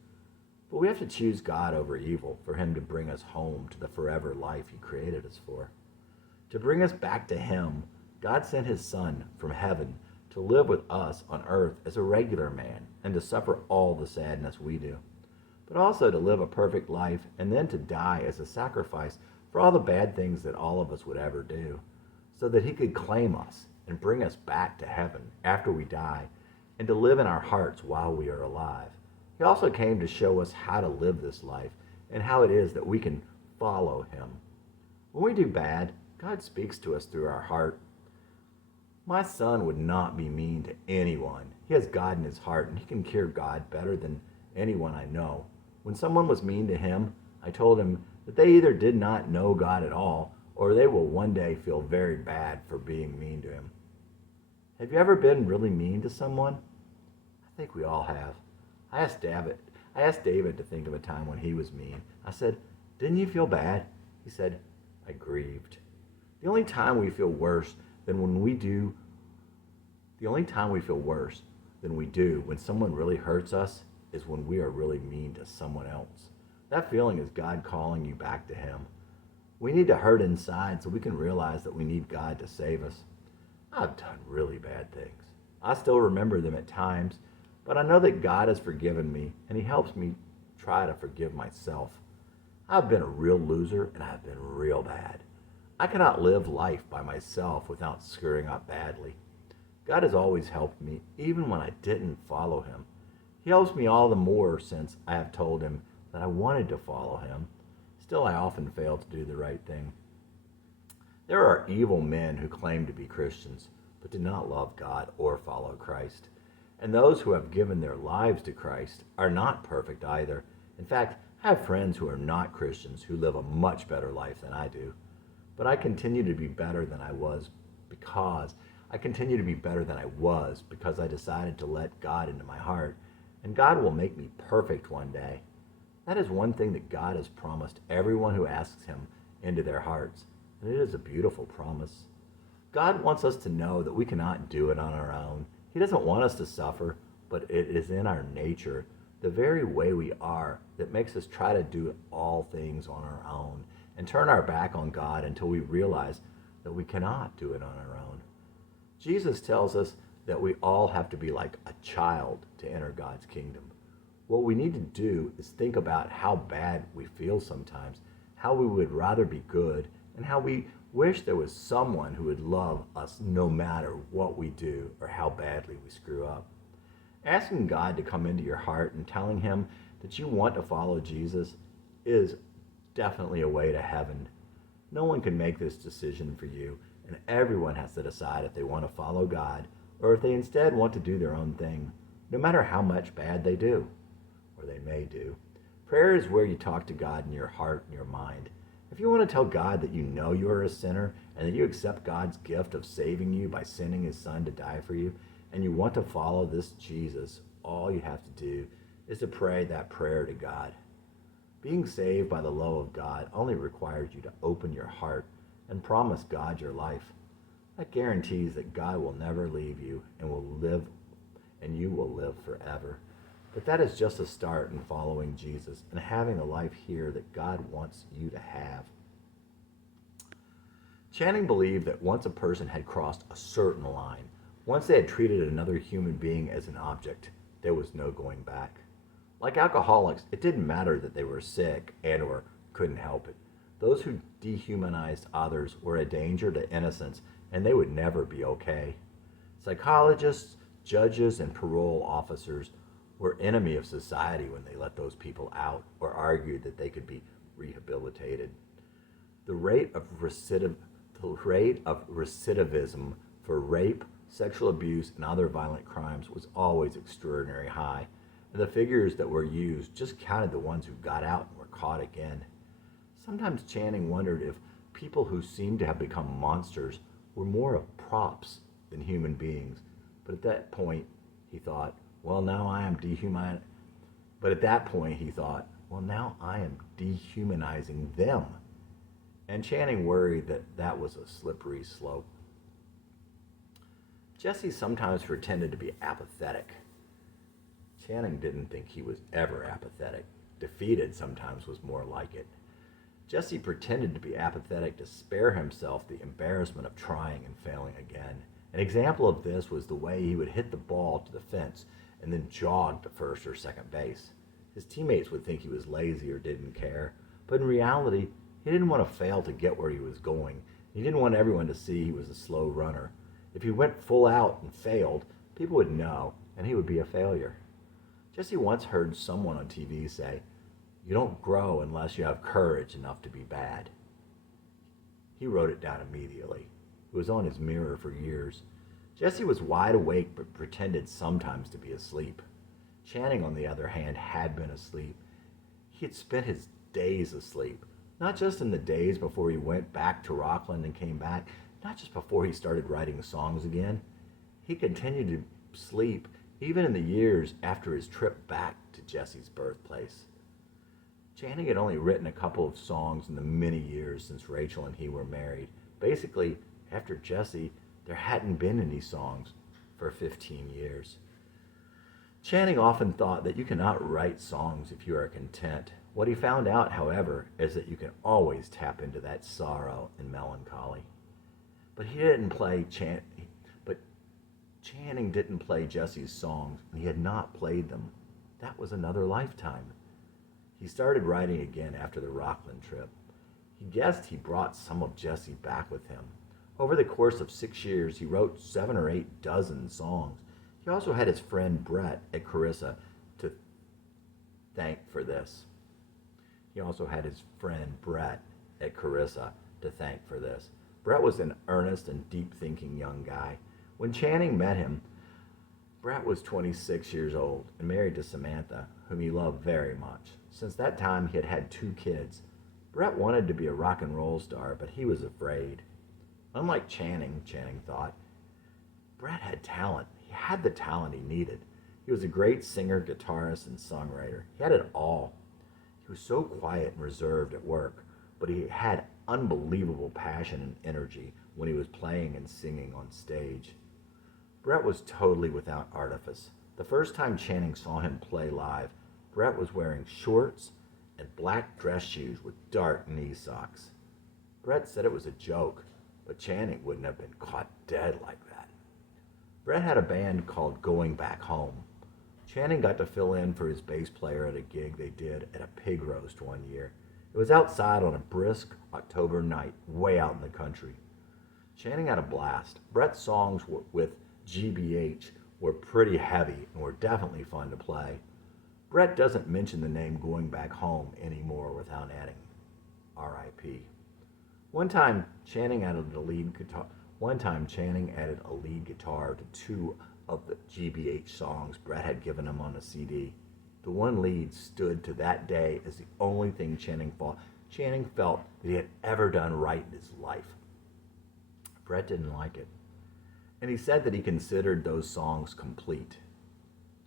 But we have to choose God over evil for Him to bring us home to the forever life He created us for. To bring us back to Him, God sent His Son from heaven to live with us on earth as a regular man and to suffer all the sadness we do, but also to live a perfect life and then to die as a sacrifice for all the bad things that all of us would ever do, so that He could claim us and bring us back to heaven after we die and to live in our hearts while we are alive. He also came to show us how to live this life and how it is that we can follow Him. When we do bad, God speaks to us through our heart. My son would not be mean to anyone. He has God in his heart, and he can hear God better than anyone I know. When someone was mean to him, I told him that they either did not know God at all, or they will one day feel very bad for being mean to him. Have you ever been really mean to someone? I think we all have. I asked David to think of a time when he was mean. I said, "Didn't you feel bad?" He said, "I grieved." The only time we feel worse than we do when someone really hurts us is when we are really mean to someone else. That feeling is God calling you back to Him. We need to hurt inside so we can realize that we need God to save us. I've done really bad things. I still remember them at times, but I know that God has forgiven me, and He helps me try to forgive myself. I've been a real loser, and I've been real bad. I cannot live life by myself without screwing up badly. God has always helped me, even when I didn't follow Him. He helps me all the more since I have told Him that I wanted to follow Him. Still, I often fail to do the right thing. There are evil men who claim to be Christians, but do not love God or follow Christ. And those who have given their lives to Christ are not perfect either. In fact, I have friends who are not Christians who live a much better life than I do. But I continue to be better than I was because I decided to let God into my heart, and God will make me perfect one day. That is one thing that God has promised everyone who asks Him into their hearts, and it is a beautiful promise. God wants us to know that we cannot do it on our own. He doesn't want us to suffer, but it is in our nature, the very way we are, that makes us try to do all things on our own and turn our back on God until we realize that we cannot do it on our own. Jesus tells us that we all have to be like a child to enter God's kingdom. What we need to do is think about how bad we feel sometimes, how we would rather be good, and how we wish there was someone who would love us no matter what we do or how badly we screw up. Asking God to come into your heart and telling Him that you want to follow Jesus is definitely a way to heaven. No one can make this decision for you, and everyone has to decide if they want to follow God or if they instead want to do their own thing, no matter how much bad they do, or they may do. Prayer is where you talk to God in your heart and your mind. If you want to tell God that you know you are a sinner and that you accept God's gift of saving you by sending His Son to die for you, and you want to follow this Jesus, all you have to do is to pray that prayer to God. Being saved by the love of God only requires you to open your heart and promise God your life. That guarantees that God will never leave you and you will live forever. But that is just a start in following Jesus and having a life here that God wants you to have. Channing believed that once a person had crossed a certain line, once they had treated another human being as an object, there was no going back. Like alcoholics, it didn't matter that they were sick and or couldn't help it. Those who dehumanized others were a danger to innocence, and they would never be okay. Psychologists, judges, and parole officers were enemy of society when they let those people out or argued that they could be rehabilitated. The rate of recidivism for rape, sexual abuse, and other violent crimes was always extraordinarily high, and the figures that were used just counted the ones who got out and were caught again. Sometimes Channing wondered if people who seemed to have become monsters were more of props than human beings, but at that point he thought, well, now I am dehumanizing them. And Channing worried that that was a slippery slope. Jesse sometimes pretended to be apathetic. Channing didn't think he was ever apathetic. Defeated sometimes was more like it. Jesse pretended to be apathetic to spare himself the embarrassment of trying and failing again. An example of this was the way he would hit the ball to the fence and then jog to first or second base. His teammates would think he was lazy or didn't care, but in reality, he didn't want to fail to get where he was going. He didn't want everyone to see he was a slow runner. If he went full out and failed, people would know, and he would be a failure. Jesse once heard someone on TV say, "You don't grow unless you have courage enough to be bad." He wrote it down immediately. It was on his mirror for years. Jesse was wide awake but pretended sometimes to be asleep. Channing, on the other hand, had been asleep. He had spent his days asleep, not just in the days before he went back to Rockland and came back, not just before he started writing songs again. He continued to sleep even in the years after his trip back to Jesse's birthplace. Channing had only written a couple of songs in the many years since Rachel and he were married. Basically, after Jesse, there hadn't been any songs for 15 years. Channing often thought that you cannot write songs if you are content. What he found out, however, is that you can always tap into that sorrow and melancholy. But Channing didn't play Jesse's songs, and he had not played them. That was another lifetime. He started writing again after the Rockland trip. He guessed he brought some of Jesse back with him. Over the course of 6 years, he wrote 7 or 8 dozen songs. He also had his friend Brett at Carissa to thank for this. Brett was an earnest and deep-thinking young guy. When Channing met him, Brett was 26 years old and married to Samantha, whom he loved very much. Since that time, he had had 2 kids. Brett wanted to be a rock and roll star, but he was afraid. Unlike Channing thought, Brett had talent. He had the talent he needed. He was a great singer, guitarist, and songwriter. He had it all. He was so quiet and reserved at work, but he had unbelievable passion and energy when he was playing and singing on stage. Brett was totally without artifice. The first time Channing saw him play live, Brett was wearing shorts and black dress shoes with dark knee socks. Brett said it was a joke, but Channing wouldn't have been caught dead like that. Brett had a band called Going Back Home. Channing got to fill in for his bass player at a gig they did at a pig roast one year. It was outside on a brisk October night, way out in the country. Channing had a blast. Brett's songs with GBH were pretty heavy and were definitely fun to play. Brett doesn't mention the name Going Back Home anymore without adding R.I.P. One time, Channing added a lead guitar to 2 of the GBH songs Brett had given him on a CD. The one lead stood to that day as the only thing Channing felt that he had ever done right in his life. Brett didn't like it, and he said that he considered those songs complete.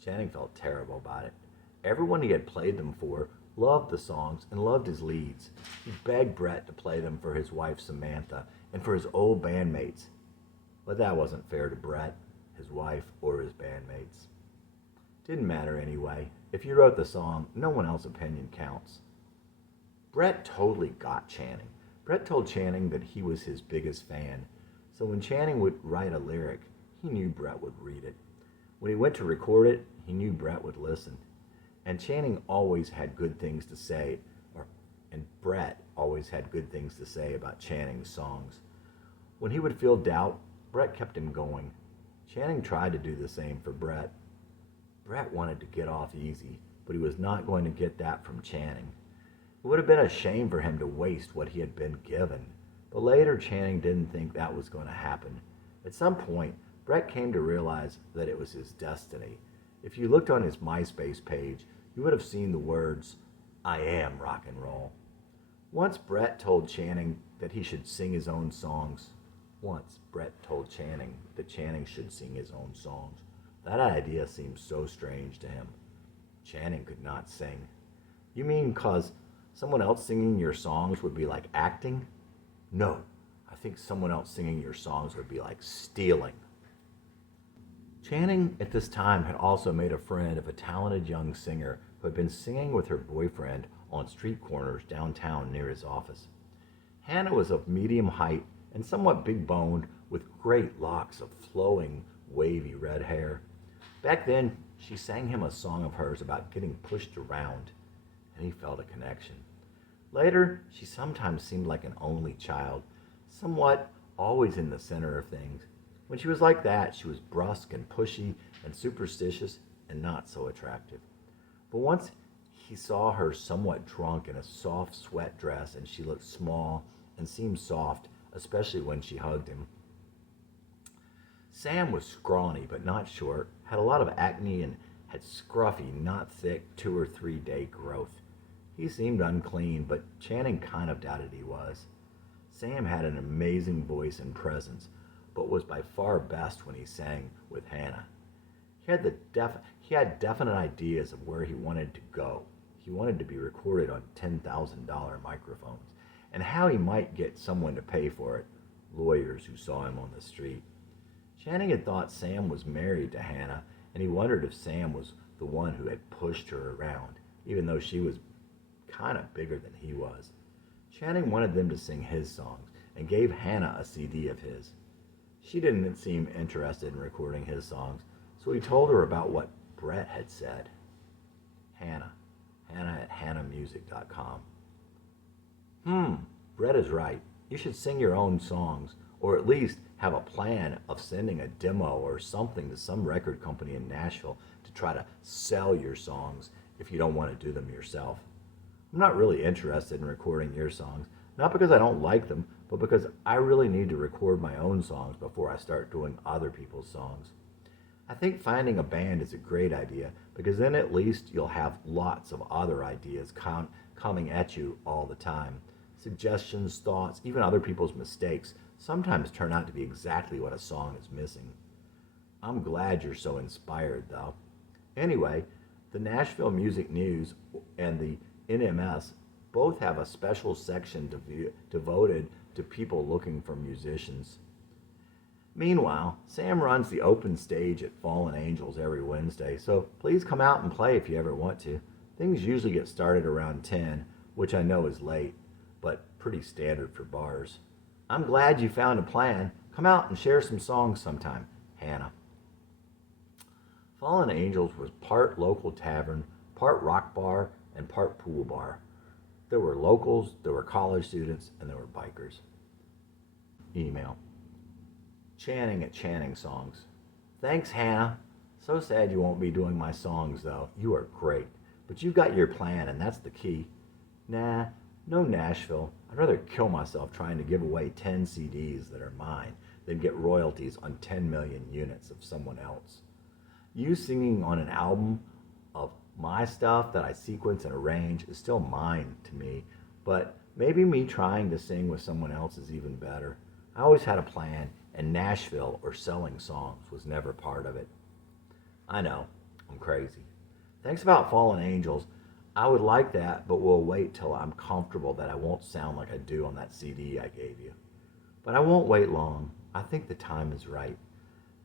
Channing felt terrible about it. Everyone he had played them for loved the songs and loved his leads. He begged Brett to play them for his wife Samantha and for his old bandmates. But that wasn't fair to Brett, his wife, or his bandmates. Didn't matter anyway. If you wrote the song, no one else's opinion counts. Brett totally got Channing. Brett told Channing that he was his biggest fan, so when Channing would write a lyric, he knew Brett would read it. When he went to record it, he knew Brett would listen. And Channing always had good things to say, and Brett always had good things to say about Channing's songs. When he would feel doubt, Brett kept him going. Channing tried to do the same for Brett. Brett wanted to get off easy, but he was not going to get that from Channing. It would have been a shame for him to waste what he had been given, but later Channing didn't think that was going to happen. At some point, Brett came to realize that it was his destiny. If you looked on his MySpace page, you would have seen the words, "I am rock and roll." Once Brett told Channing that he should sing his own songs. That idea seemed so strange to him. Channing could not sing. You mean 'cause someone else singing your songs would be like acting? No, I think someone else singing your songs would be like stealing. Channing at this time had also made a friend of a talented young singer who had been singing with her boyfriend on street corners downtown near his office. Hannah was of medium height and somewhat big boned, with great locks of flowing, wavy red hair. Back then, she sang him a song of hers about getting pushed around, and he felt a connection. Later, she sometimes seemed like an only child, somewhat always in the center of things. When she was like that, she was brusque and pushy and superstitious and not so attractive. But once he saw her somewhat drunk in a soft sweat dress, and she looked small and seemed soft, especially when she hugged him. Sam was scrawny but not short, had a lot of acne, and had scruffy, not thick 2 or 3 day growth. He seemed unclean, but Channing kind of doubted he was. Sam had an amazing voice and presence, but was by far best when he sang with Hannah. He had definite ideas of where he wanted to go. He wanted to be recorded on $10,000 microphones, and how he might get someone to pay for it, lawyers who saw him on the street. Channing had thought Sam was married to Hannah, and he wondered if Sam was the one who had pushed her around, even though she was kind of bigger than he was. Channing wanted them to sing his songs, and gave Hannah a CD of his. She didn't seem interested in recording his songs, so he told her about what Brett had said. Hannah at hannahmusic.com. Brett is right. You should sing your own songs, or at least have a plan of sending a demo or something to some record company in Nashville to try to sell your songs if you don't want to do them yourself. I'm not really interested in recording your songs, not because I don't like them, but because I really need to record my own songs before I start doing other people's songs. I think finding a band is a great idea, because then at least you'll have lots of other ideas coming at you all the time. Suggestions, thoughts, even other people's mistakes sometimes turn out to be exactly what a song is missing. I'm glad you're so inspired, though. Anyway, the Nashville Music News and the NMS both have a special section devoted to people looking for musicians. Meanwhile, Sam runs the open stage at Fallen Angels every Wednesday, so please come out and play if you ever want to. Things usually get started around 10, which I know is late, but pretty standard for bars. I'm glad you found a plan. Come out and share some songs sometime. Hannah. Fallen Angels was part local tavern, part rock bar, and part pool bar. There were locals, there were college students, and there were bikers. Email. Channing at Channing Songs. Thanks, Hannah. So sad you won't be doing my songs, though. You are great. But you've got your plan, and that's the key. Nah, no Nashville. I'd rather kill myself trying to give away 10 CDs that are mine than get royalties on 10 million units of someone else. You singing on an album of my stuff that I sequence and arrange is still mine to me, but maybe me trying to sing with someone else is even better. I always had a plan, and Nashville or selling songs was never part of it. I know, I'm crazy. Thanks about Fallen Angels. I would like that, but we'll wait till I'm comfortable that I won't sound like I do on that CD I gave you. But I won't wait long. I think the time is right.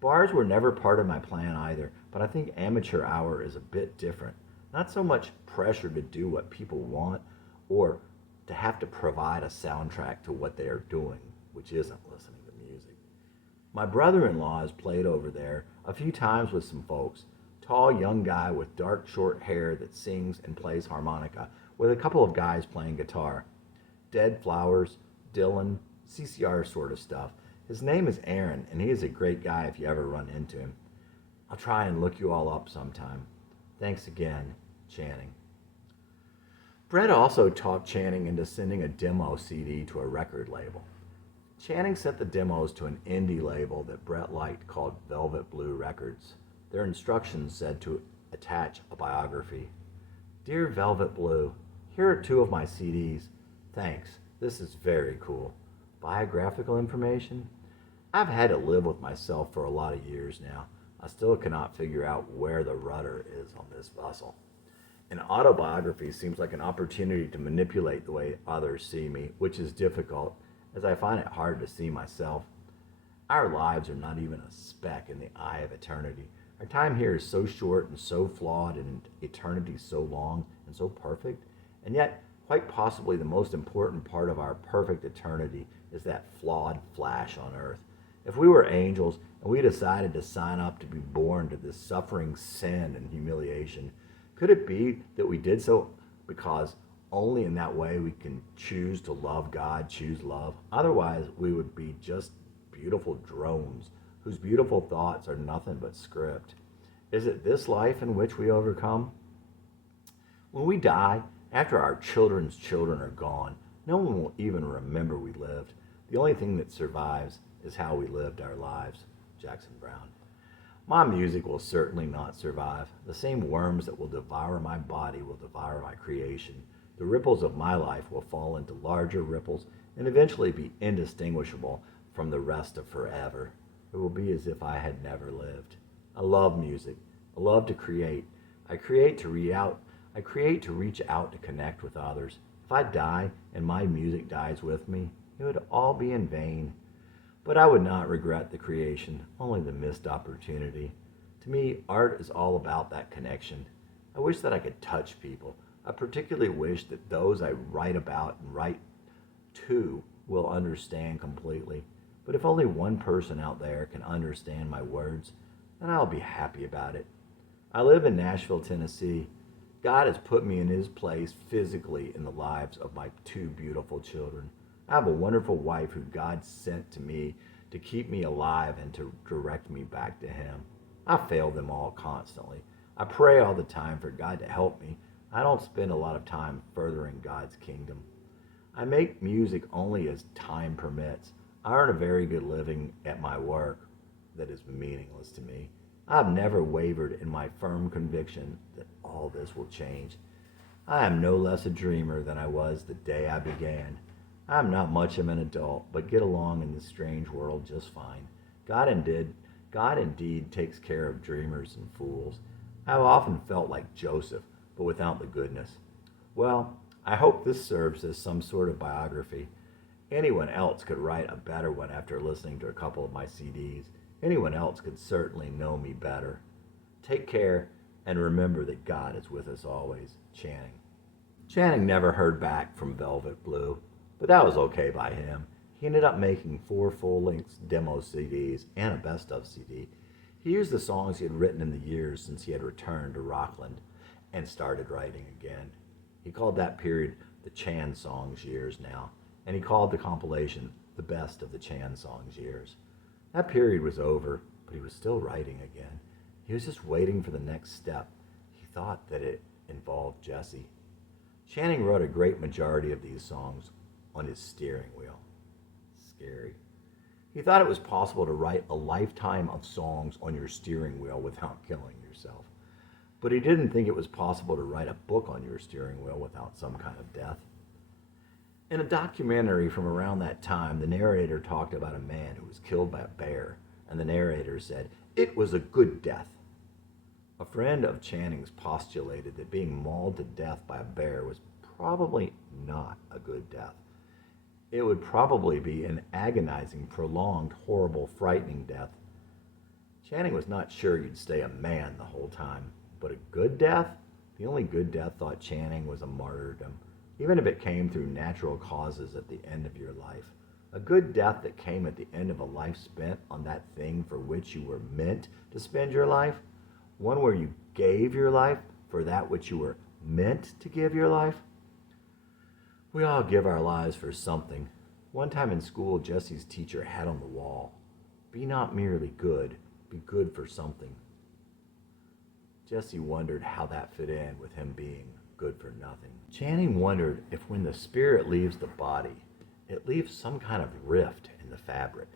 Bars were never part of my plan either, but I think amateur hour is a bit different. Not so much pressure to do what people want, or to have to provide a soundtrack to what they are doing, which isn't listening to music. My brother-in-law has played over there a few times with some folks. Tall young guy with dark short hair that sings and plays harmonica, with a couple of guys playing guitar. Dead Flowers, Dylan, CCR sort of stuff. His name is Aaron, and he is a great guy if you ever run into him. I'll try and look you all up sometime. Thanks again, Channing. Brett also talked Channing into sending a demo CD to a record label. Channing sent the demos to an indie label that Brett liked called Velvet Blue Records. Their instructions said to attach a biography. Dear Velvet Blue, here are 2 of my CDs. Thanks, this is very cool. Biographical information? I've had to live with myself for a lot of years now. I still cannot figure out where the rudder is on this vessel. An autobiography seems like an opportunity to manipulate the way others see me, which is difficult, as I find it hard to see myself. Our lives are not even a speck in the eye of eternity, Our time here is so short and so flawed, and eternity so long and so perfect. And yet, quite possibly the most important part of our perfect eternity is that flawed flash on earth. If we were angels and we decided to sign up to be born to this suffering, sin, and humiliation, could it be that we did so because only in that way we can choose to love God, choose love? Otherwise, we would be just beautiful drones whose beautiful thoughts are nothing but script. Is it this life in which we overcome? When we die, after our children's children are gone, no one will even remember we lived. The only thing that survives is how we lived our lives. Jackson Brown. My music will certainly not survive. The same worms that will devour my body will devour my creation. The ripples of my life will fall into larger ripples and eventually be indistinguishable from the rest of forever. It will be as if I had never lived. I love music. I love to create. I create to reach out to connect with others. If I die and my music dies with me, it would all be in vain. But I would not regret the creation, only the missed opportunity. To me, art is all about that connection. I wish that I could touch people. I particularly wish that those I write about and write to will understand completely. But if only one person out there can understand my words, then I'll be happy about it. I live in Nashville, Tennessee. God has put me in his place physically in the lives of my two beautiful children. I have a wonderful wife who God sent to me to keep me alive and to direct me back to him. I fail them all constantly. I pray all the time for God to help me. I don't spend a lot of time furthering God's kingdom. I make music only as time permits. I earn a very good living at my work that is meaningless to me. I have never wavered in my firm conviction that all this will change. I am no less a dreamer than I was the day I began. I am not much of an adult, but get along in this strange world just fine. God indeed takes care of dreamers and fools. I have often felt like Joseph, but without the goodness. Well, I hope this serves as some sort of biography. Anyone else could write a better one after listening to a couple of my CDs. Anyone else could certainly know me better. Take care, and remember that God is with us always. Channing. Channing never heard back from Velvet Blue, but that was okay by him. He ended up making 4 full-length demo CDs and a best-of CD. He used the songs he had written in the years since he had returned to Rockland and started writing again. He called that period the Chan Songs years now, and he called the compilation the best of the Chan Songs years. That period was over, but he was still writing again. He was just waiting for the next step. He thought that it involved Jessie. Channing wrote a great majority of these songs on his steering wheel. Scary. He thought it was possible to write a lifetime of songs on your steering wheel without killing yourself. But he didn't think it was possible to write a book on your steering wheel without some kind of death. In a documentary from around that time, the narrator talked about a man who was killed by a bear, and the narrator said, "It was a good death." A friend of Channing's postulated that being mauled to death by a bear was probably not a good death. It would probably be an agonizing, prolonged, horrible, frightening death. Channing was not sure you'd stay a man the whole time, but a good death? The only good death, thought Channing, was a martyrdom, even if it came through natural causes at the end of your life. A good death that came at the end of a life spent on that thing for which you were meant to spend your life. One where you gave your life for that which you were meant to give your life. We all give our lives for something. One time in school, Jesse's teacher had on the wall, "Be not merely good, be good for something." Jesse wondered how that fit in with him being good for nothing. Channing wondered if when the spirit leaves the body, it leaves some kind of rift in the fabric.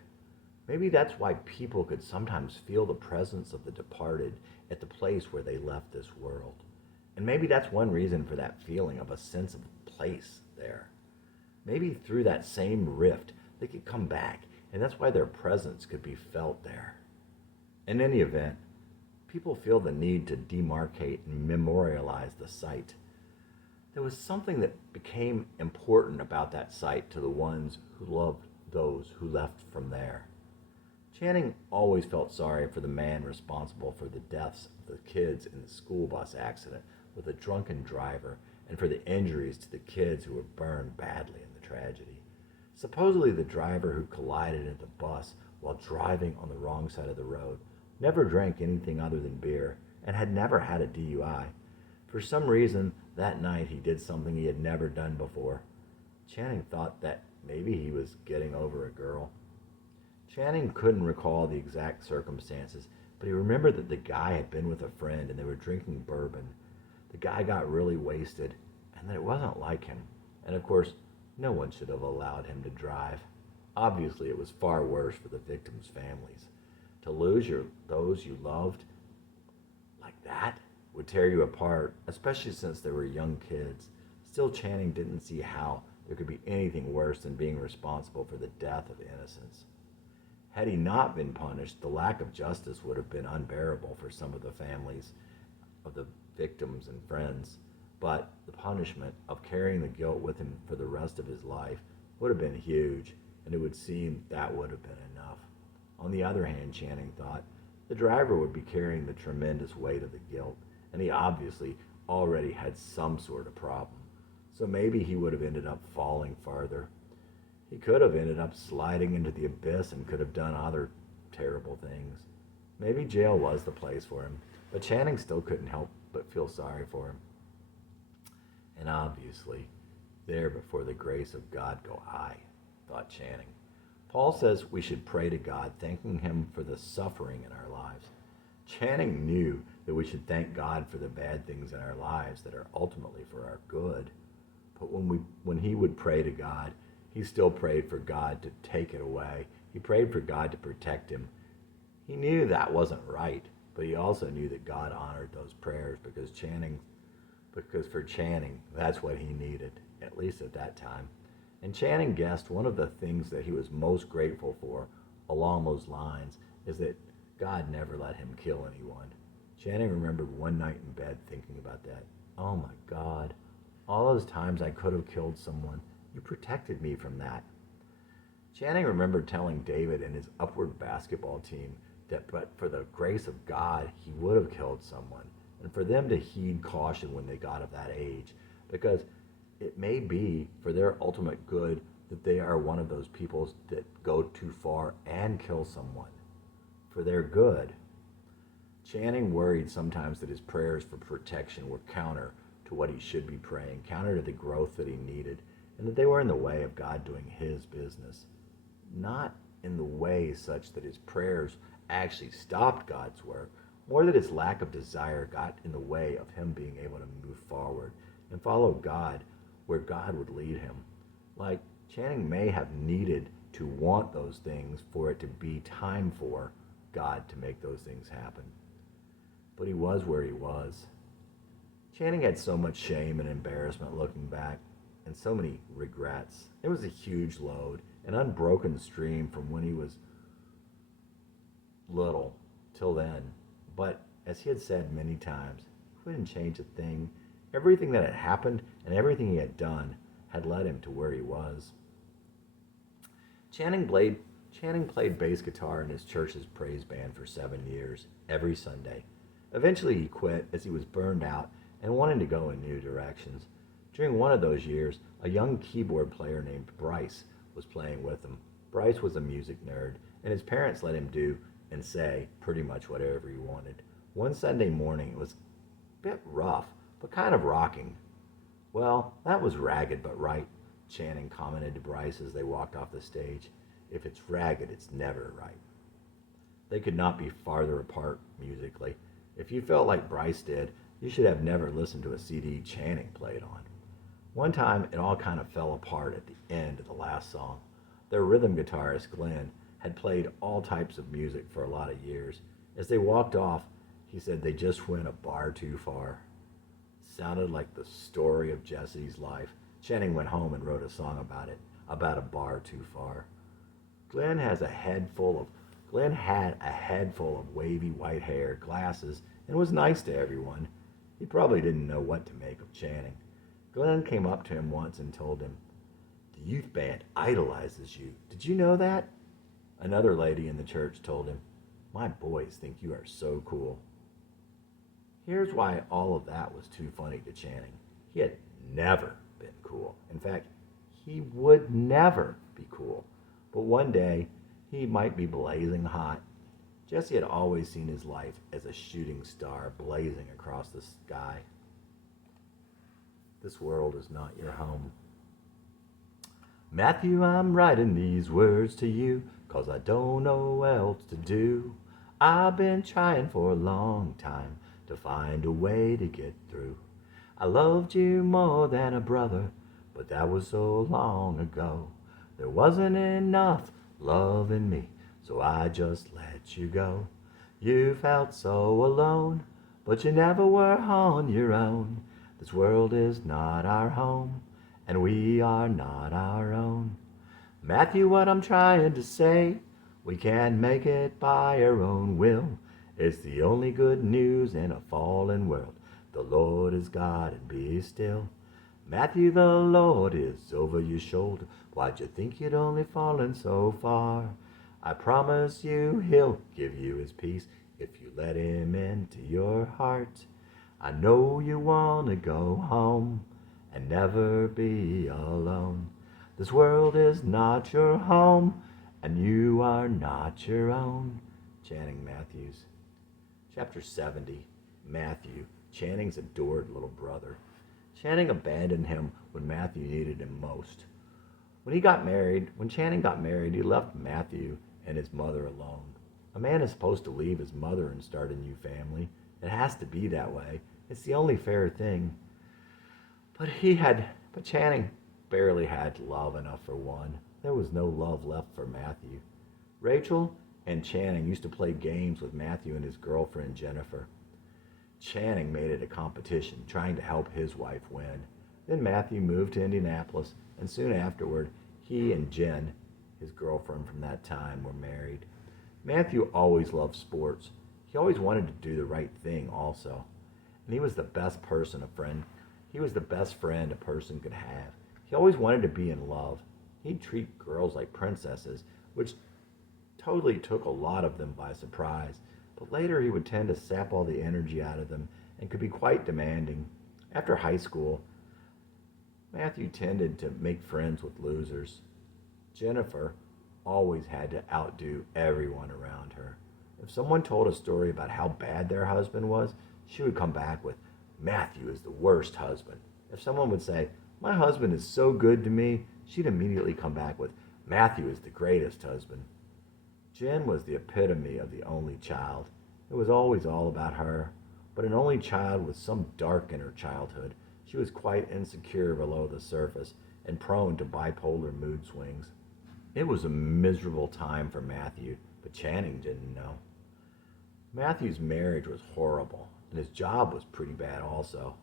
Maybe that's why people could sometimes feel the presence of the departed at the place where they left this world. And maybe that's one reason for that feeling of a sense of place there. Maybe through that same rift, they could come back, and that's why their presence could be felt there. In any event, people feel the need to demarcate and memorialize the site. There was something that became important about that site to the ones who loved those who left from there. Channing always felt sorry for the man responsible for the deaths of the kids in the school bus accident with a drunken driver and for the injuries to the kids who were burned badly in the tragedy. Supposedly, the driver who collided into the bus while driving on the wrong side of the road never drank anything other than beer and had never had a DUI. For some reason, that night he did something he had never done before. Channing thought that maybe he was getting over a girl. Channing couldn't recall the exact circumstances, but he remembered that the guy had been with a friend and they were drinking bourbon. The guy got really wasted, and that it wasn't like him. And of course, no one should have allowed him to drive. Obviously, it was far worse for the victims' families. To lose those you loved like that would tear you apart, especially since they were young kids. Still, Channing didn't see how there could be anything worse than being responsible for the death of innocents. Had he not been punished, the lack of justice would have been unbearable for some of the families of the victims and friends. But the punishment of carrying the guilt with him for the rest of his life would have been huge, and it would seem that would have been enough. On the other hand, Channing thought, the driver would be carrying the tremendous weight of the guilt, and he obviously already had some sort of problem. So maybe he would have ended up falling farther. He could have ended up sliding into the abyss and could have done other terrible things. Maybe jail was the place for him, but Channing still couldn't help but feel sorry for him. And obviously, there before the grace of God go I, thought Channing. Paul says we should pray to God, thanking him for the suffering in our lives. Channing knew that we should thank God for the bad things in our lives that are ultimately for our good. But when he would pray to God, he still prayed for God to take it away. He prayed for God to protect him. He knew that wasn't right, but he also knew that God honored those prayers because for Channing, that's what he needed, at least at that time. And Channing guessed one of the things that he was most grateful for along those lines is that God never let him kill anyone. Channing remembered one night in bed thinking about that. Oh my God, all those times I could have killed someone, you protected me from that. Channing remembered telling David and his upward basketball team that but for the grace of God, he would have killed someone, and for them to heed caution when they got of that age, because it may be for their ultimate good that they are one of those people that go too far and kill someone. For their good. Channing worried sometimes that his prayers for protection were counter to what he should be praying, counter to the growth that he needed, and that they were in the way of God doing his business. Not in the way such that his prayers actually stopped God's work, more that his lack of desire got in the way of him being able to move forward and follow God where God would lead him. Like Channing may have needed to want those things for it to be time for God to make those things happen. But he was where he was. Channing had so much shame and embarrassment looking back, and so many regrets. It was a huge load, an unbroken stream from when he was little till then. But as he had said many times, he wouldn't change a thing. Everything that had happened and everything he had done had led him to where he was. Channing played bass guitar in his church's praise band for 7 years, every Sunday. Eventually he quit as he was burned out and wanted to go in new directions. During one of those years, a young keyboard player named Bryce was playing with him. Bryce was a music nerd, and his parents let him do and say pretty much whatever he wanted. One Sunday morning, it was a bit rough, but kind of rocking. Well, that was ragged but right, Channing commented to Bryce as they walked off the stage. If it's ragged, it's never right. They could not be farther apart musically. If you felt like Bryce did, you should have never listened to a CD Channing played on. One time, it all kind of fell apart at the end of the last song. Their rhythm guitarist, Glenn, had played all types of music for a lot of years. As they walked off, he said they just went a bar too far. Sounded like the story of Jesse's life. Channing went home and wrote a song about it, about a bar too far. Glenn had a head full of wavy white hair, glasses, and was nice to everyone. He probably didn't know what to make of Channing. Glenn came up to him once and told him, "The youth band idolizes you. Did you know that?" Another lady in the church told him, "My boys think you are so cool." Here's why all of that was too funny to Channing. He had never been cool. In fact, he would never be cool. But one day, he might be blazing hot. Jesse had always seen his life as a shooting star blazing across the sky. This world is not your home. Matthew, I'm writing these words to you, 'cause I don't know what else to do. I've been trying for a long time to find a way to get through. I loved you more than a brother, but that was so long ago. There wasn't enough love in me, so I just let you go. You felt so alone, but you never were on your own. This world is not our home, and we are not our own. Matthew, what I'm trying to say, we can't make it by our own will. It's the only good news in a fallen world. The Lord is God and be still. Matthew, the Lord is over your shoulder. Why'd you think you'd only fallen so far? I promise you he'll give you his peace if you let him into your heart. I know you want to go home and never be alone. This world is not your home, and you are not your own. Channing Matthews. Chapter 70. Matthew, Channing's adored little brother. Channing abandoned him when Matthew needed him most. When Channing got married, he left Matthew and his mother alone. A man is supposed to leave his mother and start a new family. It has to be that way. It's the only fair thing. But Channing barely had love enough for one. There was no love left for Matthew. Rachel and Channing used to play games with Matthew and his girlfriend Jennifer. Channing made it a competition, trying to help his wife win. Then Matthew moved to Indianapolis, and soon afterward, he and Jen, his girlfriend from that time, were married. Matthew always loved sports. He always wanted to do the right thing also. And he was the best friend a person could have. He always wanted to be in love. He'd treat girls like princesses, which totally took a lot of them by surprise. But later he would tend to sap all the energy out of them and could be quite demanding. After high school, Matthew tended to make friends with losers. Jennifer always had to outdo everyone around her. If someone told a story about how bad their husband was, she would come back with, "Matthew is the worst husband." If someone would say, "My husband is so good to me," she'd immediately come back with, "Matthew is the greatest husband." Jen was the epitome of the only child. It was always all about her. But an only child with some dark in her childhood, she was quite insecure below the surface and prone to bipolar mood swings. It was a miserable time for Matthew, but Channing didn't know. Matthew's marriage was horrible, and his job was pretty bad also.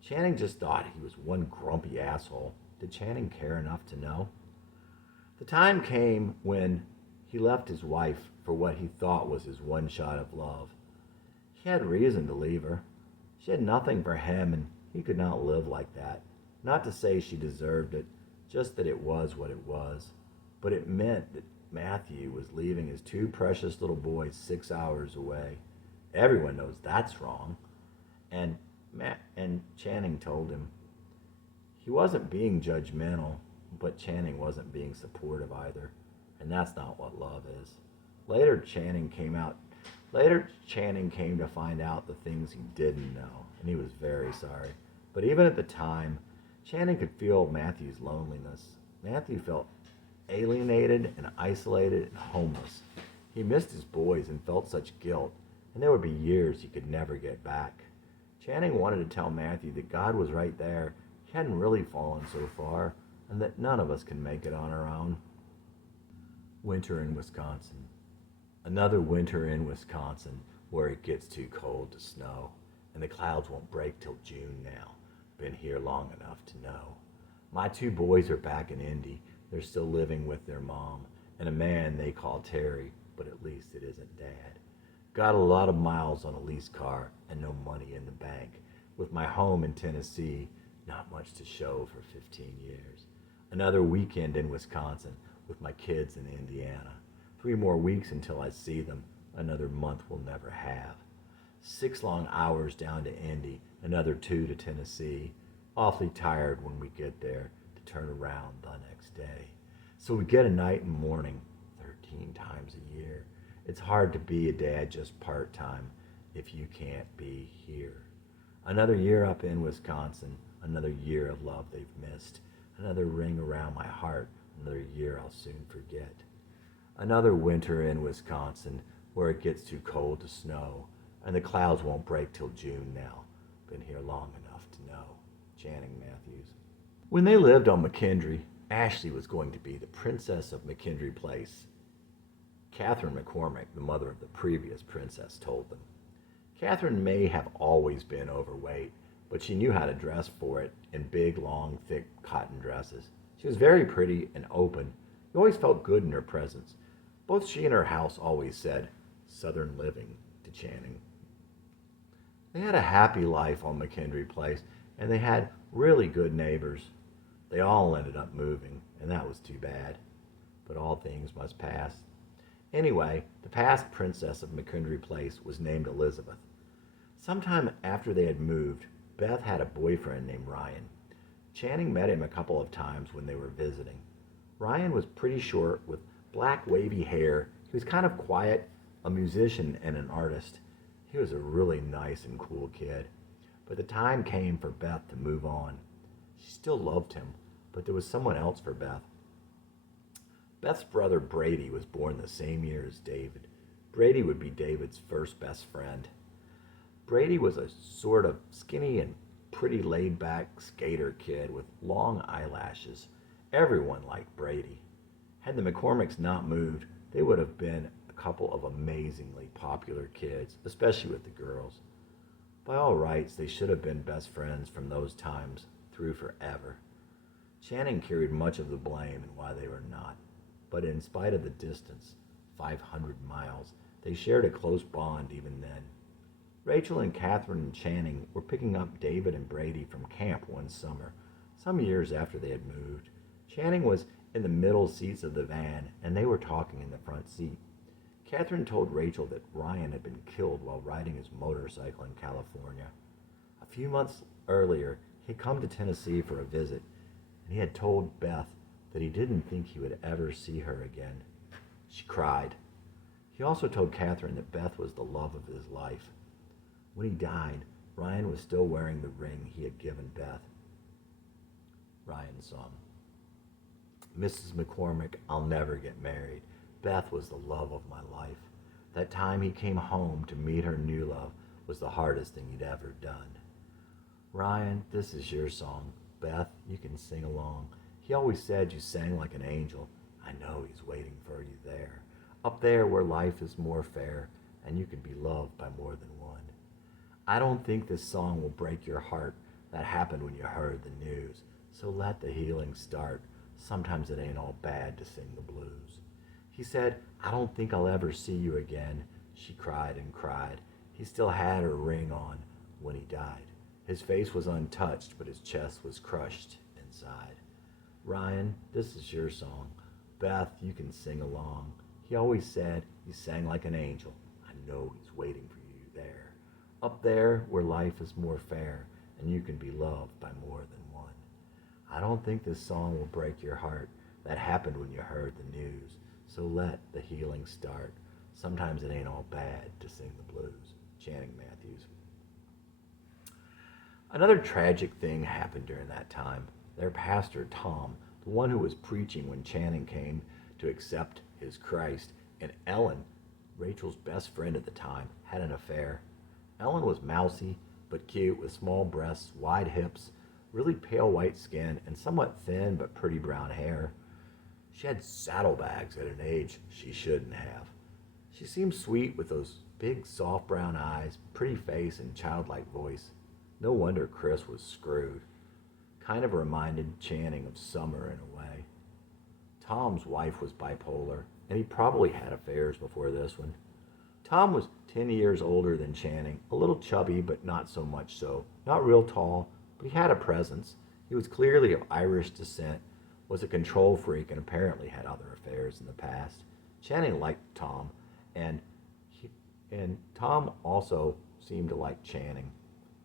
Channing just thought he was one grumpy asshole. Did Channing care enough to know? The time came when he left his wife for what he thought was his one shot of love. He had reason to leave her. She had nothing for him, and he could not live like that. Not to say she deserved it, just that it was what it was. But it meant that Matthew was leaving his two precious little boys 6 hours away. Everyone knows that's wrong. And Channing told him. He wasn't being judgmental, but Channing wasn't being supportive either. And that's not what love is. Later, Channing came to find out the things he didn't know, and he was very sorry. But even at the time, Channing could feel Matthew's loneliness. Matthew felt alienated and isolated and homeless. He missed his boys and felt such guilt, and there would be years he could never get back. Channing wanted to tell Matthew that God was right there. He hadn't really fallen so far, and that none of us can make it on our own. Winter in Wisconsin. Another winter in Wisconsin where it gets too cold to snow, and the clouds won't break till June now. Been here long enough to know. My two boys are back in Indy. They're still living with their mom and a man they call Terry, but at least it isn't Dad. Got a lot of miles on a leased car and no money in the bank. With my home in Tennessee, not much to show for 15 years. Another weekend in Wisconsin with my kids in Indiana. 3 more weeks until I see them. Another month we'll never have. 6 long hours down to Indy, another 2 to Tennessee. Awfully tired when we get there to turn around the next day. So we get a night and morning 13 times a year. It's hard to be a dad just part-time if you can't be here. Another year up in Wisconsin, another year of love they've missed, another ring around my heart, another year I'll soon forget. Another winter in Wisconsin where it gets too cold to snow, and the clouds won't break till June now. Been here long enough to know. Channing Matthews. When they lived on McKendree, Ashley was going to be the princess of McKendree Place. Catherine McCormick, the mother of the previous princess, told them. Catherine may have always been overweight, but she knew how to dress for it in big, long, thick cotton dresses. She was very pretty and open. You always felt good in her presence. Both she and her house always said, Southern living to Channing. They had a happy life on McKendree Place, and they had really good neighbors. They all ended up moving, and that was too bad. But all things must pass. Anyway, the past princess of McKendree Place was named Elizabeth. Sometime after they had moved, Beth had a boyfriend named Ryan. Channing met him a couple of times when they were visiting. Ryan was pretty short with black wavy hair. He was kind of quiet, a musician and an artist. He was a really nice and cool kid. But the time came for Beth to move on. She still loved him, but there was someone else for Beth. Beth's brother Brady was born the same year as David. Brady would be David's first best friend. Brady was a sort of skinny and pretty laid-back skater kid with long eyelashes. Everyone liked Brady. Had the McCormicks not moved, they would have been a couple of amazingly popular kids, especially with the girls. By all rights, they should have been best friends from those times through forever. Channing carried much of the blame in why they were not. But in spite of the distance, 500 miles, they shared a close bond even then. Rachel and Catherine and Channing were picking up David and Brady from camp one summer, some years after they had moved. Channing was in the middle seats of the van, and they were talking in the front seat. Catherine told Rachel that Ryan had been killed while riding his motorcycle in California. A few months earlier, he had come to Tennessee for a visit, and he had told Beth that he didn't think he would ever see her again. She cried. He also told Catherine that Beth was the love of his life. When he died, Ryan was still wearing the ring he had given Beth. Ryan sung. Mrs. McCormick, I'll never get married. Beth was the love of my life. That time he came home to meet her new love was the hardest thing he'd ever done. Ryan, this is your song. Beth, you can sing along. He always said you sang like an angel. I know he's waiting for you there. Up there where life is more fair, and you can be loved by more than one. I don't think this song will break your heart. That happened when you heard the news. So let the healing start. Sometimes it ain't all bad to sing the blues. He said, I don't think I'll ever see you again. She cried and cried. He still had her ring on when he died. His face was untouched, but his chest was crushed inside. Ryan, this is your song. Beth, you can sing along. He always said you sang like an angel. I know he's waiting for you there. Up there where life is more fair, and you can be loved by more than one. I don't think this song will break your heart. That happened when you heard the news. So let the healing start. Sometimes it ain't all bad to sing the blues. Channing Matthews. Another tragic thing happened during that time. Their pastor, Tom, the one who was preaching when Channing came to accept his Christ, and Ellen, Rachel's best friend at the time, had an affair. Ellen was mousy but cute with small breasts, wide hips, really pale white skin, and somewhat thin but pretty brown hair. She had saddlebags at an age she shouldn't have. She seemed sweet with those big soft brown eyes, pretty face, and childlike voice. No wonder Chris was screwed. Kind of reminded Channing of Summer in a way. Tom's wife was bipolar, and he probably had affairs before this one. Tom was 10 years older than Channing, a little chubby, but not so much so. Not real tall, but he had a presence. He was clearly of Irish descent, was a control freak, and apparently had other affairs in the past. Channing liked Tom, and he, and Tom also seemed to like Channing,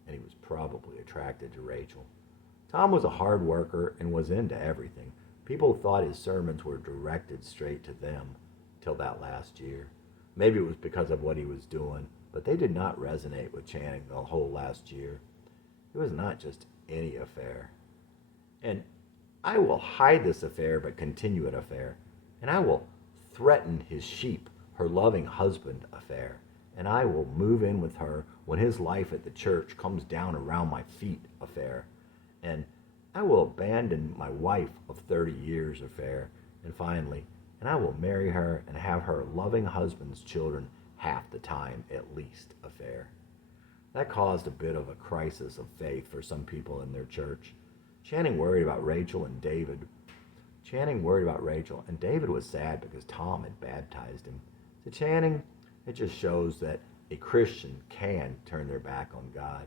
and he was probably attracted to Rachel. Tom was a hard worker and was into everything. People thought his sermons were directed straight to them till that last year. Maybe it was because of what he was doing, but they did not resonate with Channing the whole last year. It was not just any affair. And I will hide this affair but continue an affair. And I will threaten his sheep, her loving husband affair. And I will move in with her when his life at the church comes down around my feet affair. And I will abandon my wife of 30 years affair. And finally, and I will marry her and have her loving husband's children half the time at least affair. That caused a bit of a crisis of faith for some people in their church. Channing worried about Rachel and David. Channing worried about Rachel, and David was sad because Tom had baptized him. To Channing, it just shows that a Christian can turn their back on God.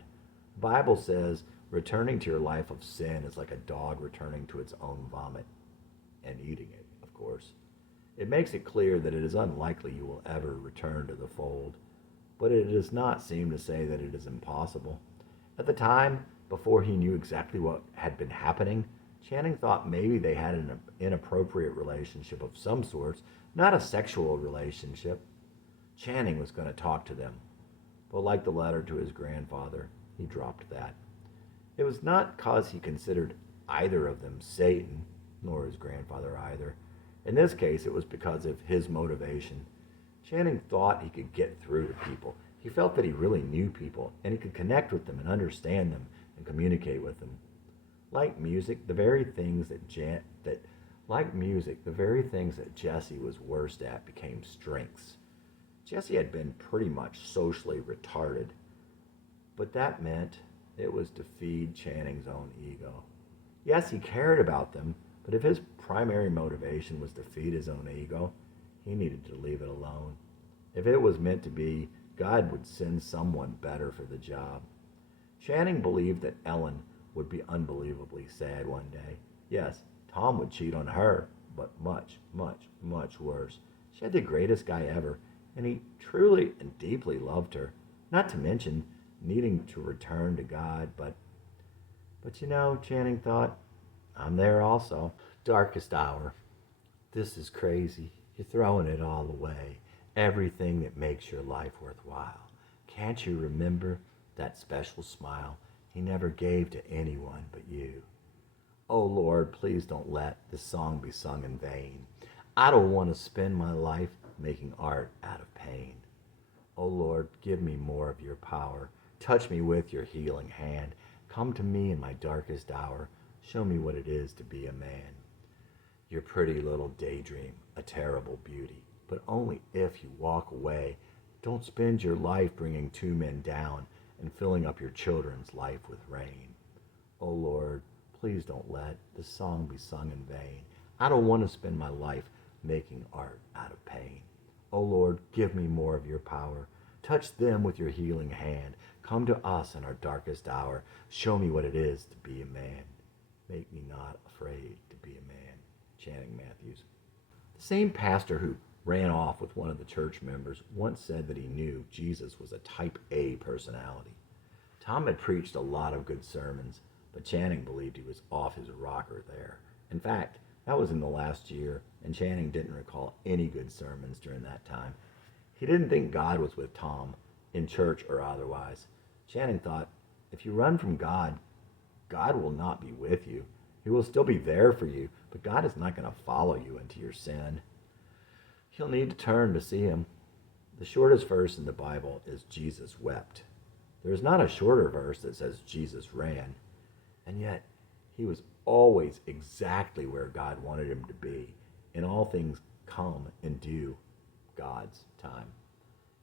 The Bible says returning to your life of sin is like a dog returning to its own vomit and eating it, of course. It makes it clear that it is unlikely you will ever return to the fold, but it does not seem to say that it is impossible. At the time, before he knew exactly what had been happening, Channing thought maybe they had an inappropriate relationship of some sorts, not a sexual relationship. Channing was going to talk to them, but like the letter to his grandfather, he dropped that. It was not because he considered either of them Satan, nor his grandfather either. In this case, it was because of his motivation. Channing thought he could get through to people. He felt that he really knew people, and he could connect with them and understand them and communicate with them. Like music, the very things that Jesse was worst at became strengths. Jesse had been pretty much socially retarded, but that meant it was to feed Channing's own ego. Yes, he cared about them, but if his primary motivation was to feed his own ego, he needed to leave it alone. If it was meant to be, God would send someone better for the job. Channing believed that Ellen would be unbelievably sad one day. Yes, Tom would cheat on her, but much, much, much worse. She had the greatest guy ever, and he truly and deeply loved her, not to mention needing to return to God, but Channing thought, I'm there also. Darkest hour. This is crazy. You're throwing it all away. Everything that makes your life worthwhile. Can't you remember that special smile he never gave to anyone but you? Oh Lord, please don't let this song be sung in vain. I don't want to spend my life making art out of pain. Oh Lord, give me more of your power. Touch me with your healing hand. Come to me in my darkest hour. Show me what it is to be a man. Your pretty little daydream, a terrible beauty, but only if you walk away. Don't spend your life bringing two men down and filling up your children's life with rain. Oh Lord, please don't let this song be sung in vain. I don't want to spend my life making art out of pain. Oh Lord, give me more of your power. Touch them with your healing hand. Come to us in our darkest hour. Show me what it is to be a man. Make me not afraid to be a man. Channing Matthews. The same pastor who ran off with one of the church members once said that he knew Jesus was a type A personality. Tom had preached a lot of good sermons, but Channing believed he was off his rocker there. In fact, that was in the last year, and Channing didn't recall any good sermons during that time. He didn't think God was with Tom, in church or otherwise. Channing thought, if you run from God, God will not be with you. He will still be there for you, but God is not going to follow you into your sin. You'll need to turn to see him. The shortest verse in the Bible is Jesus wept. There is not a shorter verse that says Jesus ran. And yet, he was always exactly where God wanted him to be. And all things come in due God's time.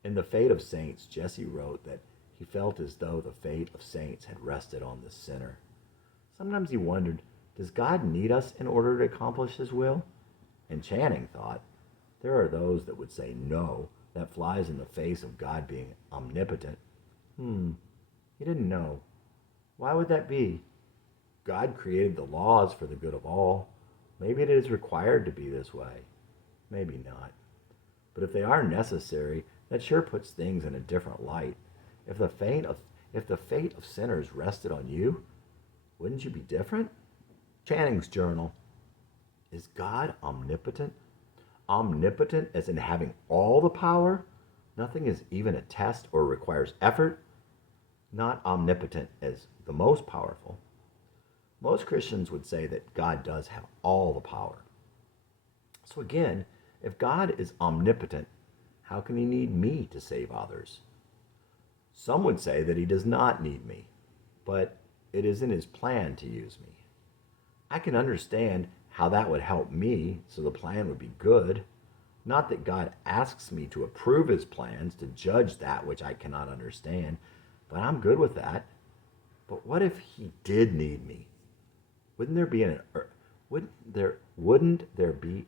In The Fate of Saints, Jesse wrote that he felt as though the fate of saints had rested on the sinner. Sometimes he wondered, does God need us in order to accomplish his will? And Channing thought, there are those that would say no, that flies in the face of God being omnipotent. He didn't know. Why would that be? God created the laws for the good of all. Maybe it is required to be this way. Maybe not. But if they are necessary, that sure puts things in a different light. If the fate of if the fate of sinners rested on you, wouldn't you be different? Channing's journal. Is God omnipotent? Omnipotent as in having all the power? Nothing is even a test or requires effort? Not omnipotent as the most powerful. Most Christians would say that God does have all the power. So again, if God is omnipotent, how can he need me to save others? Some would say that he does not need me, but it is in his plan to use me. I can understand how that would help me, so the plan would be good. Not that God asks me to approve his plans, to judge that which I cannot understand, but I'm good with that. But what if he did need me? Wouldn't there be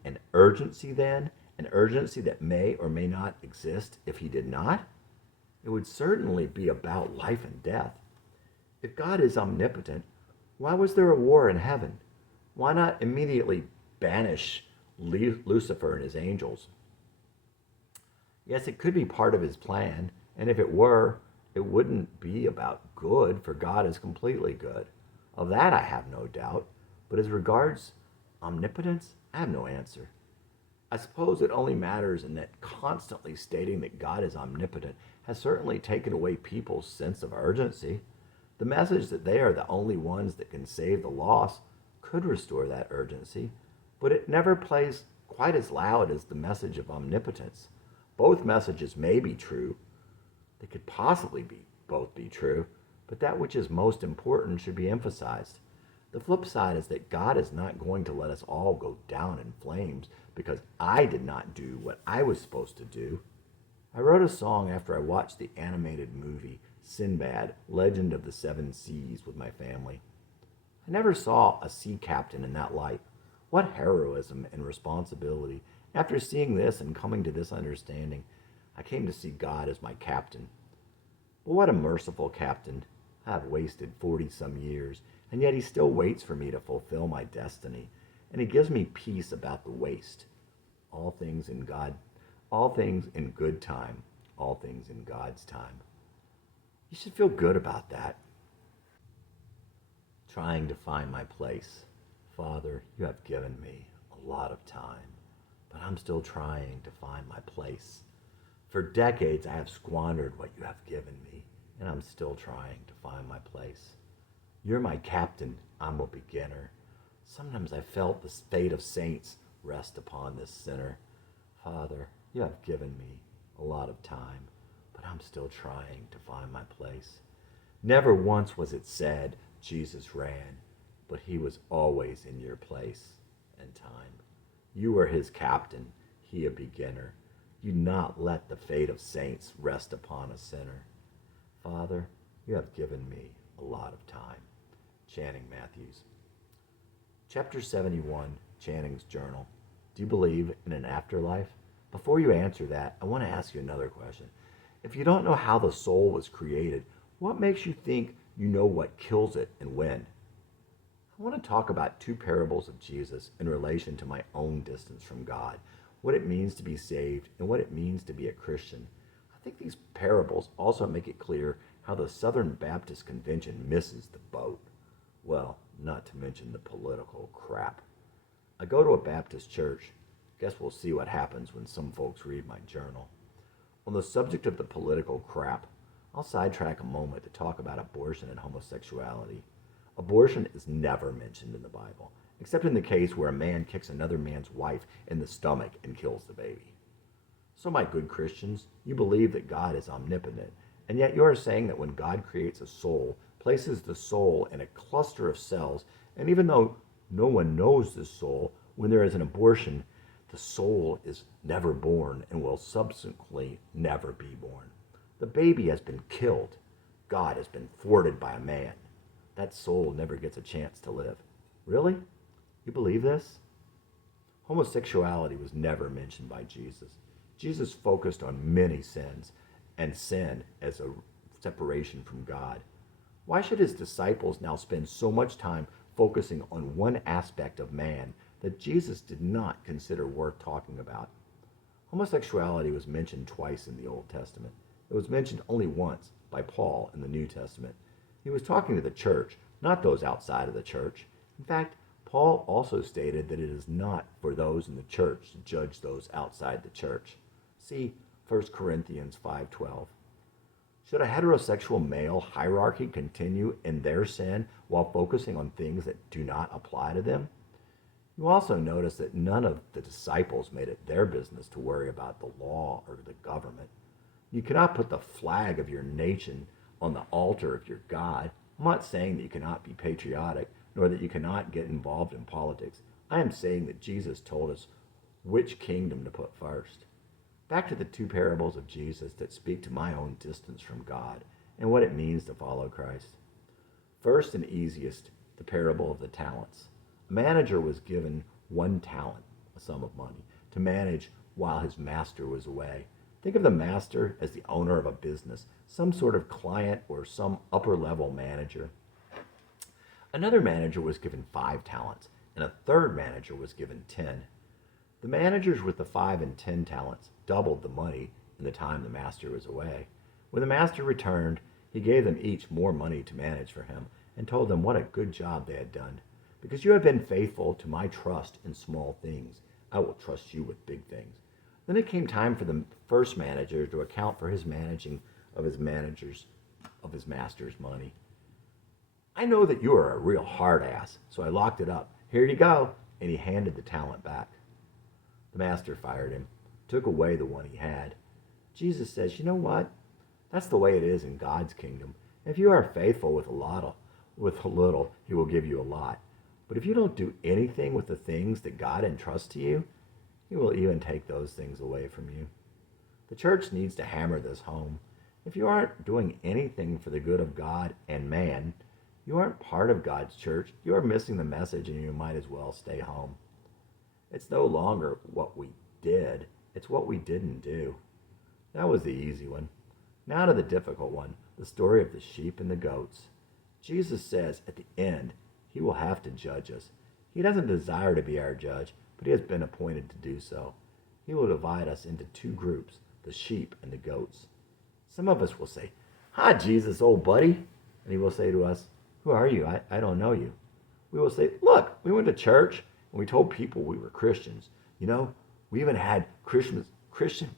an urgency then? An urgency that may or may not exist if he did not? It would certainly be about life and death. If God is omnipotent, why was there a war in heaven? Why not immediately banish Lucifer and his angels? Yes, it could be part of his plan, and if it were, it wouldn't be about good, for God is completely good. Of that I have no doubt, but as regards omnipotence, I have no answer. I suppose it only matters in that constantly stating that God is omnipotent has certainly taken away people's sense of urgency. The message that they are the only ones that can save the lost could restore that urgency, but it never plays quite as loud as the message of omnipotence. Both messages may be true. They could possibly both be true, but that which is most important should be emphasized. The flip side is that God is not going to let us all go down in flames because I did not do what I was supposed to do. I wrote a song after I watched the animated movie Sinbad, Legend of the Seven Seas with my family. I never saw a sea captain in that light. What heroism and responsibility. After seeing this and coming to this understanding, I came to see God as my captain. But what a merciful captain. I have wasted 40-some years, and yet he still waits for me to fulfill my destiny, and he gives me peace about the waste. All things in good time, all things in God's time. You should feel good about that. Trying to find my place. Father, you have given me a lot of time, but I'm still trying to find my place. For decades, I have squandered what you have given me, and I'm still trying to find my place. You're my captain, I'm a beginner. Sometimes I felt the fate of saints rest upon this sinner. Father, you have given me a lot of time, but I'm still trying to find my place. Never once was it said Jesus ran, but he was always in your place and time. You were his captain, he a beginner. You not let the fate of saints rest upon a sinner. Father, you have given me a lot of time. Channing Matthews. Chapter 71, Channing's Journal. Do you believe in an afterlife? Before you answer that, I want to ask you another question. If you don't know how the soul was created, what makes you think you know what kills it and when? I want to talk about two parables of Jesus in relation to my own distance from God, what it means to be saved, and what it means to be a Christian. I think these parables also make it clear how the Southern Baptist Convention misses the boat. Well, not to mention the political crap. I go to a Baptist church. Guess we'll see what happens when some folks read my journal. On the subject of the political crap, I'll sidetrack a moment to talk about abortion and homosexuality. Abortion is never mentioned in the Bible, except in the case where a man kicks another man's wife in the stomach and kills the baby. So, my good Christians, you believe that God is omnipotent, and yet you are saying that when God creates a soul, places the soul in a cluster of cells, and even though no one knows this soul, when there is an abortion, the soul is never born and will subsequently never be born. The baby has been killed. God has been thwarted by a man. That soul never gets a chance to live. Really? You believe this? Homosexuality was never mentioned by Jesus. Jesus focused on many sins and sin as a separation from God. Why should his disciples now spend so much time focusing on one aspect of man that Jesus did not consider worth talking about? Homosexuality was mentioned twice in the Old Testament. It was mentioned only once by Paul in the New Testament. He was talking to the church, not those outside of the church. In fact, Paul also stated that it is not for those in the church to judge those outside the church. See 1 Corinthians 5:12. Should a heterosexual male hierarchy continue in their sin while focusing on things that do not apply to them? You also notice that none of the disciples made it their business to worry about the law or the government. You cannot put the flag of your nation on the altar of your God. I'm not saying that you cannot be patriotic, nor that you cannot get involved in politics. I am saying that Jesus told us which kingdom to put first. Back to the two parables of Jesus that speak to my own distance from God and what it means to follow Christ. First and easiest, the parable of the talents. A manager was given 1 talent, a sum of money, to manage while his master was away. Think of the master as the owner of a business, some sort of client or some upper-level manager. Another manager was given 5 talents, and a third manager was given 10. The managers with the 5 and 10 talents doubled the money in the time the master was away. When the master returned, he gave them each more money to manage for him and told them what a good job they had done. Because you have been faithful to my trust in small things, I will trust you with big things. Then it came time for the first manager to account for his managing of his master's money. I know that you are a real hard ass, so I locked it up. Here you go. And he handed the talent back. The master fired him, took away the one he had. Jesus says, you know what? That's the way it is in God's kingdom. If you are faithful with a little, he will give you a lot. But if you don't do anything with the things that God entrusts to you, he will even take those things away from you. The church needs to hammer this home. If you aren't doing anything for the good of God and man, you aren't part of God's church. You are missing the message and you might as well stay home. It's no longer what we did, it's what we didn't do. That was the easy one. Now to the difficult one, the story of the sheep and the goats. Jesus says at the end, he will have to judge us. He doesn't desire to be our judge, but he has been appointed to do so. He will divide us into 2 groups, the sheep and the goats. Some of us will say, hi, Jesus, old buddy. And he will say to us, who are you? I don't know you. We will say, look, we went to church and we told people we were Christians. You know, we even had Christian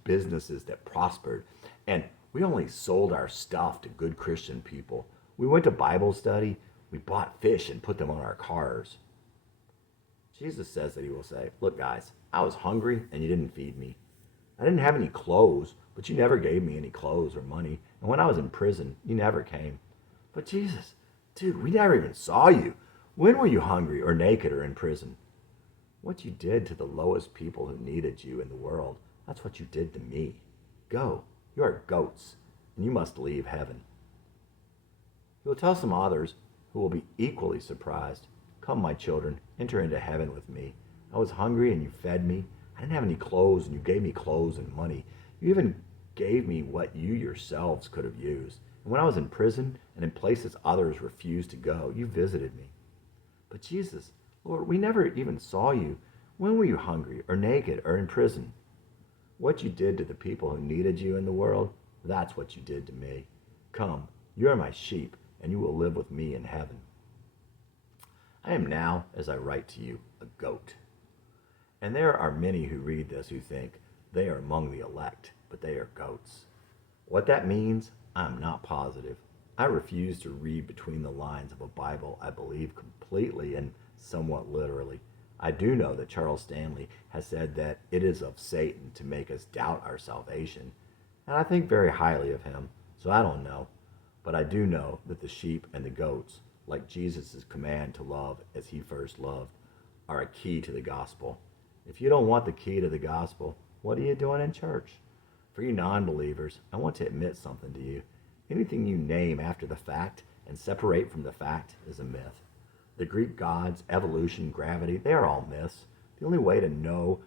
businesses that prospered. And we only sold our stuff to good Christian people. We went to Bible study. We bought fish and put them on our cars. Jesus says that he will say, look, guys, I was hungry and you didn't feed me. I didn't have any clothes, but you never gave me any clothes or money. And when I was in prison, you never came. But Jesus, dude, we never even saw you. When were you hungry or naked or in prison? What you did to the lowest people who needed you in the world, that's what you did to me. Go, you are goats, and you must leave heaven. He will tell some others who will be equally surprised. Come, my children, enter into heaven with me. I was hungry and you fed me. I didn't have any clothes and you gave me clothes and money. You even gave me what you yourselves could have used. And when I was in prison and in places others refused to go, you visited me. But Jesus, Lord, we never even saw you. When were you hungry or naked or in prison? What you did to the people who needed you in the world, that's what you did to me. Come, you are my sheep, and you will live with me in heaven. I am now, as I write to you, a goat. And there are many who read this who think they are among the elect, but they are goats. What that means, I'm not positive. I refuse to read between the lines of a Bible I believe completely and somewhat literally. I do know that Charles Stanley has said that it is of Satan to make us doubt our salvation, and I think very highly of him, so I don't know. But I do know that the sheep and the goats, like Jesus' command to love as he first loved, are a key to the gospel. If you don't want the key to the gospel, what are you doing in church? For you non-believers, I want to admit something to you. Anything you name after the fact and separate from the fact is a myth. The Greek gods, evolution, gravity, they are all myths. The only way to know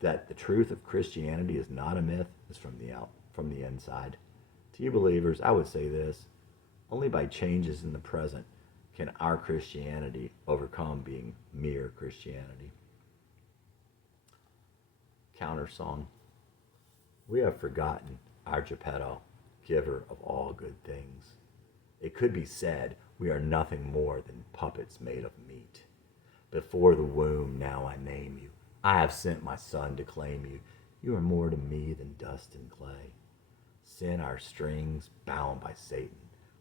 that the truth of Christianity is not a myth is from the inside. To you believers, I would say this: only by changes in the present can our Christianity overcome being mere Christianity. Counter song. We have forgotten our Geppetto, giver of all good things. It could be said we are nothing more than puppets made of meat. Before the womb now I name you. I have sent my son to claim you. You are more to me than dust and clay. Sin our strings, bound by Satan,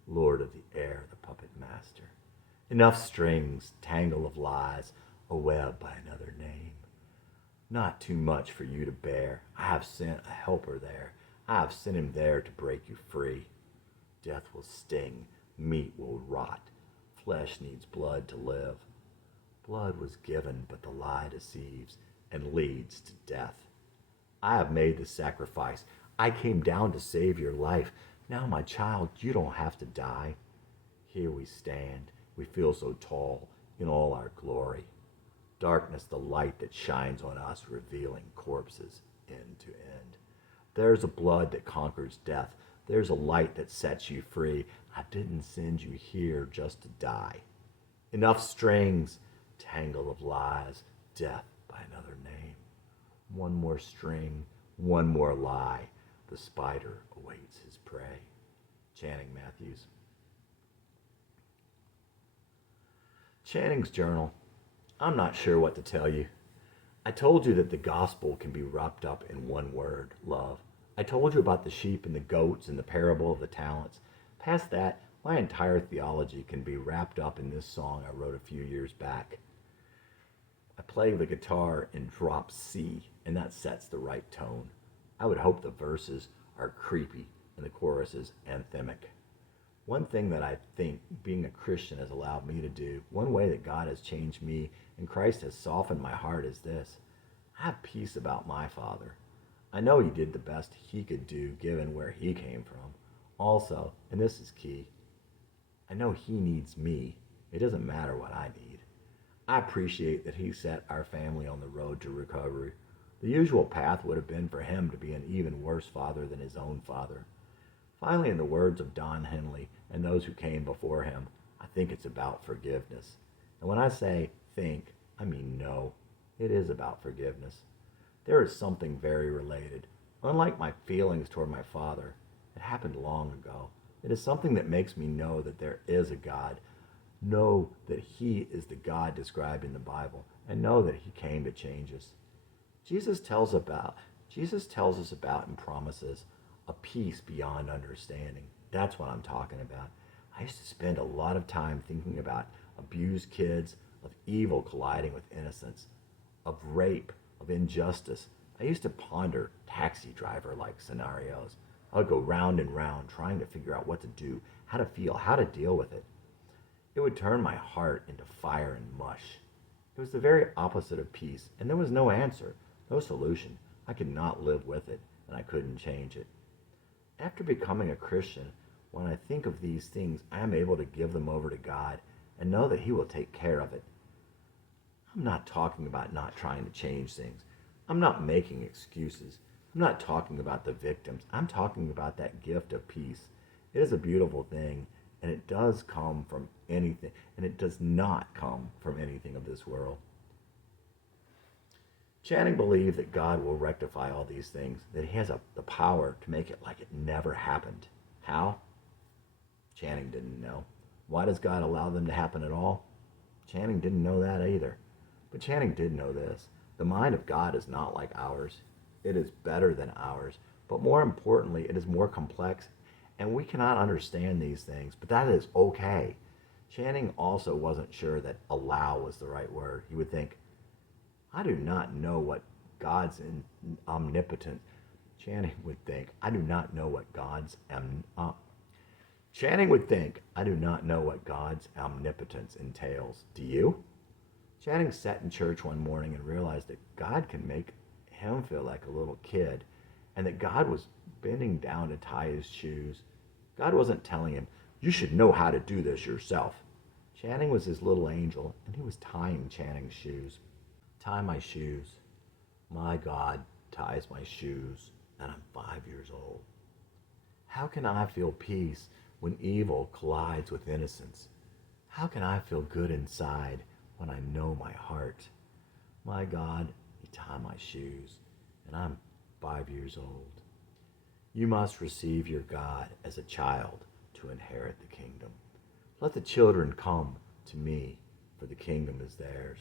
Lord of the air, the puppet master. Enough strings, tangle of lies, a web by another name. Not too much for you to bear. I have sent a helper there. I have sent him there to break you free. Death will sting, meat will rot, flesh needs blood to live. Blood was given, but the lie deceives and leads to death. I have made the sacrifice. I came down to save your life. Now, my child, you don't have to die. Here we stand. We feel so tall in all our glory. Darkness, the light that shines on us, revealing corpses end to end. There's a blood that conquers death. There's a light that sets you free. I didn't send you here just to die. Enough strings, tangle of lies, death by another name. One more string, one more lie. The spider awaits his prey. Channing Matthews. Channing's journal. I'm not sure what to tell you. I told you that the gospel can be wrapped up in one word, love. I told you about the sheep and the goats and the parable of the talents. Past that, my entire theology can be wrapped up in this song I wrote a few years back. I play the guitar in drop C, and that sets the right tone. I would hope the verses are creepy and the choruses anthemic. One thing that I think being a Christian has allowed me to do, one way that God has changed me and Christ has softened my heart is this. I have peace about my Father. I know he did the best he could do given where he came from. Also, and this is key, I know he needs me. It doesn't matter what I need. I appreciate that he set our family on the road to recovery. The usual path would have been for him to be an even worse father than his own father. Finally, in the words of Don Henley and those who came before him, I think it's about forgiveness. And when I say think, I mean no. It is about forgiveness. There is something very related. Unlike my feelings toward my father, it happened long ago. It is something that makes me know that there is a God, know that he is the God described in the Bible, and know that he came to change us. Jesus tells us about and promises a peace beyond understanding. That's what I'm talking about. I used to spend a lot of time thinking about abused kids, of evil colliding with innocence, of rape, of injustice. I used to ponder taxi driver-like scenarios. I would go round and round trying to figure out what to do, how to feel, how to deal with it. It would turn my heart into fire and mush. It was the very opposite of peace, and there was no answer, no solution. I could not live with it, and I couldn't change it. After becoming a Christian, when I think of these things, I am able to give them over to God and know that he will take care of it. I'm not talking about not trying to change things. I'm not making excuses. I'm not talking about the victims. I'm talking about that gift of peace. It is a beautiful thing, and it does come from anything, and it does not come from anything of this world. Channing believed that God will rectify all these things, that he has the power to make it like it never happened. How? Channing didn't know. Why does God allow them to happen at all? Channing didn't know that either. But Channing did know this. The mind of God is not like ours. It is better than ours. But more importantly, it is more complex, and we cannot understand these things, but that is okay. Channing also wasn't sure that allow was the right word. He would think, I do not know what God's omnipotent. Channing would think, I do not know what God's Channing would think, I do not know what God's omnipotence entails. Do you? Channing sat in church one morning and realized that God can make him feel like a little kid, and that God was bending down to tie his shoes. God wasn't telling him, you should know how to do this yourself. Channing was his little angel, and he was tying Channing's shoes. Tie my shoes. My God ties my shoes, and I'm 5 years old. How can I feel peace when evil collides with innocence? How can I feel good inside when I know my heart? My God, he tied my shoes, and I'm 5 years old. You must receive your God as a child to inherit the kingdom. Let the children come to me, for the kingdom is theirs.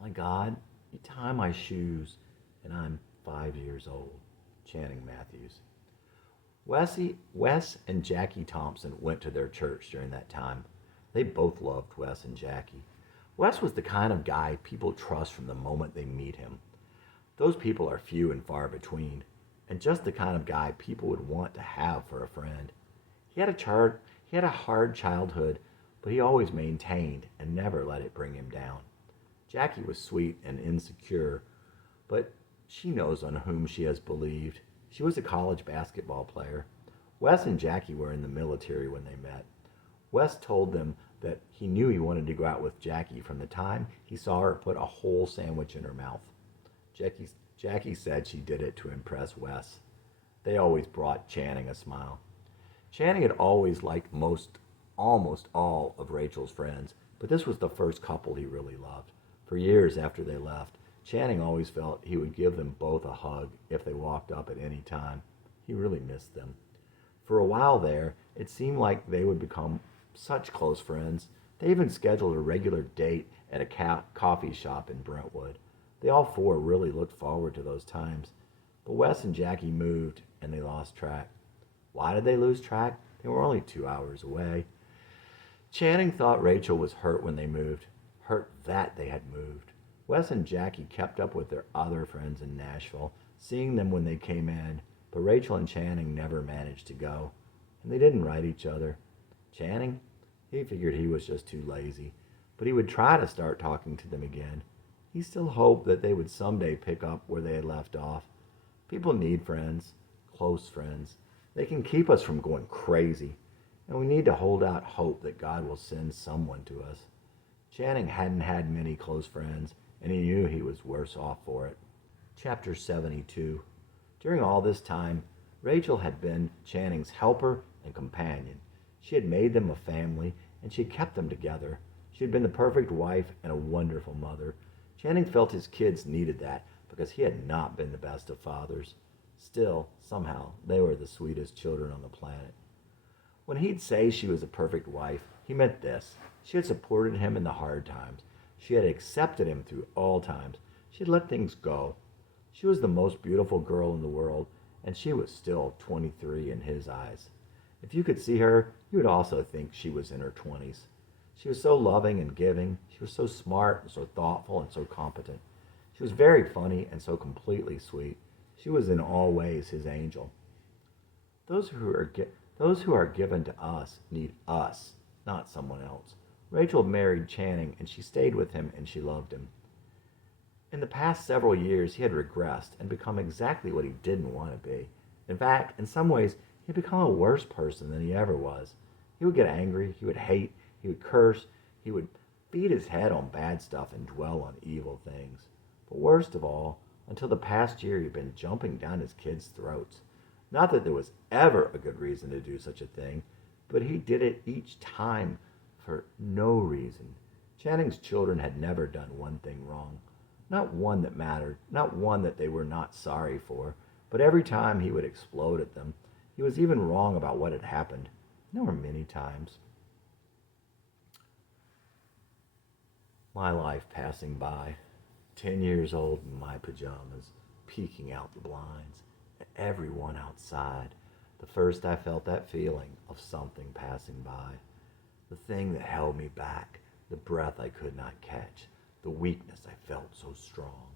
My God, you tie my shoes, and I'm 5 years old. Channing Matthews. Wes and Jackie Thompson went to their church during that time. They both loved Wes and Jackie. Wes was the kind of guy people trust from the moment they meet him. Those people are few and far between, and just the kind of guy people would want to have for a friend. He had a hard childhood, but he always maintained and never let it bring him down. Jackie was sweet and insecure, but she knows on whom she has believed. She was a college basketball player. Wes and Jackie were in the military when they met. Wes told them that he knew he wanted to go out with Jackie from the time he saw her put a whole sandwich in her mouth. Jackie said she did it to impress Wes. They always brought Channing a smile. Channing had always liked almost all of Rachel's friends, but this was the first couple he really loved. For years after they left, Channing always felt he would give them both a hug if they walked up at any time. He really missed them. For a while there, it seemed like they would become such close friends. They even scheduled a regular date at a coffee shop in Brentwood. They all four really looked forward to those times. But Wes and Jackie moved, and they lost track. Why did they lose track? They were only 2 hours away. Channing thought Rachel was hurt when they moved, hurt that they had moved. Wes and Jackie kept up with their other friends in Nashville, seeing them when they came in, but Rachel and Channing never managed to go, and they didn't write each other. Channing? He figured he was just too lazy, but he would try to start talking to them again. He still hoped that they would someday pick up where they had left off. People need friends, close friends. They can keep us from going crazy, and we need to hold out hope that God will send someone to us. Channing hadn't had many close friends, and he knew he was worse off for it. Chapter 72. During all this time, Rachel had been Channing's helper and companion. She had made them a family, and she had kept them together. She had been the perfect wife and a wonderful mother. Channing felt his kids needed that because he had not been the best of fathers. Still, somehow, they were the sweetest children on the planet. When he'd say she was a perfect wife, he meant this. She had supported him in the hard times. She had accepted him through all times. She had let things go. She was the most beautiful girl in the world, and she was still 23 in his eyes. If you could see her, you would also think she was in her 20s. She was so loving and giving. She was so smart and so thoughtful and so competent. She was very funny and so completely sweet. She was in all ways his angel. Those who are given to us need us, not someone else. Rachel married Channing, and she stayed with him, and she loved him. In the past several years, he had regressed and become exactly what he didn't want to be. In fact, in some ways, he had become a worse person than he ever was. He would get angry, he would hate, he would curse, he would beat his head on bad stuff and dwell on evil things. But worst of all, until the past year, he'd been jumping down his kids' throats. Not that there was ever a good reason to do such a thing, but he did it each time for no reason. Channing's children had never done one thing wrong. Not one that mattered, not one that they were not sorry for, but every time he would explode at them, he was even wrong about what had happened. There were many times. My life passing by, 10 years old in my pajamas, peeking out the blinds, at everyone outside. The first I felt that feeling of something passing by. The thing that held me back, the breath I could not catch, the weakness I felt so strong,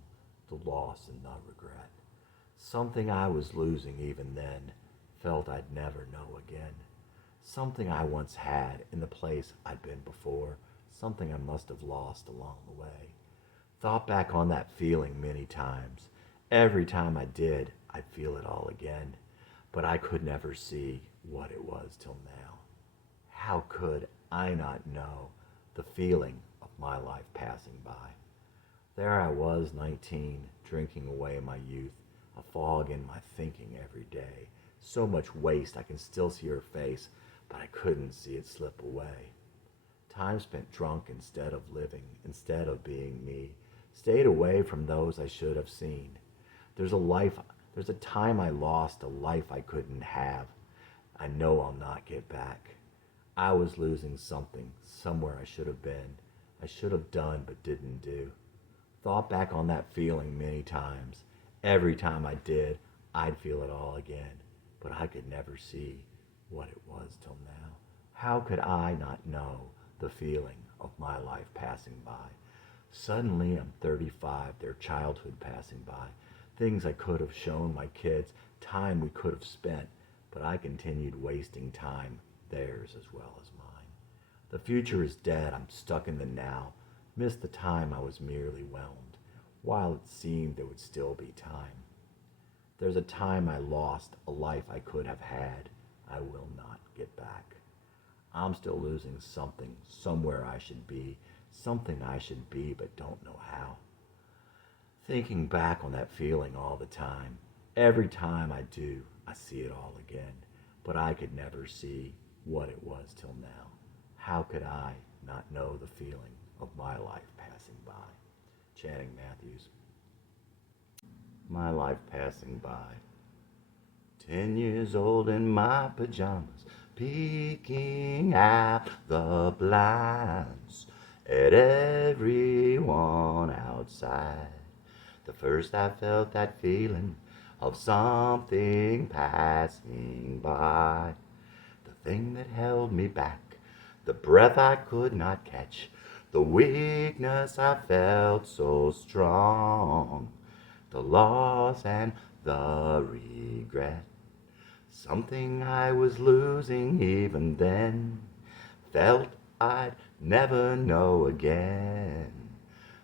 the loss and the regret. Something I was losing even then, felt I'd never know again. Something I once had in the place I'd been before, something I must have lost along the way. Thought back on that feeling many times. Every time I did, I'd feel it all again. But I could never see what it was till now. How could I not know the feeling of my life passing by? There I was, 19, drinking away my youth, a fog in my thinking every day. So much waste I can still see her face, but I couldn't see it slip away. Time spent drunk instead of living, instead of being me. Stayed away from those I should have seen. There's There's a time I lost, a life I couldn't have. I know I'll not get back. I was losing something, somewhere I should have been. I should have done but didn't do. Thought back on that feeling many times. Every time I did, I'd feel it all again. But I could never see what it was till now. How could I not know the feeling of my life passing by? Suddenly I'm 35, their childhood passing by. Things I could have shown my kids, time we could have spent, but I continued wasting time, theirs as well as mine. The future is dead, I'm stuck in the now. Missed the time I was merely whelmed, while it seemed there would still be time. There's a time I lost, a life I could have had, I will not get back. I'm still losing something, somewhere I should be, something I should be but don't know how. Thinking back on that feeling all the time, every time I do, I see it all again, but I could never see what it was till now. How could I not know the feeling of my life passing by? Channing Matthews. My life passing by. 10 years old in my pajamas, peeking out the blinds at everyone outside. The first I felt that feeling of something passing by. The thing that held me back, the breath I could not catch, the weakness I felt so strong, the loss and the regret. Something I was losing even then, felt I'd never know again.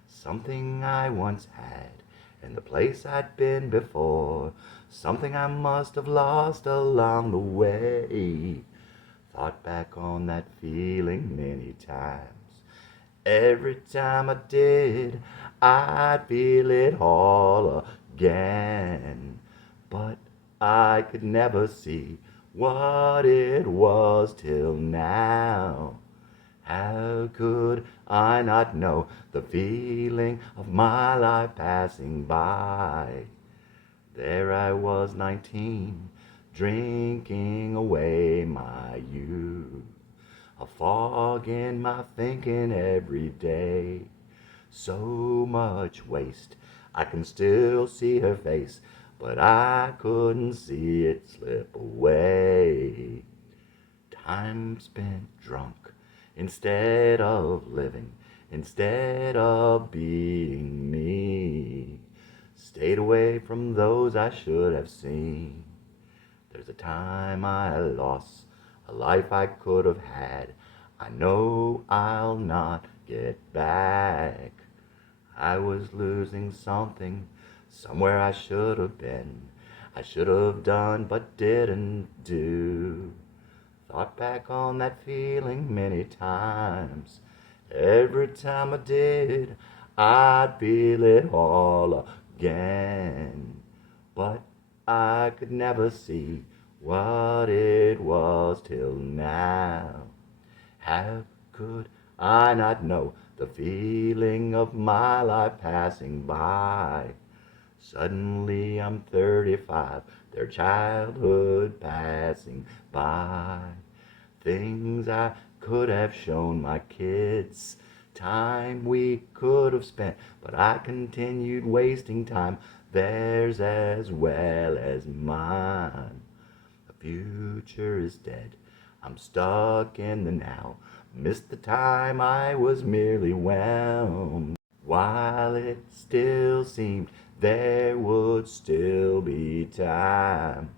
Something I once had in the place I'd been before, something I must have lost along the way. Thought back on that feeling many times. Every time I did, I'd feel it all again. But I could never see what it was till now. How could I not know the feeling of my life passing by? There I was 19, drinking away my youth. A fog in my thinking every day. So much waste, I can still see her face, but I couldn't see it slip away. Time spent drunk, instead of living, instead of being me. Stayed away from those I should have seen. There's a time I lost, a life I could have had. I know I'll not get back. I was losing something, somewhere I should have been. I should have done but didn't do. Thought back on that feeling many times. Every time I did, I'd feel it all again. But I could never see what it was till now. How could I not know the feeling of my life passing by? Suddenly I'm 35, their childhood passing by. Things I could have shown my kids, time we could have spent, but I continued wasting time, theirs as well as mine. The future is dead, I'm stuck in the now, missed the time I was merely whelmed. While it still seemed there would still be time.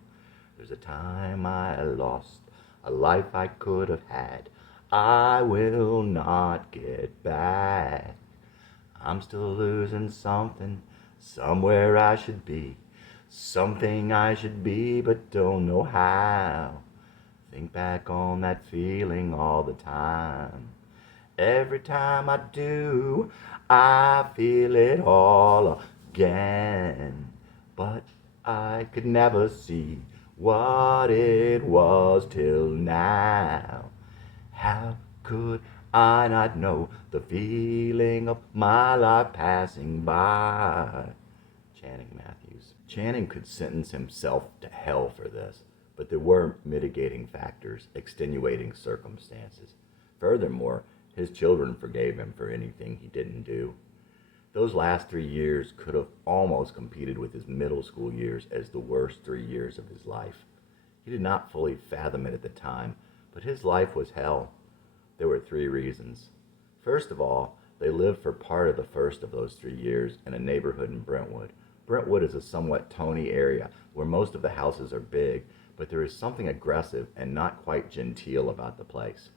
There's a time I lost, a life I could have had. I will not get back. I'm still losing something, somewhere I should be. Something I should be, but don't know how. Think back on that feeling all the time. Every time I do, I feel it all again. But I could never see what it was till now. How could I not know the feeling of my life passing by? Channing Matthews. Channing could sentence himself to hell for this, but there were mitigating factors, extenuating circumstances. Furthermore, his children forgave him for anything he didn't do. Those last 3 years could have almost competed with his middle school years as the worst 3 years of his life. He did not fully fathom it at the time, but his life was hell. There were 3 reasons. First of all, they lived for part of the first of those 3 years in a neighborhood in Brentwood. Brentwood is a somewhat tony area where most of the houses are big, but there is something aggressive and not quite genteel about the place.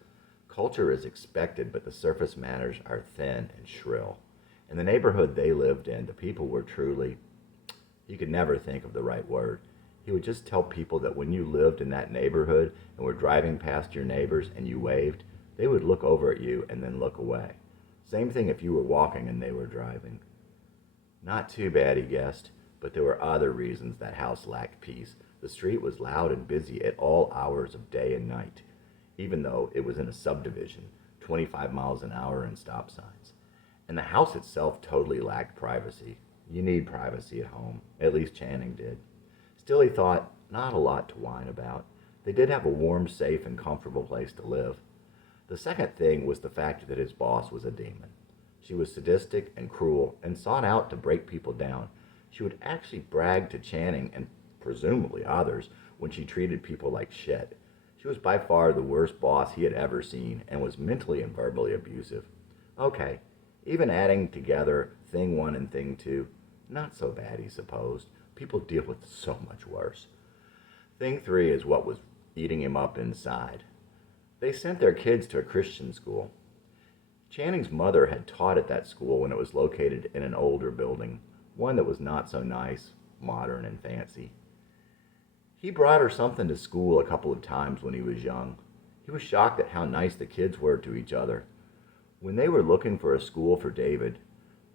Culture is expected, but the surface manners are thin and shrill. In the neighborhood they lived in, the people were truly, you could never think of the right word. He would just tell people that when you lived in that neighborhood and were driving past your neighbors and you waved, they would look over at you and then look away. Same thing if you were walking and they were driving. Not too bad, he guessed, but there were other reasons that house lacked peace. The street was loud and busy at all hours of day and night, even though it was in a subdivision, 25 miles an hour and stop signs. And the house itself totally lacked privacy. You need privacy at home. At least Channing did. Still, he thought, not a lot to whine about. They did have a warm, safe, and comfortable place to live. The second thing was the fact that his boss was a demon. She was sadistic and cruel and sought out to break people down. She would actually brag to Channing and presumably others when she treated people like shit. She was by far the worst boss he had ever seen and was mentally and verbally abusive. Okay, even adding together thing one and thing two, not so bad, he supposed. People deal with so much worse. Thing three is what was eating him up inside. They sent their kids to a Christian school. Channing's mother had taught at that school when it was located in an older building, one that was not so nice, modern, and fancy. He brought her something to school a couple of times when he was young. He was shocked at how nice the kids were to each other. When they were looking for a school for David,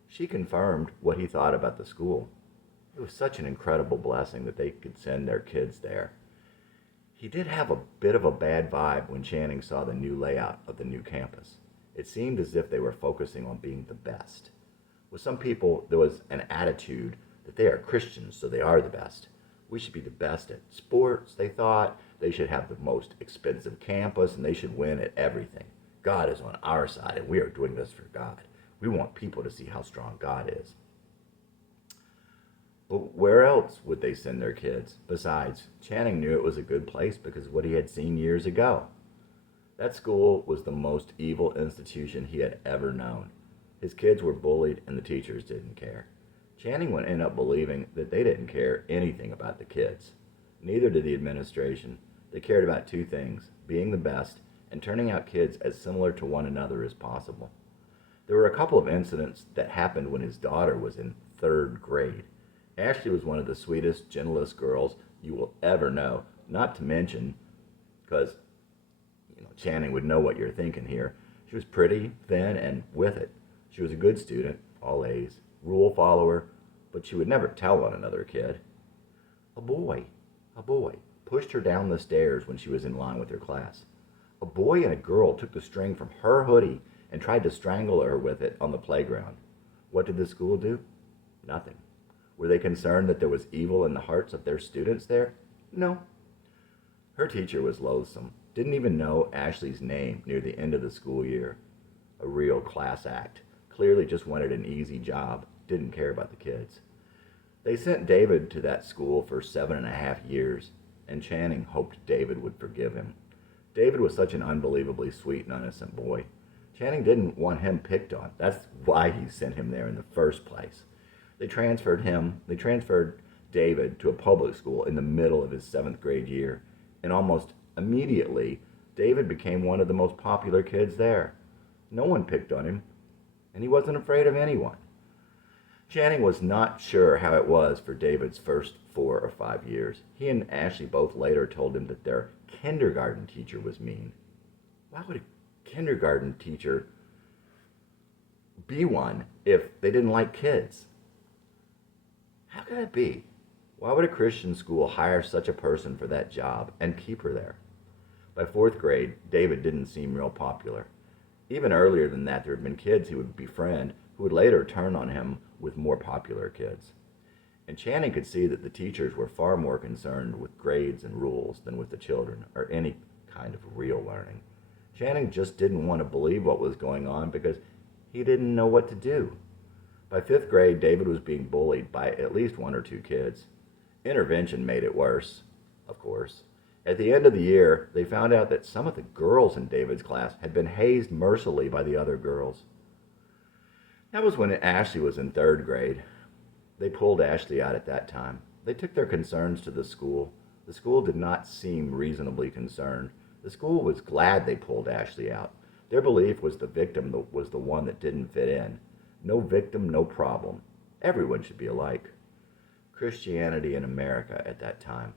she confirmed what he thought about the school. It was such an incredible blessing that they could send their kids there. He did have a bit of a bad vibe when Channing saw the new layout of the new campus. It seemed as if they were focusing on being the best. With some people, there was an attitude that they are Christians, so they are the best. We should be the best at sports, they thought. They should have the most expensive campus, and they should win at everything. God is on our side, and we are doing this for God. We want people to see how strong God is. But where else would they send their kids? Besides, Channing knew it was a good place because of what he had seen years ago. That school was the most evil institution he had ever known. His kids were bullied, and the teachers didn't care. Channing would end up believing that they didn't care anything about the kids. Neither did the administration. They cared about two things: being the best and turning out kids as similar to one another as possible. There were a couple of incidents that happened when his daughter was in 3rd grade. Ashley was one of the sweetest, gentlest girls you will ever know, not to mention, because Channing would know what you're thinking here. She was pretty, thin, and with it. She was a good student, all A's, rule follower, but she would never tell on another kid. A boy pushed her down the stairs when she was in line with her class. A boy and a girl took the string from her hoodie and tried to strangle her with it on the playground. What did the school do? Nothing. Were they concerned that there was evil in the hearts of their students there? No. Her teacher was loathsome, didn't even know Ashley's name near the end of the school year. A real class act. Clearly just wanted an easy job, didn't care about the kids. They sent David to that school for 7.5 years, and Channing hoped David would forgive him. David was such an unbelievably sweet and innocent boy. Channing didn't want him picked on. That's why he sent him there in the first place. They transferred David to a public school in the middle of his 7th grade year, and almost immediately, David became one of the most popular kids there. No one picked on him, and he wasn't afraid of anyone. Channing was not sure how it was for David's first 4 or 5 years. He and Ashley both later told him that their kindergarten teacher was mean. Why would a kindergarten teacher be one if they didn't like kids? How could that be? Why would a Christian school hire such a person for that job and keep her there? By 4th grade, David didn't seem real popular. Even earlier than that, there had been kids he would befriend who would later turn on him with more popular kids. And Channing could see that the teachers were far more concerned with grades and rules than with the children or any kind of real learning. Channing just didn't want to believe what was going on because he didn't know what to do. By fifth grade, David was being bullied by at least one or two kids. Intervention made it worse, of course. At the end of the year, they found out that some of the girls in David's class had been hazed mercilessly by the other girls. That was when Ashley was in third grade. They pulled Ashley out at that time. They took their concerns to the school. The school did not seem reasonably concerned. The school was glad they pulled Ashley out. Their belief was the victim was the one that didn't fit in. No victim, no problem. Everyone should be alike. Christianity in America at that time.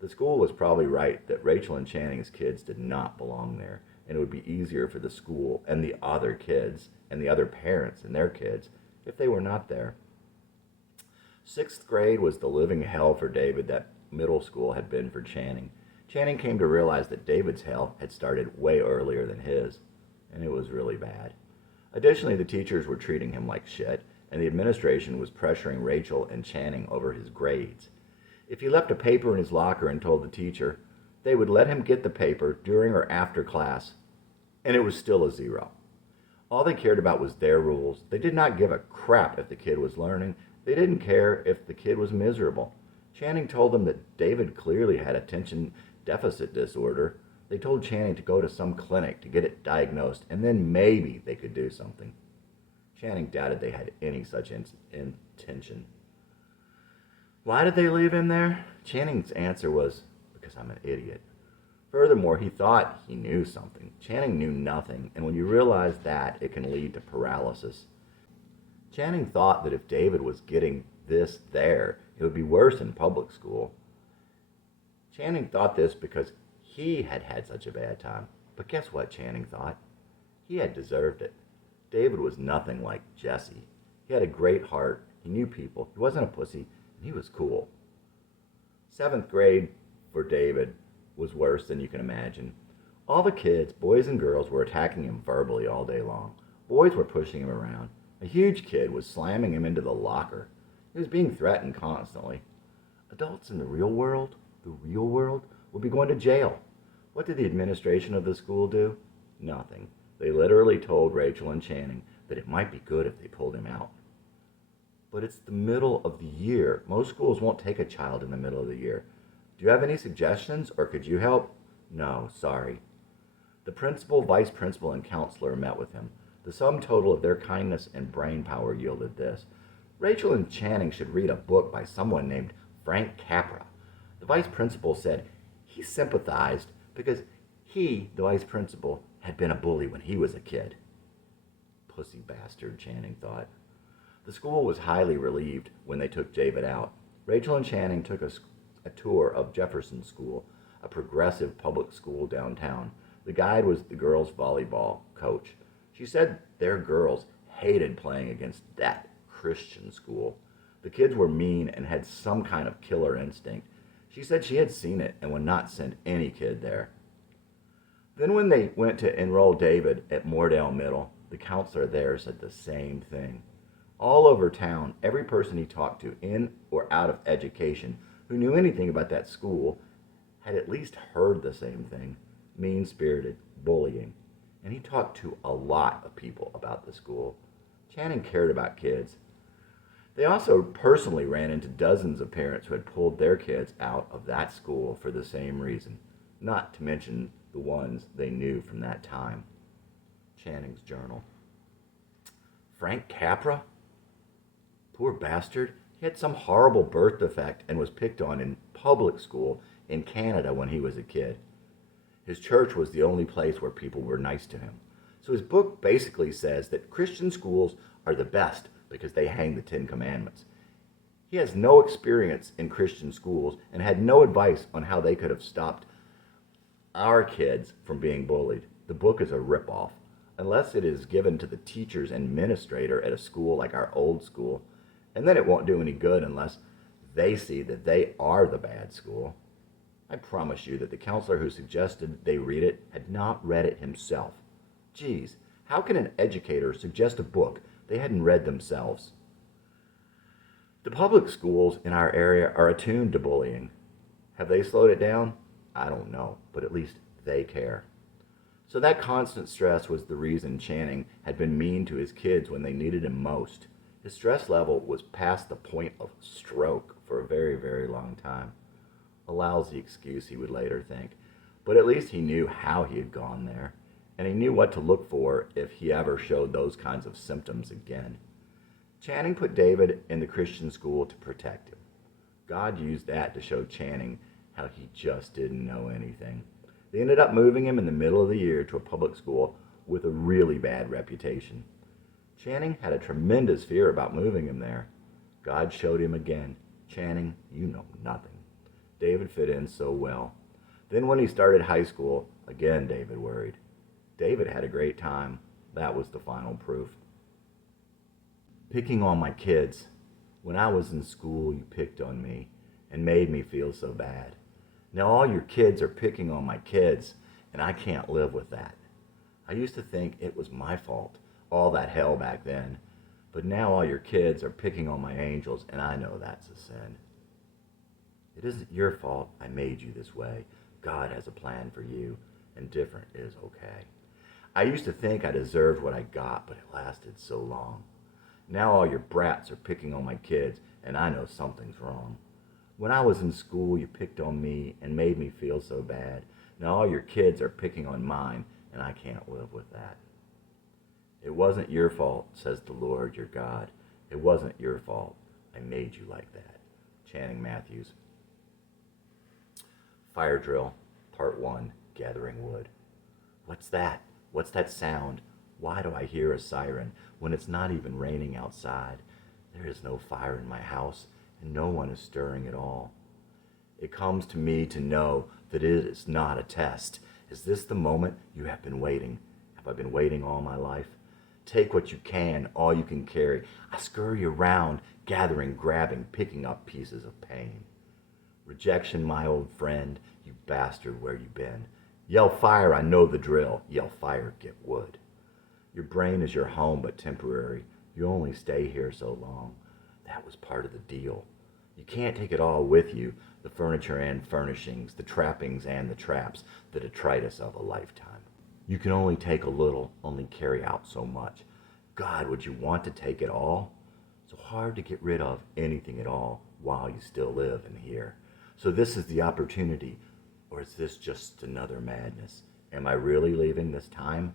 The school was probably right that Rachel and Channing's kids did not belong there, and it would be easier for the school and the other kids and the other parents and their kids if they were not there. Sixth grade was the living hell for David that middle school had been for Channing. Channing came to realize that David's hell had started way earlier than his, and it was really bad. Additionally, the teachers were treating him like shit, and the administration was pressuring Rachel and Channing over his grades. If he left a paper in his locker and told the teacher, they would let him get the paper during or after class, and it was still a 0. All they cared about was their rules. They did not give a crap if the kid was learning. They didn't care if the kid was miserable. Channing told them that David clearly had attention deficit disorder. They told Channing to go to some clinic to get it diagnosed, and then maybe they could do something. Channing doubted they had any such intention. Why did they leave him there? Channing's answer was, because I'm an idiot. Furthermore, he thought he knew something. Channing knew nothing, and when you realize that, it can lead to paralysis. Channing thought that if David was getting this there, it would be worse in public school. Channing thought this because he had had such a bad time. But guess what Channing thought? He had deserved it. David was nothing like Jesse. He had a great heart. He knew people. He wasn't a pussy, and he was cool. Seventh grade for David was worse than you can imagine. All the kids, boys and girls, were attacking him verbally all day long. Boys were pushing him around. A huge kid was slamming him into the locker. He was being threatened constantly. Adults in the real world, would be going to jail. What did the administration of the school do? Nothing. They literally told Rachel and Channing that it might be good if they pulled him out. But it's the middle of the year. Most schools won't take a child in the middle of the year. Do you have any suggestions, or could you help? No, sorry. The principal, vice principal, and counselor met with him. The sum total of their kindness and brain power yielded this. Rachel and Channing should read a book by someone named Frank Capra. The vice principal said he sympathized because he, the vice principal, had been a bully when he was a kid. Pussy bastard, Channing thought. The school was highly relieved when they took David out. Rachel and Channing took a tour of Jefferson School, a progressive public school downtown. The guide was the girls' volleyball coach. She said their girls hated playing against that Christian school. The kids were mean and had some kind of killer instinct. She said she had seen it and would not send any kid there. Then when they went to enroll David at Moordale Middle, the counselor there said the same thing. All over town, every person he talked to, in or out of education, who knew anything about that school, had at least heard the same thing. Mean-spirited, bullying. And he talked to a lot of people about the school. Channing cared about kids. They also personally ran into dozens of parents who had pulled their kids out of that school for the same reason, not to mention the ones they knew from that time. Channing's journal. Frank Capra? Poor bastard. He had some horrible birth defect and was picked on in public school in Canada when he was a kid. His church was the only place where people were nice to him. So his book basically says that Christian schools are the best because they hang the 10 Commandments. He has no experience in Christian schools and had no advice on how they could have stopped our kids from being bullied. The book is a ripoff. Unless it is given to the teachers and administrator at a school like our old school, and then it won't do any good unless they see that they are the bad school. I promise you that the counselor who suggested they read it had not read it himself. Geez, how can an educator suggest a book they hadn't read themselves? The public schools in our area are attuned to bullying. Have they slowed it down? I don't know, but at least they care. So that constant stress was the reason Channing had been mean to his kids when they needed him most. His stress level was past the point of stroke for a very, very long time. A lousy excuse, he would later think, but at least he knew how he had gone there, and he knew what to look for if he ever showed those kinds of symptoms again. Channing put David in the Christian school to protect him. God used that to show Channing how he just didn't know anything. They ended up moving him in the middle of the year to a public school with a really bad reputation. Channing had a tremendous fear about moving him there. God showed him again, Channing, you know nothing. David fit in so well. Then when he started high school, again David worried. David had a great time. That was the final proof. Picking on my kids. When I was in school, you picked on me and made me feel so bad. Now all your kids are picking on my kids, and I can't live with that. I used to think it was my fault, all that hell back then. But now all your kids are picking on my angels, and I know that's a sin. It isn't your fault I made you this way. God has a plan for you, and different is okay. I used to think I deserved what I got, but it lasted so long. Now all your brats are picking on my kids, and I know something's wrong. When I was in school, you picked on me and made me feel so bad. Now all your kids are picking on mine, and I can't live with that. It wasn't your fault, says the Lord your God. It wasn't your fault. I made you like that. Channing Matthews. Fire Drill, Part 1, Gathering Wood. What's that? What's that sound? Why do I hear a siren when it's not even raining outside? There is no fire in my house, and no one is stirring at all. It comes to me to know that it is not a test. Is this the moment you have been waiting? Have I been waiting all my life? Take what you can, all you can carry. I scurry around, gathering, grabbing, picking up pieces of pain. Rejection, my old friend, you bastard, where you been? Yell fire, I know the drill. Yell fire, get wood. Your brain is your home, but temporary. You only stay here so long. That was part of the deal. You can't take it all with you, the furniture and furnishings, the trappings and the traps, the detritus of a lifetime. You can only take a little, only carry out so much. God, would you want to take it all? So hard to get rid of anything at all while you still live in here. So this is the opportunity, or is this just another madness? Am I really leaving this time?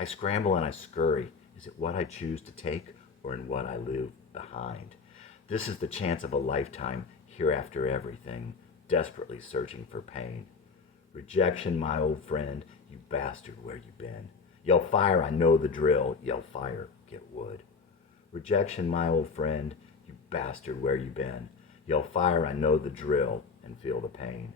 I scramble and I scurry. Is it what I choose to take or in what I leave behind? This is the chance of a lifetime, here after everything, desperately searching for pain. Rejection, my old friend, you bastard, where you been? Yell fire, I know the drill. Yell fire, get wood. Rejection, my old friend, you bastard, where you been? Yell fire, I know the drill, and feel the pain.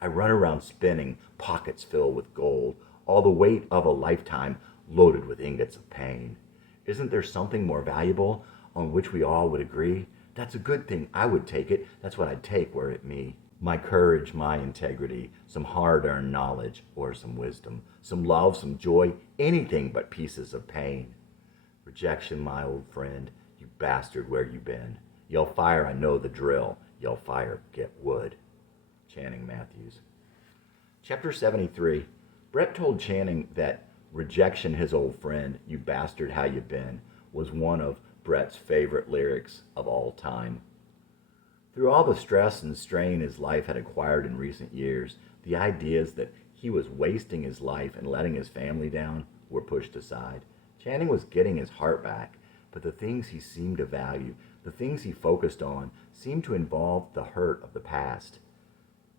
I run around spinning, pockets filled with gold, all the weight of a lifetime loaded with ingots of pain. Isn't there something more valuable on which we all would agree? That's a good thing. I would take it. That's what I'd take were it me. My courage, my integrity, some hard-earned knowledge or some wisdom, some love, some joy, anything but pieces of pain. Rejection, my old friend, you bastard, where you been? Yell fire, I know the drill. Yell fire, get wood. Channing Matthews. Chapter 73. Brett told Channing that rejection, his old friend, you bastard, how you been, was one of Brett's favorite lyrics of all time. Through all the stress and strain his life had acquired in recent years, the ideas that he was wasting his life and letting his family down were pushed aside. Channing was getting his heart back, but the things he seemed to value, the things he focused on, seemed to involve the hurt of the past.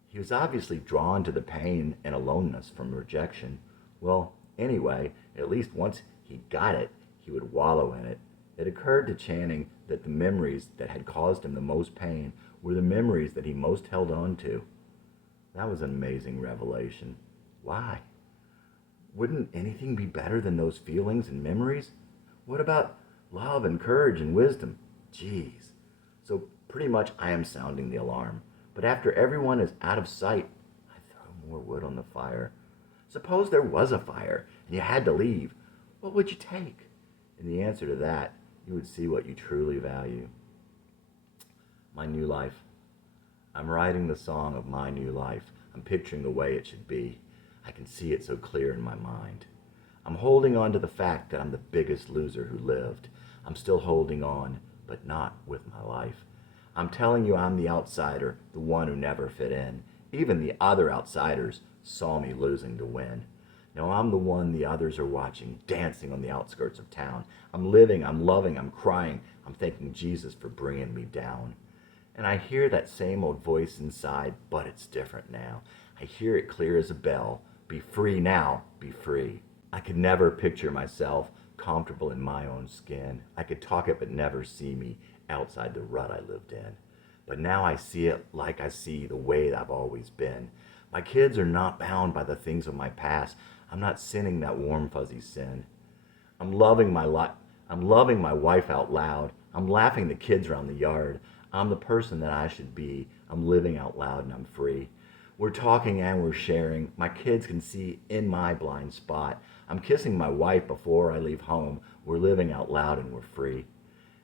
He was obviously drawn to the pain and aloneness from rejection. Well, anyway, at least once he got it, he would wallow in it. It occurred to Channing that the memories that had caused him the most pain were the memories that he most held on to. That was an amazing revelation. Why? Wouldn't anything be better than those feelings and memories? What about love and courage and wisdom? Geez. So pretty much I am sounding the alarm. But after everyone is out of sight, I throw more wood on the fire. Suppose there was a fire and you had to leave. What would you take? In the answer to that, you would see what you truly value. My new life. I'm writing the song of my new life. I'm picturing the way it should be. I can see it so clear in my mind. I'm holding on to the fact that I'm the biggest loser who lived. I'm still holding on, but not with my life. I'm telling you I'm the outsider, the one who never fit in. Even the other outsiders saw me losing to win. Now I'm the one the others are watching, dancing on the outskirts of town. I'm living, I'm loving, I'm crying. I'm thanking Jesus for bringing me down. And I hear that same old voice inside, but it's different now. I hear it clear as a bell. Be free now, be free. I could never picture myself comfortable in my own skin. I could talk it but never see me outside the rut I lived in. But now I see it like I see the way I've always been. My kids are not bound by the things of my past. I'm not sinning that warm fuzzy sin. I'm loving my I'm loving my wife out loud. I'm laughing the kids around the yard. I'm the person that I should be. I'm living out loud and I'm free. We're talking and we're sharing. My kids can see in my blind spot. I'm kissing my wife before I leave home. We're living out loud and we're free.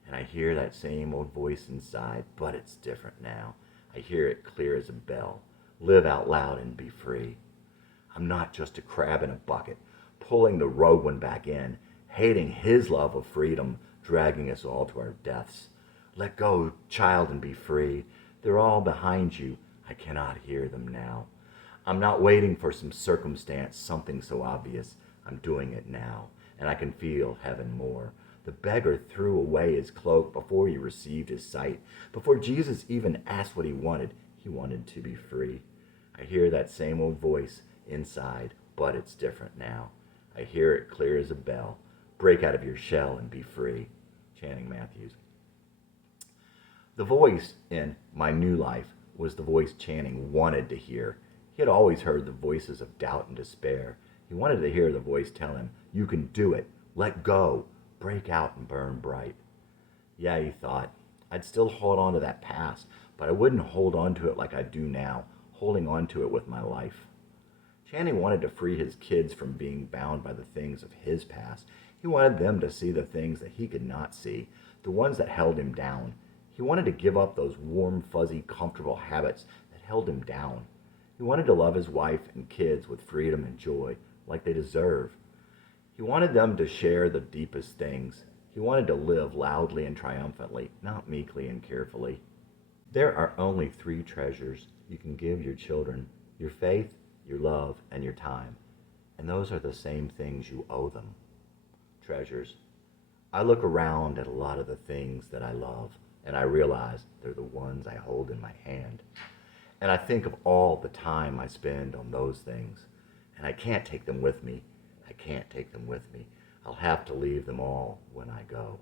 And I hear that same old voice inside, but it's different now. I hear it clear as a bell. Live out loud and be free. I'm not just a crab in a bucket, pulling the rogue one back in, hating his love of freedom, dragging us all to our deaths. Let go, child, and be free. They're all behind you. I cannot hear them now. I'm not waiting for some circumstance, something so obvious. I'm doing it now, and I can feel heaven more. The beggar threw away his cloak before he received his sight. Before Jesus even asked what he wanted to be free. I hear that same old voice inside, but it's different now. I hear it clear as a bell. Break out of your shell and be free. Channing Matthews. The voice in My New Life was the voice Channing wanted to hear. He had always heard the voices of doubt and despair. He wanted to hear the voice tell him, "You can do it. Let go. Break out and burn bright." Yeah, he thought, I'd still hold on to that past, but I wouldn't hold on to it like I do now, holding on to it with my life. Channing wanted to free his kids from being bound by the things of his past. He wanted them to see the things that he could not see, the ones that held him down. He wanted to give up those warm, fuzzy, comfortable habits that held him down. He wanted to love his wife and kids with freedom and joy, like they deserve. He wanted them to share the deepest things. He wanted to live loudly and triumphantly, not meekly and carefully. There are only 3 treasures you can give your children: your faith, your love, and your time. And those are the same things you owe them. Treasures. I look around at a lot of the things that I love, and I realize they're the ones I hold in my hand. And I think of all the time I spend on those things, and I can't take them with me. I can't take them with me. I'll have to leave them all when I go.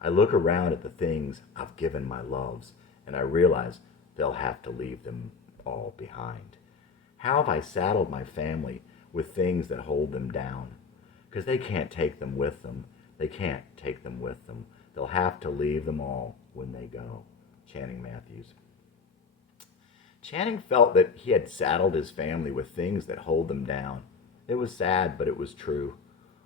I look around at the things I've given my loves, and I realize they'll have to leave them all behind. How have I saddled my family with things that hold them down? Because they can't take them with them. They can't take them with them. They'll have to leave them all when they go. Channing Matthews. Channing felt that he had saddled his family with things that hold them down. It was sad, but it was true.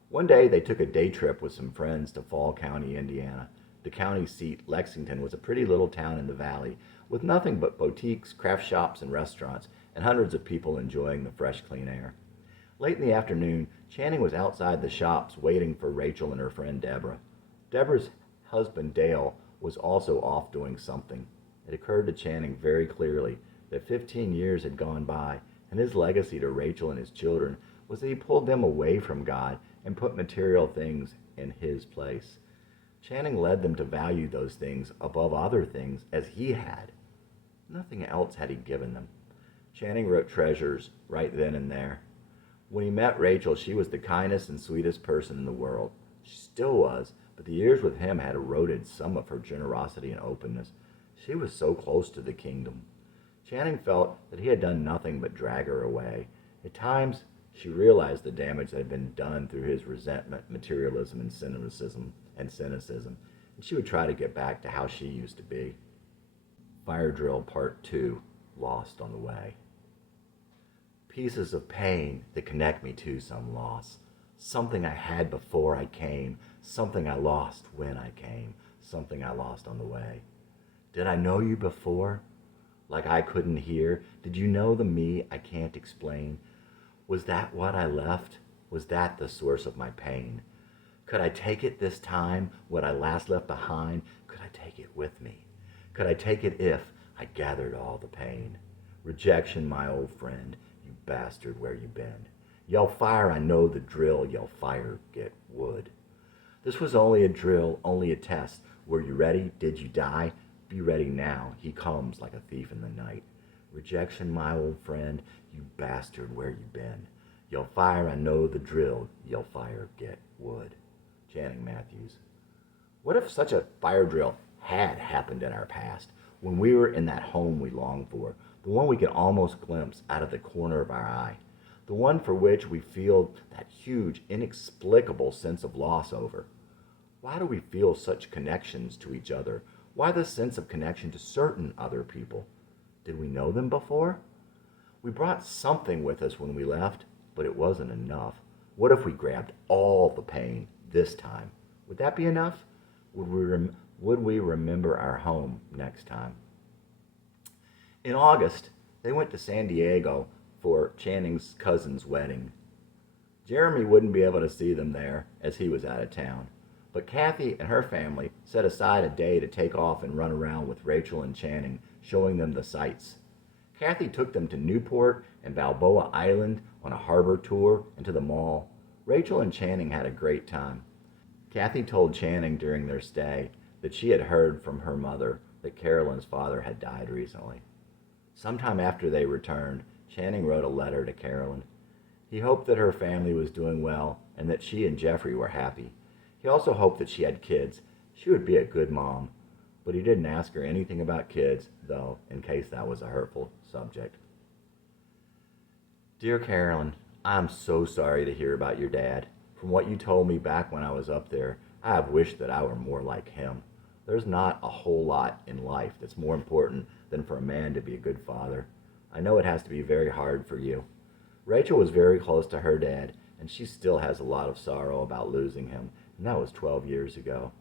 One day they took a day trip with some friends to Fall County, Indiana. The county seat, Lexington, was a pretty little town in the valley with nothing but boutiques, craft shops, and restaurants, and hundreds of people enjoying the fresh, clean air. Late in the afternoon, Channing was outside the shops waiting for Rachel and her friend Deborah. Deborah's husband, Dale, was also off doing something. It occurred to Channing very clearly that 15 years had gone by, and his legacy to Rachel and his children was that he pulled them away from God and put material things in his place. Channing led them to value those things above other things as he had. Nothing else had he given them. Channing wrote treasures right then and there. When he met Rachel, she was the kindest and sweetest person in the world. She still was, but the years with him had eroded some of her generosity and openness. She was so close to the kingdom. Channing felt that he had done nothing but drag her away. At times, she realized the damage that had been done through his resentment, materialism, and cynicism, and she would try to get back to how she used to be. Fire Drill Part 2, Lost on the Way. Pieces of pain that connect me to some loss. Something I had before I came, something I lost when I came, something I lost on the way. Did I know you before? Like I couldn't hear? Did you know the me I can't explain? Was that what I left? Was that the source of my pain? Could I take it this time, what I last left behind? Could I take it with me? Could I take it if I gathered all the pain? Rejection, my old friend, you bastard, where you been? Yell fire, I know the drill, yell fire, get wood. This was only a drill, only a test. Were you ready? Did you die? Be ready now, he comes like a thief in the night. Rejection, my old friend, you bastard, where you been? Yell fire, I know the drill, yell fire, get wood. Channing Matthews. What if such a fire drill had happened in our past, when we were in that home we longed for, the one we could almost glimpse out of the corner of our eye, the one for which we feel that huge, inexplicable sense of loss over? Why do we feel such connections to each other? Why the sense of connection to certain other people? Did we know them before? We brought something with us when we left, but it wasn't enough. What if we grabbed all the pain this time? Would that be enough? Would we remember our home next time? In August, they went to San Diego for Channing's cousin's wedding. Jeremy wouldn't be able to see them there as he was out of town, but Kathy and her family set aside a day to take off and run around with Rachel and Channing, showing them the sights. Kathy took them to Newport and Balboa Island on a harbor tour and to the mall. Rachel and Channing had a great time. Kathy told Channing during their stay that she had heard from her mother that Carolyn's father had died recently. Sometime after they returned, Channing wrote a letter to Carolyn. He hoped that her family was doing well and that she and Jeffrey were happy. He also hoped that she had kids. She would be a good mom. But he didn't ask her anything about kids, though, in case that was a hurtful subject. Dear Carolyn, I'm so sorry to hear about your dad. From what you told me back when I was up there, I have wished that I were more like him. There's not a whole lot in life that's more important than for a man to be a good father. I know it has to be very hard for you. Rachel was very close to her dad, and she still has a lot of sorrow about losing him, and that was 12 years ago.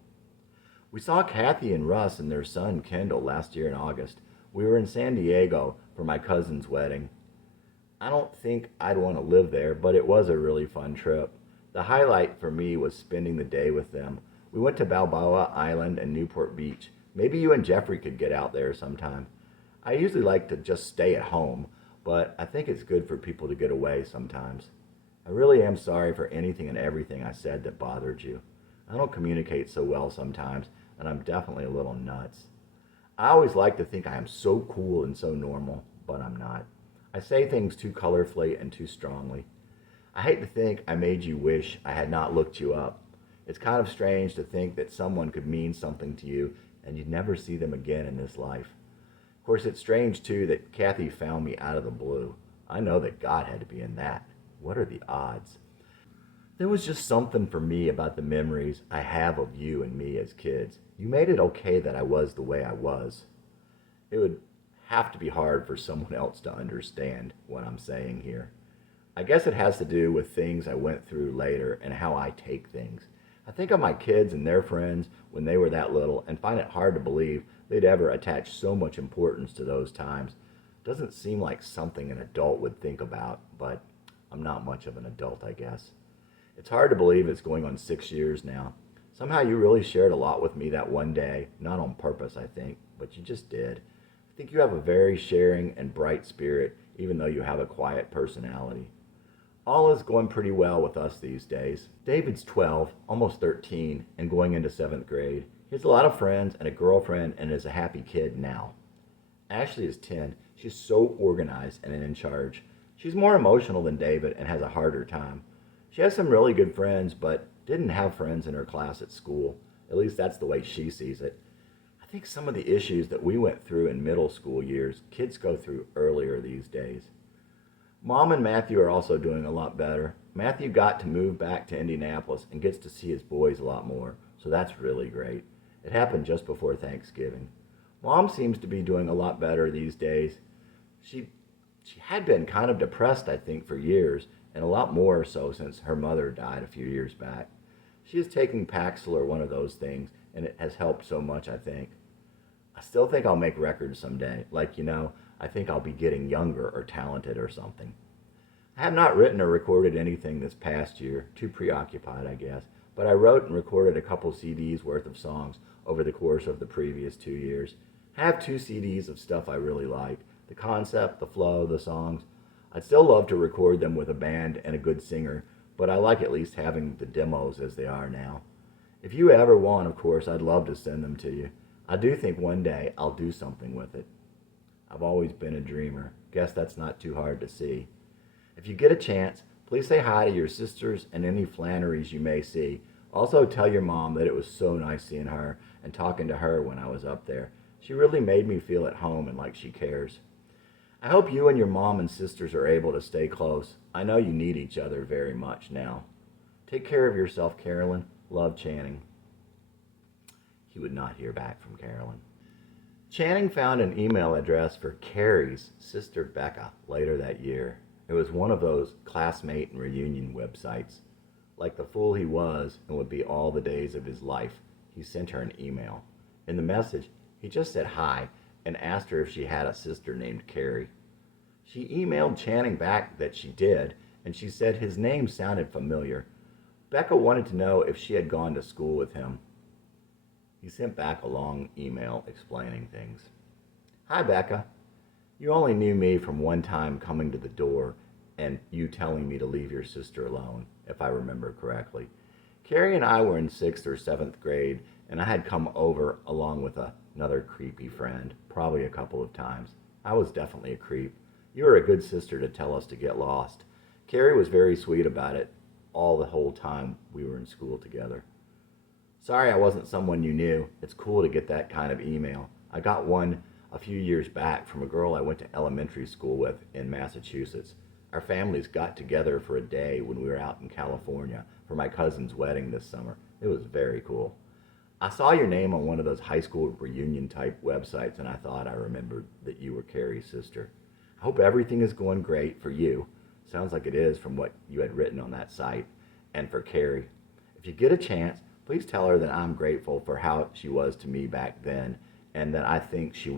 We saw Kathy and Russ and their son Kendall last year in August. We were in San Diego for my cousin's wedding. I don't think I'd want to live there, but it was a really fun trip. The highlight for me was spending the day with them. We went to Balboa Island and Newport Beach. Maybe you and Jeffrey could get out there sometime. I usually like to just stay at home, but I think it's good for people to get away sometimes. I really am sorry for anything and everything I said that bothered you. I don't communicate so well sometimes, and I'm definitely a little nuts. I always like to think I am so cool and so normal, but I'm not. I say things too colorfully and too strongly. I hate to think I made you wish I had not looked you up. It's kind of strange to think that someone could mean something to you and you'd never see them again in this life. Of course, it's strange, too, that Kathy found me out of the blue. I know that God had to be in that. What are the odds? There was just something for me about the memories I have of you and me as kids. You made it okay that I was the way I was. It would have to be hard for someone else to understand what I'm saying here. I guess it has to do with things I went through later and how I take things. I think of my kids and their friends when they were that little and find it hard to believe they'd ever attach so much importance to those times. Doesn't seem like something an adult would think about, but I'm not much of an adult, I guess. It's hard to believe it's going on 6 years now. Somehow you really shared a lot with me that one day, not on purpose, I think, but you just did. I think you have a very sharing and bright spirit, even though you have a quiet personality. All is going pretty well with us these days. David's 12, almost 13, and going into 7th grade. He has a lot of friends and a girlfriend and is a happy kid now. Ashley is 10. She's so organized and in charge. She's more emotional than David and has a harder time. She has some really good friends, but didn't have friends in her class at school. At least that's the way she sees it. I think some of the issues that we went through in middle school years, kids go through earlier these days. Mom and Matthew are also doing a lot better. Matthew got to move back to Indianapolis and gets to see his boys a lot more, so that's really great. It happened just before Thanksgiving. Mom seems to be doing a lot better these days. She had been kind of depressed, I think, for years, and a lot more so since her mother died a few years back. She is taking Paxil or one of those things, and it has helped so much, I think. I still think I'll make records someday. I think I'll be getting younger or talented or something. I have not written or recorded anything this past year, too preoccupied, I guess, but I wrote and recorded a couple CDs worth of songs over the course of the previous 2 years. I have 2 CDs of stuff I really like, the concept, the flow, the songs. I'd still love to record them with a band and a good singer, but I like at least having the demos as they are now. If you ever want, of course, I'd love to send them to you. I do think one day I'll do something with it. I've always been a dreamer. Guess that's not too hard to see. If you get a chance, please say hi to your sisters and any Flannerys you may see. Also tell your mom that it was so nice seeing her and talking to her when I was up there. She really made me feel at home and like she cares. I hope you and your mom and sisters are able to stay close. I know you need each other very much now. Take care of yourself, Carolyn. Love, Channing. He would not hear back from Carolyn. Channing found an email address for Carrie's sister Becca later that year. It was one of those classmate and reunion websites. Like the fool he was and would be all the days of his life, he sent her an email. In the message, he just said hi and asked her if she had a sister named Carrie. She emailed Channing back that she did, and she said his name sounded familiar. Becca wanted to know if she had gone to school with him. He sent back a long email explaining things. Hi, Becca. You only knew me from one time coming to the door and you telling me to leave your sister alone, if I remember correctly. Carrie and I were in 6th or 7th grade, and I had come over along with another creepy friend, probably a couple of times. I was definitely a creep. You were a good sister to tell us to get lost. Carrie was very sweet about it all the whole time we were in school together. Sorry I wasn't someone you knew. It's cool to get that kind of email. I got one a few years back from a girl I went to elementary school with in Massachusetts. Our families got together for a day when we were out in California for my cousin's wedding this summer. It was very cool. I saw your name on one of those high school reunion type websites and I thought I remembered that you were Carrie's sister. I hope everything is going great for you. Sounds like it is from what you had written on that site. And for Carrie. If you get a chance, please tell her that I'm grateful for how she was to me back then and that I think she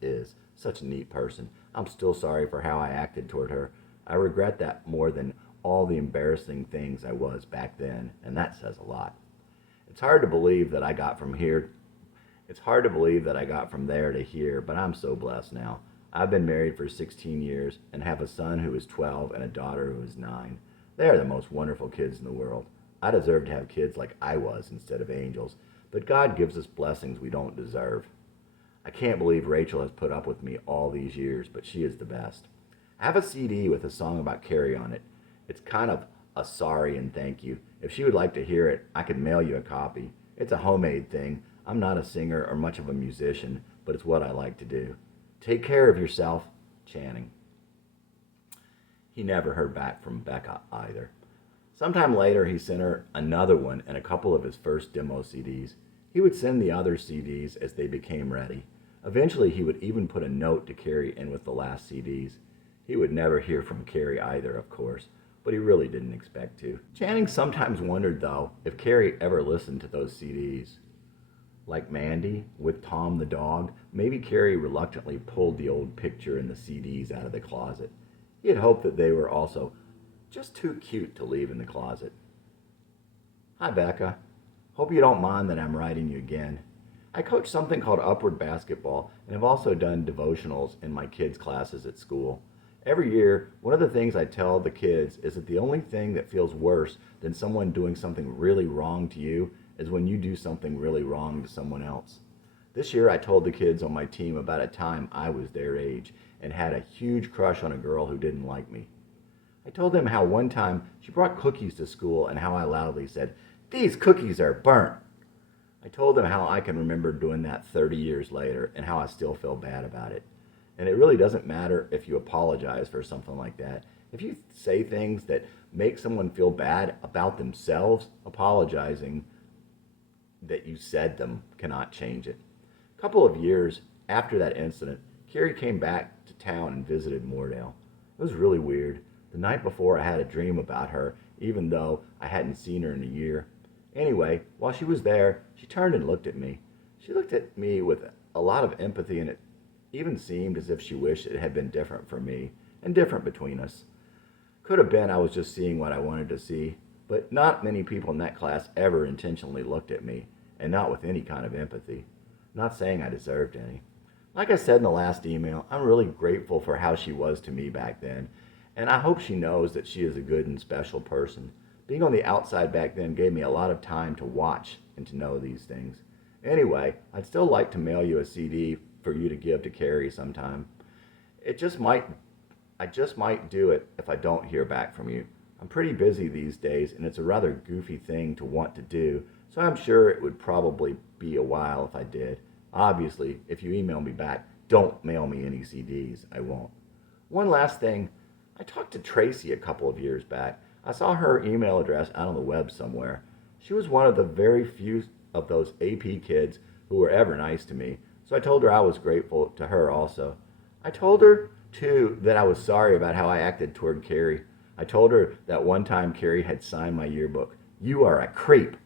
is such a neat person. I'm still sorry for how I acted toward her. I regret that more than all the embarrassing things I was back then, and that says a lot. It's hard to believe that I got from there to here, but I'm so blessed now. I've been married for 16 years and have a son who is 12 and a daughter who is 9. They are the most wonderful kids in the world. I deserve to have kids like I was instead of angels, but God gives us blessings we don't deserve. I can't believe Rachel has put up with me all these years, but she is the best. I have a CD with a song about Carrie on it. It's kind of a sorry and thank you. If she would like to hear it, I could mail you a copy. It's a homemade thing. I'm not a singer or much of a musician, but it's what I like to do. Take care of yourself, Channing. He never heard back from Becca either. Sometime later, he sent her another one and a couple of his first demo CDs. He would send the other CDs as they became ready. Eventually, he would even put a note to Carrie in with the last CDs. He would never hear from Carrie either, of course, but he really didn't expect to. Channing sometimes wondered, though, if Carrie ever listened to those CDs. Like Mandy, with Tom the dog, maybe Carrie reluctantly pulled the old picture and the CDs out of the closet. He had hoped that they were also just too cute to leave in the closet. Hi, Becca. Hope you don't mind that I'm writing you again. I coach something called Upward Basketball and have also done devotionals in my kids' classes at school. Every year, one of the things I tell the kids is that the only thing that feels worse than someone doing something really wrong to you is when you do something really wrong to someone else. This year, I told the kids on my team about a time I was their age and had a huge crush on a girl who didn't like me. I told them how one time she brought cookies to school and how I loudly said, "These cookies are burnt." I told them how I can remember doing that 30 years later and how I still feel bad about it. And it really doesn't matter if you apologize for something like that. If you say things that make someone feel bad about themselves, apologizing that you said them cannot change it. A couple of years after that incident, Carrie came back to town and visited Moordale. It was really weird. The night before, I had a dream about her, even though I hadn't seen her in a year. Anyway, while she was there, she turned and looked at me. She looked at me with a lot of empathy, and it even seemed as if she wished it had been different for me and different between us. Could have been I was just seeing what I wanted to see, but not many people in that class ever intentionally looked at me, and not with any kind of empathy. Not saying I deserved any. Like I said in the last email, I'm really grateful for how she was to me back then, and I hope she knows that she is a good and special person. Being on the outside back then gave me a lot of time to watch and to know these things. Anyway, I'd still like to mail you a CD for you to give to Carrie sometime. It just might I just might do it if I don't hear back from you. I'm pretty busy these days, and it's a rather goofy thing to want to do, so I'm sure it would probably be a while if I did. Obviously, if you email me back, don't mail me any CDs. I won't. One last thing. I talked to Tracy a couple of years back. I saw her email address out on the web somewhere. She was one of the very few of those AP kids who were ever nice to me, so I told her I was grateful to her also. I told her, too, that I was sorry about how I acted toward Carrie. I told her that one time Carrie had signed my yearbook. "You are a creep."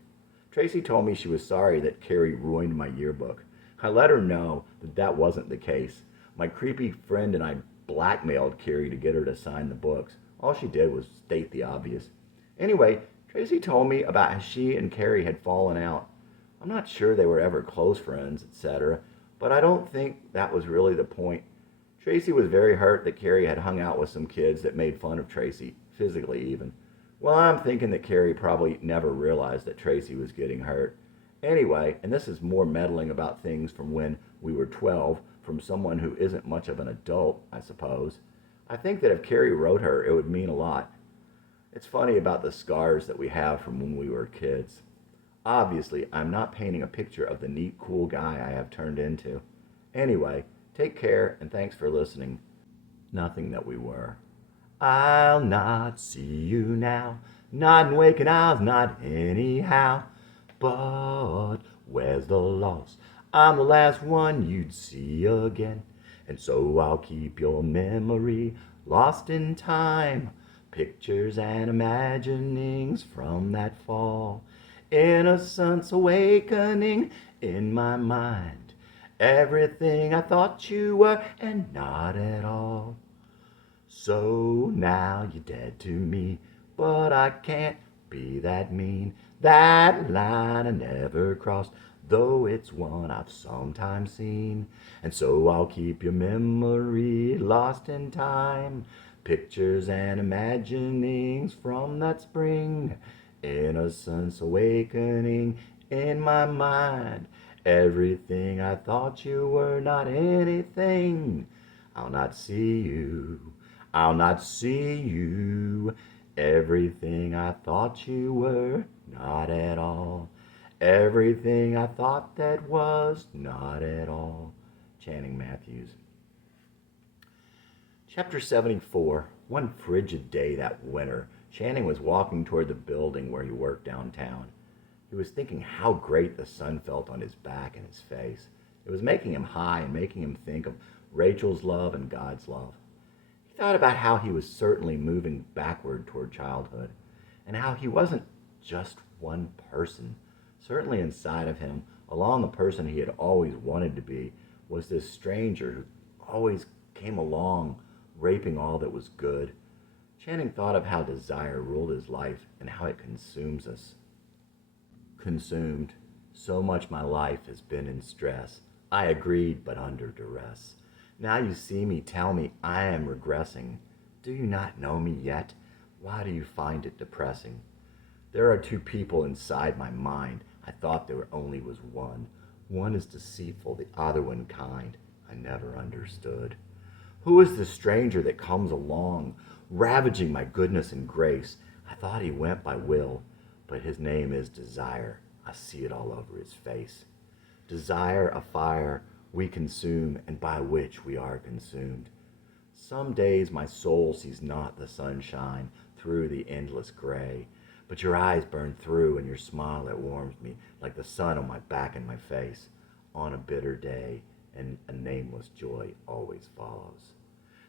Tracy told me she was sorry that Carrie ruined my yearbook. I let her know that that wasn't the case. My creepy friend and I blackmailed Carrie to get her to sign the books. All she did was state the obvious. Anyway, Tracy told me about how she and Carrie had fallen out. I'm not sure they were ever close friends, etc., but I don't think that was really the point. Tracy was very hurt that Carrie had hung out with some kids that made fun of Tracy, physically even. Well, I'm thinking that Carrie probably never realized that Tracy was getting hurt. Anyway, and this is more meddling about things from when we were 12, from someone who isn't much of an adult, I suppose. I think that if Carrie wrote her, it would mean a lot. It's funny about the scars that we have from when we were kids. Obviously, I'm not painting a picture of the neat, cool guy I have turned into. Anyway, take care, and thanks for listening. Nothing that we were. I'll not see you now, not in waking hours, not anyhow. But where's the loss? I'm the last one you'd see again. And so I'll keep your memory lost in time. Pictures and imaginings from that fall. Innocence awakening in my mind. Everything I thought you were and not at all. So now you're dead to me, but I can't be that mean. That line I never crossed, though it's one I've sometimes seen. And so I'll keep your memory lost in time. Pictures and imaginings from that spring. Innocence awakening in my mind. Everything I thought you were, not anything. I'll not see you. I'll not see you. Everything I thought you were, not at all. Everything I thought that was, not at all. Channing Matthews. Chapter 74. One frigid day that winter, Channing was walking toward the building where he worked downtown. He was thinking how great the sun felt on his back and his face. It was making him high and making him think of Rachel's love and God's love. He thought about how he was certainly moving backward toward childhood, and how he wasn't just one person. Certainly inside of him, along the person he had always wanted to be, was this stranger who always came along, raping all that was good. Channing thought of how desire ruled his life and how it consumes us. Consumed. So much my life has been in stress. I agreed, but under duress. Now you see me, tell me I am regressing. Do you not know me yet? Why do you find it depressing? There are two people inside my mind. I thought there only was one. One is deceitful, the other one kind. I never understood. Who is the stranger that comes along, ravaging my goodness and grace? I thought he went by will, but his name is Desire. I see it all over his face. Desire, a fire we consume, and by which we are consumed. Some days my soul sees not the sunshine through the endless gray, but your eyes burn through, and your smile it warms me like the sun on my back and my face. On a bitter day, and a nameless joy always follows.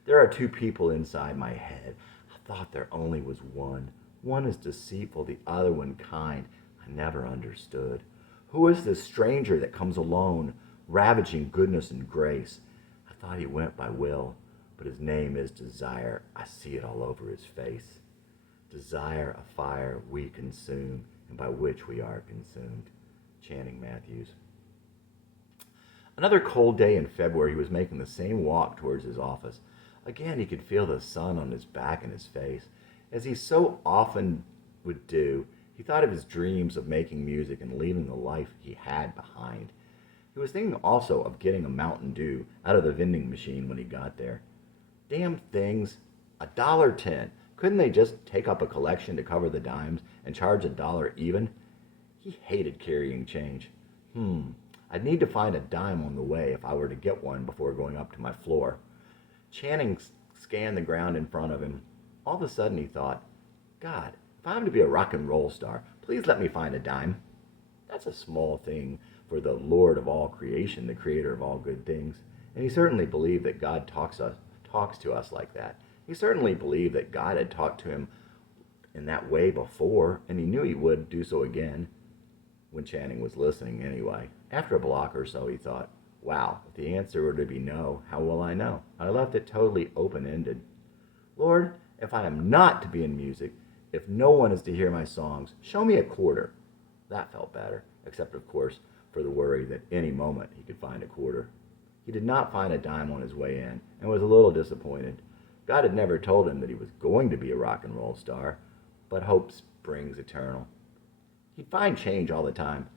There are two people inside my head. I thought there only was one. One is deceitful, the other one kind. I never understood. Who is this stranger that comes alone, ravaging goodness and grace. I thought he went by Will, but his name is Desire. I see it all over his face. Desire, a fire we consume, and by which we are consumed. Channing Matthews. Another cold day in February, he was making the same walk towards his office. Again, he could feel the sun on his back and his face. As he so often would do, he thought of his dreams of making music and leaving the life he had behind. He was thinking also of getting a Mountain Dew out of the vending machine when he got there. Damn things, $1.10. Couldn't they just take up a collection to cover the dimes and charge $1 even? He hated carrying change. I'd need to find a dime on the way if I were to get one before going up to my floor. Channing scanned the ground in front of him. All of a sudden he thought, God, if I'm to be a rock and roll star, please let me find a dime. That's a small thing for the Lord of all creation, the creator of all good things. And he certainly believed that God talks to us like that. He certainly believed that God had talked to him in that way before, and he knew he would do so again when Channing was listening anyway. After a block or so, he thought, wow, if the answer were to be no, how will I know? I left it totally open-ended. Lord, if I am not to be in music, if no one is to hear my songs, show me a quarter. That felt better, except, of course, for the worry that any moment he could find a quarter. He did not find a dime on his way in, and was a little disappointed. God had never told him that he was going to be a rock and roll star, but hope springs eternal. He'd find change all the time.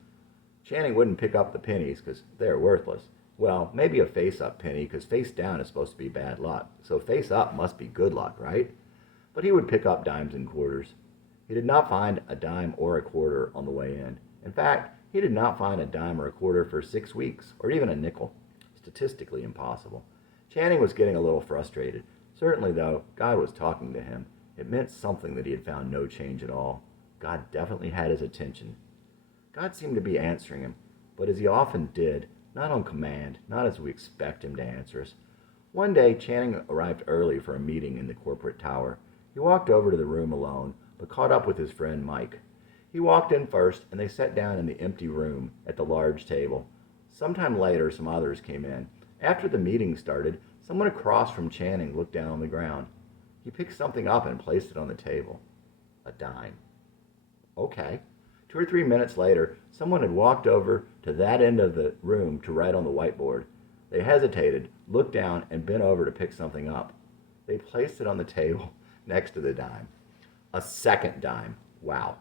Channing wouldn't pick up the pennies because they're worthless. Well, maybe a face-up penny, because face down is supposed to be bad luck, so face-up must be good luck, right? But he would pick up dimes and quarters. He did not find a dime or a quarter on the way in. In fact, he did not find a dime or a quarter for 6 weeks, or even a nickel. Statistically impossible. Channing was getting a little frustrated. Certainly, though, God was talking to him. It meant something that he had found no change at all. God definitely had his attention. God seemed to be answering him, but as he often did, not on command, not as we expect him to answer us. One day, Channing arrived early for a meeting in the corporate tower. He walked over to the room alone, but caught up with his friend Mike. He walked in first, and they sat down in the empty room at the large table. Sometime later, some others came in. After the meeting started, someone across from Channing looked down on the ground. He picked something up and placed it on the table. A dime. Okay. 2 or 3 minutes later, someone had walked over to that end of the room to write on the whiteboard. They hesitated, looked down, and bent over to pick something up. They placed it on the table next to the dime. A second dime. Wow.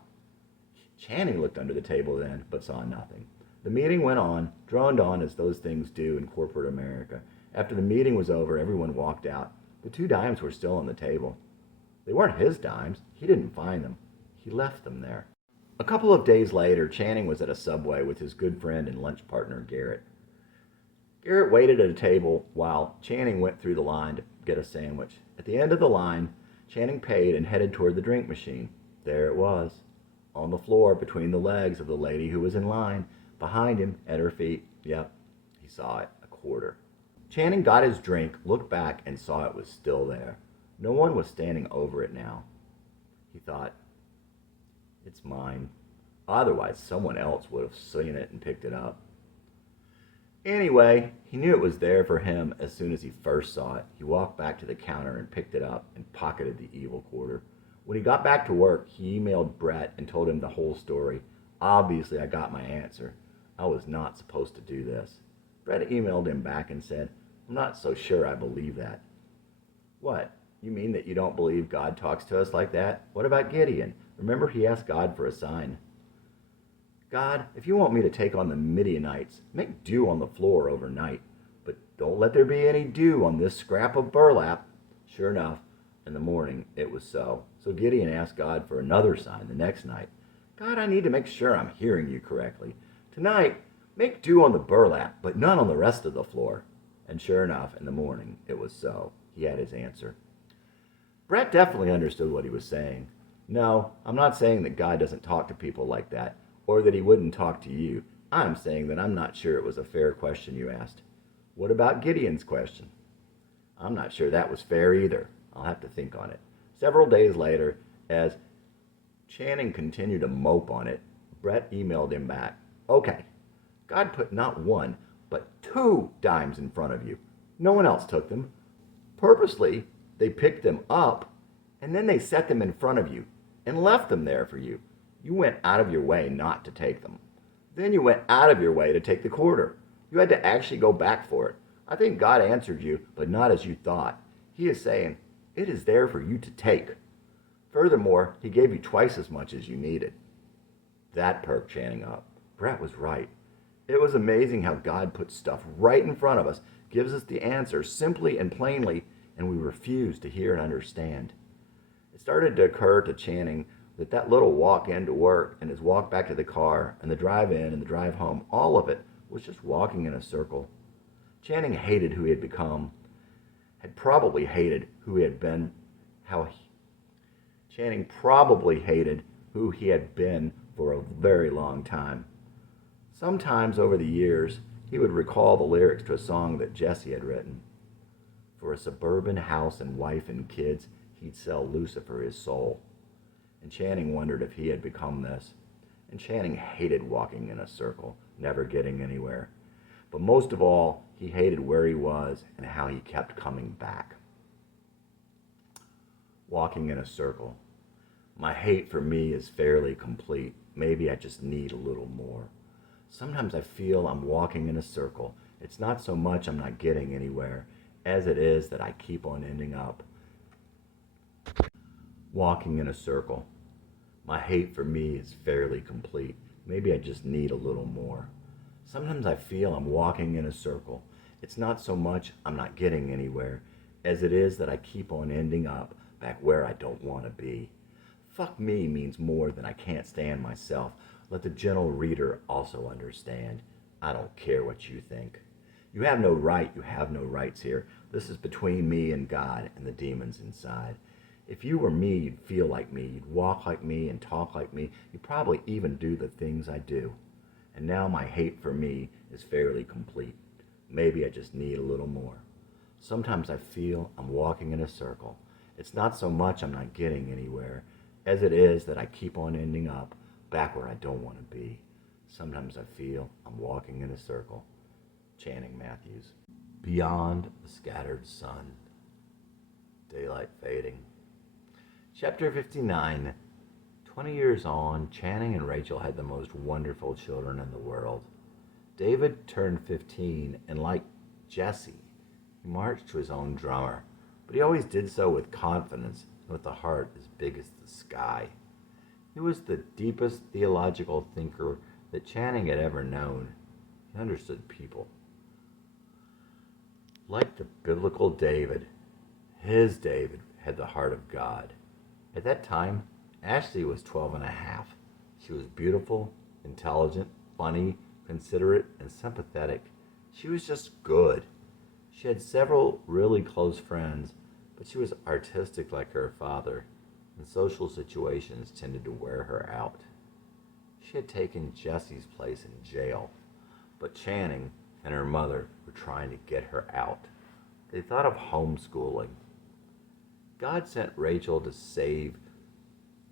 Channing looked under the table then, but saw nothing. The meeting went on, droned on as those things do in corporate America. After the meeting was over, everyone walked out. The 2 dimes were still on the table. They weren't his dimes. He didn't find them. He left them there. A couple of days later, Channing was at a Subway with his good friend and lunch partner, Garrett. Garrett waited at a table while Channing went through the line to get a sandwich. At the end of the line, Channing paid and headed toward the drink machine. There it was, on the floor between the legs of the lady who was in line, behind him, at her feet. Yep, he saw it, a quarter. Channing got his drink, looked back, and saw it was still there. No one was standing over it now. He thought, it's mine. Otherwise, someone else would have seen it and picked it up. Anyway, he knew it was there for him as soon as he first saw it. He walked back to the counter and picked it up and pocketed the evil quarter. When he got back to work, he emailed Brett and told him the whole story. Obviously, I got my answer. I was not supposed to do this. Brett emailed him back and said, I'm not so sure I believe that. What? You mean that you don't believe God talks to us like that? What about Gideon? Remember, he asked God for a sign. God, if you want me to take on the Midianites, make dew on the floor overnight. But don't let there be any dew on this scrap of burlap. Sure enough, in the morning, it was so. So Gideon asked God for another sign the next night. God, I need to make sure I'm hearing you correctly. Tonight, make dew on the burlap, but none on the rest of the floor. And sure enough, in the morning, it was so. He had his answer. Brett definitely understood what he was saying. No, I'm not saying that God doesn't talk to people like that, or that he wouldn't talk to you. I'm saying that I'm not sure it was a fair question you asked. What about Gideon's question? I'm not sure that was fair either. I'll have to think on it. Several days later, as Channing continued to mope on it, Brett emailed him back. Okay, God put not one, but 2 dimes in front of you. No one else took them. Purposely, they picked them up and then they set them in front of you and left them there for you. You went out of your way not to take them. Then you went out of your way to take the quarter. You had to actually go back for it. I think God answered you, but not as you thought. He is saying, it is there for you to take. Furthermore, he gave you twice as much as you needed. That perked Channing up. Brett was right. It was amazing how God puts stuff right in front of us, gives us the answer simply and plainly, and we refuse to hear and understand. It started to occur to Channing that little walk into work and his walk back to the car and the drive in and the drive home, all of it was just walking in a circle. Channing hated who he had become, had probably hated who he had been, Channing probably hated who he had been for a very long time. Sometimes over the years, he would recall the lyrics to a song that Jesse had written. For a suburban house and wife and kids, he'd sell Lucifer his soul. And Channing wondered if he had become this. And Channing hated walking in a circle, never getting anywhere. But most of all, he hated where he was and how he kept coming back. Walking in a circle. My hate for me is fairly complete. Maybe I just need a little more. Sometimes I feel I'm walking in a circle. It's not so much I'm not getting anywhere, as it is that I keep on ending up. Walking in a circle. My hate for me is fairly complete. Maybe I just need a little more. Sometimes I feel I'm walking in a circle. It's not so much I'm not getting anywhere, as it is that I keep on ending up back where I don't want to be. Fuck me means more than I can't stand myself. Let the gentle reader also understand. I don't care what you think. You have no right, you have no rights here. This is between me and God and the demons inside. If you were me, you'd feel like me, you'd walk like me and talk like me, you'd probably even do the things I do. And now my hate for me is fairly complete. Maybe I just need a little more. Sometimes I feel I'm walking in a circle. It's not so much I'm not getting anywhere, as it is that I keep on ending up back where I don't want to be. Sometimes I feel I'm walking in a circle. Channing Matthews. Beyond the scattered sun. Daylight fading. Chapter 59. 20 years on, Channing and Rachel had the most wonderful children in the world. David turned 15, and like Jesse, he marched to his own drummer, but he always did so with confidence and with a heart as big as the sky. He was the deepest theological thinker that Channing had ever known. He understood people. Like the biblical David, his David had the heart of God. At that time, Ashley was 12 and a half. She was beautiful, intelligent, funny, considerate, and sympathetic. She was just good. She had several really close friends, but she was artistic like her father, and social situations tended to wear her out. She had taken Jesse's place in jail, but Channing and her mother were trying to get her out. They thought of homeschooling. God sent Rachel to save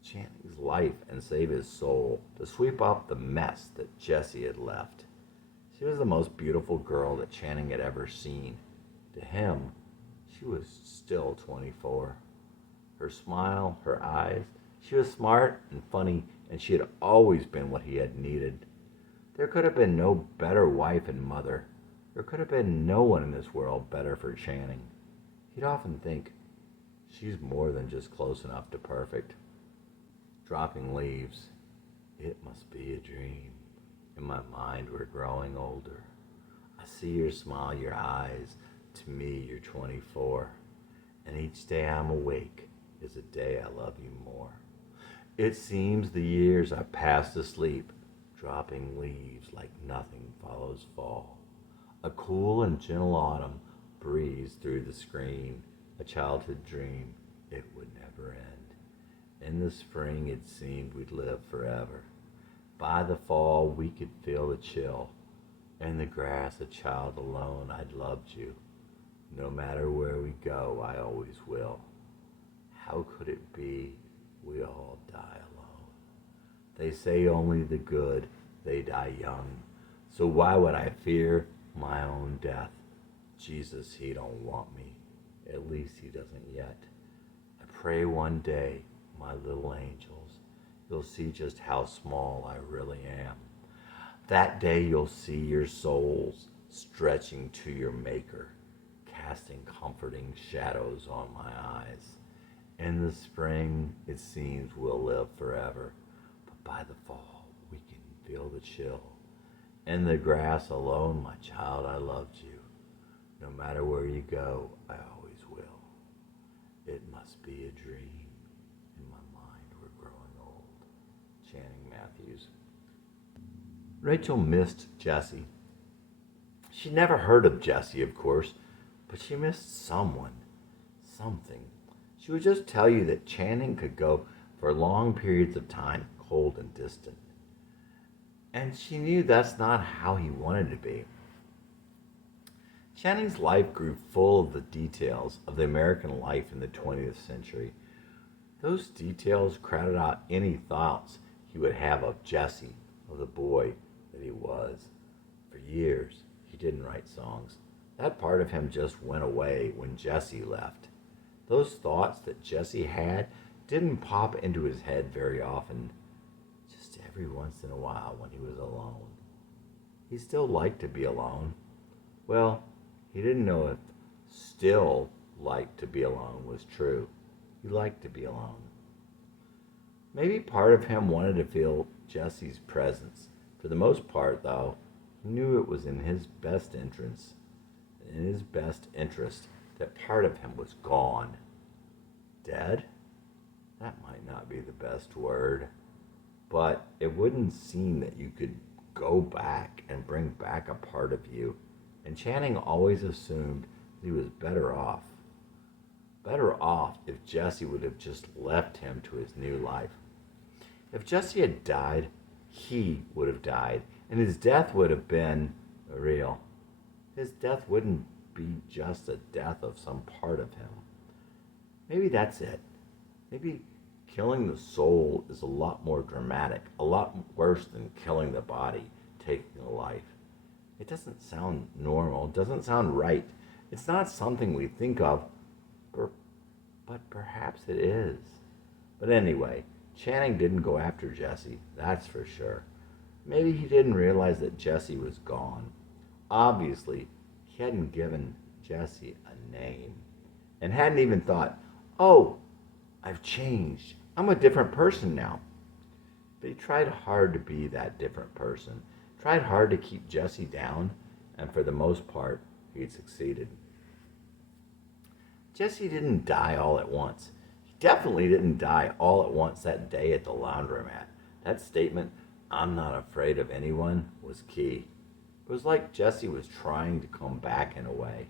Channing's life and save his soul, to sweep up the mess that Jesse had left. She was the most beautiful girl that Channing had ever seen. To him, she was still 24. Her smile, her eyes, she was smart and funny, and she had always been what he had needed. There could have been no better wife and mother. There could have been no one in this world better for Channing. He'd often think, she's more than just close enough to perfect. Dropping leaves. It must be a dream. In my mind, we're growing older. I see your smile, your eyes. To me, you're 24. And each day I'm awake is a day I love you more. It seems the years I passed asleep, dropping leaves like nothing follows fall. A cool and gentle autumn breezed through the screen, a childhood dream, it would never end. In the spring it seemed we'd live forever. By the fall we could feel the chill. In the grass, a child alone, I'd loved you. No matter where we go, I always will. How could it be we all die alone? They say only the good, they die young. So why would I fear? my own death. Jesus, he don't want me. At least he doesn't yet. I pray one day, my little angels, you'll see just how small I really am. That day you'll see your souls stretching to your Maker, casting comforting shadows on my eyes. In the spring, it seems we'll live forever, but by the fall, we can feel the chill. In the grass alone, my child, I loved you. No matter where you go, I always will. It must be a dream. In my mind, we're growing old. Channing Matthews. Rachel missed Jesse. She'd never heard of Jesse, of course, but she missed someone, something. She would just tell you that Channing could go for long periods of time, cold and distant. And she knew that's not how he wanted to be. Channing's life grew full of the details of the American life in the 20th century. Those details crowded out any thoughts he would have of Jesse, of the boy that he was. For years, he didn't write songs. That part of him just went away when Jesse left. Those thoughts that Jesse had didn't pop into his head very often, just every once in a while when he was alone. He still liked to be alone. Well, he didn't know if still liked to be alone was true. He liked to be alone. Maybe part of him wanted to feel Jesse's presence. For the most part, though, he knew it was in his best interest, that part of him was gone. Dead? That might not be the best word, but it wouldn't seem that you could go back and bring back a part of you. And Channing always assumed that he was better off. Better off if Jesse would have just left him to his new life. If Jesse had died, he would have died, and his death would have been real. His death wouldn't be just a death of some part of him. Maybe that's it. Maybe killing the soul is a lot more dramatic, a lot worse than killing the body, taking a life. It doesn't sound normal, it doesn't sound right. It's not something we think of, but perhaps it is. But anyway, Channing didn't go after Jesse, that's for sure. Maybe he didn't realize that Jesse was gone. Obviously, he hadn't given Jesse a name and hadn't even thought, oh, I've changed. I'm a different person now. But he tried hard to be that different person, tried hard to keep Jesse down, and for the most part, he'd succeeded. Jesse didn't die all at once. He definitely didn't die all at once that day at the laundromat. That statement, I'm not afraid of anyone, was key. It was like Jesse was trying to come back in a way.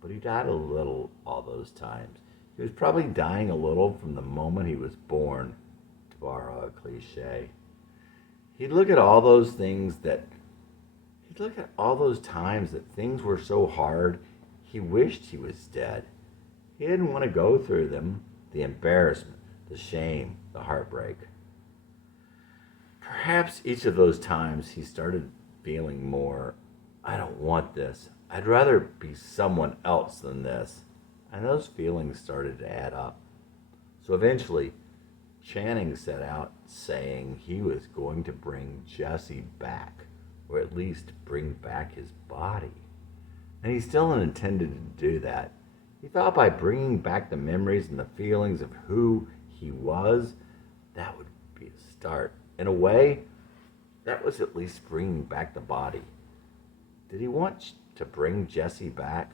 But he died a little all those times. He was probably dying a little from the moment he was born, to borrow a cliche. He'd look at all those times that things were so hard, he wished he was dead. He didn't want to go through them, the embarrassment, the shame, the heartbreak. Perhaps each of those times he started feeling more, I don't want this. I'd rather be someone else than this. And those feelings started to add up. So eventually, Channing set out saying he was going to bring Jesse back, or at least bring back his body. And he still intended to do that. He thought by bringing back the memories and the feelings of who he was, that would be a start. In a way, that was at least bringing back the body. Did he want to bring Jesse back?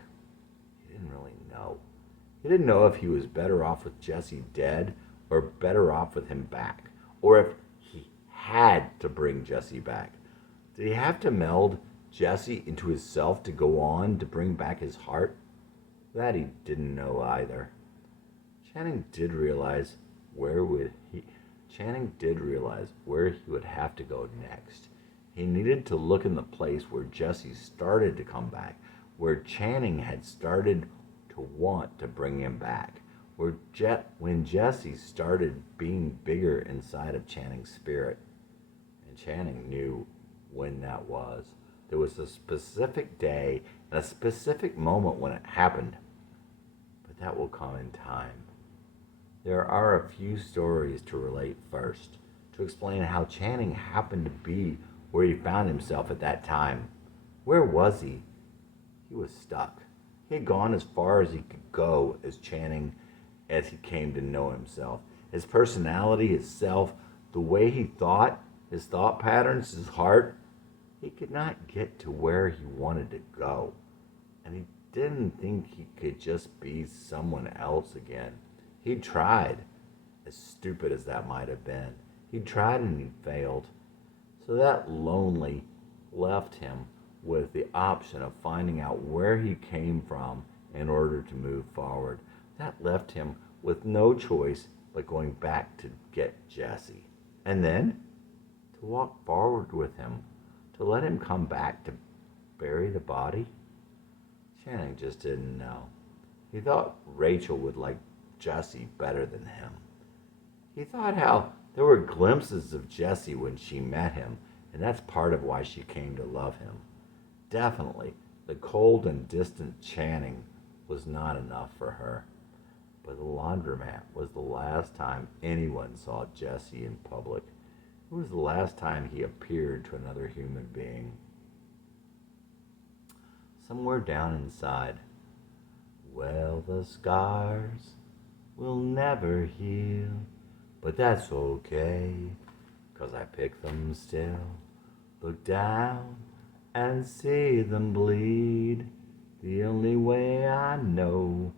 He didn't really know. He didn't know if he was better off with Jesse dead or better off with him back, or if he had to bring Jesse back. Did he have to meld Jesse into his self to go on to bring back his heart? That he didn't know either. Channing did realize where he would have to go next. He needed to look in the place where Jesse started to come back, where Channing had started to want to bring him back, when Jesse started being bigger inside of Channing's spirit. And Channing knew when that was. There was a specific day and a specific moment when it happened, but that will come in time. There are a few stories to relate first, to explain how Channing happened to be where he found himself at that time. Where was he? He was stuck. He had gone as far as he could go as Channing as he came to know himself. His personality, his self, the way he thought, his thought patterns, his heart. He could not get to where he wanted to go. And he didn't think he could just be someone else again. He tried, as stupid as that might have been. He tried and he failed. So that lonely left him with the option of finding out where he came from in order to move forward. That left him with no choice but going back to get Jesse. And then to walk forward with him, to let him come back to bury the body. Channing just didn't know. He thought Rachel would like Jesse better than him. He thought how there were glimpses of Jesse when she met him, and that's part of why she came to love him. Definitely, the cold and distant Channing was not enough for her. But the laundromat was the last time anyone saw Jesse in public. It was the last time he appeared to another human being. Somewhere down inside, well, the scars will never heal, but that's okay, 'cause I pick them still. Look down and see them bleed, the only way I know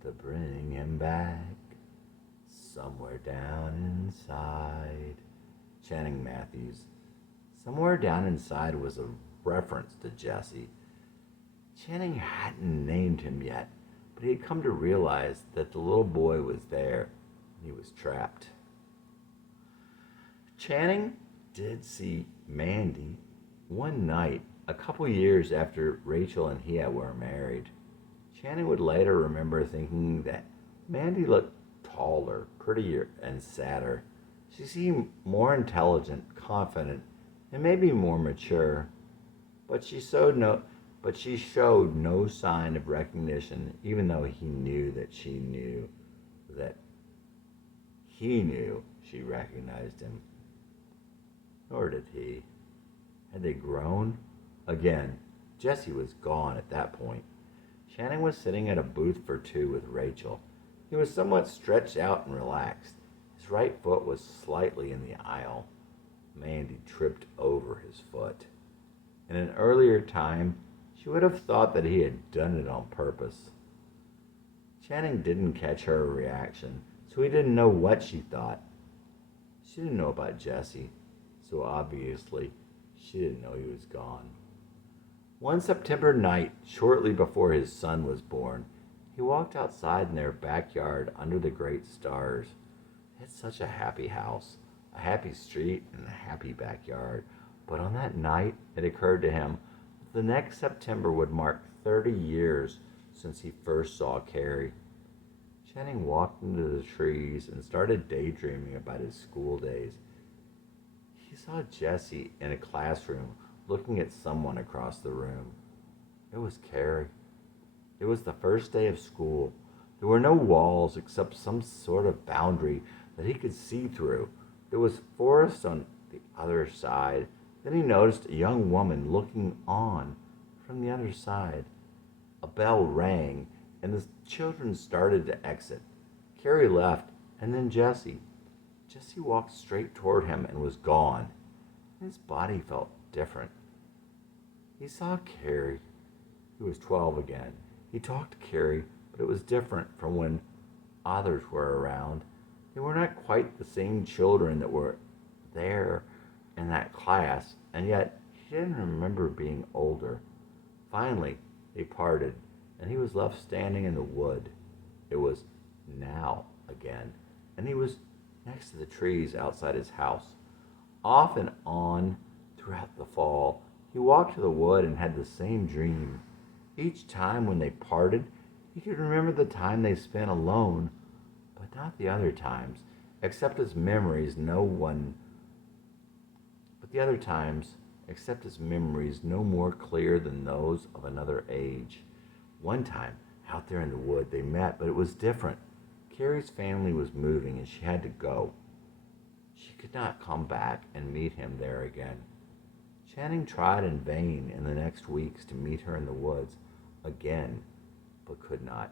to bring him back. Somewhere down inside. Channing Matthews. Somewhere down inside was a reference to Jesse. Channing hadn't named him yet, but he had come to realize that the little boy was there and he was trapped. Channing did see Mandy one night, a couple years after Rachel and he were married. Channing would later remember thinking that Mandy looked taller, prettier, and sadder. She seemed more intelligent, confident, and maybe more mature. But she showed no sign of recognition, even though he knew that she knew that he knew she recognized him. Nor did he. Had they grown? Again, Jesse was gone at that point. Channing was sitting at a booth for two with Rachel. He was somewhat stretched out and relaxed. His right foot was slightly in the aisle. Mandy tripped over his foot. In an earlier time, she would have thought that he had done it on purpose. Channing didn't catch her reaction, so he didn't know what she thought. She didn't know about Jesse, so obviously she didn't know he was gone. One September night, shortly before his son was born, he walked outside in their backyard under the great stars. They had such a happy house, a happy street, and a happy backyard. But on that night, it occurred to him that the next September would mark 30 years since he first saw Carrie. Channing walked into the trees and started daydreaming about his school days. He saw Jesse in a classroom looking at someone across the room. It was Carrie. It was the first day of school. There were no walls except some sort of boundary that he could see through. There was forest on the other side. Then he noticed a young woman looking on from the other side. A bell rang, and the children started to exit. Carrie left, and then Jesse. Jesse walked straight toward him and was gone. His body felt different. He saw Carrie. He was 12 again. He talked to Carrie, but it was different from when others were around. They were not quite the same children that were there in that class, and yet he didn't remember being older. Finally, they parted, and he was left standing in the wood. It was now again, and he was next to the trees outside his house. Off and on throughout the fall, he walked to the wood and had the same dream. Each time when they parted, he could remember the time they spent alone, but not the other times, except as memories except his memories no more clear than those of another age. One time, out there in the wood, they met, but it was different. Carrie's family was moving and she had to go. She could not come back and meet him there again. Channing tried in vain in the next weeks to meet her in the woods again, but could not.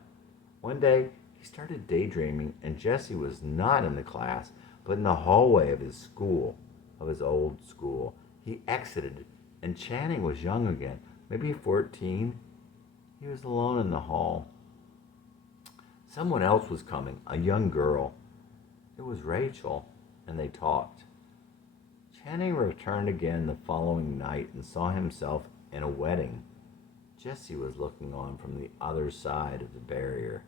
One day, he started daydreaming, and Jesse was not in the class, but in the hallway of his school, of his old school. He exited, and Channing was young again, maybe 14. He was alone in the hall. Someone else was coming, a young girl. It was Rachel, and they talked. Channing returned again the following night and saw himself in a wedding. Jesse was looking on from the other side of the barrier.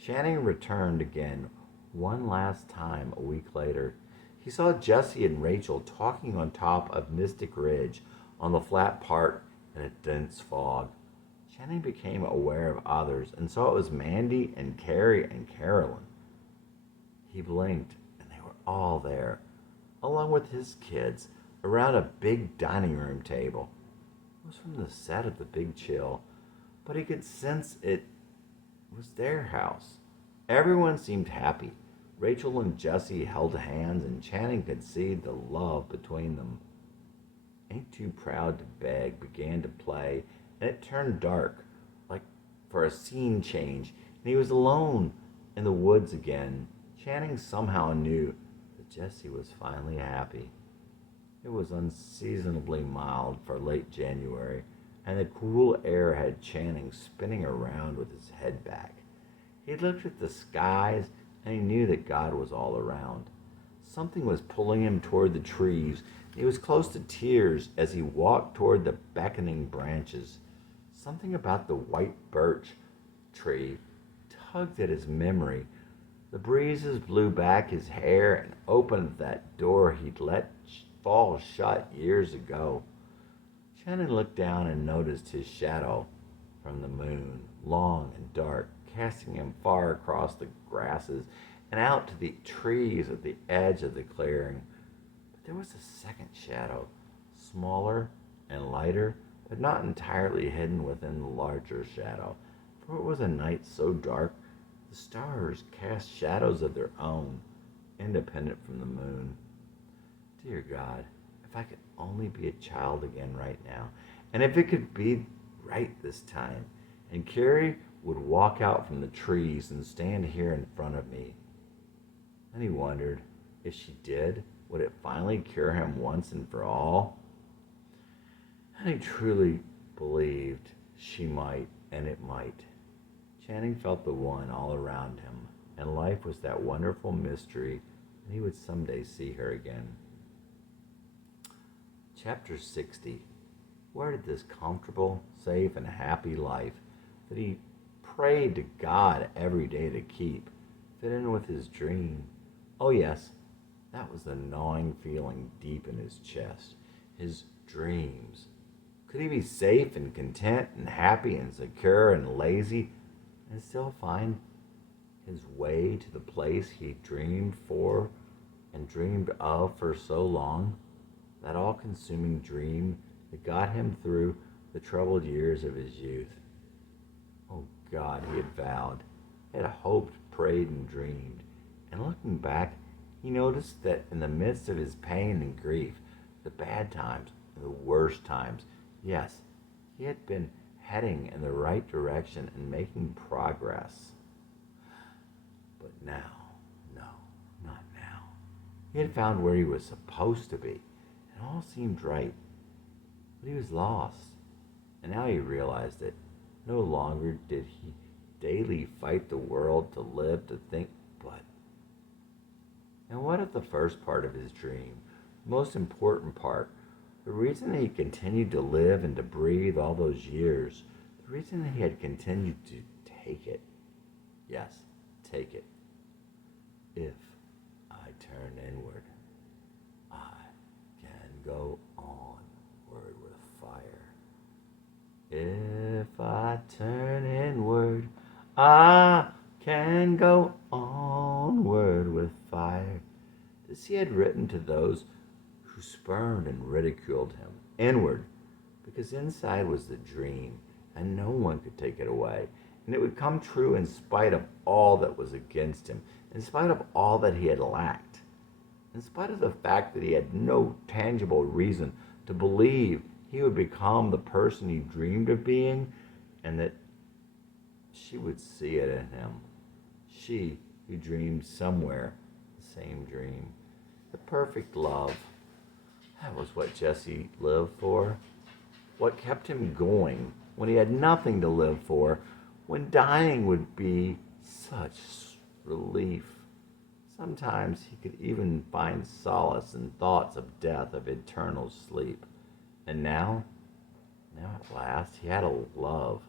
Channing returned again one last time a week later. He saw Jesse and Rachel talking on top of Mystic Ridge on the flat part in a dense fog. Channing became aware of others and saw it was Mandy and Carrie and Carolyn. He blinked and they were all there, along with his kids, around a big dining room table. It was from the set of The Big Chill, but he could sense it was their house. Everyone seemed happy. Rachel and Jesse held hands, and Channing could see the love between them. Ain't Too Proud to Beg began to play, and it turned dark, like for a scene change, and he was alone in the woods again. Channing somehow knew that Jesse was finally happy. It was unseasonably mild for late January, and the cool air had Channing spinning around with his head back. He looked at the skies, and he knew that God was all around. Something was pulling him toward the trees. He was close to tears as he walked toward the beckoning branches. Something about the white birch tree tugged at his memory. The breezes blew back his hair and opened that door he'd let fall shut years ago. Channing looked down and noticed his shadow from the moon, long and dark, casting him far across the grasses and out to the trees at the edge of the clearing. But there was a second shadow, smaller and lighter, but not entirely hidden within the larger shadow, for it was a night so dark the stars cast shadows of their own, independent from the moon. Dear God, if I could only be a child again right now, and if it could be right this time, and Carrie would walk out from the trees and stand here in front of me. Then he wondered, if she did, would it finally cure him once and for all? And he truly believed she might, and it might. Channing felt the one all around him, and life was that wonderful mystery, and he would someday see her again. Chapter 60. Where did this comfortable, safe, and happy life that he prayed to God every day to keep fit in with his dream? Oh yes, that was the gnawing feeling deep in his chest. His dreams. Could he be safe and content and happy and secure and lazy and still find his way to the place he dreamed for and dreamed of for so long? That all-consuming dream that got him through the troubled years of his youth. Oh God, he had vowed, had hoped, prayed, and dreamed. And looking back, he noticed that in the midst of his pain and grief, the bad times, the worst times, yes, he had been heading in the right direction and making progress. But now, no, not now. He had found where he was supposed to be. It all seemed right, but he was lost, and now he realized it. No longer did he daily fight the world to live, to think, but... And what if the first part of his dream, the most important part, the reason that he continued to live and to breathe all those years, the reason that he had continued to take it, yes, take it, if I turn inward, go onward with fire. If I turn inward, I can go onward with fire. This he had written to those who spurned and ridiculed him, inward, because inside was the dream, and no one could take it away. And it would come true in spite of all that was against him, in spite of all that he had lacked, in spite of the fact that he had no tangible reason to believe he would become the person he dreamed of being, and that she would see it in him. She who dreamed somewhere the same dream. The perfect love. That was what Jesse lived for. What kept him going when he had nothing to live for, when dying would be such relief. Sometimes he could even find solace in thoughts of death, of eternal sleep. And now at last, he had a love.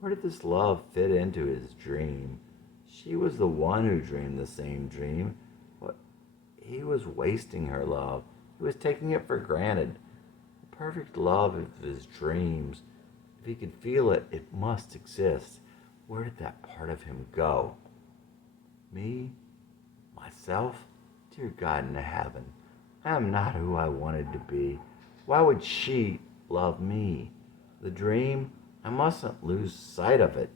Where did this love fit into his dream? She was the one who dreamed the same dream. But he was wasting her love. He was taking it for granted. The perfect love of his dreams. If he could feel it, it must exist. Where did that part of him go? Me? Myself? Dear God in heaven, I am not who I wanted to be. Why would she love me? The dream, I mustn't lose sight of it.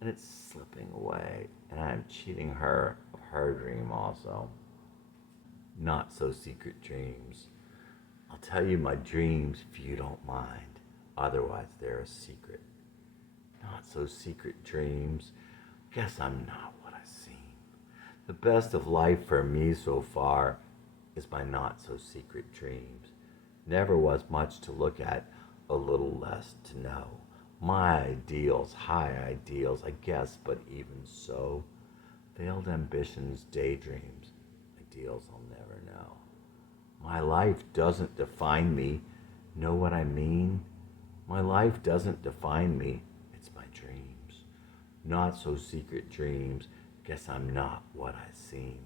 And it's slipping away, and I am cheating her of her dream also. Not so secret dreams. I'll tell you my dreams if you don't mind. Otherwise, they're a secret. Not so secret dreams. Guess I'm not what I seem. The best of life for me so far is my not so secret dreams. Never was much to look at, a little less to know. My ideals, high ideals, I guess, but even so. Failed ambitions, daydreams, ideals I'll never know. My life doesn't define me. Know what I mean? My life doesn't define me. It's my dreams. Not so secret dreams. Guess I'm not what I seem.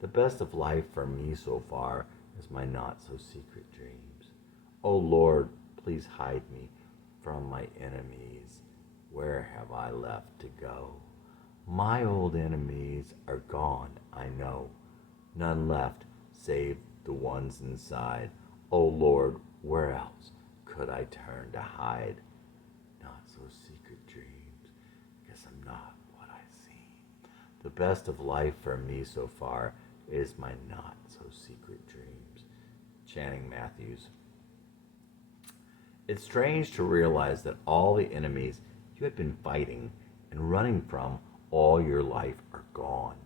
The best of life for me so far is my not so secret dreams. Oh Lord, please hide me from my enemies. Where have I left to go? My old enemies are gone, I know. None left save the ones inside. Oh Lord, where else could I turn to hide? Not so secret dreams. Guess I'm not what I seem. The best of life for me so far is my not so secret dreams. Channing Matthews. It's strange to realize that all the enemies you had been fighting and running from all your life are gone.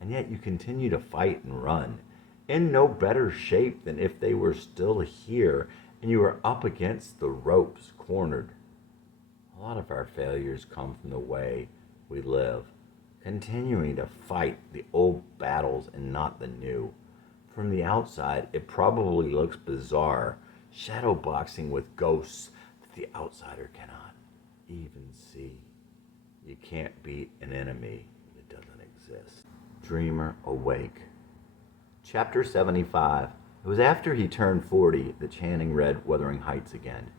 And yet you continue to fight and run in no better shape than if they were still here and you were up against the ropes, cornered. A lot of our failures come from the way we live, continuing to fight the old battles and not the new. From the outside, it probably looks bizarre, shadow boxing with ghosts that the outsider cannot even see. You can't beat an enemy that doesn't exist. Dreamer awake. Chapter 75. It was after he turned 40 that Channing read Wuthering Heights again.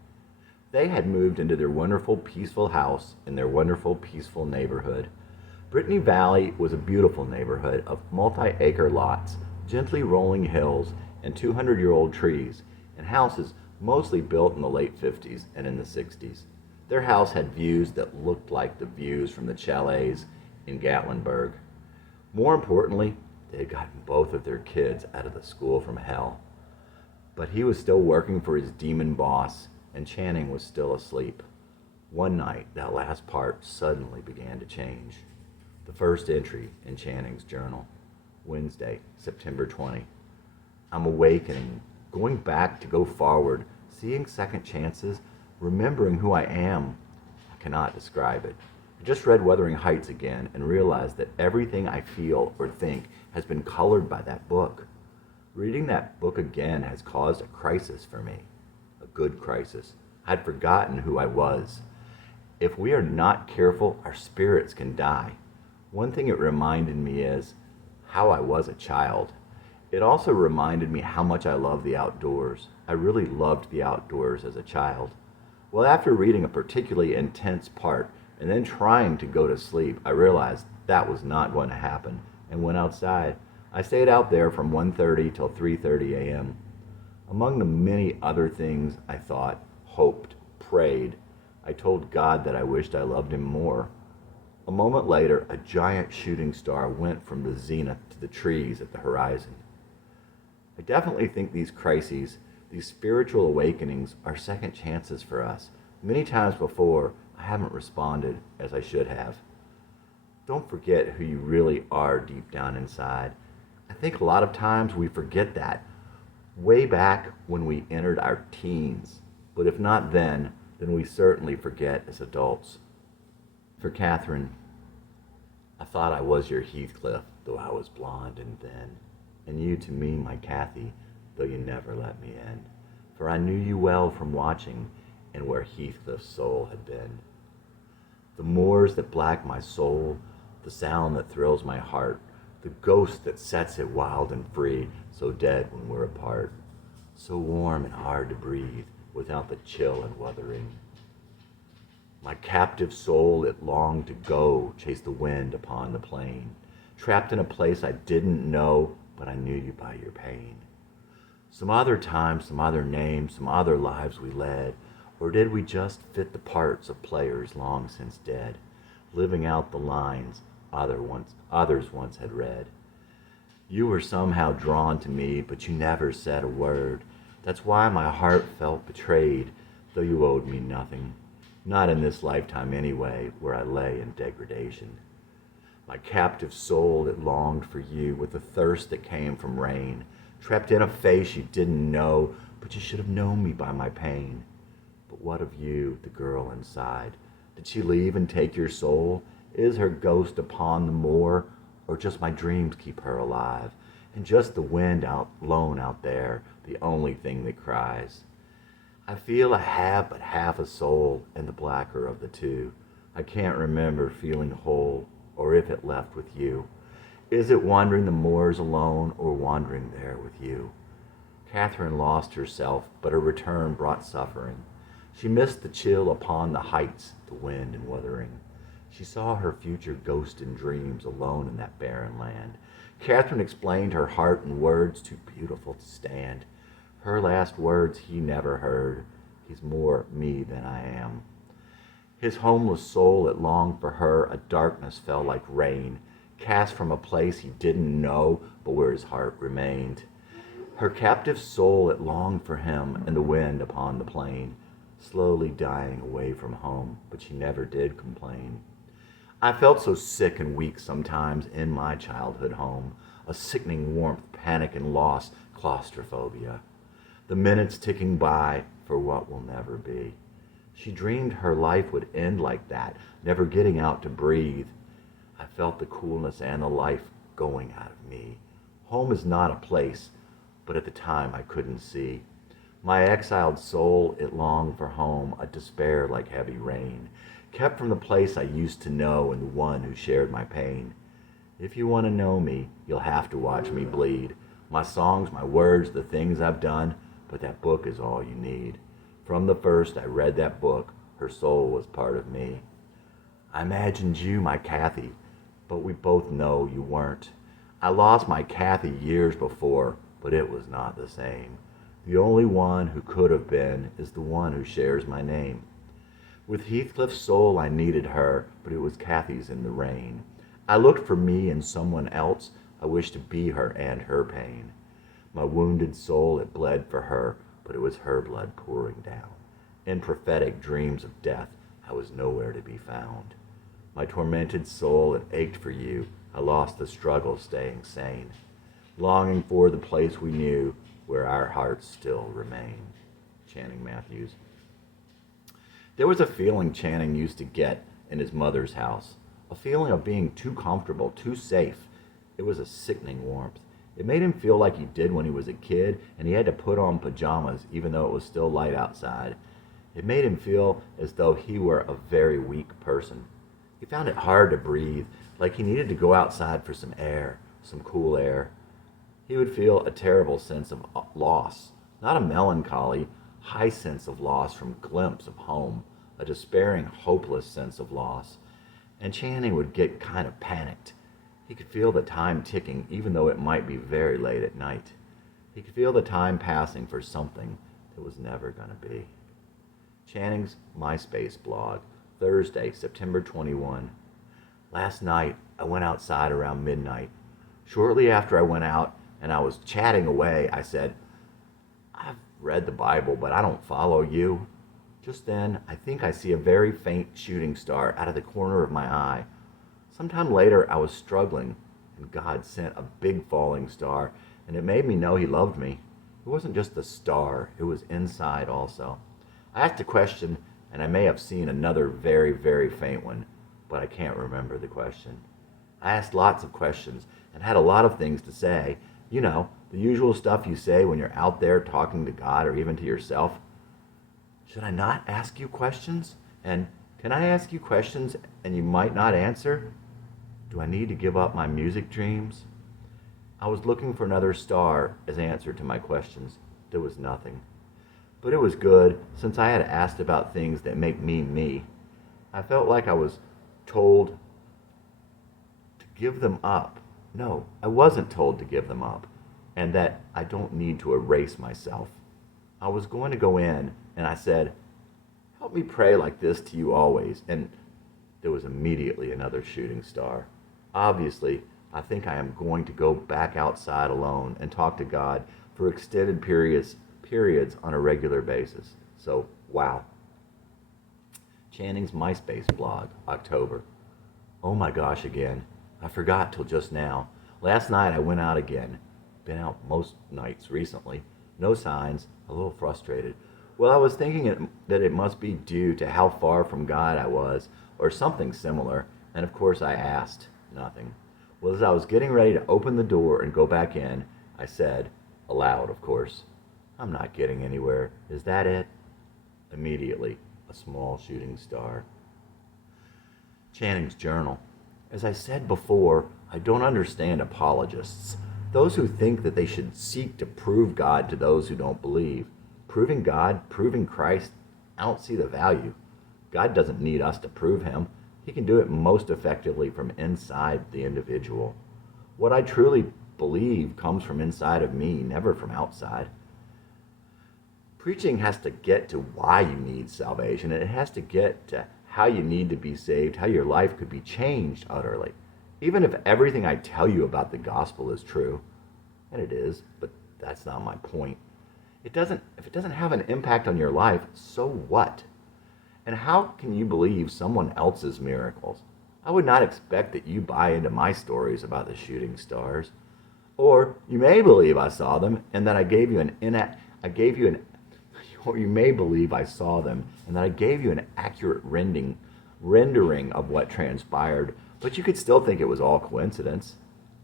They had moved into their wonderful, peaceful house in their wonderful, peaceful neighborhood. Brittany Valley was a beautiful neighborhood of multi-acre lots, gently rolling hills, and 200-year-old trees, and houses mostly built in the late 50s and in the 60s. Their house had views that looked like the views from the chalets in Gatlinburg. More importantly, they had gotten both of their kids out of the school from hell. But he was still working for his demon boss, and Channing was still asleep. One night, that last part suddenly began to change. The first entry in Channing's journal. Wednesday, September 20. I'm awakening, going back to go forward, seeing second chances, remembering who I am. I cannot describe it. I just read Wuthering Heights again and realized that everything I feel or think has been colored by that book. Reading that book again has caused a crisis for me. A good crisis. I'd forgotten who I was. If we are not careful, our spirits can die. One thing it reminded me is how I was a child. It also reminded me how much I love the outdoors. I really loved the outdoors as a child. Well, after reading a particularly intense part and then trying to go to sleep, I realized that was not going to happen and went outside. I stayed out there from 1:30 till 3:30 a.m. Among the many other things I thought, hoped, prayed, I told God that I wished I loved him more. A moment later, a giant shooting star went from the zenith to the trees at the horizon. I definitely think these crises, these spiritual awakenings, are second chances for us. Many times before, I haven't responded as I should have. Don't forget who you really are deep down inside. I think a lot of times we forget that way back when we entered our teens. But if not then we certainly forget as adults. For Catherine, I thought I was your Heathcliff, though I was blonde and thin, and you to me my Cathy, though you never let me in. For I knew you well from watching, and where Heathcliff's soul had been. The moors that black my soul, the sound that thrills my heart, the ghost that sets it wild and free, so dead when we're apart, so warm and hard to breathe, without the chill and wuthering. My captive soul, it longed to go, chase the wind upon the plain, trapped in a place I didn't know, but I knew you by your pain. Some other time, some other name, some other lives we led, or did we just fit the parts of players long since dead, living out the lines others once had read? You were somehow drawn to me, but you never said a word. That's why my heart felt betrayed, though you owed me nothing. Not in this lifetime anyway, where I lay in degradation. My captive soul, it longed for you with the thirst that came from rain, trapped in a face you didn't know, but you should have known me by my pain. But what of you, the girl inside? Did she leave and take your soul? Is her ghost upon the moor, or just my dreams keep her alive, and just the wind out blown out there, the only thing that cries? I feel I have but half a soul, and the blacker of the two. I can't remember feeling whole, or if it left with you. Is it wandering the moors alone, or wandering there with you? Catherine lost herself, but her return brought suffering. She missed the chill upon the heights, the wind and wuthering. She saw her future ghost in dreams alone in that barren land. Catherine explained her heart in words too beautiful to stand. Her last words he never heard. He's more me than I am. His homeless soul, it longed for her. A darkness fell like rain, cast from a place he didn't know, but where his heart remained. Her captive soul, it longed for him and the wind upon the plain, slowly dying away from home, but she never did complain. I felt so sick and weak sometimes in my childhood home, a sickening warmth, panic and loss, claustrophobia. The minutes ticking by for what will never be. She dreamed her life would end like that, never getting out to breathe. I felt the coolness and the life going out of me. Home is not a place, but at the time I couldn't see. My exiled soul, it longed for home, a despair like heavy rain, kept from the place I used to know and the one who shared my pain. If you want to know me, you'll have to watch me bleed. My songs, my words, the things I've done, but that book is all you need. From the first I read that book, her soul was part of me. I imagined you, my Cathy, but we both know you weren't. I lost my Cathy years before, but it was not the same. The only one who could have been is the one who shares my name. With Heathcliff's soul I needed her, but it was Cathy's in the rain. I looked for me in someone else. I wished to be her and her pain. My wounded soul, it bled for her, but it was her blood pouring down. In prophetic dreams of death, I was nowhere to be found. My tormented soul, it ached for you. I lost the struggle staying sane, longing for the place we knew where our hearts still remain. Channing Matthews. There was a feeling Channing used to get in his mother's house, a feeling of being too comfortable, too safe. It was a sickening warmth. It made him feel like he did when he was a kid and he had to put on pajamas even though it was still light outside. It made him feel as though he were a very weak person. He found it hard to breathe, like he needed to go outside for some air, some cool air. He would feel a terrible sense of loss, not a melancholy, high sense of loss from glimpse of home, a despairing, hopeless sense of loss. And Channing would get kind of panicked. He could feel the time ticking, even though it might be very late at night. He could feel the time passing for something that was never going to be. Channing's MySpace blog, Thursday, September 21. Last night, I went outside around midnight. Shortly after I went out and I was chatting away, I said, "I've read the Bible, but I don't follow you." Just then, I think I see a very faint shooting star out of the corner of my eye. Sometime later, I was struggling, and God sent a big falling star, and it made me know He loved me. It wasn't just the star, it was inside also. I asked a question, and I may have seen another very, very faint one, but I can't remember the question. I asked lots of questions and had a lot of things to say. You know, the usual stuff you say when you're out there talking to God or even to yourself. Should I not ask you questions? And can I ask you questions and you might not answer? Do I need to give up my music dreams? I was looking for another star as answer to my questions. There was nothing. But it was good, since I had asked about things that make me me. I felt like I was told to give them up. No, I wasn't told to give them up, and that I don't need to erase myself. I was going to go in, and I said, "Help me pray like this to you always," and there was immediately another shooting star. Obviously, I think I am going to go back outside alone and talk to God for extended periods on a regular basis. So, wow. Channing's MySpace blog, October. Oh my gosh, again. I forgot till just now. Last night I went out again. Been out most nights recently. No signs. A little frustrated. Well, I was thinking that it must be due to how far from God I was, or something similar, and of course I asked. Nothing. Well, as I was getting ready to open the door and go back in, I said, aloud of course, "I'm not getting anywhere. Is that it?" Immediately, a small shooting star. Channing's journal. As I said before, I don't understand apologists. Those who think that they should seek to prove God to those who don't believe. Proving God, proving Christ, I don't see the value. God doesn't need us to prove Him. He can do it most effectively from inside the individual. What I truly believe comes from inside of me, never from outside. Preaching has to get to why you need salvation, and it has to get to how you need to be saved, how your life could be changed utterly. Even if everything I tell you about the gospel is true, and it is, but that's not my point. If it doesn't have an impact on your life, so what? And how can you believe someone else's miracles? I would not expect that you buy into my stories about the shooting stars. Or you may believe I saw them and that I gave you or you may believe I saw them and that I gave you an accurate rendering of what transpired, but you could still think it was all coincidence.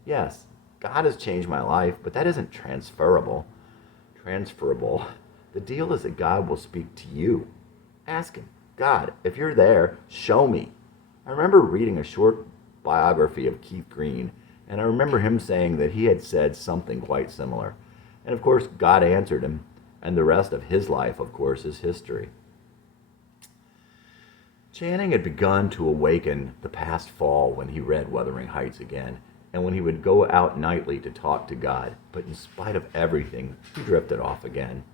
Yes, God has changed my life, but that isn't transferable. The deal is that God will speak to you. Ask Him, "God, if you're there, show me." I remember reading a short biography of Keith Green, and I remember him saying that he had said something quite similar. And of course, God answered him, and the rest of his life, of course, is history. Channing had begun to awaken the past fall when he read Wuthering Heights again, and when he would go out nightly to talk to God, but in spite of everything, he drifted off again.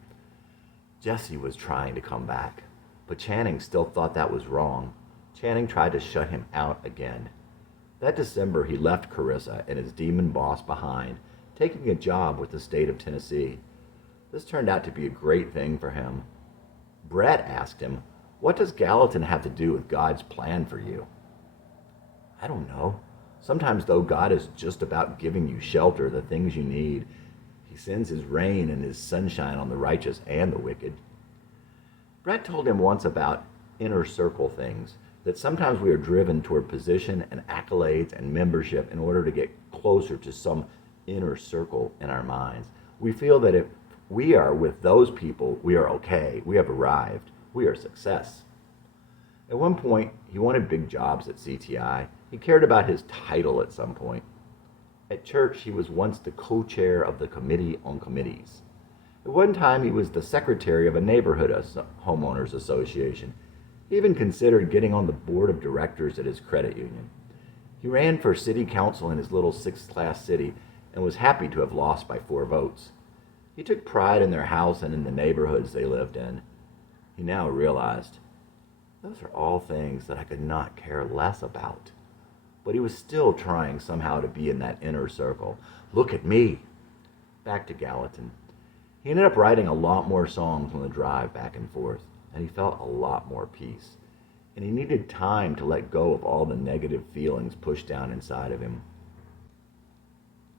Jesse was trying to come back, but Channing still thought that was wrong. Channing tried to shut him out again. That December, he left Carissa and his demon boss behind, taking a job with the state of Tennessee. This turned out to be a great thing for him. Brett asked him, "What does Gallatin have to do with God's plan for you?" "I don't know. Sometimes, though, God is just about giving you shelter, the things you need. He sends His rain and His sunshine on the righteous and the wicked." Brett told him once about inner circle things, that sometimes we are driven toward position and accolades and membership in order to get closer to some inner circle in our minds. We feel that if we are with those people, we are okay, we have arrived, we are a success. At one point, he wanted big jobs at CTI. He cared about his title at some point. At church, he was once the co-chair of the Committee on Committees. At one time, he was the secretary of a neighborhood homeowners association. He even considered getting on the board of directors at his credit union. He ran for city council in his little sixth-class city and was happy to have lost by 4 votes. He took pride in their house and in the neighborhoods they lived in. He now realized those are all things that I could not care less about. But he was still trying somehow to be in that inner circle. Look at me. Back to Gallatin. He ended up writing a lot more songs on the drive back and forth, and he felt a lot more peace. And he needed time to let go of all the negative feelings pushed down inside of him.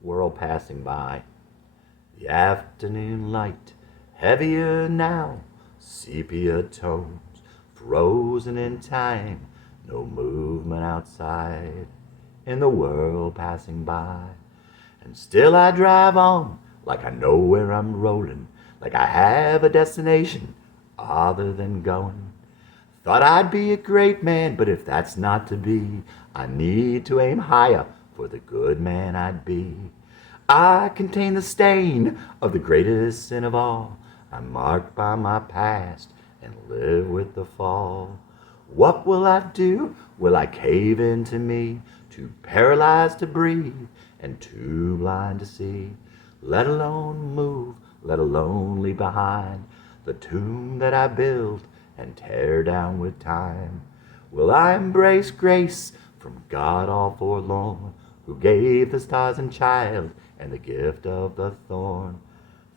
World passing by. The afternoon light, heavier now, sepia tones, frozen in time, no movement outside, in the world passing by. And still I drive on, like I know where I'm rolling, like I have a destination other than going. Thought I'd be a great man, but if that's not to be, I need to aim higher for the good man I'd be. I contain the stain of the greatest sin of all. I'm marked by my past and live with the fall. What will I do? Will I cave into me? Too paralyzed to breathe and too blind to see, let alone move, let alone leave behind the tomb that I build and tear down with time. Will I embrace grace from God all forlorn, who gave the stars and child and the gift of the thorn?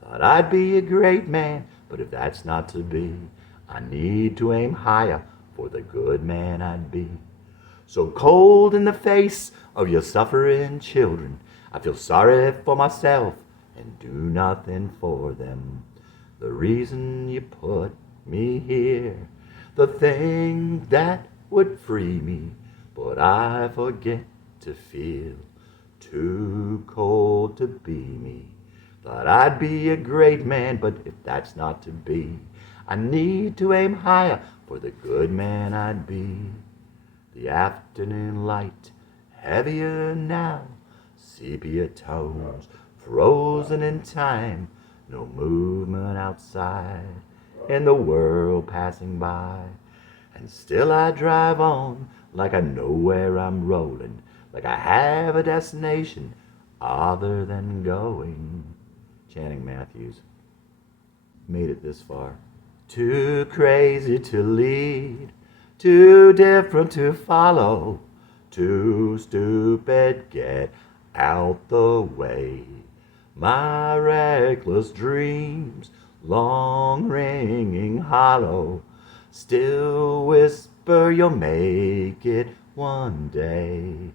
Thought I'd be a great man, but if that's not to be, I need to aim higher for the good man I'd be. So cold in the face of your suffering children, I feel sorry for myself and do nothing for them. The reason you put me here, the thing that would free me, but I forget to feel, too cold to be me. Thought I'd be a great man, but if that's not to be, I need to aim higher for the good man I'd be. The afternoon light, heavier now, sepia tones, frozen in time, no movement outside, in the world passing by. And still I drive on, like I know where I'm rolling, like I have a destination other than going. Channing Matthews. Made it this far. Too crazy to lead, too different to follow, too stupid, get out the way. My reckless dreams, long ringing hollow, still whisper you'll make it one day.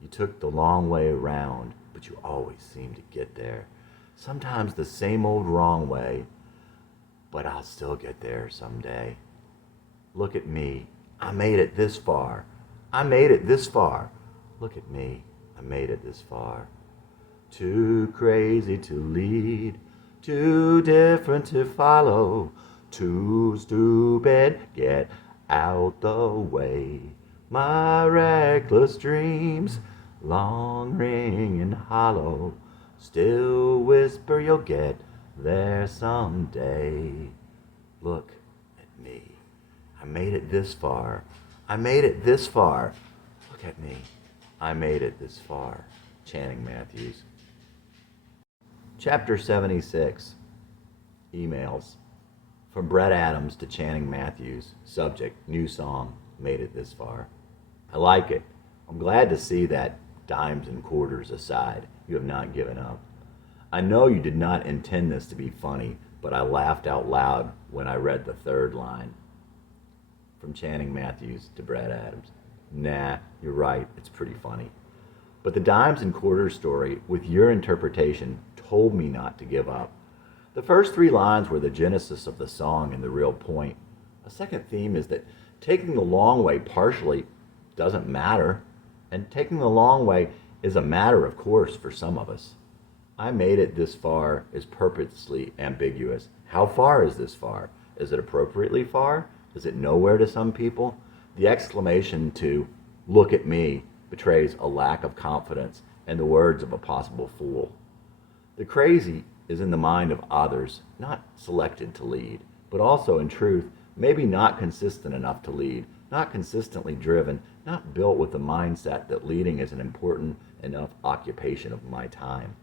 You took the long way around, but you always seem to get there. Sometimes the same old wrong way, but I'll still get there someday. Look at me. I made it this far. I made it this far. Look at me. I made it this far. Too crazy to lead, too different to follow, too stupid, get out the way. My reckless dreams, long ringing hollow, still whisper you'll get there someday. Look at me. I made it this far. I made it this far. Look at me. I made it this far. Channing Matthews. Chapter 76. Emails. From Brett Adams to Channing Matthews. Subject, new song, made it this far. I like it. I'm glad to see that, dimes and quarters aside, you have not given up. I know you did not intend this to be funny, but I laughed out loud when I read the third line. From Channing Matthews to Brett Adams. Nah, you're right, it's pretty funny. But the dimes and quarters story, with your interpretation, told me not to give up. The first three lines were the genesis of the song and the real point. A second theme is that taking the long way partially doesn't matter, and taking the long way is a matter of course for some of us. I made it this far is purposely ambiguous. How far is this far? Is it appropriately far? Is it nowhere to some people? The exclamation to "look at me" betrays a lack of confidence and the words of a possible fool. The crazy is in the mind of others, not selected to lead, but also in truth, maybe not consistent enough to lead, not consistently driven, not built with the mindset that leading is an important enough occupation of my time.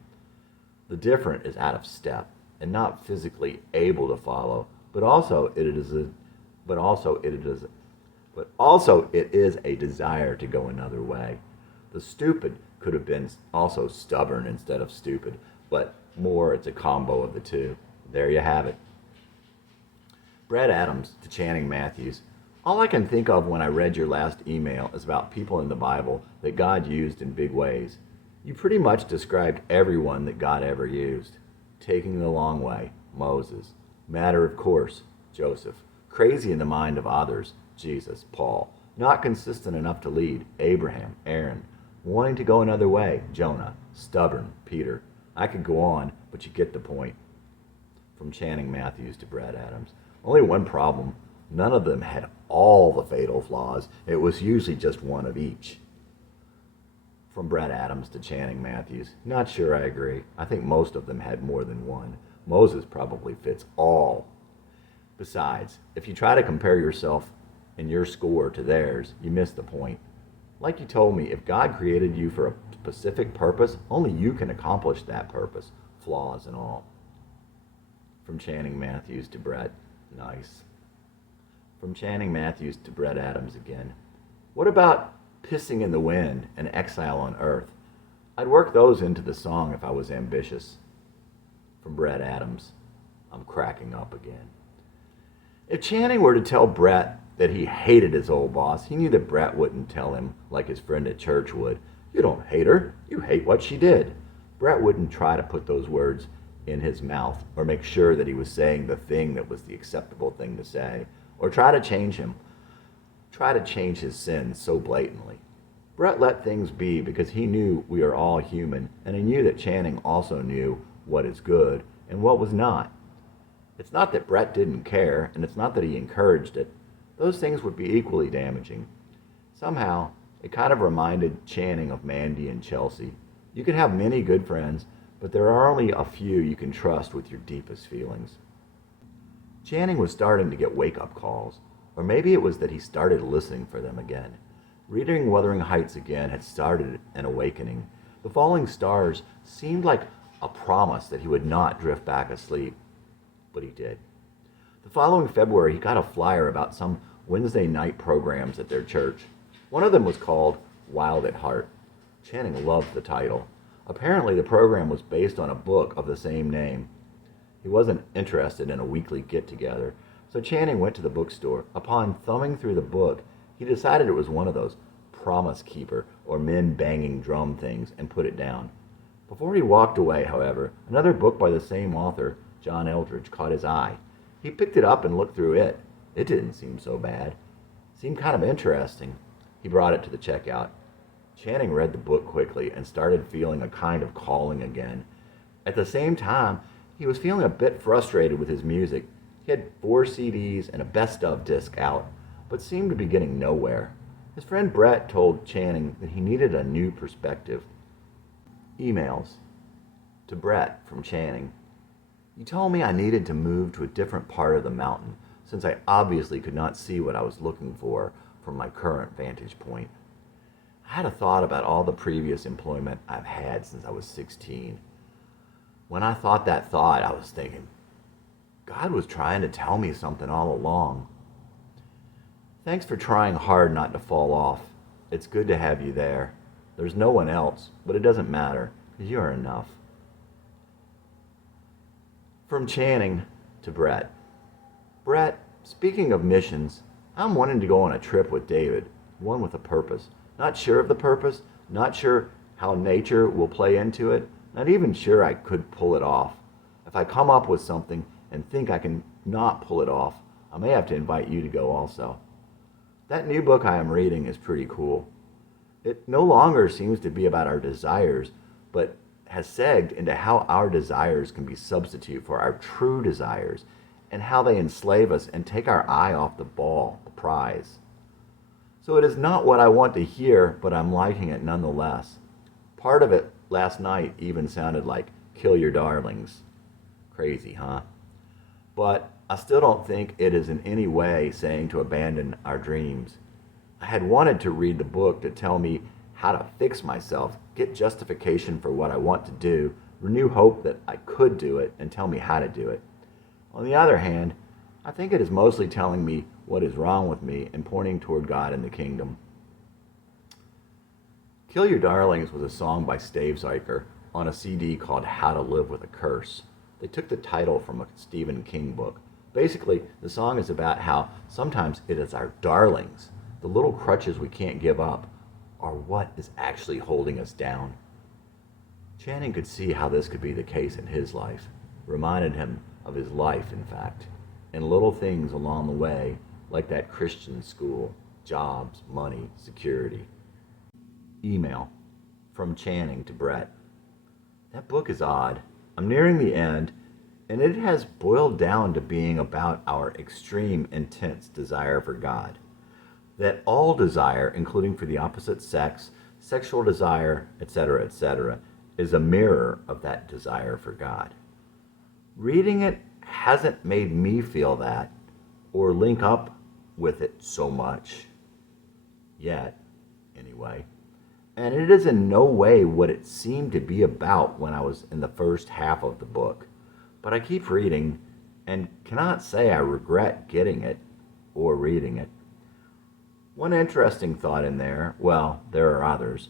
The different is out of step, and not physically able to follow, but also it is a, but also it is, but also it is a desire to go another way. The stupid could have been also stubborn instead of stupid, but more it's a combo of the two. There you have it. Brad Adams to Channing Matthews. All I can think of when I read your last email is about people in the Bible that God used in big ways. You pretty much described everyone that God ever used. Taking the long way, Moses. Matter of course, Joseph. Crazy in the mind of others, Jesus, Paul. Not consistent enough to lead, Abraham, Aaron. Wanting to go another way, Jonah. Stubborn, Peter. I could go on, but you get the point. From Channing Matthews to Brad Adams. Only one problem. None of them had all the fatal flaws. It was usually just one of each. From Brad Adams to Channing Matthews. Not sure I agree. I think most of them had more than one. Moses probably fits all. Besides, if you try to compare yourself and your score to theirs, you miss the point. Like you told me, if God created you for a specific purpose, only you can accomplish that purpose, flaws and all. From Channing Matthews to Brett. Nice. From Channing Matthews to Brett Adams again. What about Pissing in the Wind and Exile on Earth? I'd work those into the song if I was ambitious. From Brett Adams. I'm cracking up again. If Channing were to tell Brett that he hated his old boss, he knew that Brett wouldn't tell him like his friend at church would. You don't hate her, you hate what she did. Brett wouldn't try to put those words in his mouth or make sure that he was saying the thing that was the acceptable thing to say, or try to change his sins so blatantly. Brett let things be because he knew we are all human, and he knew that Channing also knew what is good and what was not. It's not that Brett didn't care, and it's not that he encouraged it. Those things would be equally damaging. Somehow, it kind of reminded Channing of Mandy and Chelsea. You can have many good friends, but there are only a few you can trust with your deepest feelings. Channing was starting to get wake-up calls, or maybe it was that he started listening for them again. Reading Wuthering Heights again had started an awakening. The falling stars seemed like a promise that he would not drift back asleep, but he did. The following February, he got a flyer about some Wednesday night programs at their church. One of them was called Wild at Heart. Channing loved the title. Apparently, the program was based on a book of the same name. He wasn't interested in a weekly get-together, so Channing went to the bookstore. Upon thumbing through the book, he decided it was one of those Promise Keeper or men banging drum things and put it down. Before he walked away, however, another book by the same author, John Eldridge, caught his eye. He picked it up and looked through it. It didn't seem so bad. It seemed kind of interesting. He brought it to the checkout. Channing read the book quickly and started feeling a kind of calling again. At the same time, he was feeling a bit frustrated with his music. He had 4 CDs and a best-of disc out, but seemed to be getting nowhere. His friend Brett told Channing that he needed a new perspective. Emails. To Brett from Channing. You told me I needed to move to a different part of the mountain, since I obviously could not see what I was looking for from my current vantage point. I had a thought about all the previous employment I've had since I was 16. When I thought that thought, I was thinking, God was trying to tell me something all along. Thanks for trying hard not to fall off. It's good to have you there. There's no one else, but it doesn't matter, because you are enough. From Channing to Brett. Brett, speaking of missions, I'm wanting to go on a trip with David, one with a purpose. Not sure of the purpose, not sure how nature will play into it, not even sure I could pull it off. If I come up with something and think I can not pull it off, I may have to invite you to go also. That new book I am reading is pretty cool. It no longer seems to be about our desires, but has segged into how our desires can be substitute for our true desires, and how they enslave us and take our eye off the ball, the prize. So it is not what I want to hear, but I'm liking it nonetheless. Part of it last night even sounded like "kill your darlings." Crazy, huh? But I still don't think it is in any way saying to abandon our dreams. I had wanted to read the book to tell me how to fix myself, get justification for what I want to do, renew hope that I could do it, and tell me how to do it. On the other hand, I think it is mostly telling me what is wrong with me and pointing toward God and the kingdom. Kill Your Darlings was a song by Stave Zyker on a CD called How to Live with a Curse. They took the title from a Stephen King book. Basically, the song is about how sometimes it is our darlings, the little crutches we can't give up, are what is actually holding us down. Channing could see how this could be the case in his life, reminded him of his life, in fact, and little things along the way, like that Christian school, jobs, money, security. Email from Channing to Brett. That book is odd. I'm nearing the end, and it has boiled down to being about our extreme, intense desire for God. That all desire, including for the opposite sex, sexual desire, etc., is a mirror of that desire for God. Reading it hasn't made me feel that or link up with it so much. Yet, anyway. And it is in no way what it seemed to be about when I was in the first half of the book. But I keep reading and cannot say I regret getting it or reading it. One interesting thought in there, well, there are others.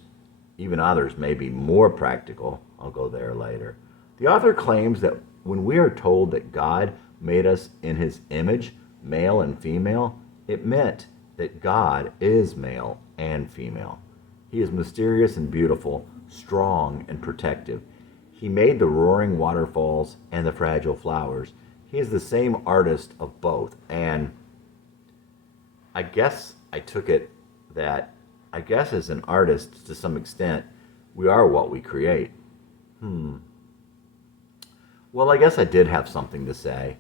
Even others may be more practical. I'll go there later. The author claims that when we are told that God made us in his image, male and female, it meant that God is male and female. He is mysterious and beautiful, strong and protective. He made the roaring waterfalls and the fragile flowers. He is the same artist of both. And I guess I took it that, as an artist, to some extent, we are what we create. Well, I guess I did have something to say.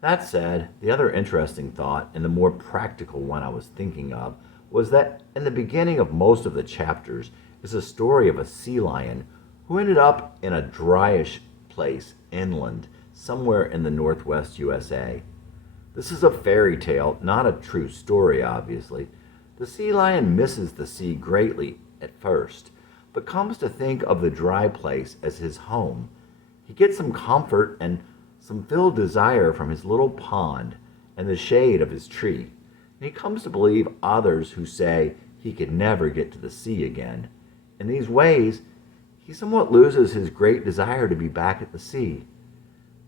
That said, the other interesting thought, and the more practical one I was thinking of, was that in the beginning of most of the chapters is a story of a sea lion who ended up in a dryish place inland, somewhere in the northwest USA. This is a fairy tale, not a true story, obviously. The sea lion misses the sea greatly at first, but comes to think of the dry place as his home. He gets some comfort and some filled desire from his little pond and the shade of his tree. And he comes to believe others who say he could never get to the sea again. In these ways, he somewhat loses his great desire to be back at the sea.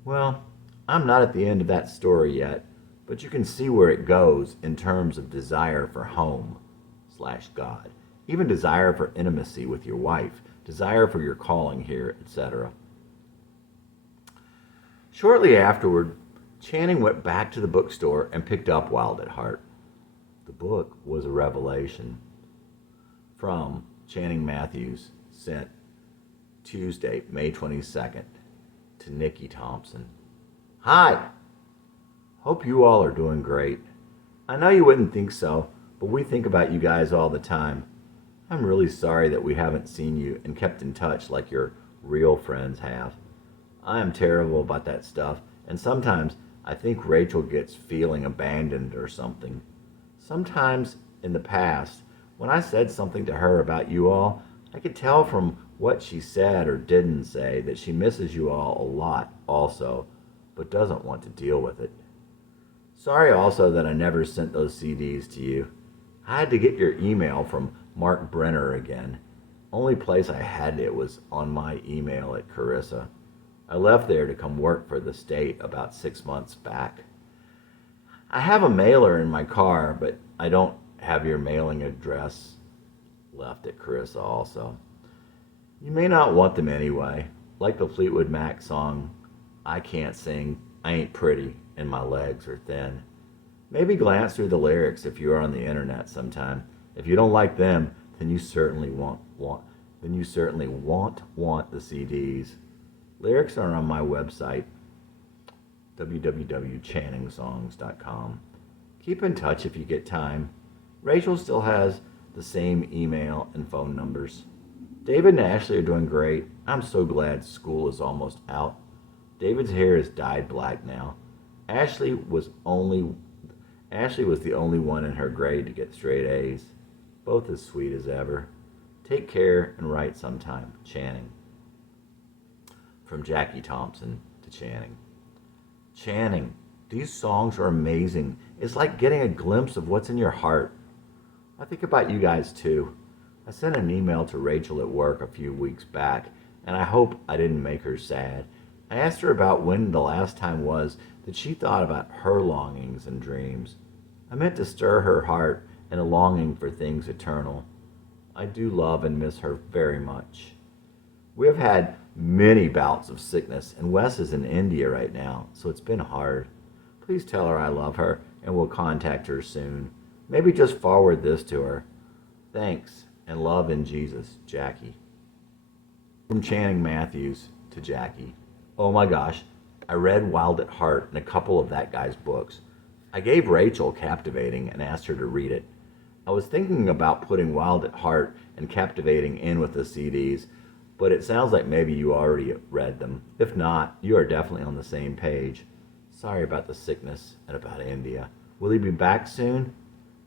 Well, I'm not at the end of that story yet, but you can see where it goes in terms of desire for home/God, even desire for intimacy with your wife, desire for your calling here, etc. Shortly afterward, Channing went back to the bookstore and picked up Wild at Heart. The book was a revelation. From Channing Matthews, sent Tuesday, May 22nd, to Nikki Thompson. Hi! Hope you all are doing great. I know you wouldn't think so, but we think about you guys all the time. I'm really sorry that we haven't seen you and kept in touch like your real friends have. I am terrible about that stuff, and sometimes I think Rachel gets feeling abandoned or something. Sometimes in the past, when I said something to her about you all, I could tell from what she said or didn't say that she misses you all a lot also, but doesn't want to deal with it. Sorry also that I never sent those CDs to you. I had to get your email from Mark Brenner again. Only place I had it was on my email at Carissa. I left there to come work for the state about 6 months back. I have a mailer in my car, but I don't have your mailing address left at Carissa also. You may not want them anyway. Like the Fleetwood Mac song, I can't sing, I ain't pretty, and my legs are thin. Maybe glance through the lyrics if you are on the internet sometime. If you don't like them, then you certainly won't want the CDs. Lyrics are on my website, www.channingsongs.com. Keep in touch if you get time. Rachel still has the same email and phone numbers. David and Ashley are doing great. I'm so glad school is almost out. David's hair is dyed black now. Ashley was the only one in her grade to get straight A's. Both as sweet as ever. Take care and write sometime. Channing. From Jackie Thompson to Channing. Channing, these songs are amazing. It's like getting a glimpse of what's in your heart. I think about you guys too. I sent an email to Rachel at work a few weeks back, and I hope I didn't make her sad. I asked her about when the last time was that she thought about her longings and dreams. I meant to stir her heart and a longing for things eternal. I do love and miss her very much. We have had many bouts of sickness, and Wes is in India right now, so it's been hard. Please tell her I love her, and we'll contact her soon. Maybe just forward this to her. Thanks, and love in Jesus, Jackie. From Channing Matthews to Jackie. Oh my gosh, I read Wild at Heart and a couple of that guy's books. I gave Rachel Captivating and asked her to read it. I was thinking about putting Wild at Heart and Captivating in with the CDs, but it sounds like maybe you already read them. If not, you are definitely on the same page. Sorry about the sickness and about India. Will he be back soon?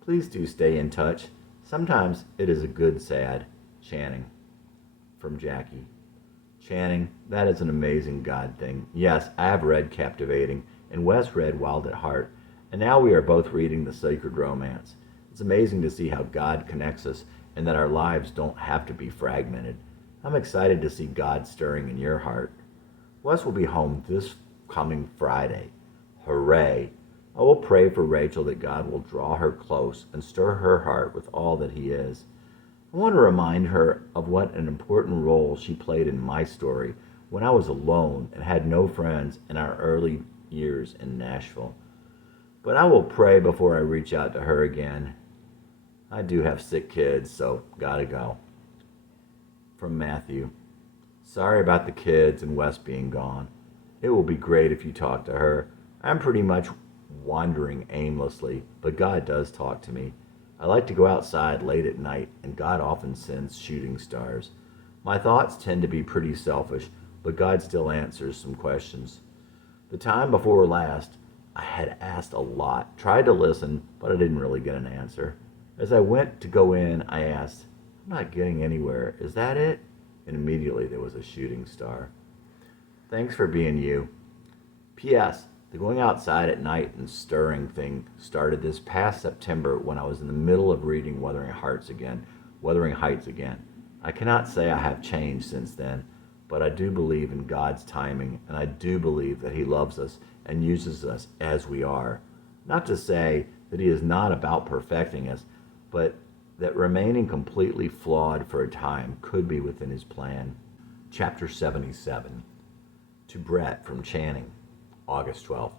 Please do stay in touch. Sometimes it is a good sad. Channing. From Jackie. Channing, that is an amazing God thing. Yes, I have read Captivating, and Wes read Wild at Heart, and now we are both reading The Sacred Romance. It's amazing to see how God connects us and that our lives don't have to be fragmented. I'm excited to see God stirring in your heart. Wes will be home this coming Friday. Hooray! I will pray for Rachel that God will draw her close and stir her heart with all that he is. I want to remind her of what an important role she played in my story when I was alone and had no friends in our early years in Nashville. But I will pray before I reach out to her again. I do have sick kids, so gotta go. From Matthew. Sorry about the kids and Wes being gone. It will be great if you talk to her. I'm pretty much wandering aimlessly, but God does talk to me. I like to go outside late at night, and God often sends shooting stars. My thoughts tend to be pretty selfish, but God still answers some questions. The time before last, I had asked a lot, tried to listen, but I didn't really get an answer. As I went to go in, I asked, I'm not getting anywhere. Is that it? And immediately there was a shooting star. Thanks for being you. P.S. The going outside at night and stirring thing started this past September when I was in the middle of reading Wuthering Heights again. I cannot say I have changed since then, but I do believe in God's timing, and I do believe that he loves us and uses us as we are. Not to say that he is not about perfecting us, but that remaining completely flawed for a time could be within his plan. Chapter 77. To Brett from Channing, August 12th.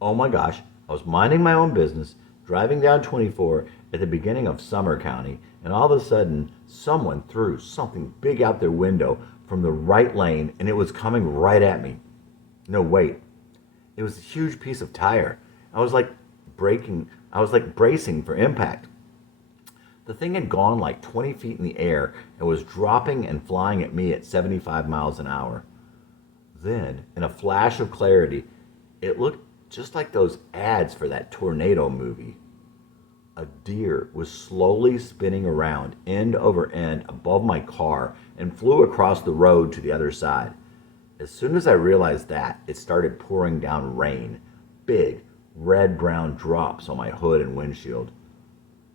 Oh my gosh, I was minding my own business, driving down 24 at the beginning of Summer County, and all of a sudden, someone threw something big out their window from the right lane, and it was coming right at me. No, wait. It was a huge piece of tire. I was like bracing for impact. The thing had gone like 20 feet in the air and was dropping and flying at me at 75 miles an hour. Then, in a flash of clarity, it looked just like those ads for that tornado movie. A deer was slowly spinning around end over end above my car and flew across the road to the other side. As soon as I realized that, it started pouring down rain, big, red-brown drops on my hood and windshield.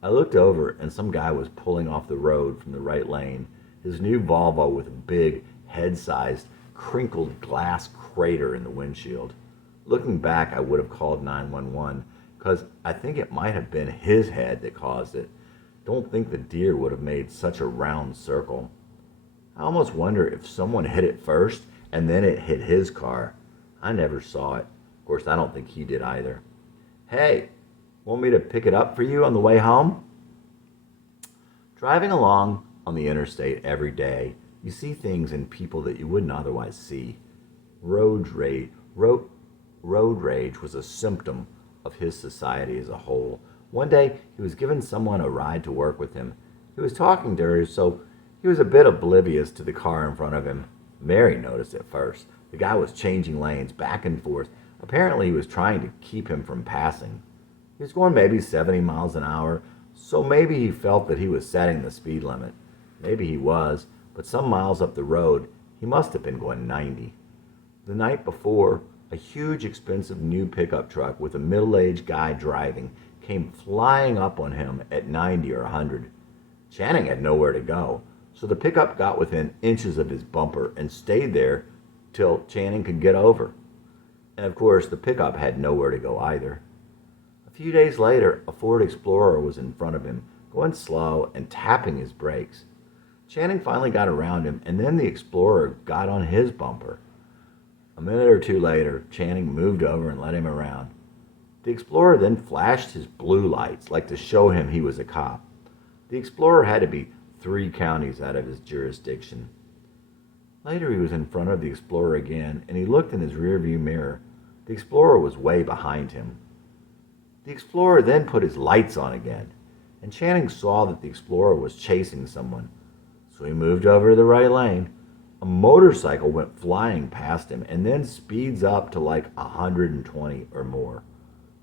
I looked over and some guy was pulling off the road from the right lane, his new Volvo with a big, head-sized, crinkled glass crater in the windshield. Looking back, I would have called 911 because I think it might have been his head that caused it. Don't think the deer would have made such a round circle. I almost wonder if someone hit it first and then it hit his car. I never saw it. Of course, I don't think he did either. Hey, want me to pick it up for you on the way home? Driving along on the interstate every day, you see things and people that you wouldn't otherwise see. Road rage was a symptom of his society as a whole. One day, he was giving someone a ride to work with him. He was talking to her, so he was a bit oblivious to the car in front of him. Mary noticed it first. The guy was changing lanes back and forth. Apparently, he was trying to keep him from passing. He was going maybe 70 miles an hour, so maybe he felt that he was setting the speed limit. Maybe he was, but some miles up the road, he must have been going 90. The night before, a huge, expensive new pickup truck with a middle aged guy driving came flying up on him at 90 or 100. Channing had nowhere to go, so the pickup got within inches of his bumper and stayed there till Channing could get over. And of course, the pickup had nowhere to go either. A few days later, a Ford Explorer was in front of him, going slow and tapping his brakes. Channing finally got around him, and then the Explorer got on his bumper. A minute or two later, Channing moved over and let him around. The Explorer then flashed his blue lights, like to show him he was a cop. The Explorer had to be 3 counties out of his jurisdiction. Later, he was in front of the Explorer again, and he looked in his rearview mirror. The Explorer was way behind him. The Explorer then put his lights on again, and Channing saw that the Explorer was chasing someone. So he moved over to the right lane. A motorcycle went flying past him and then speeds up to like 120 or more.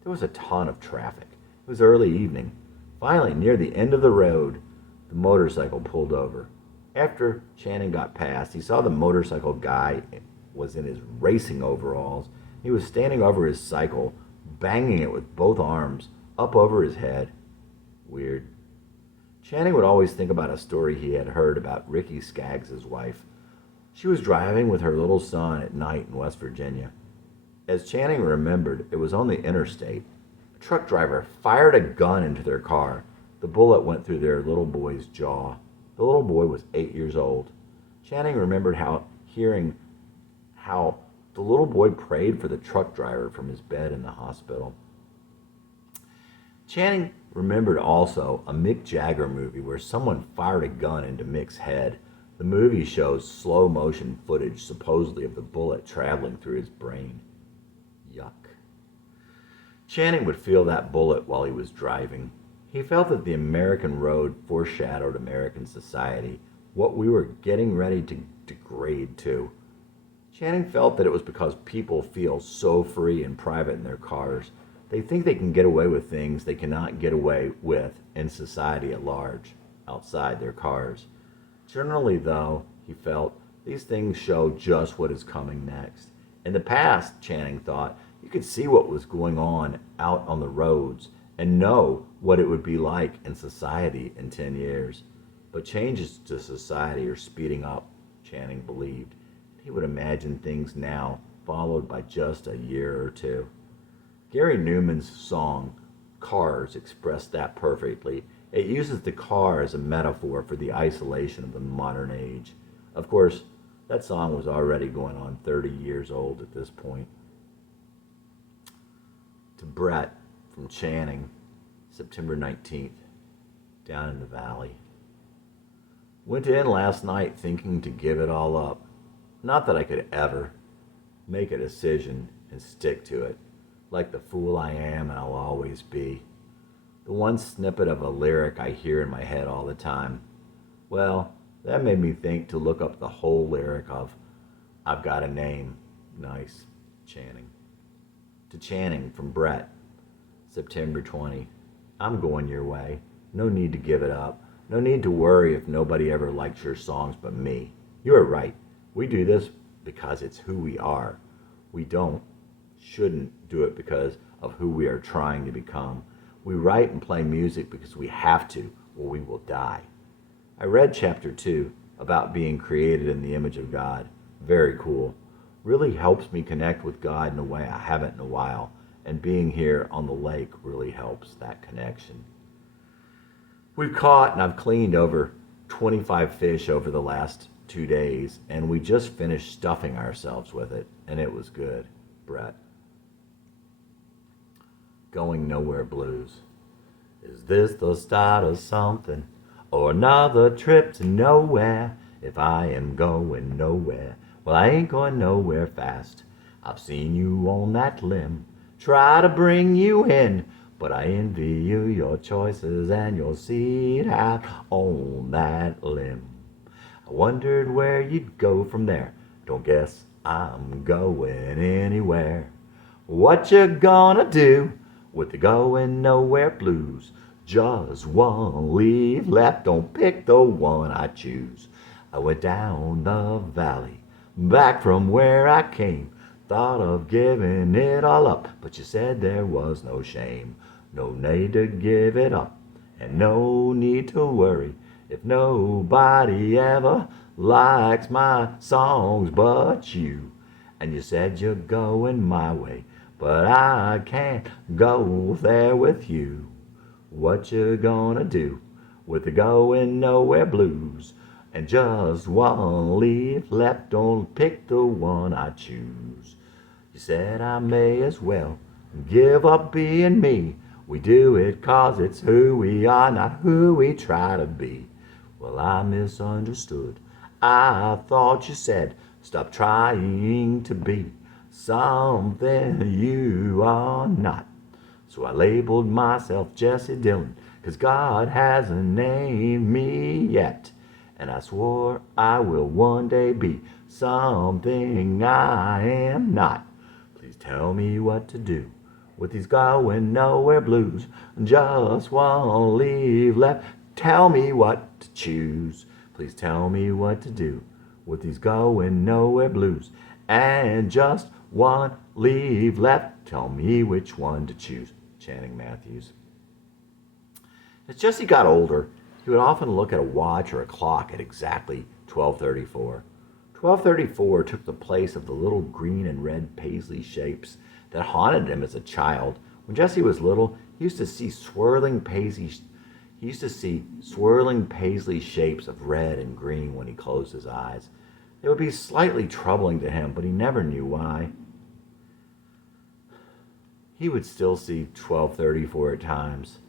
There was a ton of traffic. It was early evening. Finally, near the end of the road, the motorcycle pulled over. After Channing got past, he saw the motorcycle guy was in his racing overalls. He was standing over his cycle, banging it with both arms up over his head. Weird. Channing would always think about a story he had heard about Ricky Skaggs' wife. She was driving with her little son at night in West Virginia. As Channing remembered, it was on the interstate. A truck driver fired a gun into their car. The bullet went through their little boy's jaw. The little boy was 8 years old. Channing remembered hearing how the little boy prayed for the truck driver from his bed in the hospital. Channing remembered also a Mick Jagger movie where someone fired a gun into Mick's head. The movie shows slow motion footage supposedly of the bullet traveling through his brain. Yuck. Channing would feel that bullet while he was driving. He felt that the American road foreshadowed American society, what we were getting ready to degrade to. Channing felt that it was because people feel so free and private in their cars. They think they can get away with things they cannot get away with in society at large, outside their cars. Generally, though, he felt, these things show just what is coming next. In the past, Channing thought, you could see what was going on out on the roads and know what it would be like in society in 10 years. But changes to society are speeding up, Channing believed. He would imagine things now, followed by just a year or two. Gary Newman's song, Cars, expressed that perfectly. It uses the car as a metaphor for the isolation of the modern age. Of course, that song was already going on 30 years old at this point. To Brett from Channing, September 19th, down in the valley. Went in last night thinking to give it all up. Not that I could ever make a decision and stick to it, like the fool I am and I'll always be. The one snippet of a lyric I hear in my head all the time. Well, that made me think to look up the whole lyric of I've Got a Name. Nice, Channing. To Channing from Brett, September 20. I'm going your way. No need to give it up. No need to worry if nobody ever likes your songs but me. You are right. We do this because it's who we are. We shouldn't do it because of who we are trying to become. We write and play music because we have to, or we will die. I read chapter 2 about being created in the image of God. Very cool. Really helps me connect with God in a way I haven't in a while, and being here on the lake really helps that connection. We've caught and I've cleaned over 25 fish over the last 2 days, and we just finished stuffing ourselves with it, and it was good. Brett. Going Nowhere Blues. Is this the start of something, or another trip to nowhere? If I am going nowhere, well, I ain't going nowhere fast. I've seen you on that limb, try to bring you in, but I envy you, your choices, and your seat out on that limb. I wondered where you'd go from there. Don't guess I'm going anywhere. What you gonna do with the going nowhere blues? Just one leaf left, don't pick the one I choose. I went down the valley, back from where I came. Thought of giving it all up, but you said there was no shame. No need to give it up, and no need to worry if nobody ever likes my songs but you. And you said you're going my way, but I can't go there with you. What you gonna do with the going nowhere blues? And just one leaf left, don't pick the one I choose. You said I may as well give up being me. We do it 'cause it's who we are, not who we try to be. Well, I misunderstood. I thought you said stop trying to be something you are not. So I labeled myself Jesse Dillon, 'cause God hasn't named me yet. And I swore I will one day be something I am not. Please tell me what to do with these going nowhere blues. Just one leave left. Tell me what to choose. Please tell me what to do with these going nowhere blues. And just one leave left. Tell me which one to choose. Channing Matthews. As Jesse got older, he would often look at a watch or a clock at exactly 12:34. 12:34 took the place of the little green and red paisley shapes that haunted him as a child. When Jesse was little, he used to see swirling paisley shapes of red and green when he closed his eyes. They would be slightly troubling to him, but he never knew why. He would still see 12:34 at times.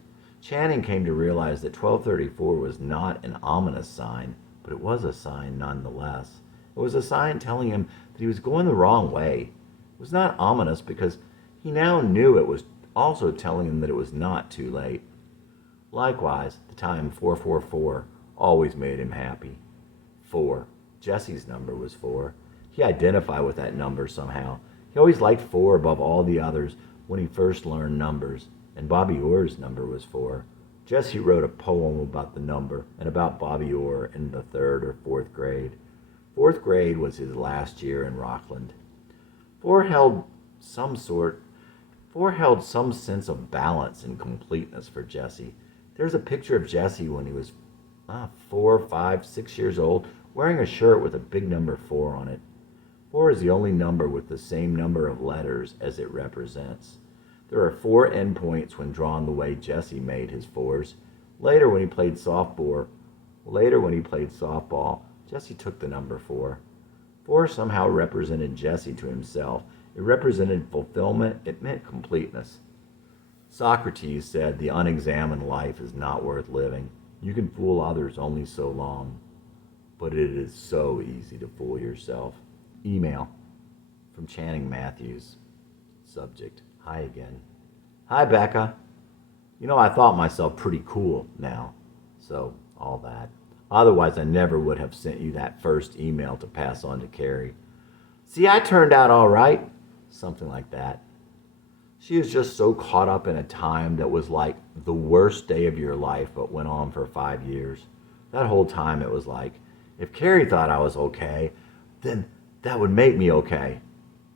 Channing came to realize that 12:34 was not an ominous sign, but it was a sign nonetheless. It was a sign telling him that he was going the wrong way. It was not ominous because he now knew it was also telling him that it was not too late. Likewise, the time 444 always made him happy. 4. Jesse's number was 4. He identified with that number somehow. He always liked 4 above all the others when he first learned numbers, and Bobby Orr's number was 4. Jesse wrote a poem about the number and about Bobby Orr in the 3rd or 4th grade. 4th grade was his last year in Rockland. 4 held some sense of balance and completeness for Jesse. There's a picture of Jesse when he was 4, 5, 6 years old, wearing a shirt with a big number 4 on it. 4 is the only number with the same number of letters as it represents. There are 4 endpoints when drawn the way Jesse made his 4s. Later when he played softball, Jesse took the number 4. 4 somehow represented Jesse to himself. It represented fulfillment. It meant completeness. Socrates said the unexamined life is not worth living. You can fool others only so long, but it is so easy to fool yourself. Email from Channing Matthews. Subject, hi again. Hi, Becca. You know, I thought myself pretty cool now, so all that. Otherwise, I never would have sent you that first email to pass on to Carrie. See, I turned out all right. Something like that. She is just so caught up in a time that was like the worst day of your life, but went on for 5 years. That whole time it was like, if Carrie thought I was okay, then that would make me okay,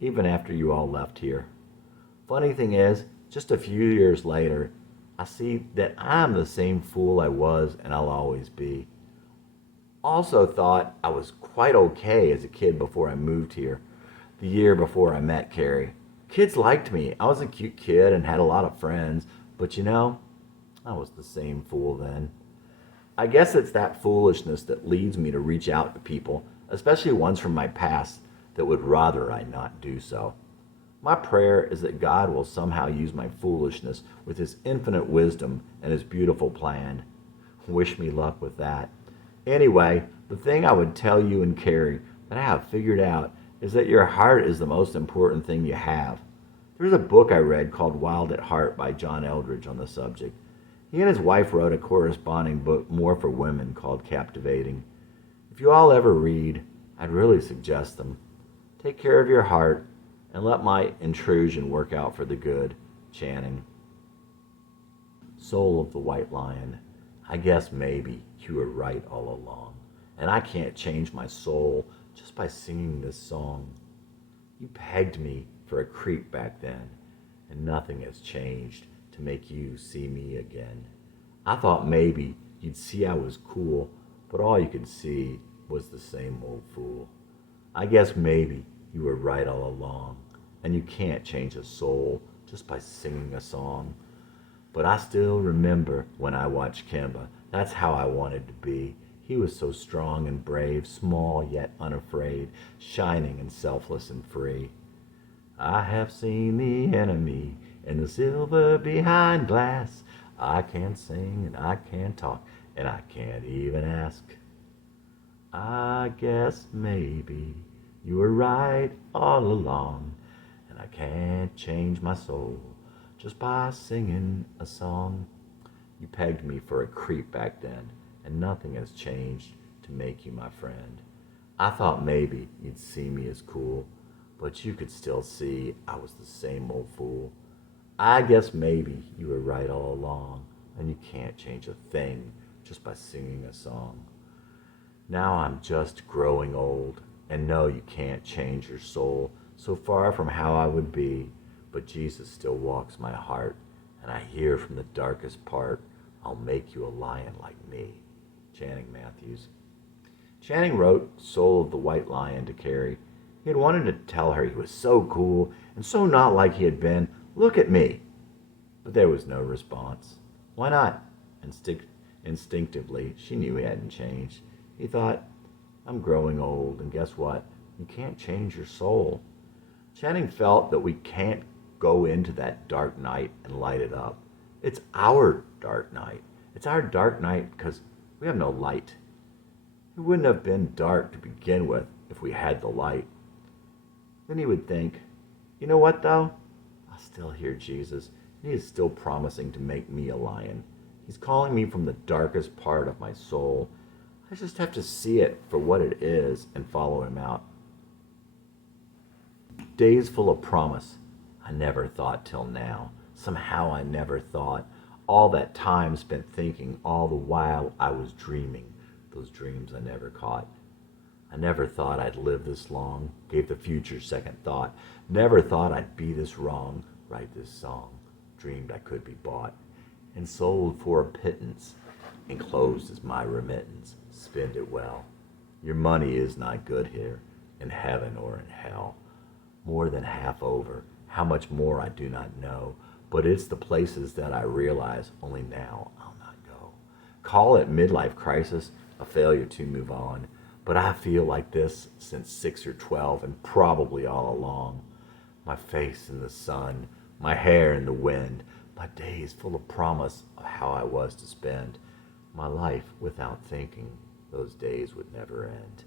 even after you all left here. Funny thing is, just a few years later, I see that I'm the same fool I was and I'll always be. Also thought I was quite okay as a kid before I moved here, the year before I met Carrie. Kids liked me. I was a cute kid and had a lot of friends, but you know, I was the same fool then. I guess it's that foolishness that leads me to reach out to people, especially ones from my past that would rather I not do so. My prayer is that God will somehow use my foolishness with his infinite wisdom and his beautiful plan. Wish me luck with that. Anyway, the thing I would tell you and Carrie that I have figured out is that your heart is the most important thing you have. There's a book I read called Wild at Heart by John Eldredge on the subject. He and his wife wrote a corresponding book more for women called Captivating. If you all ever read, I'd really suggest them. Take care of your heart and let my intrusion work out for the good. Channing. Soul of the White Lion. I guess maybe you were right all along, and I can't change my soul just by singing this song. You pegged me for a creep back then, and nothing has changed to make you see me again. I thought maybe you'd see I was cool, but all you could see was the same old fool. I guess maybe you were right all along, and you can't change a soul just by singing a song. But I still remember when I watched Kimba, that's how I wanted to be. He was so strong and brave, small yet unafraid, shining and selfless and free. I have seen the enemy in the silver behind glass. I can't sing and I can't talk and I can't even ask. I guess maybe you were right all along, and I can't change my soul just by singing a song. You pegged me for a creep back then, and nothing has changed to make you my friend. I thought maybe you'd see me as cool, but you could still see I was the same old fool. I guess maybe you were right all along, and you can't change a thing just by singing a song. Now I'm just growing old, and know you can't change your soul, so far from how I would be, but Jesus still walks my heart, and I hear from the darkest part, I'll make you a lion like me. Channing Matthews. Channing wrote Soul of the White Lion to Carrie. He had wanted to tell her he was so cool and so not like he had been. Look at me. But there was no response. Why not? Instinctively, she knew he hadn't changed. He thought, I'm growing old, and guess what? You can't change your soul. Channing felt that we can't go into that dark night and light it up. It's our dark night. It's our dark night because we have no light. It wouldn't have been dark to begin with if we had the light. Then he would think, you know what though? I still hear Jesus, and he is still promising to make me a lion. He's calling me from the darkest part of my soul. I just have to see it for what it is and follow him out. Days full of promise. I never thought till now. Somehow I never thought. All that time spent thinking, all the while I was dreaming. Those dreams I never caught. I never thought I'd live this long. Gave the future second thought. Never thought I'd be this wrong. Write this song. Dreamed I could be bought and sold for a pittance. Enclosed as my remittance. Spend it well. Your money is not good here, in heaven or in hell. More than half over. How much more I do not know, but it's the places that I realize only now I'll not go. Call it midlife crisis, a failure to move on, but I feel like this since 6 or 12 and probably all along. My face in the sun, my hair in the wind, my days full of promise of how I was to spend my life without thinking those days would never end.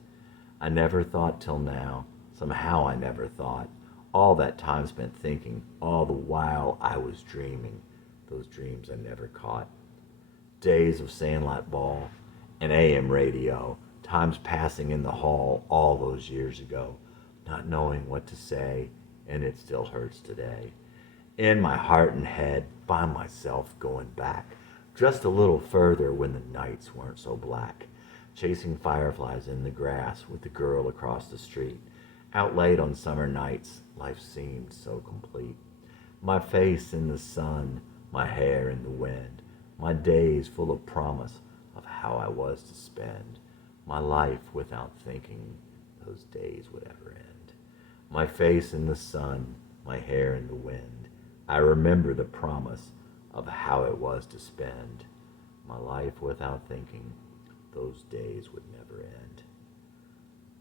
I never thought till now, somehow I never thought, all that time spent thinking, all the while I was dreaming, those dreams I never caught. Days of sandlot ball and AM radio, times passing in the hall all those years ago, not knowing what to say, and it still hurts today. In my heart and head, find myself going back, just a little further when the nights weren't so black, chasing fireflies in the grass with the girl across the street. Out late on summer nights, life seemed so complete. My face in the sun, my hair in the wind, my days full of promise of how I was to spend my life without thinking those days would ever end. My face in the sun, my hair in the wind, I remember the promise of how it was to spend my life without thinking those days would never end.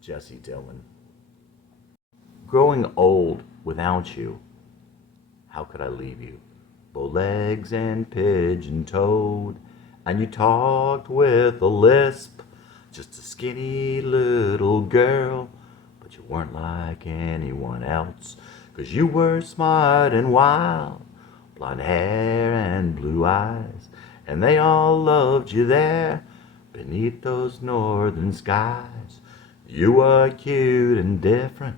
Jesse Dillon. Growing old without you, how could I leave you? Bow legs and pigeon-toed, and you talked with a lisp, just a skinny little girl, but you weren't like anyone else, 'cause you were smart and wild, blonde hair and blue eyes, and they all loved you there, beneath those northern skies. You were cute and different,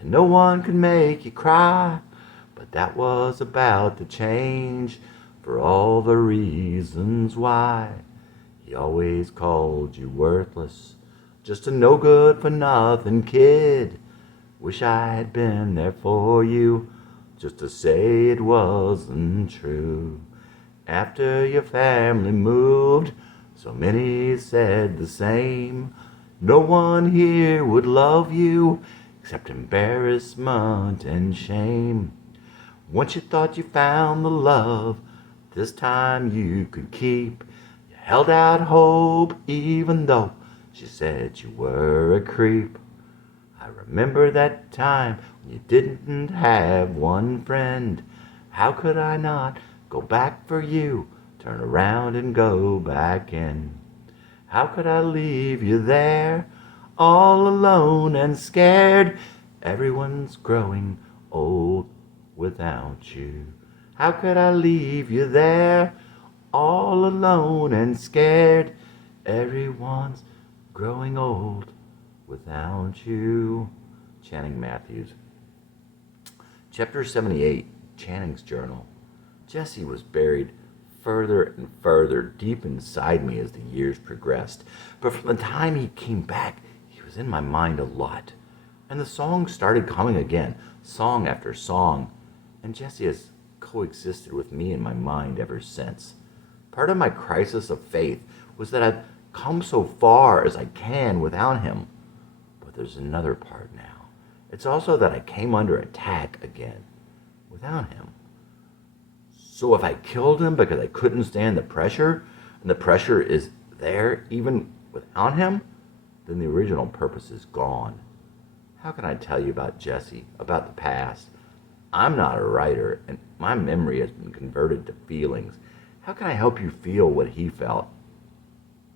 and no one could make you cry, but that was about to change for all the reasons why. He always called you worthless, Just a no good for nothing kid. Wish I had been there for you, just to say it wasn't true. After your family moved, so many said the same. No one here would love you, except embarrassment and shame. Once you thought you found the love, this time you could keep. You held out hope even though she said you were a creep. I remember that time when you didn't have one friend. How could I not go back for you, turn around and go back in? How could I leave you there, all alone and scared? Everyone's growing old without you. How could I leave you there, all alone and scared? Everyone's growing old without you. Channing Matthews. Chapter 78, Channing's Journal. Jesse was buried further and further deep inside me as the years progressed. But from the time he came back, he was in my mind a lot. And the songs started coming again, song after song. And Jesse has coexisted with me in my mind ever since. Part of my crisis of faith was that I've come so far as I can without him. But there's another part now. It's also that I came under attack again without him. So if I killed him because I couldn't stand the pressure, and the pressure is there even without him, then the original purpose is gone. How can I tell you about Jesse, about the past? I'm not a writer, and my memory has been converted to feelings. How can I help you feel what he felt?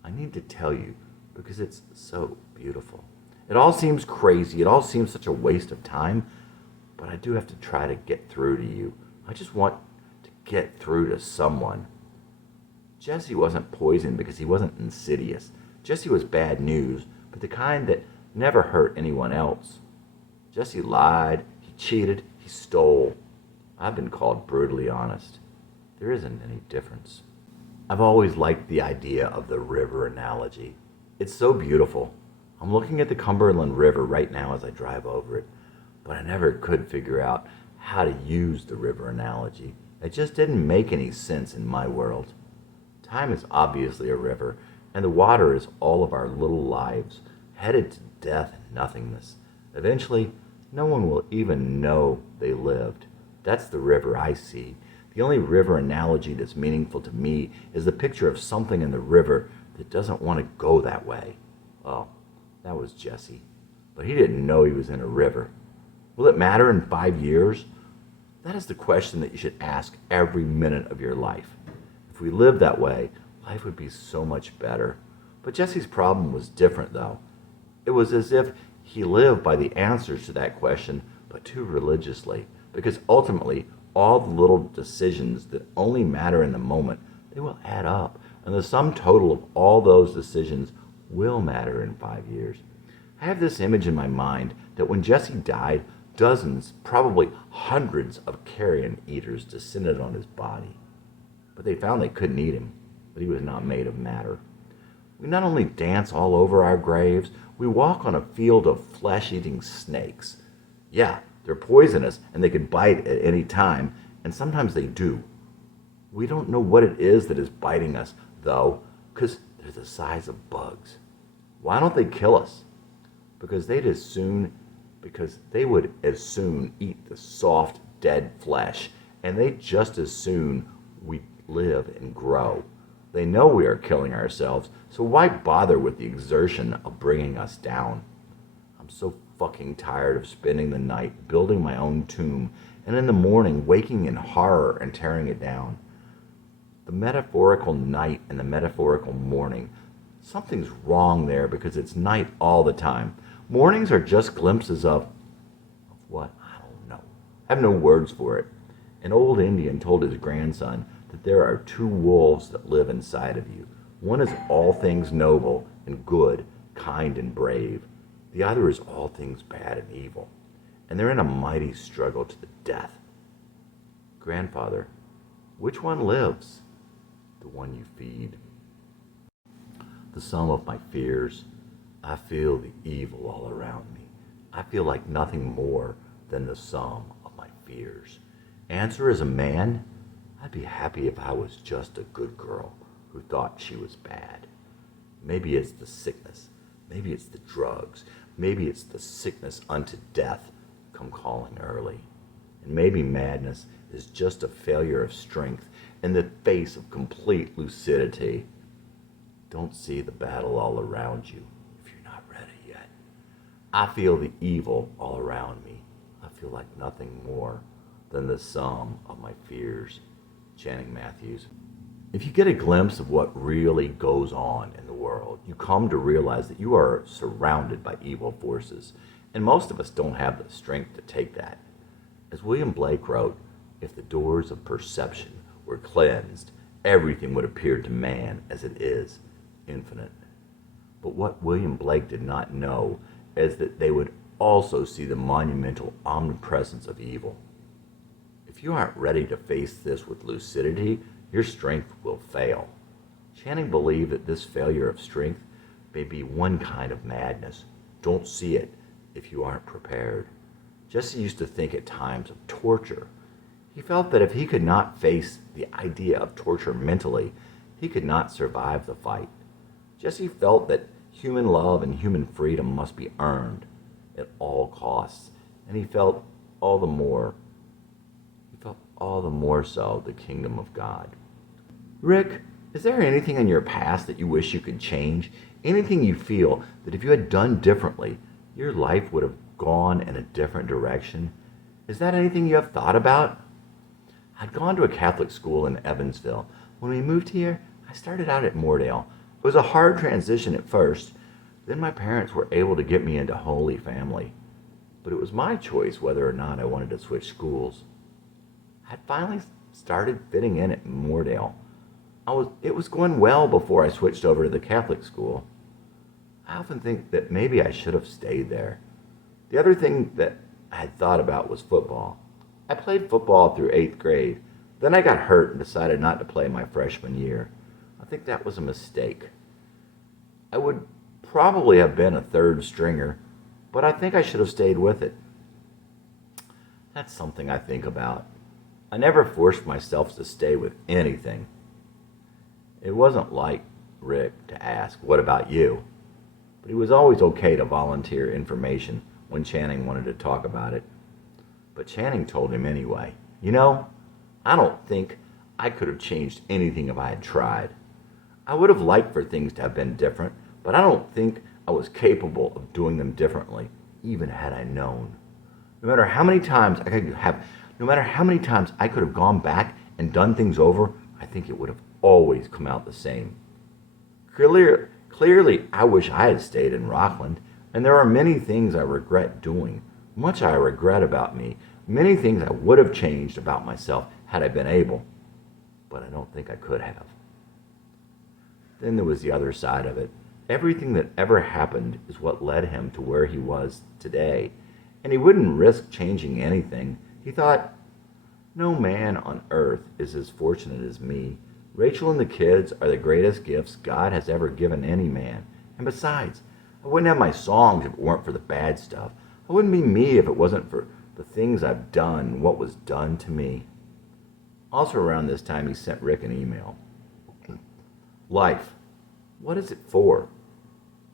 I need to tell you because it's so beautiful. It all seems crazy. It all seems such a waste of time, but I do have to try to get through to you. I just want to get through to someone. Jesse wasn't poisoned because he wasn't insidious. Jesse was bad news, but the kind that never hurt anyone else. Jesse lied, he cheated, he stole. I've been called brutally honest. There isn't any difference. I've always liked the idea of the river analogy. It's so beautiful. I'm looking at the Cumberland River right now as I drive over it, but I never could figure out how to use the river analogy. It just didn't make any sense in my world. Time is obviously a river, and the water is all of our little lives, headed to death and nothingness. Eventually, no one will even know they lived. That's the river I see. The only river analogy that's meaningful to me is the picture of something in the river that doesn't want to go that way. Well, that was Jesse, but he didn't know he was in a river. Will it matter in 5 years? That is the question that you should ask every minute of your life. If we lived that way, life would be so much better. But Jesse's problem was different, though. It was as if he lived by the answers to that question, but too religiously, because ultimately, all the little decisions that only matter in the moment, they will add up, and the sum total of all those decisions will matter in 5 years. I have this image in my mind that when Jesse died, dozens, probably hundreds of carrion eaters descended on his body. But they found they couldn't eat him, but he was not made of matter. We not only dance all over our graves, we walk on a field of flesh-eating snakes. Yeah, they're poisonous and they can bite at any time, and sometimes they do. We don't know what it is that is biting us, though, because they're the size of bugs. Why don't they kill us? Because they would as soon eat the soft, dead flesh, and they just as soon we live and grow. They know we are killing ourselves, so why bother with the exertion of bringing us down? I'm so fucking tired of spending the night building my own tomb, and in the morning waking in horror and tearing it down. The metaphorical night and the metaphorical morning. Something's wrong there because it's night all the time. Mornings are just glimpses of what? I don't know. I have no words for it. An old Indian told his grandson that there are two wolves that live inside of you. One is all things noble and good, kind and brave. The other is all things bad and evil. And they're in a mighty struggle to the death. Grandfather, which one lives? The one you feed. The sum of my fears. I feel the evil all around me. I feel like nothing more than the sum of my fears. Answer as a man, I'd be happy if I was just a good girl who thought she was bad. Maybe it's the sickness. Maybe it's the drugs. Maybe it's the sickness unto death come calling early. And maybe madness is just a failure of strength in the face of complete lucidity. Don't see the battle all around you if you're not ready yet. I feel the evil all around me. I feel like nothing more than the sum of my fears. Channing Matthews. If you get a glimpse of what really goes on in the world, you come to realize that you are surrounded by evil forces, and most of us don't have the strength to take that. As William Blake wrote, if the doors of perception were cleansed, everything would appear to man as it is, infinite. But what William Blake did not know is that they would also see the monumental omnipresence of evil. If you aren't ready to face this with lucidity, your strength will fail. Channing believed that this failure of strength may be one kind of madness. Don't see it if you aren't prepared. Jesse used to think at times of torture. He felt that if he could not face the idea of torture mentally, he could not survive the fight. Jesse felt that human love and human freedom must be earned at all costs, and he felt all the more so the kingdom of God. Rick, is there anything in your past that you wish you could change? Anything you feel that if you had done differently, your life would have gone in a different direction? Is that anything you have thought about? I'd gone to a Catholic school in Evansville. When we moved here, I started out at Moordale. It was a hard transition at first. Then my parents were able to get me into Holy Family. But it was my choice whether or not I wanted to switch schools. I'd finally started fitting in at Moordale. It was going well before I switched over to the Catholic school. I often think that maybe I should have stayed there. The other thing that I had thought about was football. I played football through 8th grade. Then I got hurt and decided not to play my freshman year. I think that was a mistake. I would probably have been a third stringer, but I think I should have stayed with it. That's something I think about. I never forced myself to stay with anything. It wasn't like Rick to ask, "What about you?" But he was always okay to volunteer information when Channing wanted to talk about it. But Channing told him anyway, "You know, I don't think I could have changed anything if I had tried. I would have liked for things to have been different, but I don't think I was capable of doing them differently, even had I known. No matter how many times I could have gone back and done things over, I think it would have always come out the same. Clearly, I wish I had stayed in Rockland, and there are many things I regret doing, much I regret about me, many things I would have changed about myself had I been able, but I don't think I could have." Then there was the other side of it. Everything that ever happened is what led him to where he was today, and he wouldn't risk changing anything. He thought, "No man on earth is as fortunate as me. Rachel and the kids are the greatest gifts God has ever given any man. And besides, I wouldn't have my songs if it weren't for the bad stuff. I wouldn't be me if it wasn't for the things I've done and what was done to me." Also around this time, he sent Rick an email. Life, what is it for?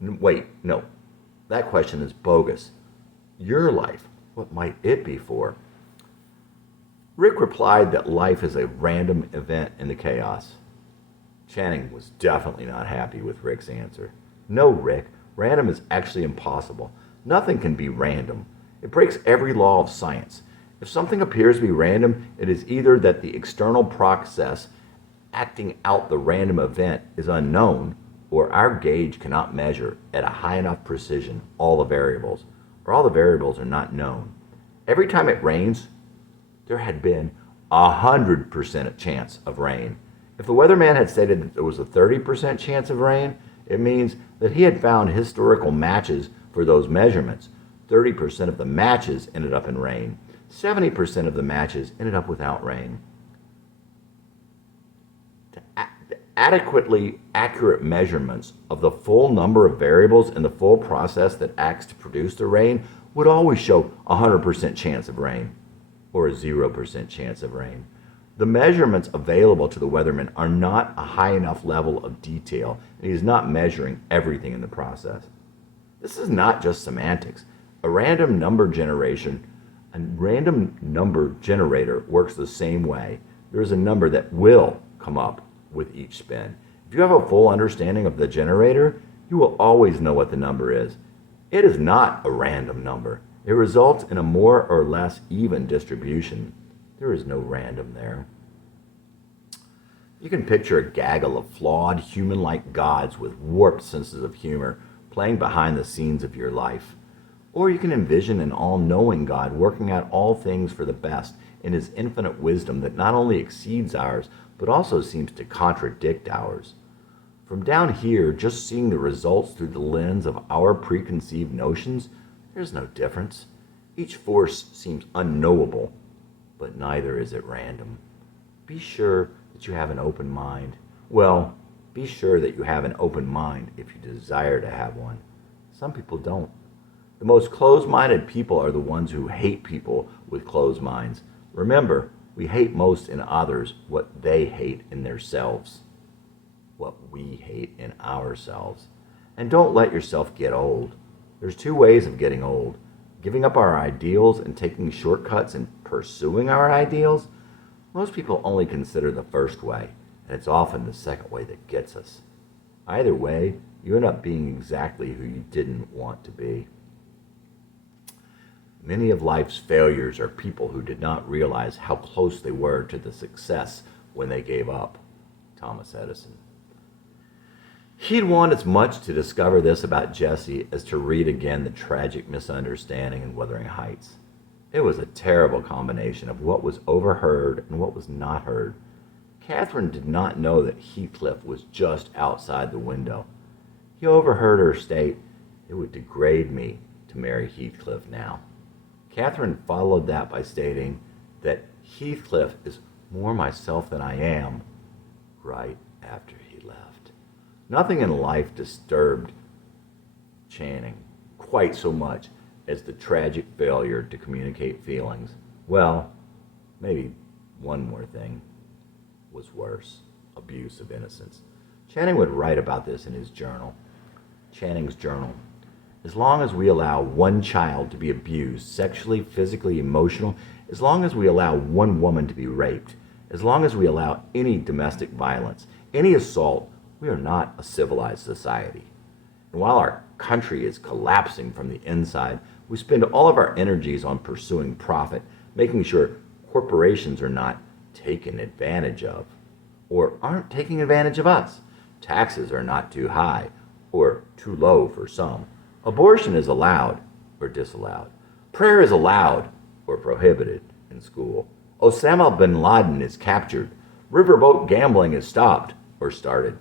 Wait, no, that question is bogus. Your life, what might it be for? Rick replied that life is a random event in the chaos. Channing was definitely not happy with Rick's answer. "No, Rick, random is actually impossible. Nothing can be random. It breaks every law of science. If something appears to be random, it is either that the external process acting out the random event is unknown, or our gauge cannot measure at a high enough precision all the variables, or all the variables are not known. Every time it rains, there had been 100% chance of rain. If the weatherman had stated that there was a 30% chance of rain, it means that he had found historical matches for those measurements. 30% of the matches ended up in rain. 70% of the matches ended up without rain. Adequately accurate measurements of the full number of variables in the full process that acts to produce the rain would always show a 100% chance of rain or a 0% chance of rain. The measurements available to the weatherman are not a high enough level of detail, and he is not measuring everything in the process. This is not just semantics. A random number generator works the same way. There is a number that will come up with each spin. If you have a full understanding of the generator, you will always know what the number is. It is not a random number. It results in a more or less even distribution. There is no random there. You can picture a gaggle of flawed, human-like gods with warped senses of humor playing behind the scenes of your life. Or you can envision an all-knowing God working out all things for the best in his infinite wisdom that not only exceeds ours, but also seems to contradict ours. From down here, just seeing the results through the lens of our preconceived notions, there's no difference. Each force seems unknowable, but neither is it random. Be sure that you have an open mind. Well, be sure that you have an open mind if you desire to have one. Some people don't. The most closed-minded people are the ones who hate people with closed minds. Remember, we hate most in others what they hate in themselves, what we hate in ourselves. And don't let yourself get old. There's two ways of getting old: giving up our ideals and taking shortcuts and pursuing our ideals. Most people only consider the first way, and it's often the second way that gets us. Either way, you end up being exactly who you didn't want to be. Many of life's failures are people who did not realize how close they were to the success when they gave up. Thomas Edison. He'd want as much to discover this about Jesse as to read again the tragic misunderstanding in Wuthering Heights. It was a terrible combination of what was overheard and what was not heard. Catherine did not know that Heathcliff was just outside the window. He overheard her state, "It would degrade me to marry Heathcliff now." Catherine followed that by stating that Heathcliff is more myself than I am, right after he left. Nothing in life disturbed Channing quite so much as the tragic failure to communicate feelings. Well, maybe one more thing was worse: abuse of innocence. Channing would write about this in his journal. Channing's journal. As long as we allow one child to be abused, sexually, physically, emotional, as long as we allow one woman to be raped, as long as we allow any domestic violence, any assault, we are not a civilized society. And while our country is collapsing from the inside, we spend all of our energies on pursuing profit, making sure corporations are not taken advantage of, or aren't taking advantage of us. Taxes are not too high, or too low for some. Abortion is allowed or disallowed. Prayer is allowed or prohibited in school. Osama bin Laden is captured. Riverboat gambling is stopped or started.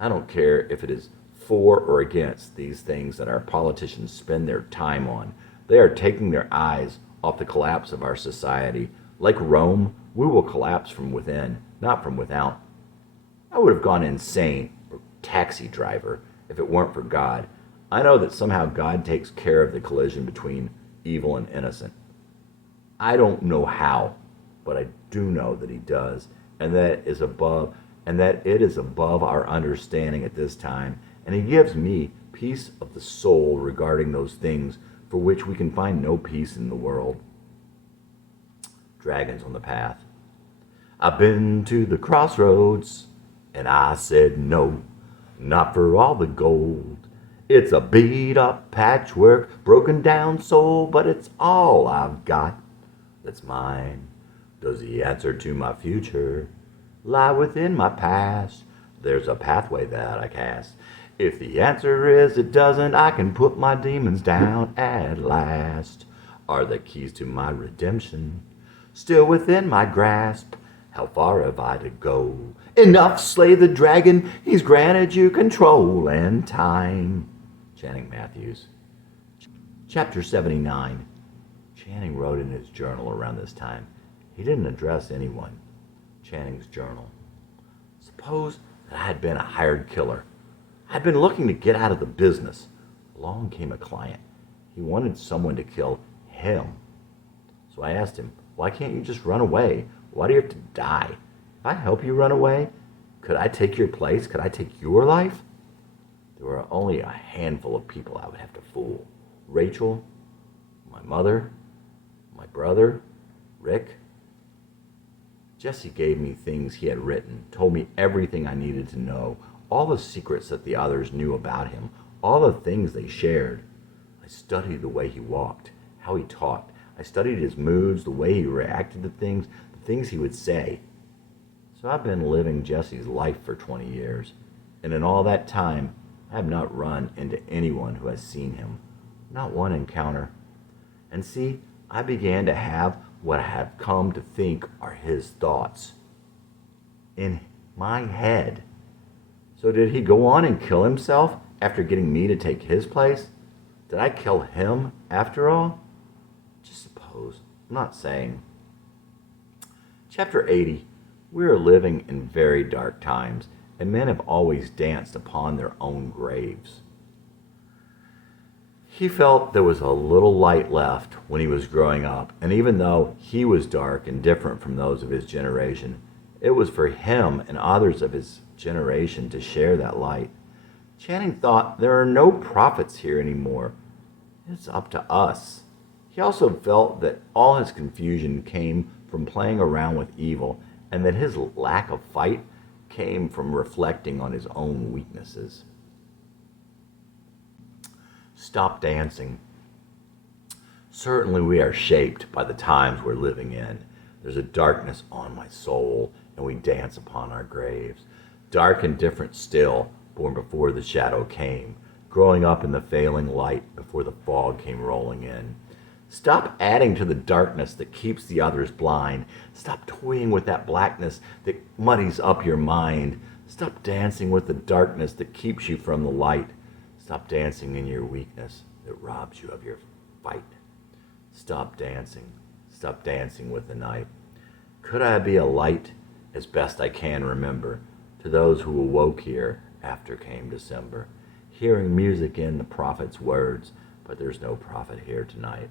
I don't care if it is for or against these things that our politicians spend their time on. They are taking their eyes off the collapse of our society. Like Rome, we will collapse from within, not from without. I would have gone insane or taxi driver if it weren't for God. I know that somehow God takes care of the collision between evil and innocent. I don't know how, but I do know that he does, and that it is above our understanding at this time, and he gives me peace of the soul regarding those things for which we can find no peace in the world. Dragons on the Path. I've been to the crossroads, and I said no, not for all the gold. It's a beat-up patchwork, broken down soul, but it's all I've got that's mine. Does the answer to my future lie within my past? There's a pathway that I cast. If the answer is it doesn't, I can put my demons down at last. Are the keys to my redemption still within my grasp? How far have I to go? Enough, slay the dragon, he's granted you control and time. Channing Matthews. Chapter 79. Channing wrote in his journal around this time. He didn't address anyone. Channing's journal. Suppose that I had been a hired killer. I'd been looking to get out of the business. Along came a client. He wanted someone to kill him. So I asked him, why can't you just run away? Why do you have to die? If I help you run away, could I take your place? Could I take your life? There were only a handful of people I would have to fool. Rachel, my mother, my brother, Rick. Jesse gave me things he had written, told me everything I needed to know, all the secrets that the others knew about him, all the things they shared. I studied the way he walked, how he talked. I studied his moods, the way he reacted to things, the things he would say. So I've been living Jesse's life for 20 years, and in all that time, I have not run into anyone who has seen him, not one encounter. And see, I began to have what I have come to think are his thoughts in my head. So did he go on and kill himself after getting me to take his place? Did I kill him after all? Just suppose. I'm not saying. Chapter 80. We are living in very dark times, and men have always danced upon their own graves. He felt there was a little light left when he was growing up, and even though he was dark and different from those of his generation, it was for him and others of his generation to share that light. Channing thought there are no prophets here anymore. It's up to us. He also felt that all his confusion came from playing around with evil, and that his lack of fight came from reflecting on his own weaknesses. Stop dancing. Certainly we are shaped by the times we're living in. There's a darkness on my soul, and we dance upon our graves. Dark and different still, born before the shadow came, growing up in the failing light before the fog came rolling in. Stop adding to the darkness that keeps the others blind. Stop toying with that blackness that muddies up your mind. Stop dancing with the darkness that keeps you from the light. Stop dancing in your weakness that robs you of your fight. Stop dancing. Stop dancing with the night. Could I be a light, as best I can remember, to those who awoke here after came December, hearing music in the prophet's words, but there's no prophet here tonight.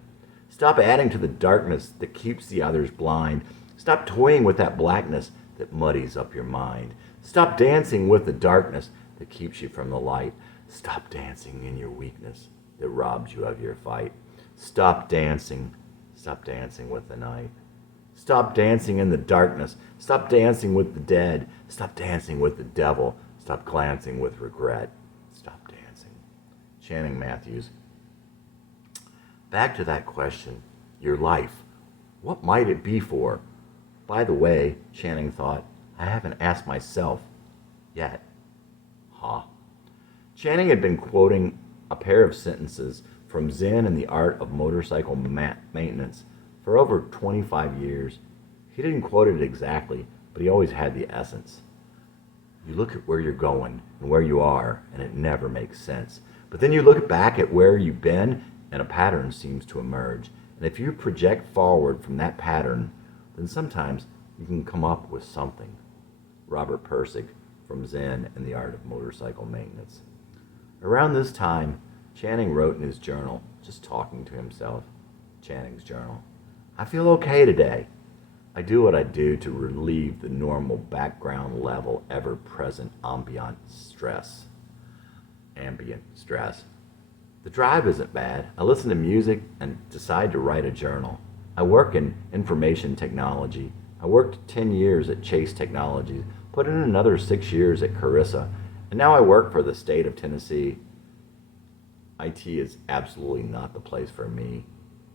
Stop adding to the darkness that keeps the others blind. Stop toying with that blackness that muddies up your mind. Stop dancing with the darkness that keeps you from the light. Stop dancing in your weakness that robs you of your fight. Stop dancing. Stop dancing with the night. Stop dancing in the darkness. Stop dancing with the dead. Stop dancing with the devil. Stop glancing with regret. Stop dancing. Channing Matthews. Back to that question, your life. What might it be for? By the way, Channing thought, I haven't asked myself yet. Channing had been quoting a pair of sentences from Zen and the Art of Motorcycle Maintenance for over 25 years. He didn't quote it exactly, but he always had the essence. You look at where you're going and where you are, and it never makes sense. But then you look back at where you've been, and a pattern seems to emerge. And if you project forward from that pattern, then sometimes you can come up with something. Robert Pirsig from Zen and the Art of Motorcycle Maintenance. Around this time, Channing wrote in his journal, just talking to himself, Channing's journal, I feel okay today. I do what I do to relieve the normal background level ever-present ambient stress. The drive isn't bad. I listen to music and decide to write a journal. I work in information technology. I worked 10 years at Chase Technologies, put in another 6 years at Carissa, and now I work for the state of Tennessee. IT is absolutely not the place for me,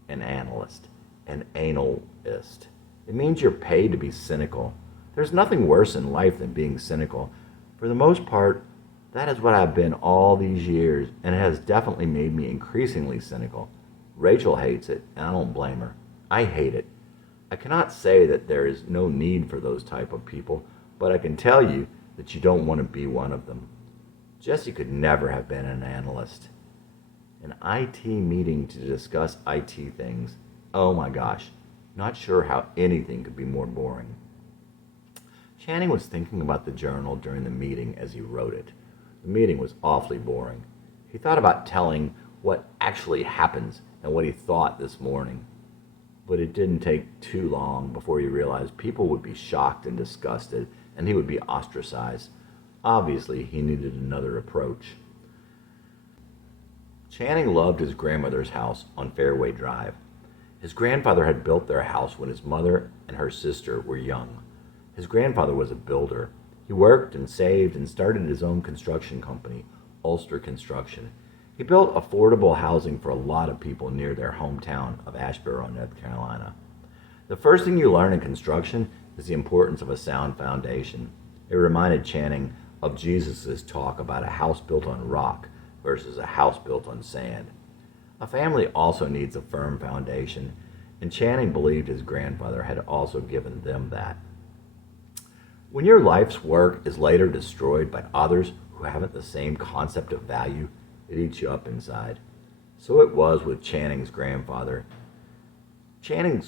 an analyst, an analist. It means you're paid to be cynical. There's nothing worse in life than being cynical. For the most part, that is what I've been all these years, and it has definitely made me increasingly cynical. Rachel hates it, and I don't blame her. I hate it. I cannot say that there is no need for those type of people, but I can tell you that you don't want to be one of them. Jesse could never have been an analyst. An IT meeting to discuss IT things. Oh my gosh, not sure how anything could be more boring. Channing was thinking about the journal during the meeting as he wrote it. The meeting was awfully boring. He thought about telling what actually happens and what he thought this morning. But it didn't take too long before he realized people would be shocked and disgusted, and he would be ostracized. Obviously, he needed another approach. Channing loved his grandmother's house on Fairway Drive. His grandfather had built their house when his mother and her sister were young. His grandfather was a builder. He worked and saved and started his own construction company, Ulster Construction. He built affordable housing for a lot of people near their hometown of Asheboro, North Carolina. The first thing you learn in construction is the importance of a sound foundation. It reminded Channing of Jesus' talk about a house built on rock versus a house built on sand. A family also needs a firm foundation, and Channing believed his grandfather had also given them that. When your life's work is later destroyed by others who haven't the same concept of value, it eats you up inside. So it was with Channing's grandfather. Channing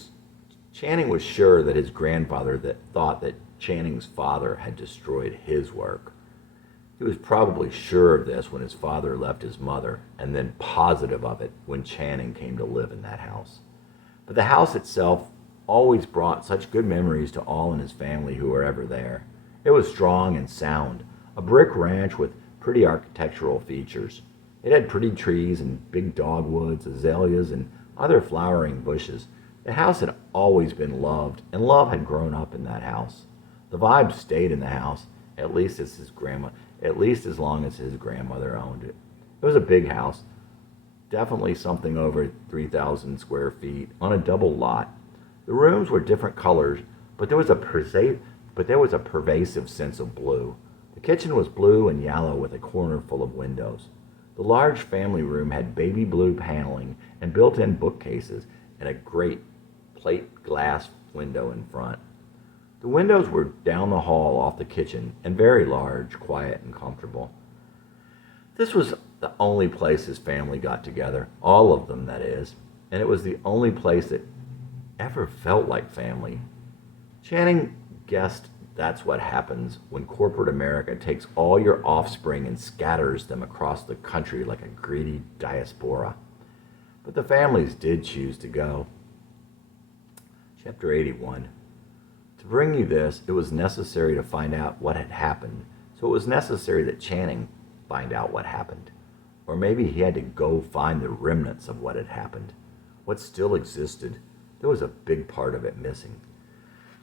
was sure that his grandfather thought that Channing's father had destroyed his work. He was probably sure of this when his father left his mother, and then positive of it when Channing came to live in that house. But the house itself always brought such good memories to all in his family who were ever there. It was strong and sound, a brick ranch with pretty architectural features. It had pretty trees and big dogwoods, azaleas, and other flowering bushes. The house had always been loved, and love had grown up in that house. The vibe stayed in the house, at least as long as his grandmother owned it. It was a big house, definitely something over 3,000 square feet on a double lot. The rooms were different colors, but there was a pervasive sense of blue. The kitchen was blue and yellow with a corner full of windows. The large family room had baby blue paneling and built-in bookcases and a great plate glass window in front. The windows were down the hall off the kitchen and very large, quiet, and comfortable. This was the only place his family got together, all of them, that is, and it was the only place that ever felt like family. Channing guessed that's what happens when corporate America takes all your offspring and scatters them across the country like a greedy diaspora. But the families did choose to go. Chapter 81. To bring you this, it was necessary to find out what had happened, so it was necessary that Channing find out what happened. Or maybe he had to go find the remnants of what had happened. What still existed, there was a big part of it missing.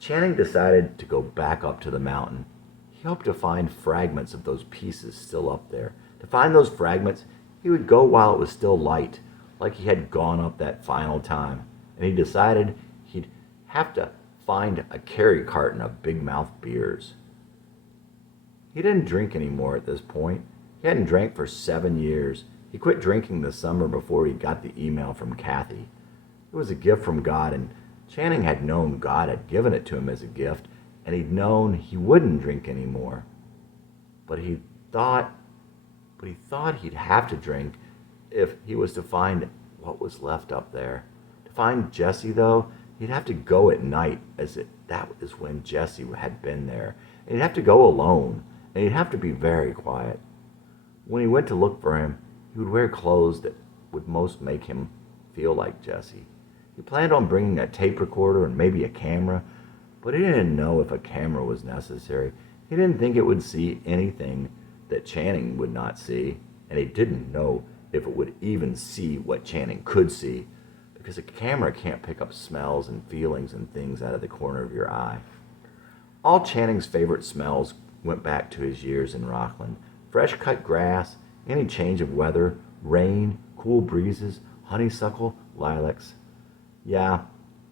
Channing decided to go back up to the mountain. He hoped to find fragments of those pieces still up there. To find those fragments, he would go while it was still light, like he had gone up that final time. And he decided he'd have to find a carry carton of Big Mouth beers. He didn't drink anymore at this point. He hadn't drank for 7 years. He quit drinking the summer before he got the email from Kathy. It was a gift from God, and Channing had known God had given it to him as a gift, and he'd known he wouldn't drink anymore. But he thought he'd have to drink if he was to find what was left up there. To find Jessie, though, he'd have to go at night, that is when Jessie had been there. And he'd have to go alone, and he'd have to be very quiet. When he went to look for him, he would wear clothes that would most make him feel like Jessie. He planned on bringing a tape recorder and maybe a camera, but he didn't know if a camera was necessary. He didn't think it would see anything that Channing would not see, and he didn't know if it would even see what Channing could see, because a camera can't pick up smells and feelings and things out of the corner of your eye. All Channing's favorite smells went back to his years in Rockland. Fresh cut grass, any change of weather, rain, cool breezes, honeysuckle, lilacs. Yeah,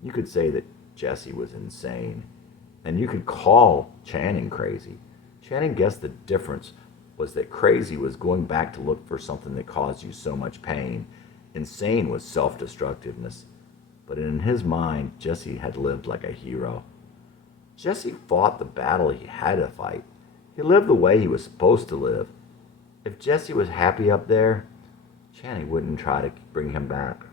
you could say that Jessie was insane, and you could call Channing crazy. Channing guessed the difference was that crazy was going back to look for something that caused you so much pain. Insane was self-destructiveness. But in his mind, Jessie had lived like a hero. Jessie fought the battle he had to fight. He lived the way he was supposed to live. If Jessie was happy up there, Channing wouldn't try to bring him back.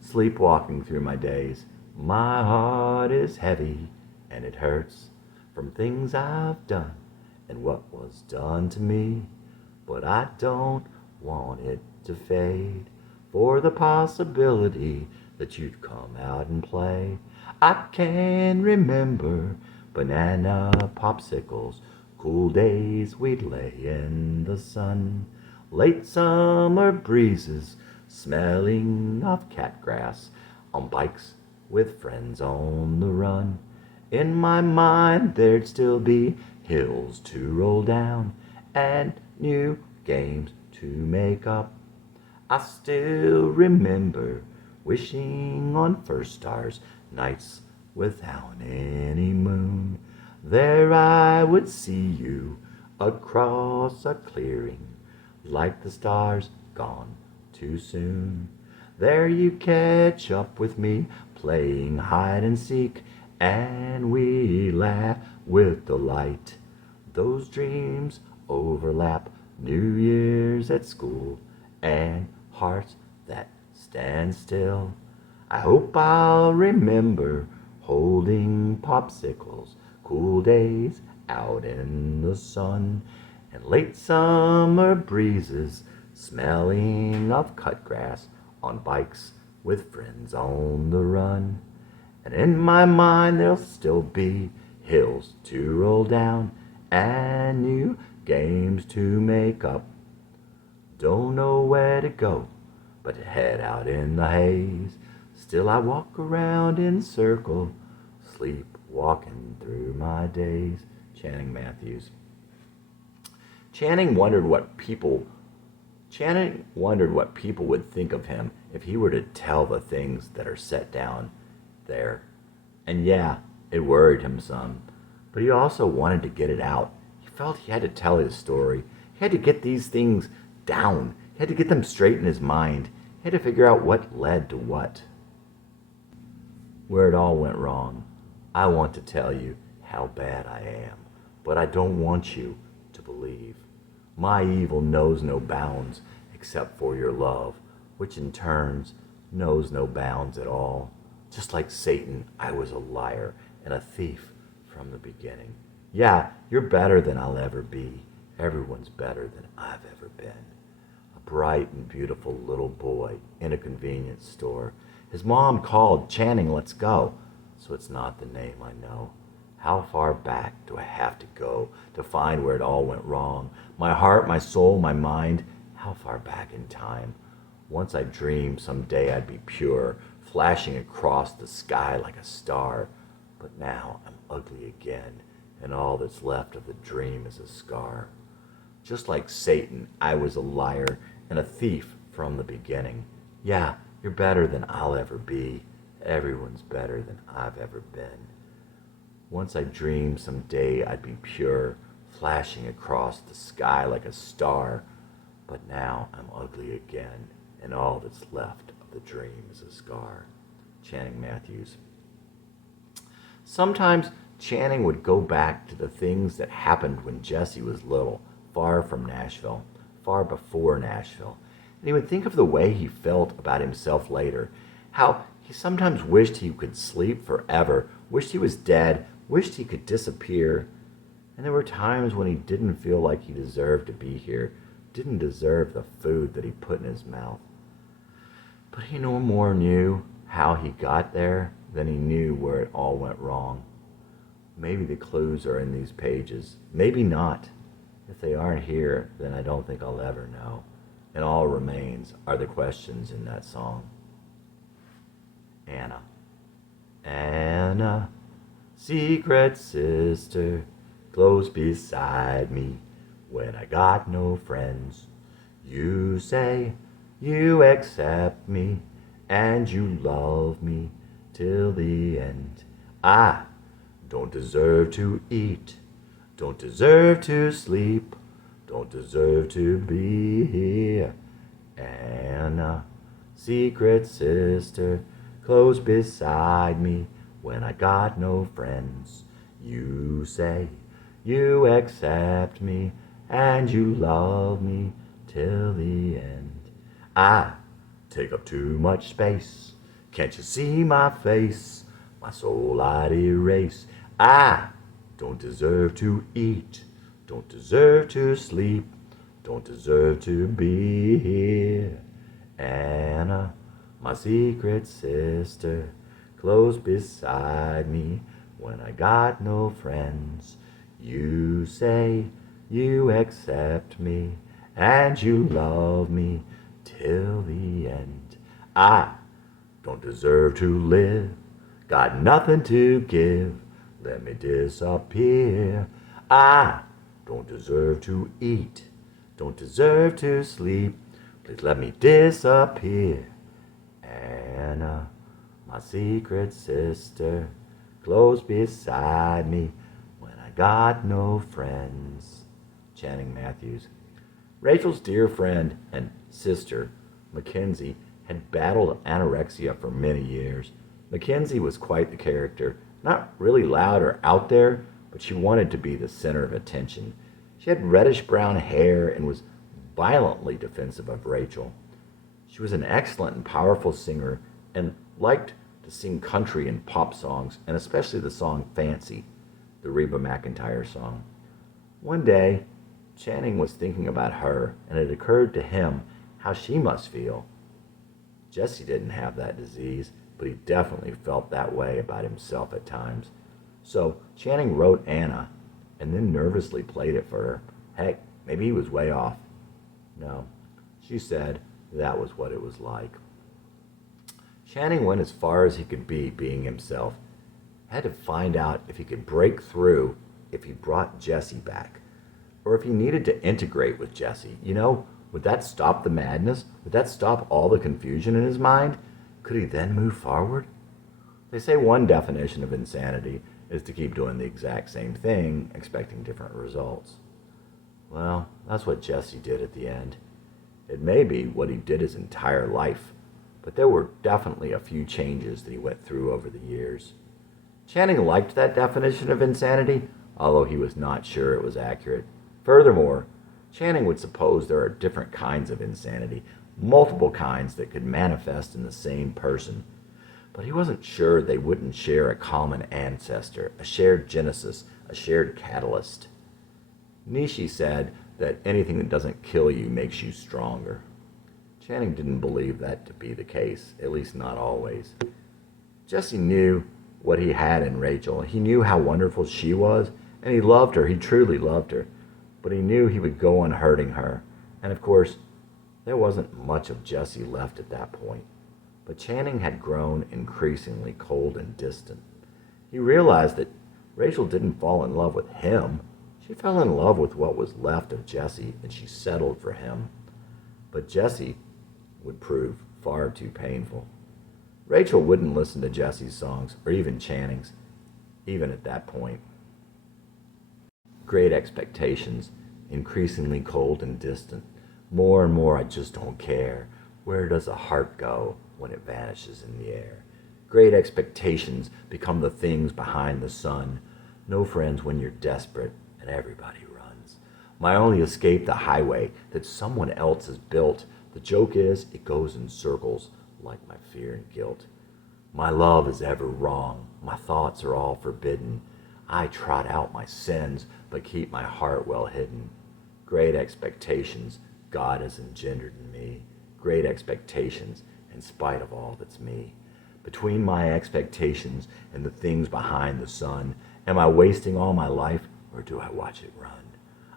Sleepwalking through my days, my heart is heavy, and it hurts from things I've done and what was done to me. But I don't want it to fade for the possibility that you'd come out and play. I can remember banana popsicles, cool days we'd lay in the sun, late summer breezes smelling of catgrass, on bikes with friends on the run. In my mind there'd still be hills to roll down and new games to make up. I still remember wishing on first stars, nights without any moon. There I would see you across a clearing, like the stars gone too soon. There you catch up with me, playing hide and seek, and we laugh with delight. Those dreams overlap, New Year's at school, and hearts that stand still. I hope I'll remember holding popsicles, cool days out in the sun, and late summer breezes smelling of cut grass, on bikes with friends on the run. And in my mind there'll still be hills to roll down and new games to make up. Don't know where to go, but to head out in the haze. Still I walk around in circle, sleep walking through my days. Channing Matthews. Channing wondered what people would think of him if he were to tell the things that are set down there. And yeah, it worried him some, but he also wanted to get it out. He felt he had to tell his story. He had to get these things down. He had to get them straight in his mind. He had to figure out what led to what. Where it all went wrong. I want to tell you how bad I am, but I don't want you to believe. My evil knows no bounds except for your love, which in turns knows no bounds at all. Just like Satan, I was a liar and a thief from the beginning. Yeah, you're better than I'll ever be. Everyone's better than I've ever been. A bright and beautiful little boy in a convenience store. His mom called, Channing, let's go. So it's not the name I know. How far back do I have to go to find where it all went wrong? My heart, my soul, my mind, how far back in time? Once I dreamed someday I'd be pure, flashing across the sky like a star. But now I'm ugly again, and all that's left of the dream is a scar. Just like Satan, I was a liar and a thief from the beginning. Yeah, you're better than I'll ever be. Everyone's better than I've ever been. Once I dreamed someday I'd be pure, flashing across the sky like a star. But now I'm ugly again, and all that's left of the dream is a scar. Channing Matthews. Sometimes Channing would go back to the things that happened when Jesse was little, far from Nashville, far before Nashville. And he would think of the way he felt about himself later, how he sometimes wished he could sleep forever, wished he was dead, wished he could disappear. And there were times when he didn't feel like he deserved to be here, didn't deserve the food that he put in his mouth. But he no more knew how he got there than he knew where it all went wrong. Maybe the clues are in these pages, maybe not. If they aren't here, then I don't think I'll ever know. And all remains are the questions in that song. Anna. Anna, secret sister, close beside me when I got no friends. You say you accept me and you love me till the end. I don't deserve to eat, don't deserve to sleep, don't deserve to be here. Anna, secret sister, close beside me when I got no friends. You say you accept me and you love me till the end. I take up too much space. Can't you see my face? My soul I'd erase. I don't deserve to eat, don't deserve to sleep, don't deserve to be here. Anna, my secret sister, close beside me when I got no friends. You say you accept me and you love me till the end. I don't deserve to live, got nothing to give, let me disappear. I don't deserve to eat, don't deserve to sleep, please let me disappear. Anna, my secret sister, close beside me when I got no friends. Channing Matthews. Rachel's dear friend and sister, Mackenzie, had battled anorexia for many years. Mackenzie was quite the character, not really loud or out there, but she wanted to be the center of attention. She had reddish brown hair and was violently defensive of Rachel. She was an excellent and powerful singer and liked to sing country and pop songs, and especially the song Fancy, the Reba McEntire song. One day, Channing was thinking about her, and it occurred to him how she must feel. Jesse didn't have that disease, but he definitely felt that way about himself at times. So Channing wrote Anna, and then nervously played it for her. Heck, maybe he was way off. No, she said that was what it was like. Channing went as far as he could be being himself. Had to find out if he could break through if he brought Jesse back, or if he needed to integrate with Jesse. Would that stop the madness? Would that stop all the confusion in his mind? Could he then move forward? They say one definition of insanity is to keep doing the exact same thing, expecting different results. Well, that's what Jesse did at the end. It may be what he did his entire life, but there were definitely a few changes that he went through over the years. Channing liked that definition of insanity, although he was not sure it was accurate. Furthermore, Channing would suppose there are different kinds of insanity, multiple kinds that could manifest in the same person. But he wasn't sure they wouldn't share a common ancestor, a shared genesis, a shared catalyst. Nietzsche said that anything that doesn't kill you makes you stronger. Channing didn't believe that to be the case, at least not always. Jesse knew what he had in Rachel. He knew how wonderful she was, and he loved her. He truly loved her. But he knew he would go on hurting her. And of course, there wasn't much of Jesse left at that point. But Channing had grown increasingly cold and distant. He realized that Rachel didn't fall in love with him. She fell in love with what was left of Jesse, and she settled for him. But Jesse would prove far too painful. Rachel wouldn't listen to Jesse's songs, or even Channing's, even at that point. Great expectations, increasingly cold and distant. More and more, I just don't care. Where does a heart go when it vanishes in the air? Great expectations become the things behind the sun. No friends when you're desperate, and everybody runs. My only escape, the highway that someone else has built. The joke is, it goes in circles, like my fear and guilt. My love is ever wrong. My thoughts are all forbidden. I trot out my sins, but keep my heart well hidden. Great expectations God has engendered in me. Great expectations in spite of all that's me. Between my expectations and the things behind the sun, am I wasting all my life, or do I watch it run?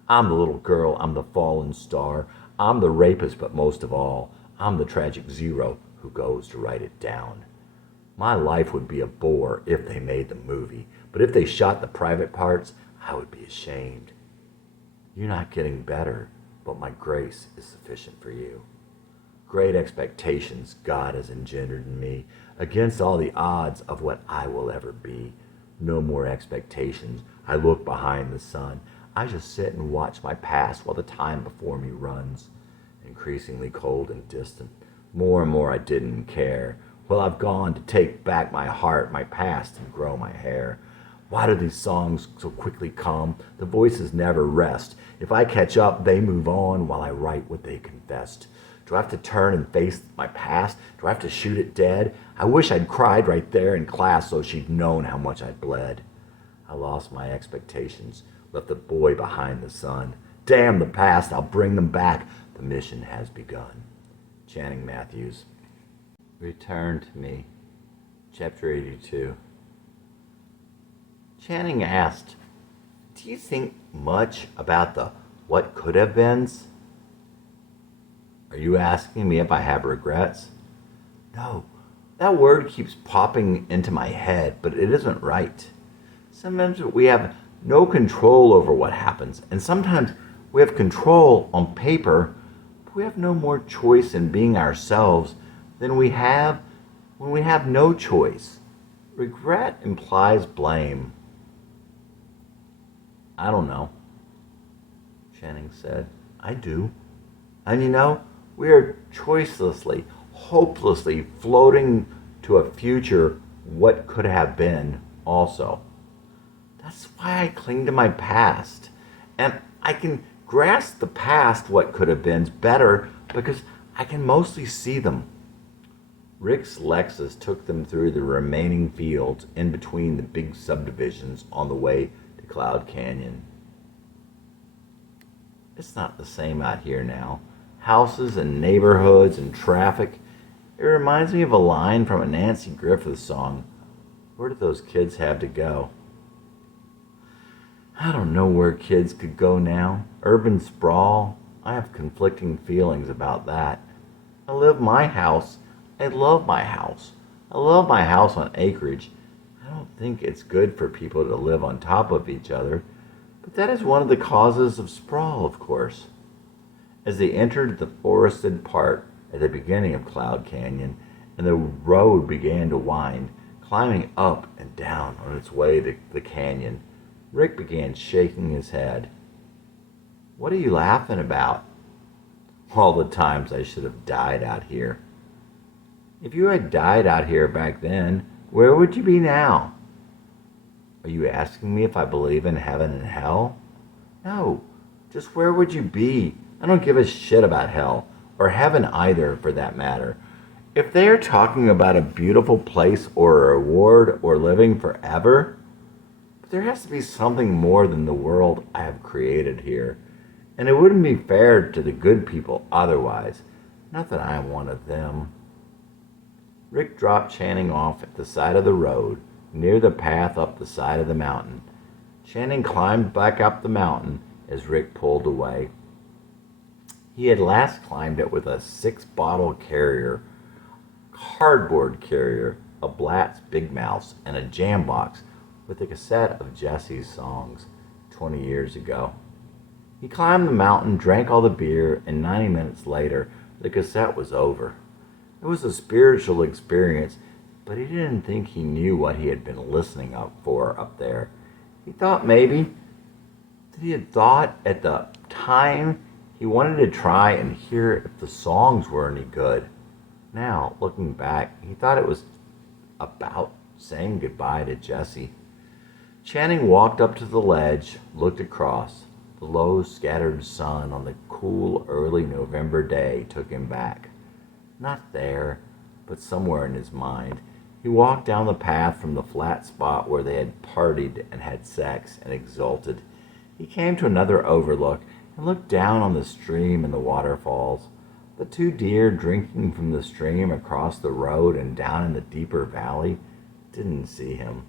I'm the little girl, I'm the fallen star, I'm the rapist, but most of all, I'm the tragic zero who goes to write it down. My life would be a bore if they made the movie, but if they shot the private parts, I would be ashamed. You're not getting better, but my grace is sufficient for you. Great expectations God has engendered in me, against all the odds of what I will ever be. No more expectations. I look behind the sun. I just sit and watch my past while the time before me runs. Increasingly cold and distant. More and more I didn't care. Well, I've gone to take back my heart, my past, and grow my hair. Why do these songs so quickly come? The voices never rest. If I catch up, they move on while I write what they confessed. Do I have to turn and face my past? Do I have to shoot it dead? I wish I'd cried right there in class so she'd known how much I'd bled. I lost my expectations, left the boy behind the sun. Damn the past, I'll bring them back. The mission has begun. Channing Matthews. Return to me. Chapter 82. Channing asked, "Do you think much about the what could have beens?" "Are you asking me if I have regrets?" "No, that word keeps popping into my head, but it isn't right. Sometimes we have no control over what happens, and sometimes we have control on paper, but we have no more choice in being ourselves than we have when we have no choice. Regret implies blame." "I don't know," Channing said. "I do. And we are choicelessly, hopelessly floating to a future what could have been also. That's why I cling to my past. And I can grasp the past what could have been better because I can mostly see them." Rick's Lexus took them through the remaining fields in between the big subdivisions on the way to Cloud Canyon. "It's not the same out here now. Houses and neighborhoods and traffic. It reminds me of a line from a Nancy Griffith song. Where do those kids have to go?" "I don't know where kids could go now. Urban sprawl. I have conflicting feelings about that. I love my house. I love my house. I love my house on acreage. I don't think it's good for people to live on top of each other, but that is one of the causes of sprawl, of course." As they entered the forested part at the beginning of Cloud Canyon, and the road began to wind, climbing up and down on its way to the canyon, Rick began shaking his head. "What are you laughing about?" "All the times I should have died out here." "If you had died out here back then, where would you be now?" "Are you asking me if I believe in heaven and hell?" "No, just where would you be? I don't give a shit about hell, or heaven either, for that matter. If they are talking about a beautiful place or a reward or living forever, but there has to be something more than the world I have created here, and it wouldn't be fair to the good people otherwise. Not that I am one of them." Rick dropped Channing off at the side of the road, near the path up the side of the mountain. Channing climbed back up the mountain as Rick pulled away. He had last climbed it with a 6-bottle carrier, cardboard carrier, a Blatz Big Mouse, and a jam box with a cassette of Jesse's songs 20 years ago. He climbed the mountain, drank all the beer, and 90 minutes later, the cassette was over. It was a spiritual experience, but he didn't think he knew what he had been listening up for up there. He thought maybe that he had thought at the time he wanted to try and hear if the songs were any good. Now, looking back, he thought it was about saying goodbye to Jesse. Channing walked up to the ledge, looked across. The low, scattered sun on the cool, early November day took him back. Not there, but somewhere in his mind. He walked down the path from the flat spot where they had partied and had sex and exulted. He came to another overlook and looked down on the stream and the waterfalls. The 2 deer drinking from the stream across the road and down in the deeper valley didn't see him.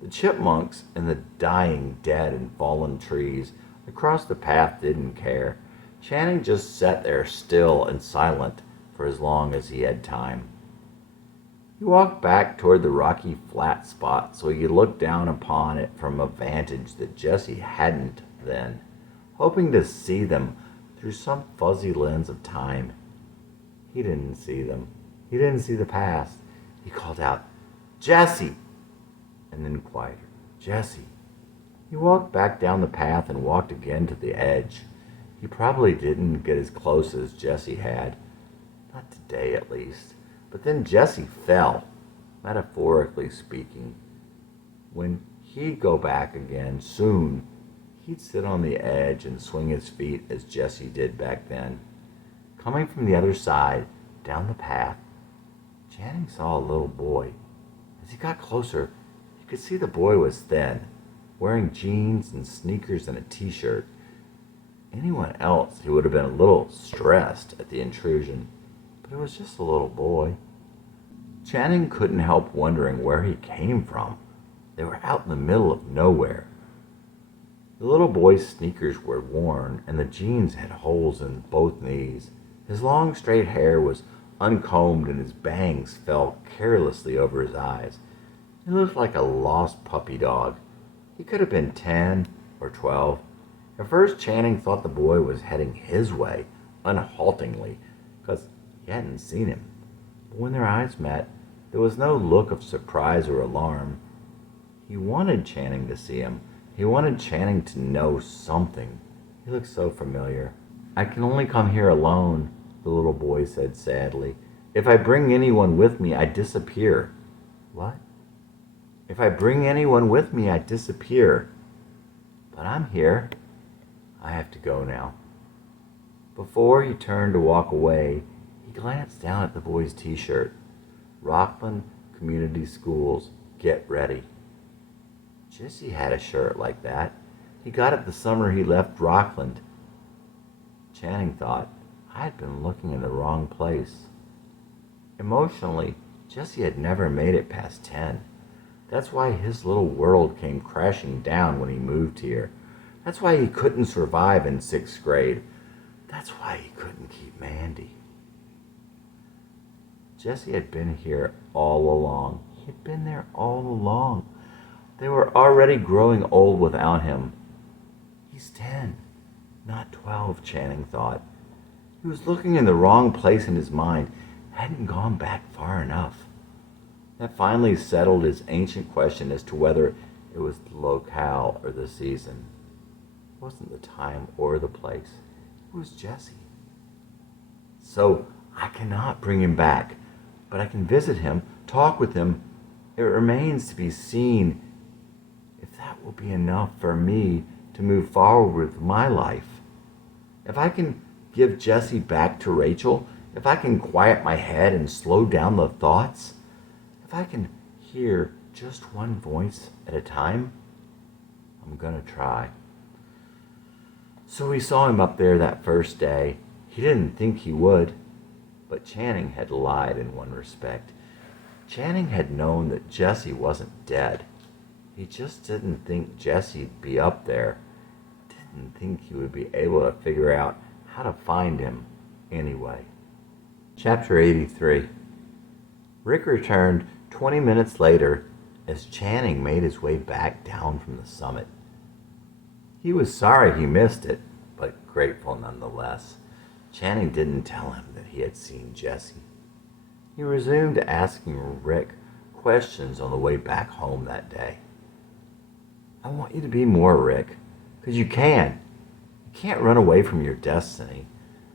The chipmunks and the dying, dead, and fallen trees across the path didn't care. Channing just sat there still and silent for as long as he had time. He walked back toward the rocky flat spot so he could look down upon it from a vantage that Jesse hadn't then, hoping to see them through some fuzzy lens of time. He didn't see them. He didn't see the past. He called out, "Jesse!" and then quieter, "Jesse!" He walked back down the path and walked again to the edge. He probably didn't get as close as Jesse had. Not today, at least. But then Jesse fell, metaphorically speaking. When he'd go back again soon, he'd sit on the edge and swing his feet as Jesse did back then. Coming from the other side, down the path, Channing saw a little boy. As he got closer, he could see the boy was thin, wearing jeans and sneakers and a t-shirt. Anyone else, he would have been a little stressed at the intrusion, but it was just a little boy. Channing couldn't help wondering where he came from. They were out in the middle of nowhere. The little boy's sneakers were worn, and the jeans had holes in both knees. His long straight hair was uncombed, and his bangs fell carelessly over his eyes. He looked like a lost puppy dog. He could have been 10 or 12. At first, Channing thought the boy was heading his way, unhaltingly, because he hadn't seen him. But when their eyes met, there was no look of surprise or alarm. He wanted Channing to see him. He wanted Channing to know something. He looked so familiar. "I can only come here alone," the little boy said sadly. "If I bring anyone with me, I disappear." "What?" "If I bring anyone with me, I disappear. But I'm here. I have to go now." Before he turned to walk away, he glanced down at the boy's t-shirt. Rockland Community Schools, get ready. Jesse had a shirt like that. He got it the summer he left Rockland. Channing thought, I had been looking in the wrong place. Emotionally, Jesse had never made it past 10. That's why his little world came crashing down when he moved here. That's why he couldn't survive in 6th grade. That's why he couldn't keep Mandy. Jesse had been here all along. He had been there all along. They were already growing old without him. He's 10, not 12, Channing thought. He was looking in the wrong place in his mind, hadn't gone back far enough. That finally settled his ancient question as to whether it was the locale or the season. It wasn't the time or the place. It was Jesse. So I cannot bring him back, but I can visit him, talk with him. It remains to be seen if that will be enough for me to move forward with my life. If I can give Jesse back to Rachel, if I can quiet my head and slow down the thoughts, if I can hear just one voice at a time, I'm gonna try. So we saw him up there that first day. He didn't think he would, but Channing had lied in one respect. Channing had known that Jesse wasn't dead. He just didn't think Jesse'd be up there. Didn't think he would be able to figure out how to find him anyway. Chapter 83. Rick returned 20 minutes later as Channing made his way back down from the summit. He was sorry he missed it, but grateful nonetheless. Channing didn't tell him that he had seen Jesse. He resumed asking Rick questions on the way back home that day. I want you to be more, Rick, because you can. You can't run away from your destiny.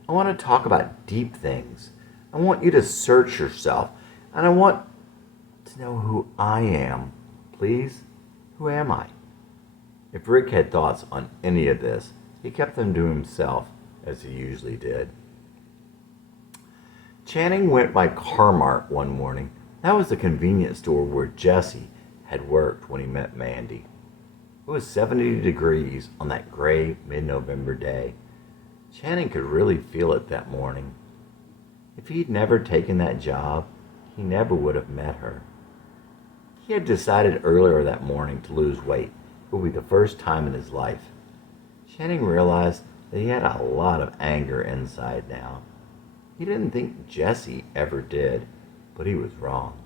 I want to talk about deep things. I want you to search yourself, and I want to know who I am. Please, who am I? If Rick had thoughts on any of this, he kept them to himself, as he usually did. Channing went by Carmart one morning. That was the convenience store where Jesse had worked when he met Mandy. It was 70 degrees on that gray mid-November day. Channing could really feel it that morning. If he'd never taken that job, he never would have met her. He had decided earlier that morning to lose weight. It would be the first time in his life. Channing realized that he had a lot of anger inside now. He didn't think Jesse ever did, but he was wrong.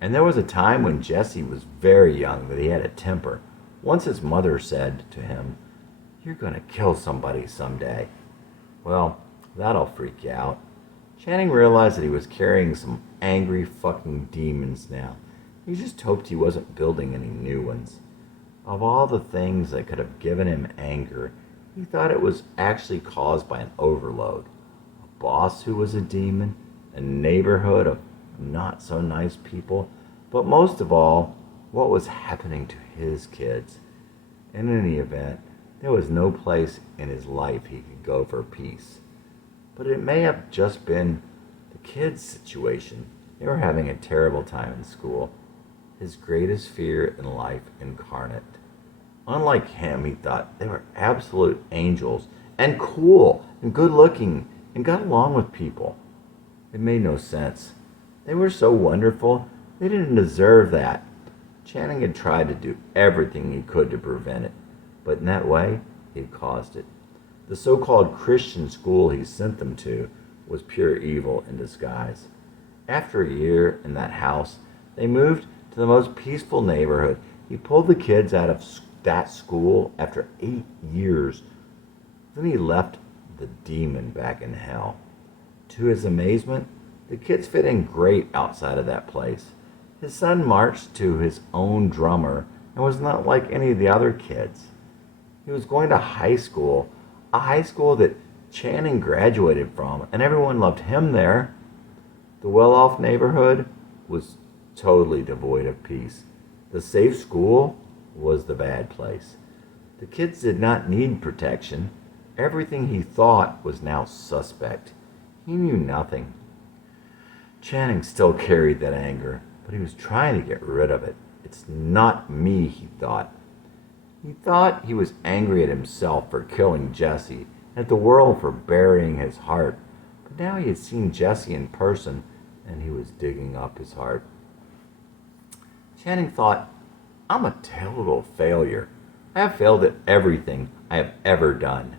And there was a time when Jesse was very young that he had a temper. Once his mother said to him, "You're going to kill somebody someday." Well, that'll freak you out. Channing realized that he was carrying some angry fucking demons now. He just hoped he wasn't building any new ones. Of all the things that could have given him anger, he thought it was actually caused by an overload. A boss who was a demon, a neighborhood of not so nice people, but most of all, what was happening to his kids. In any event, there was no place in his life he could go for peace. But it may have just been the kids' situation. They were having a terrible time in school. His greatest fear in life incarnate. Unlike him, he thought they were absolute angels and cool and good looking and got along with people. It made no sense. They were so wonderful, they didn't deserve that. Channing had tried to do everything he could to prevent it, but in that way, he caused it. The so called Christian school he sent them to was pure evil in disguise. After a year in that house, they moved to the most peaceful neighborhood. He pulled the kids out of that school after 8 years. Then he left the demon back in hell. To his amazement, the kids fit in great outside of that place. His son marched to his own drummer and was not like any of the other kids. He was going to high school, a high school that Channing graduated from, and everyone loved him there. The well-off neighborhood was totally devoid of peace. The safe school was the bad place. The kids did not need protection. Everything he thought was now suspect. He knew nothing. Channing still carried that anger, but he was trying to get rid of it. It's not me, he thought. He thought he was angry at himself for killing Jesse, and at the world for burying his heart. But now he had seen Jesse in person, and he was digging up his heart. Channing thought, I'm a total failure. I have failed at everything I have ever done.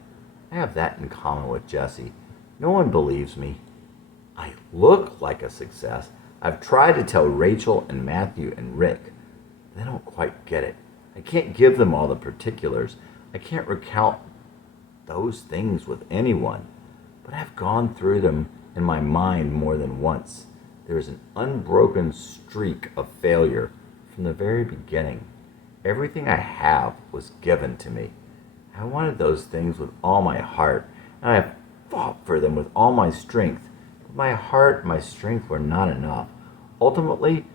I have that in common with Jesse. No one believes me. I look like a success. I've tried to tell Rachel and Matthew and Rick. They don't quite get it. I can't give them all the particulars. I can't recount those things with anyone. But I've gone through them in my mind more than once. There is an unbroken streak of failure from the very beginning. Everything I have was given to me. I wanted those things with all my heart, and I have fought for them with all my strength. But my heart and my strength were not enough. Ultimately,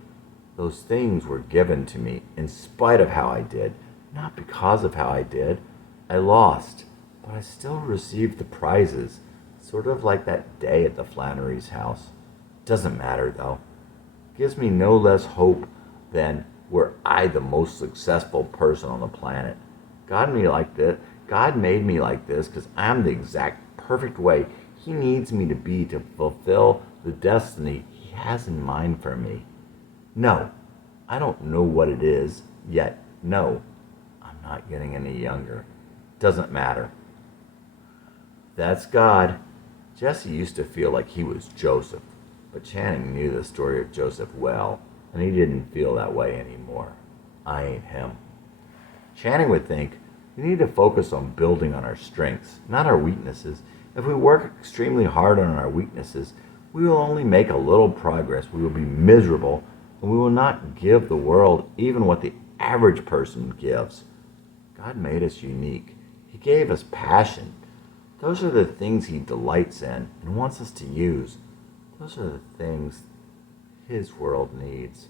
those things were given to me in spite of how I did, not because of how I did. I lost, but I still received the prizes, sort of like that day at the Flannery's house. Doesn't matter, though. Gives me no less hope than were I the most successful person on the planet. God made me like this because I'm the exact perfect way He needs me to be to fulfill the destiny He has in mind for me. No, I don't know what it is, yet no, I'm not getting any younger. Doesn't matter. That's God. Jesse used to feel like he was Joseph, but Channing knew the story of Joseph well, and he didn't feel that way anymore. I ain't him. Channing would think we need to focus on building on our strengths, not our weaknesses. If we work extremely hard on our weaknesses, we will only make a little progress. We will be miserable, and we will not give the world even what the average person gives. God made us unique. He gave us passion. Those are the things He delights in and wants us to use. Those are the things His world needs.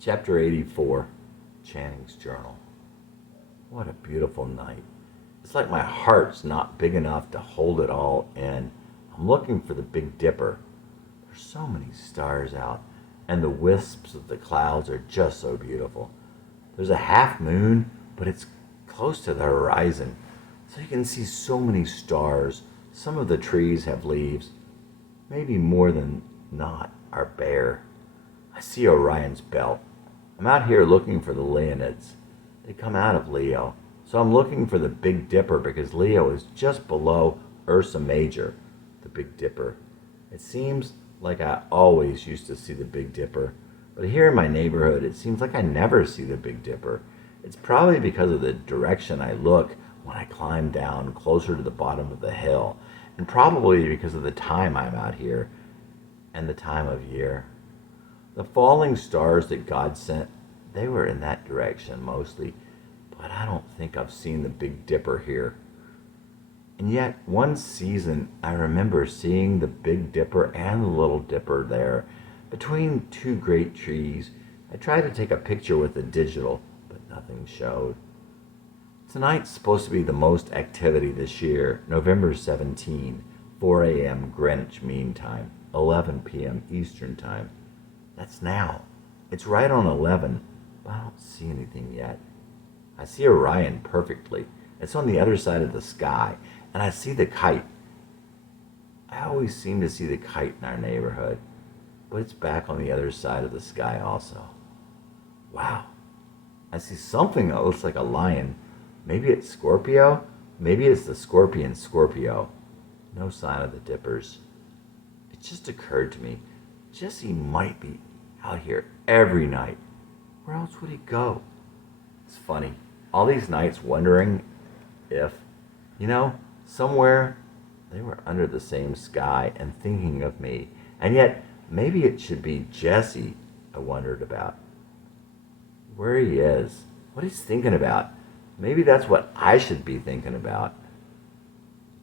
Chapter 84, Channing's Journal. What a beautiful night. It's like my heart's not big enough to hold it all in. I'm looking for the Big Dipper. There's so many stars out, and the wisps of the clouds are just so beautiful. There's a half moon, but it's close to the horizon, so you can see so many stars. Some of the trees have leaves. Maybe more than not are bare. I see Orion's belt. I'm out here looking for the Leonids. They come out of Leo. So I'm looking for the Big Dipper because Leo is just below Ursa Major, the Big Dipper. It seems like I always used to see the Big Dipper, but here in my neighborhood it seems like I never see the Big Dipper. It's probably because of the direction I look when I climb down closer to the bottom of the hill, and probably because of the time I'm out here and the time of year. The falling stars that God sent, they were in that direction mostly, but I don't think I've seen the Big Dipper here. And yet, one season, I remember seeing the Big Dipper and the Little Dipper there, between two great trees. I tried to take a picture with the digital, but nothing showed. Tonight's supposed to be the most activity this year, November 17, 4 a.m. Greenwich Mean Time, 11 p.m. Eastern Time. That's now. It's right on 11, but I don't see anything yet. I see Orion perfectly. It's on the other side of the sky, and I see the kite. I always seem to see the kite in our neighborhood, but it's back on the other side of the sky also. Wow. I see something that looks like a lion. Maybe it's Scorpio? Maybe it's the scorpion Scorpio. No sign of the dippers. It just occurred to me, Jesse might be out here every night. Where else would he go? It's funny. All these nights wondering if, somewhere they were under the same sky and thinking of me. And yet, maybe it should be Jesse I wondered about. Where he is, what he's thinking about. Maybe that's what I should be thinking about.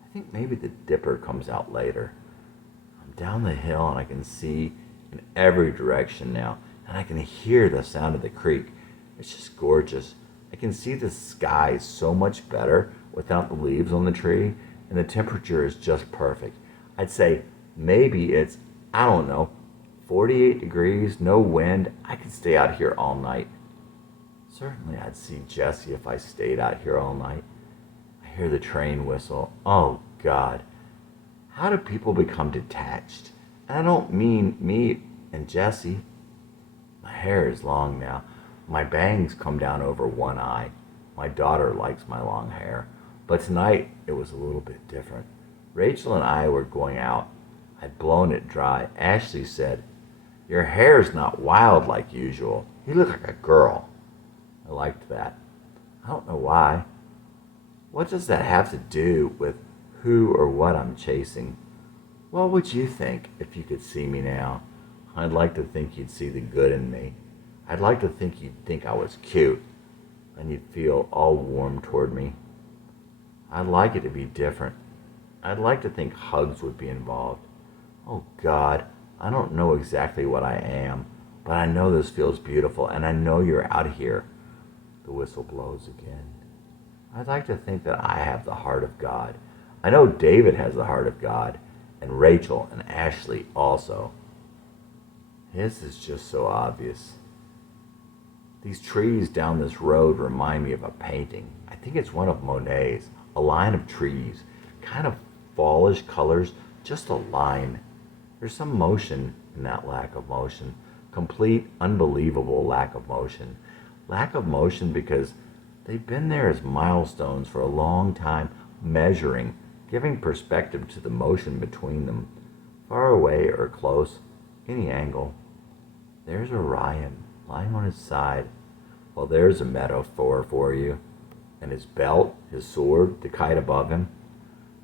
I think maybe the dipper comes out later. I'm down the hill and I can see in every direction now, and I can hear the sound of the creek. It's just gorgeous. I can see the sky so much better without the leaves on the tree, and the temperature is just perfect. I'd say maybe it's, 48 degrees, no wind. I could stay out here all night. Certainly I'd see Jesse if I stayed out here all night. I hear the train whistle. Oh, God. How do people become detached? And I don't mean me and Jesse. My hair is long now. My bangs come down over one eye. My daughter likes my long hair. But tonight, it was a little bit different. Rachel and I were going out. I'd blown it dry. Ashley said, "Your hair's not wild like usual. You look like a girl." I liked that. I don't know why. What does that have to do with who or what I'm chasing? What would you think if you could see me now? I'd like to think you'd see the good in me. I'd like to think you'd think I was cute, and you'd feel all warm toward me. I'd like it to be different. I'd like to think hugs would be involved. Oh, God, I don't know exactly what I am, but I know this feels beautiful, and I know you're out here. The whistle blows again. I'd like to think that I have the heart of God. I know David has the heart of God, and Rachel and Ashley also. His is just so obvious. These trees down this road remind me of a painting. I think it's one of Monet's, a line of trees, kind of fallish colors, just a line. There's some motion in that lack of motion, complete, unbelievable lack of motion. Lack of motion because they've been there as milestones for a long time, measuring, giving perspective to the motion between them, far away or close, any angle. There's Orion, lying on his side. Well, there's a metaphor for you. And his belt, his sword, the kite above him.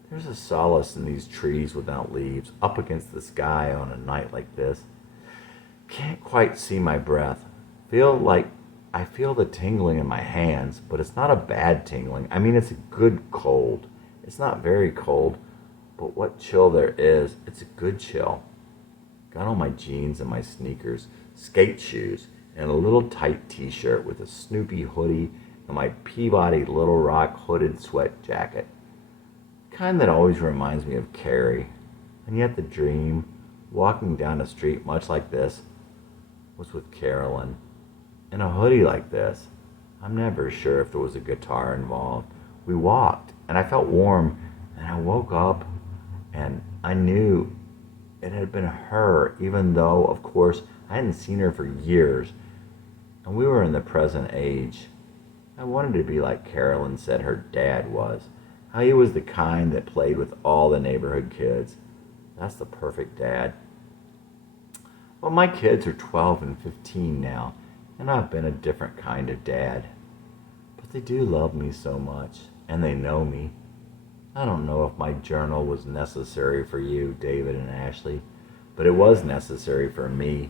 There's a solace in these trees without leaves, up against the sky on a night like this. Can't quite see my breath. I feel the tingling in my hands, but it's not a bad tingling. I mean, it's a good cold. It's not very cold, but what chill there is, it's a good chill. Got on my jeans and my sneakers, skate shoes, and a little tight t-shirt with a Snoopy hoodie and my Peabody Little Rock hooded sweat jacket. Kind that always reminds me of Carrie. And yet the dream, walking down a street much like this, was with Carolyn. In a hoodie like this, I'm never sure if there was a guitar involved. We walked, and I felt warm, and I woke up, and I knew it had been her, even though, of course, I hadn't seen her for years. And we were in the present age. I wanted to be like Carolyn said her dad was. How he was the kind that played with all the neighborhood kids. That's the perfect dad. Well, my kids are 12 and 15 now, and I've been a different kind of dad. But they do love me so much, and they know me. I don't know if my journal was necessary for you, David and Ashley, but it was necessary for me.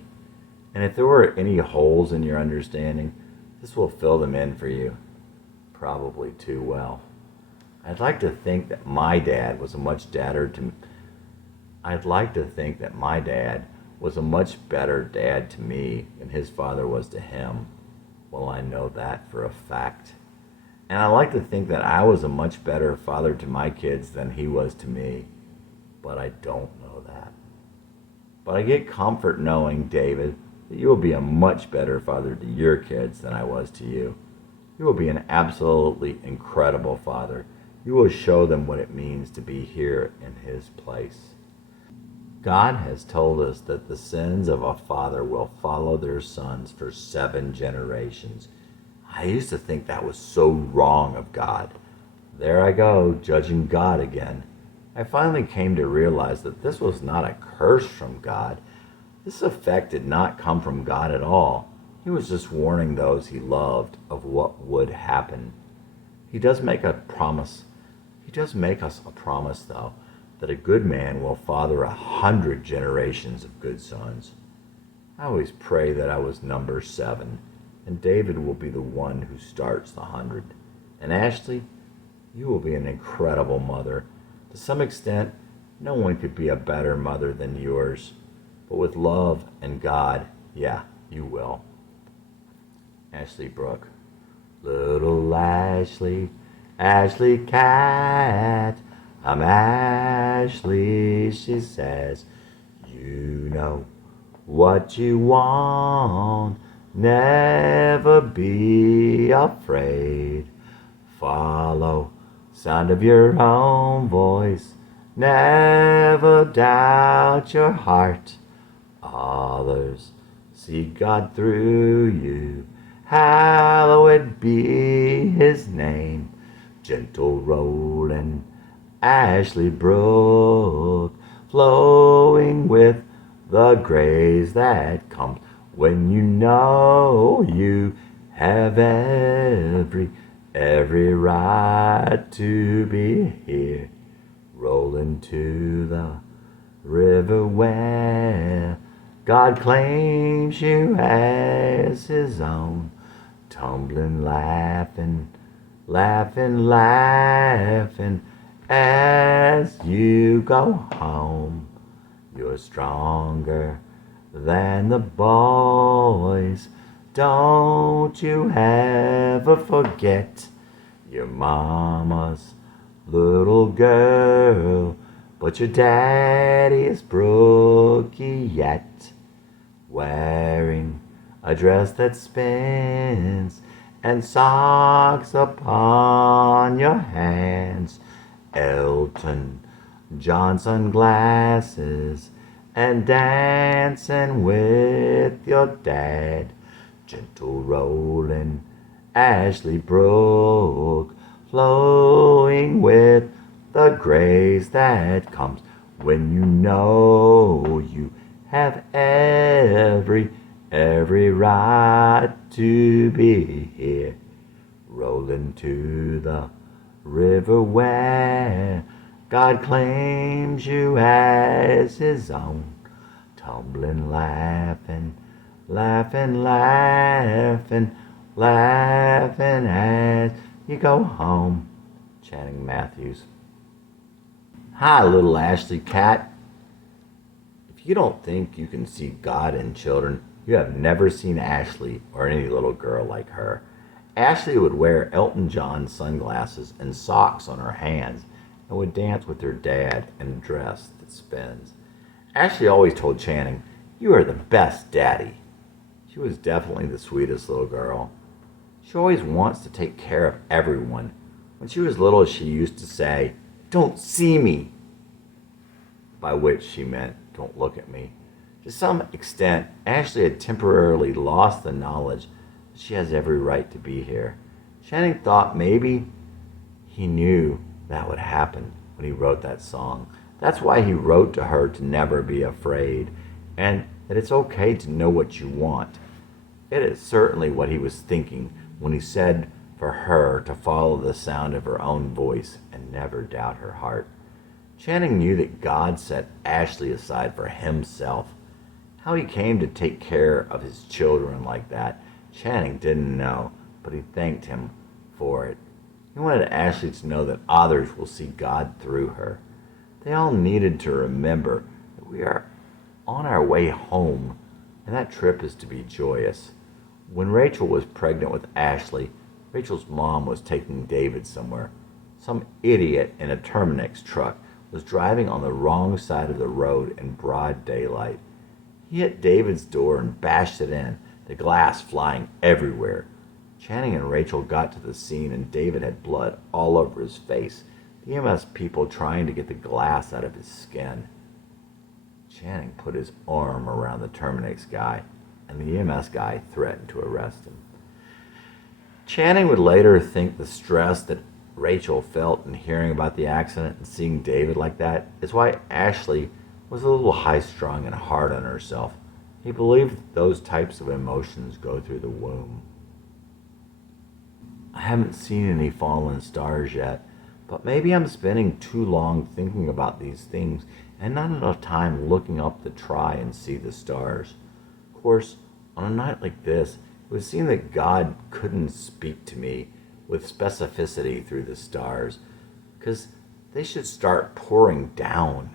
And if there were any holes in your understanding, this will fill them in for you. Probably too well. I'd like to think that my dad was a much better dad to me than his father was to him. Well, I know that for a fact. And I like to think that I was a much better father to my kids than he was to me. But I don't know that. But I get comfort knowing, David, that you will be a much better father to your kids than I was to you. You will be an absolutely incredible father. You will show them what it means to be here in His place. God has told us that the sins of a father will follow their sons for 7 generations. I used to think that was so wrong of God. There I go, judging God again. I finally came to realize that this was not a curse from God. This effect did not come from God at all. He was just warning those He loved of what would happen. He does make a promise. He does make us a promise, though, that a good man will father 100 generations of good sons. I always pray that I was number 7, and David will be the one who starts the 100. And Ashley, you will be an incredible mother. To some extent, no one could be a better mother than yours. But with love and God, yeah, you will. Ashley Brooke. Little Ashley, Ashley cat, I'm Ashley, she says. You know what you want, never be afraid. Follow sound of your own voice, never doubt your heart. Others see God through you, hallowed be His name. Gentle rolling Ashley Brook, flowing with the grace that comes when you know you have every right to be here. Rolling to the river where God claims you as His own. Tumbling, laughing, laughing, laughing as you go home. You're stronger than the boys. Don't you ever forget your mama's little girl, but your daddy is Brookie yet. Wearing a dress that spins and socks upon your hands. Elton John sunglasses and dancing with your dad. Gentle rolling Ashley Brook, flowing with the grace that comes when you know you have every right to be here. Rolling to the river where God claims you as His own. Tumbling, laughing, laughing, laughing, laughing as you go home. Channing Matthews. Hi, little Ashley cat. If you don't think you can see God in children, you have never seen Ashley or any little girl like her. Ashley would wear Elton John sunglasses and socks on her hands and would dance with her dad in a dress that spins. Ashley always told Channing, "You are the best daddy." She was definitely the sweetest little girl. She always wants to take care of everyone. When she was little, she used to say, "Don't see me," by which she meant, "Don't look at me." To some extent, Ashley had temporarily lost the knowledge that she has every right to be here. Channing thought maybe he knew that would happen when he wrote that song. That's why he wrote to her to never be afraid, and that it's okay to know what you want. It is certainly what he was thinking when he said for her to follow the sound of her own voice and never doubt her heart. Channing knew that God set Ashley aside for Himself. How He came to take care of His children like that, Channing didn't know, but he thanked Him for it. He wanted Ashley to know that others will see God through her. They all needed to remember that we are on our way home, and that trip is to be joyous. When Rachel was pregnant with Ashley, Rachel's mom was taking David somewhere. Some idiot in a Terminix truck was driving on the wrong side of the road in broad daylight. He hit David's door and bashed it in, the glass flying everywhere. Channing and Rachel got to the scene, and David had blood all over his face. The EMS people trying to get the glass out of his skin. Channing put his arm around the Terminix guy, and the EMS guy threatened to arrest him. Channing would later think the stress that Rachel felt in hearing about the accident and seeing David like that is why Ashley was a little high-strung and hard on herself. He believed those types of emotions go through the womb. I haven't seen any fallen stars yet, but maybe I'm spending too long thinking about these things and not enough time looking up to try and see the stars. Of course, on a night like this, it would seem that God couldn't speak to me with specificity through the stars, because they should start pouring down.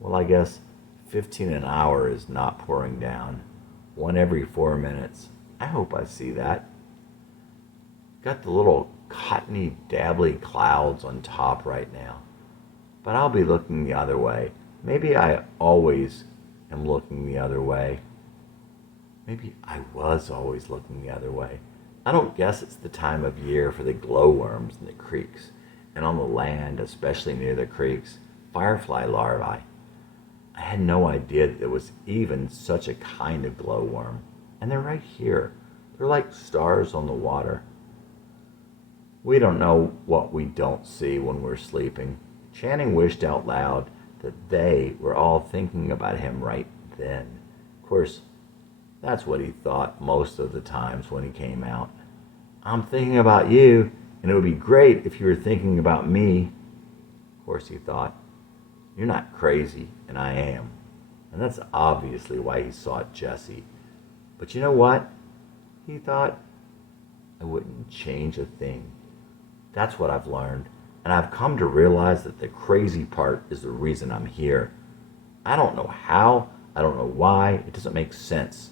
Well, I guess 15 an hour is not pouring down. 1 every 4 minutes. I hope I see that. Got the little cottony, dabbly clouds on top right now. But I'll be looking the other way. Maybe I always am looking the other way. Maybe I was always looking the other way. I don't guess it's the time of year for the glowworms in the creeks, and on the land, especially near the creeks, firefly larvae. I had no idea that there was even such a kind of glowworm. And they're right here. They're like stars on the water. We don't know what we don't see when we're sleeping. Channing wished out loud that they were all thinking about him right then. Of course, that's what he thought most of the times when he came out. I'm thinking about you, and it would be great if you were thinking about me. Of course, he thought, you're not crazy, and I am. And that's obviously why he sought Jessie. But you know what? He thought, I wouldn't change a thing. That's what I've learned, and I've come to realize that the crazy part is the reason I'm here. I don't know how, I don't know why, it doesn't make sense.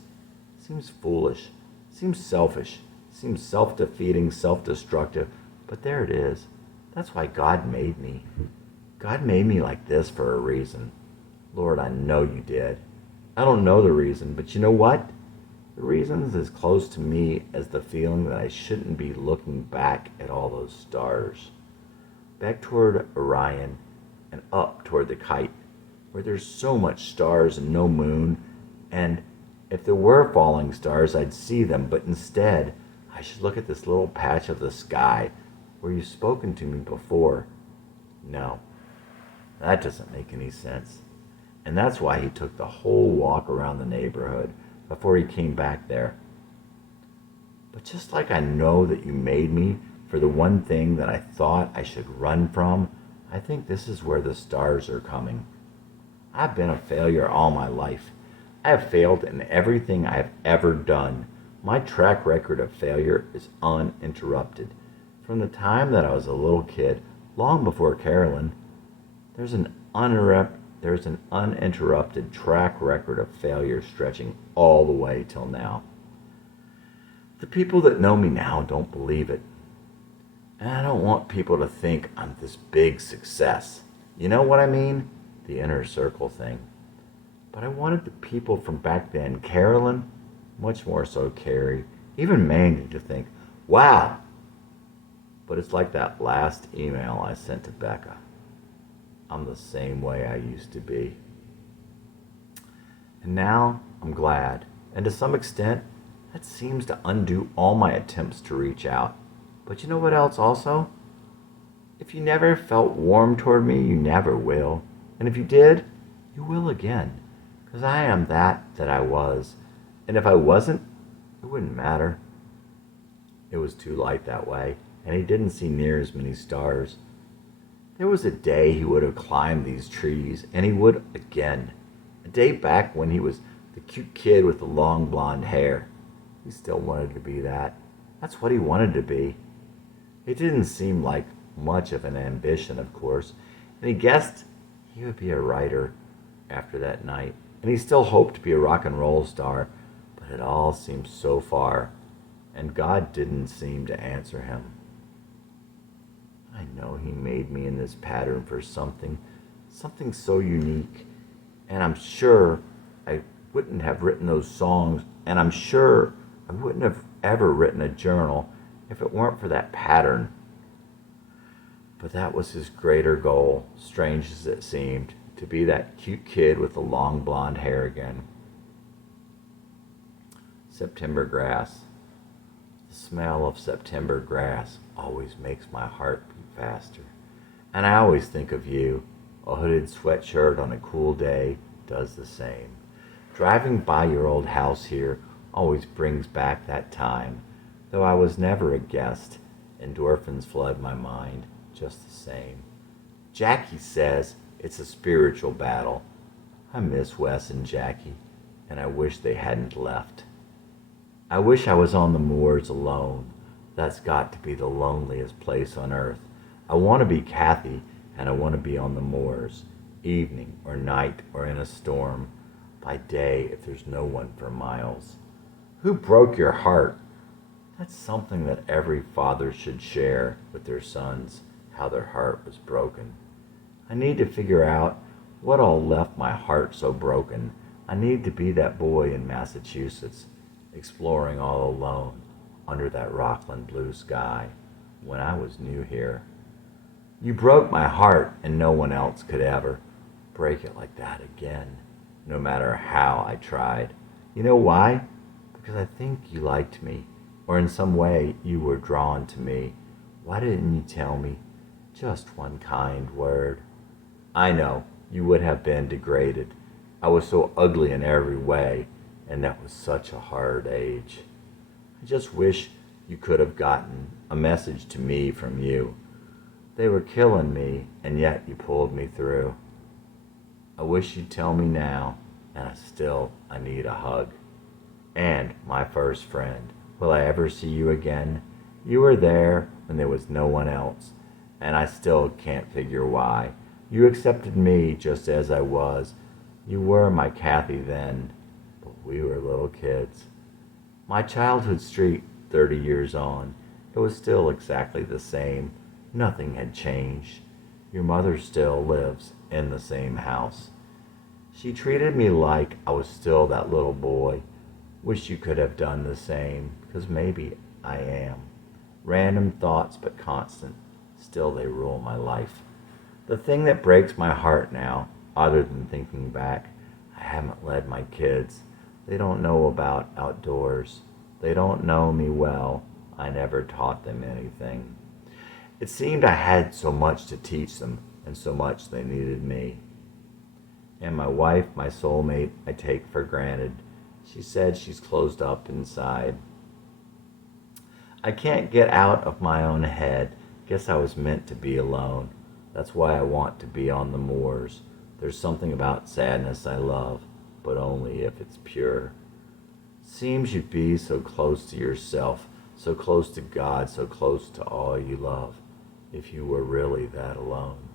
It seems foolish, it seems selfish, it seems self-defeating, self-destructive, but there it is. That's why God made me. God made me like this for a reason. Lord, I know you did. I don't know the reason, but you know what? The reason is as close to me as the feeling that I shouldn't be looking back at all those stars. Back toward Orion and up toward the kite, where there's so much stars and no moon, and if there were falling stars, I'd see them, but instead, I should look at this little patch of the sky where you've spoken to me before. No, that doesn't make any sense. And that's why he took the whole walk around the neighborhood before he came back there. But just like I know that you made me for the one thing that I thought I should run from, I think this is where the stars are coming. I've been a failure all my life. I have failed in everything I have ever done. My track record of failure is uninterrupted. From the time that I was a little kid, long before Carolyn, there's an uninterrupted track record of failure stretching all the way till now. The people that know me now don't believe it. And I don't want people to think I'm this big success. You know what I mean? The inner circle thing. But I wanted the people from back then, Carolyn, much more so Carrie, even Mandy, to think, wow. But it's like that last email I sent to Becca. I'm the same way I used to be. And now I'm glad. And to some extent, that seems to undo all my attempts to reach out. But you know what else also? If you never felt warm toward me, you never will. And if you did, you will again. Because I am that I was. And if I wasn't, it wouldn't matter. It was too light that way, and he didn't see near as many stars. There was a day he would have climbed these trees, and he would again. A day back when he was the cute kid with the long blonde hair. He still wanted to be that. That's what he wanted to be. It didn't seem like much of an ambition, of course, and he guessed he would be a writer after that night. And he still hoped to be a rock and roll star, but it all seemed so far, and God didn't seem to answer him. I know he made me in this pattern for something so unique, and I'm sure I wouldn't have written those songs, and I'm sure I wouldn't have ever written a journal, if it weren't for that pattern. But that was his greater goal, strange as it seemed, to be that cute kid with the long blonde hair again. September grass. The smell of September grass always makes my heart beat faster. And I always think of you. A hooded sweatshirt on a cool day does the same. Driving by your old house here always brings back that time. Though I was never a guest, endorphins flood my mind just the same. Jackie says it's a spiritual battle. I miss Wes and Jackie, and I wish they hadn't left. I wish I was on the moors alone. That's got to be the loneliest place on earth. I want to be Kathy, and I want to be on the moors, evening or night or in a storm, by day if there's no one for miles. Who broke your heart? That's something that every father should share with their sons, how their heart was broken. I need to figure out what all left my heart so broken. I need to be that boy in Massachusetts, exploring all alone under that Rockland blue sky when I was new here. You broke my heart, and no one else could ever break it like that again, no matter how I tried. You know why? Because I think you liked me, or in some way you were drawn to me. Why didn't you tell me just one kind word? I know you would have been degraded. I was so ugly in every way, and that was such a hard age. I just wish you could have gotten a message to me from you. They were killing me, and yet you pulled me through. I wish you'd tell me now, and I need a hug. And my first friend, will I ever see you again? You were there when there was no one else, and I still can't figure why. You accepted me just as I was. You were my Kathy then, but we were little kids. My childhood street, 30 years on, it was still exactly the same. Nothing had changed. Your mother still lives in the same house. She treated me like I was still that little boy. Wish you could have done the same, because maybe I am. Random thoughts but constant, still they rule my life. The thing that breaks my heart now, other than thinking back, I haven't led my kids. They don't know about outdoors. They don't know me well. I never taught them anything. It seemed I had so much to teach them, and so much they needed me. And my wife, my soulmate, I take for granted. She said she's closed up inside. I can't get out of my own head. Guess I was meant to be alone. That's why I want to be on the moors. There's something about sadness I love, but only if it's pure. Seems you'd be so close to yourself, so close to God, so close to all you love, if you were really that alone.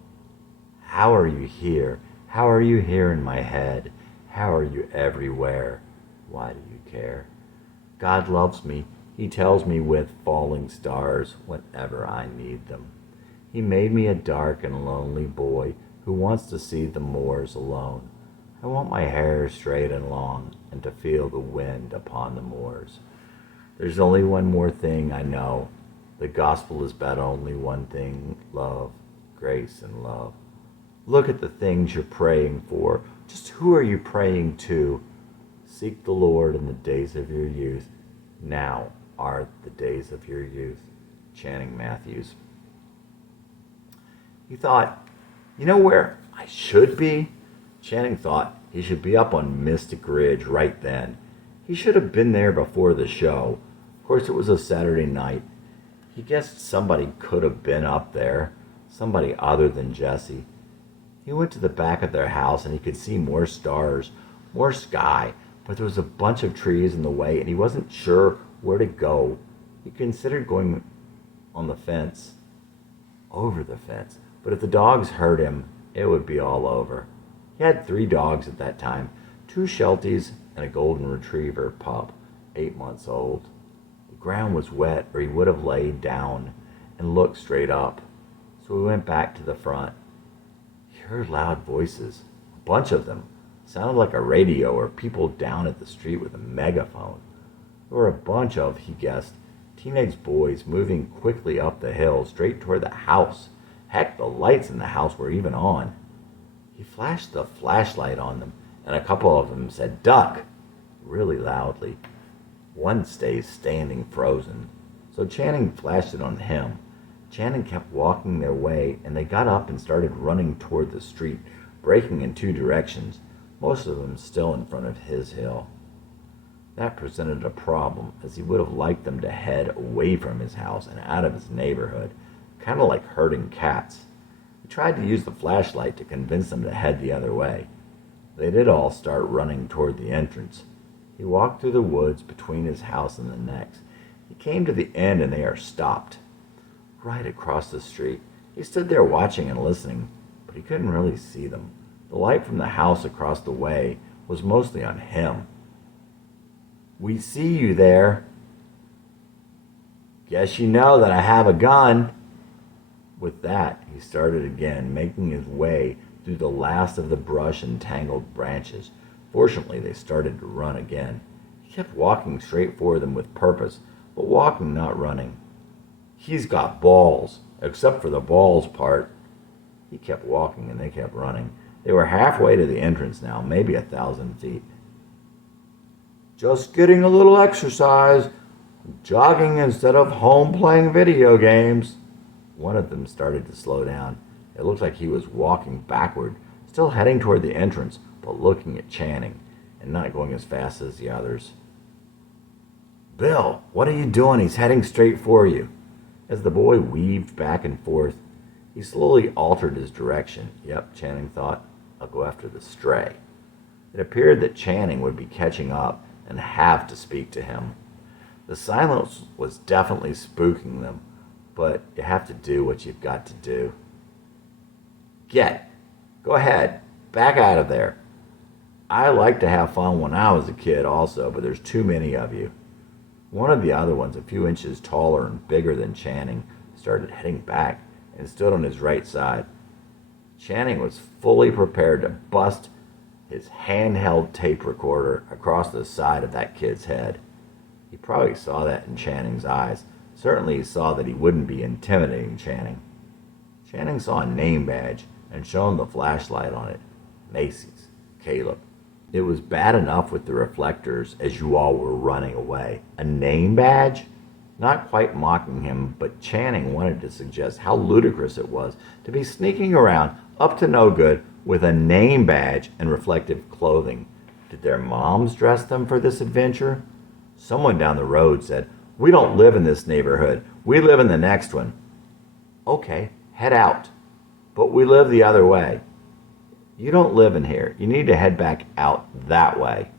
How are you here? How are you here in my head? How are you everywhere? Why do you care? God loves me. He tells me with falling stars whenever I need them. He made me a dark and lonely boy who wants to see the moors alone. I want my hair straight and long and to feel the wind upon the moors. There's only one more thing I know. The gospel is about only one thing, love, grace, and love. Look at the things you're praying for. Just who are you praying to? Seek the Lord in the days of your youth. Now are the days of your youth. Channing Matthews. He thought, you know where I should be? Channing thought he should be up on Mystic Ridge right then. He should have been there before the show. Of course, it was a Saturday night. He guessed somebody could have been up there, somebody other than Jesse. He went to the back of their house and he could see more stars, more sky, but there was a bunch of trees in the way and he wasn't sure where to go. He considered going on the fence, over the fence, but if the dogs heard him, it would be all over. He had 3 dogs at that time, 2 Shelties and a golden retriever pup, 8 months old. The ground was wet or he would have laid down and looked straight up. So we went back to the front. He heard loud voices, a bunch of them. Sounded like a radio or people down at the street with a megaphone. There were a bunch of, he guessed, Teenage boys moving quickly up the hill straight toward the house. Heck, the lights in the house were even on. He flashed the flashlight on them, and a couple of them said, "Duck!" really loudly. One stays standing frozen, so Channing flashed it on him. Channing kept walking their way, and they got up and started running toward the street, breaking in two directions, most of them still in front of his hill. That presented a problem, as he would have liked them to head away from his house and out of his neighborhood, kind of like herding cats. He tried to use the flashlight to convince them to head the other way. They did all start running toward the entrance. He walked through the woods between his house and the next. He came to the end, and they are stopped. Right across the street. He stood there watching and listening, but he couldn't really see them. The light from the house across the way was mostly on him. "We see you there. Guess you know that I have a gun." With that, he started again, making his way through the last of the brush and tangled branches. Fortunately, they started to run again. He kept walking straight for them with purpose, but walking, not running. "He's got balls, except for the balls part." He kept walking, and they kept running. They were halfway to the entrance now, maybe 1,000 feet. "Just getting a little exercise, jogging instead of home playing video games." One of them started to slow down. It looked like he was walking backward, still heading toward the entrance, but looking at Channing, and not going as fast as the others. "Bill, what are you doing? He's heading straight for you." As the boy weaved back and forth, he slowly altered his direction. Yep, Channing thought, "I'll go after the stray." It appeared that Channing would be catching up and have to speak to him. The silence was definitely spooking them, but you have to do what you've got to do. Go ahead, back out of there. I liked to have fun when I was a kid also, but there's too many of you." One of the other ones, a few inches taller and bigger than Channing, started heading back and stood on his right side. Channing was fully prepared to bust his handheld tape recorder across the side of that kid's head. He probably saw that in Channing's eyes. Certainly he saw that he wouldn't be intimidating Channing. Channing saw a name badge and shone the flashlight on it. Macy's, Caleb. It was bad enough with the reflectors as you all were running away. A name badge? Not quite mocking him, but Channing wanted to suggest how ludicrous it was to be sneaking around up to no good with a name badge and reflective clothing. Did their moms dress them for this adventure? Someone down the road said, "We don't live in this neighborhood. We live in the next one." "Okay, head out. But we live the other way." "You don't live in here. You need to head back out that way."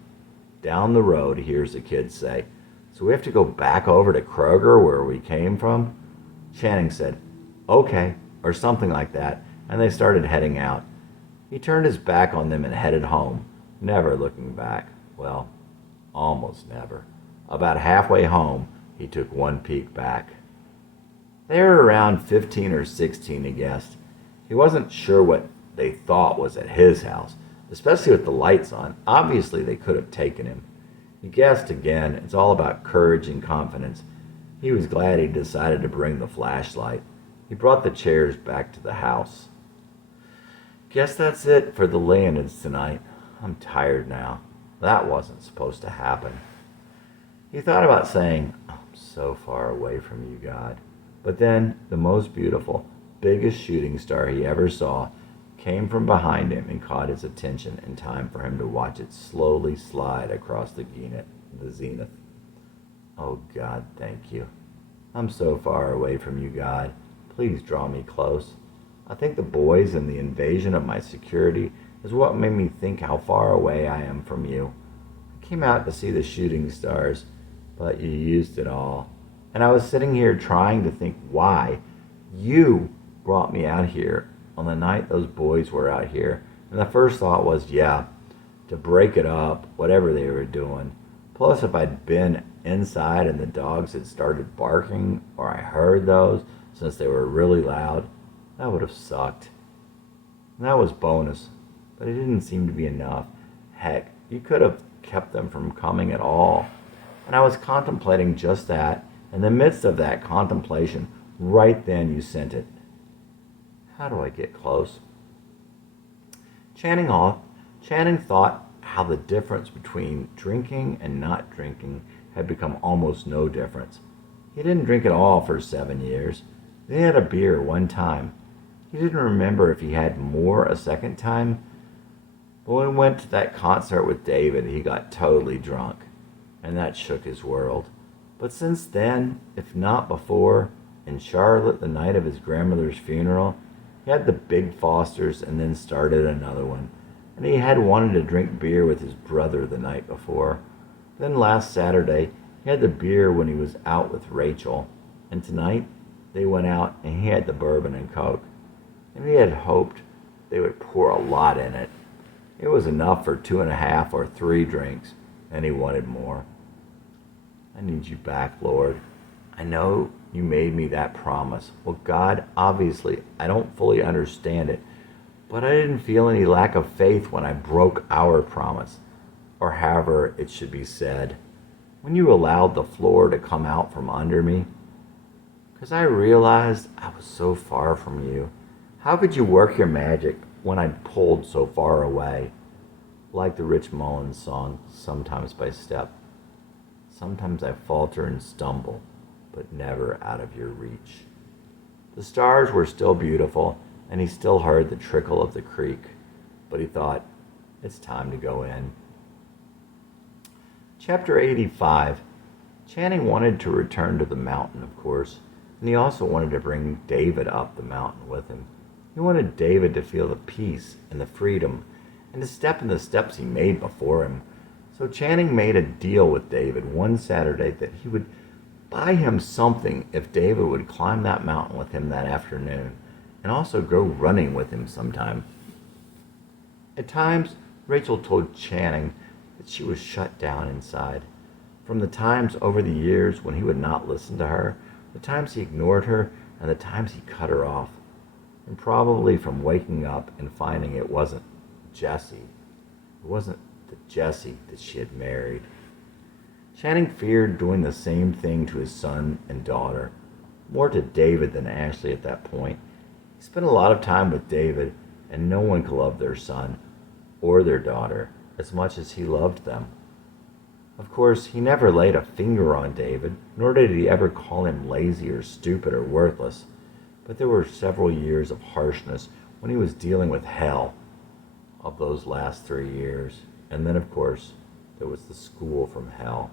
Down the road, he hears a kid say, "So we have to go back over to Kroger where we came from?" Channing said, "Okay," or something like that, and they started heading out. He turned his back on them and headed home, never looking back. Well, almost never. About halfway home, he took one peek back. They were around 15 or 16, he guessed. He wasn't sure what they thought was at his house, especially with the lights on. Obviously, they could have taken him. He guessed again. It's all about courage and confidence. He was glad he decided to bring the flashlight. He brought the chairs back to the house. Guess that's it for the lay-ins tonight. I'm tired now. That wasn't supposed to happen. He thought about saying, "I'm so far away from you, God." But then the most beautiful, biggest shooting star he ever saw came from behind him and caught his attention in time for him to watch it slowly slide across the zenith. "Oh, God, thank you. I'm so far away from you, God. Please draw me close. I think the boys and the invasion of my security is what made me think how far away I am from you. I came out to see the shooting stars, but you used it all. And I was sitting here trying to think why you brought me out here on the night those boys were out here. And the first thought was, yeah, to break it up, whatever they were doing. Plus, if I'd been inside and the dogs had started barking, or I heard those, since they were really loud, that would have sucked. And that was bonus, but it didn't seem to be enough. Heck, you could have kept them from coming at all. And I was contemplating just that, In the midst of that contemplation, right then you sent it. How do I get close? Channing, Channing thought how the difference between drinking and not drinking had become almost no difference. He didn't drink at all for 7 years. Then he had a beer one time. He didn't remember if he had more a second time. But when he went to that concert with David, he got totally drunk, and that shook his world. But since then, if not before, in Charlotte the night of his grandmother's funeral, he had the big Fosters and then started another one. And he had wanted to drink beer with his brother the night before. Then last Saturday, he had the beer when he was out with Rachel. And tonight, they went out and he had the bourbon and Coke. And he had hoped they would pour a lot in it. It was enough for 2.5 or 3 drinks, and he wanted more. I need you back, Lord. I know you made me that promise. Well, God, obviously, I don't fully understand it, but I didn't feel any lack of faith when I broke our promise, or however it should be said, when you allowed the floor to come out from under me, because I realized I was so far from you. How could you work your magic when I'd pulled so far away? Like the Rich Mullins song, Sometimes by Step. Sometimes I falter and stumble, but never out of your reach. The stars were still beautiful, and he still heard the trickle of the creek, but he thought, it's time to go in. Chapter 85. Channing wanted to return to the mountain, of course, and he also wanted to bring David up the mountain with him. He wanted David to feel the peace and the freedom and to step in the steps he made before him. So Channing made a deal with David one Saturday that he would buy him something if David would climb that mountain with him that afternoon and also go running with him sometime. At times, Rachel told Channing that she was shut down inside. From the times over the years when he would not listen to her, the times he ignored her, and the times he cut her off. And probably from waking up and finding it wasn't Jesse. It wasn't the Jesse that she had married. Channing feared doing the same thing to his son and daughter, more to David than Ashley at that point. He spent a lot of time with David, and no one could love their son or their daughter as much as he loved them. Of course, he never laid a finger on David, nor did he ever call him lazy or stupid or worthless. But there were several years of harshness when he was dealing with hell of those last 3 years. And then, of course, there was the school from hell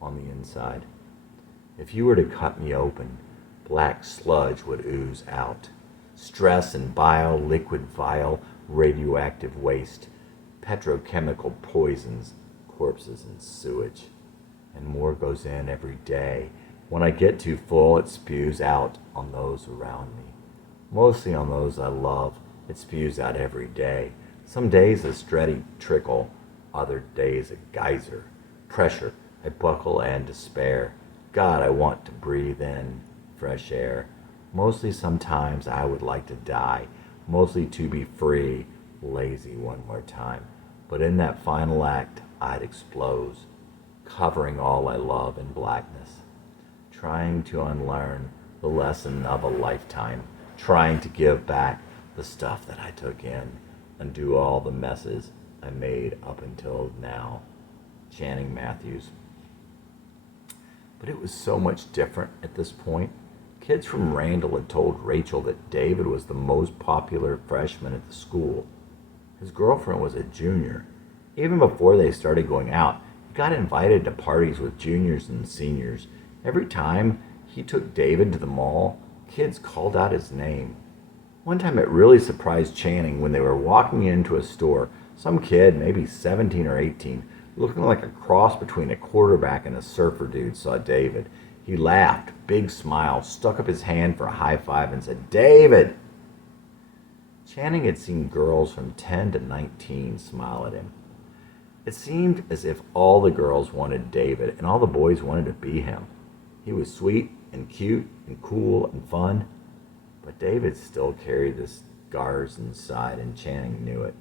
on the inside. If you were to cut me open, black sludge would ooze out. Stress and bile, liquid vile, radioactive waste, petrochemical poisons, corpses and sewage. And more goes in every day. When I get too full, it spews out on those around me. Mostly on those I love. It spews out every day. Some days a steady trickle, other days a geyser. Pressure, I buckle and despair. God, I want to breathe in fresh air. Mostly sometimes I would like to die. Mostly to be free, lazy one more time. But in that final act, I'd explode, covering all I love in blackness. Trying to unlearn the lesson of a lifetime, trying to give back the stuff that I took in, undo all the messes I made up until now. Channing Matthews. But it was so much different at this point. Kids from Randall had told Rachel that David was the most popular freshman at the school. His girlfriend was a junior. Even before they started going out, he got invited to parties with juniors and seniors. Every time he took David to the mall, kids called out his name. One time it really surprised Channing when they were walking into a store. Some kid, maybe 17 or 18, looking like a cross between a quarterback and a surfer dude, saw David. He laughed, big smile, stuck up his hand for a high five and said, "David!" Channing had seen girls from 10 to 19 smile at him. It seemed as if all the girls wanted David and all the boys wanted to be him. He was sweet and cute and cool and fun, but David still carried the scars inside, and Channing knew it.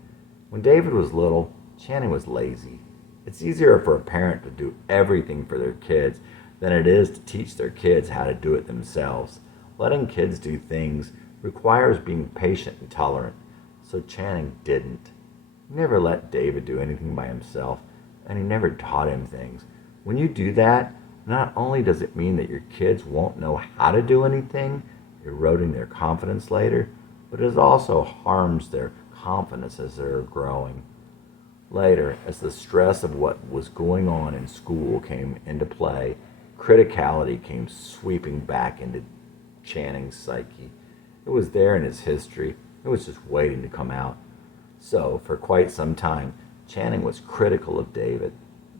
When David was little, Channing was lazy. It's easier for a parent to do everything for their kids than it is to teach their kids how to do it themselves. Letting kids do things requires being patient and tolerant, so Channing didn't. He never let David do anything by himself, and he never taught him things. When you do that, not only does it mean that your kids won't know how to do anything, eroding their confidence later, but it also harms their confidence as they're growing. Later, as the stress of what was going on in school came into play, criticality came sweeping back into Channing's psyche. It was there in his history. It was just waiting to come out. So, for quite some time, Channing was critical of David,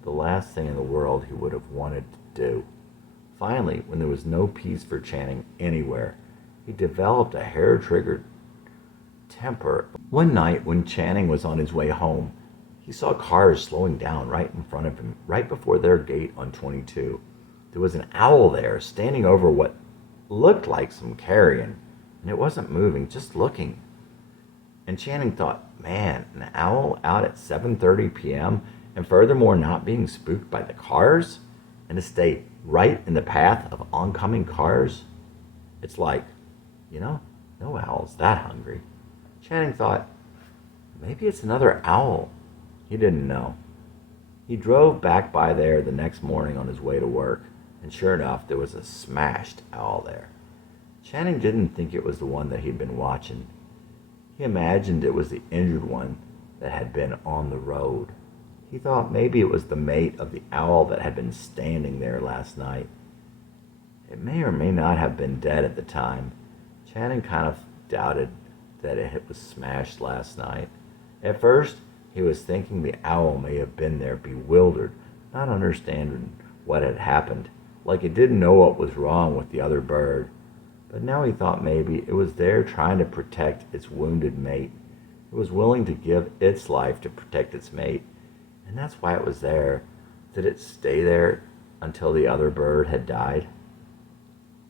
the last thing in the world he would have wanted to do. Finally, when there was no peace for Channing anywhere, he developed a hair-triggered temper. One night, when Channing was on his way home, he saw cars slowing down right in front of him, right before their gate on 22. There was an owl there, standing over what looked like some carrion, and it wasn't moving, just looking. And Channing thought, man, an owl out at 7:30 p.m., and furthermore not being spooked by the cars, and to stay right in the path of oncoming cars? It's like, no owl's that hungry. Channing thought, maybe it's another owl. He didn't know. He drove back by there the next morning on his way to work, and sure enough, there was a smashed owl there. Channing didn't think it was the one that he'd been watching. He imagined it was the injured one that had been on the road. He thought maybe it was the mate of the owl that had been standing there last night. It may or may not have been dead at the time. Channing kind of doubted that it was smashed last night. At first, he was thinking the owl may have been there bewildered, not understanding what had happened, like it didn't know what was wrong with the other bird. But now he thought maybe it was there trying to protect its wounded mate. It was willing to give its life to protect its mate, and that's why it was there. Did it stay there until the other bird had died?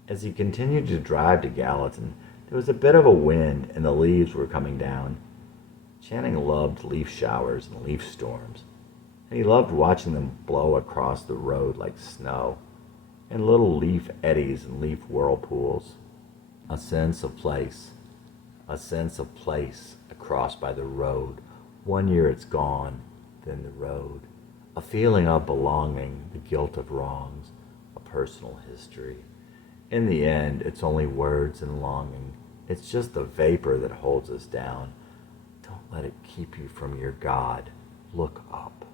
As he continued to drive to Gallatin, there was a bit of a wind and the leaves were coming down. Channing loved leaf showers and leaf storms, and he loved watching them blow across the road like snow, and little leaf eddies and leaf whirlpools. A sense of place across by the road. 1 year it's gone, then the road. A feeling of belonging, the guilt of wrongs, a personal history. In the end, it's only words and longing. It's just the vapor that holds us down. Don't let it keep you from your God. Look up.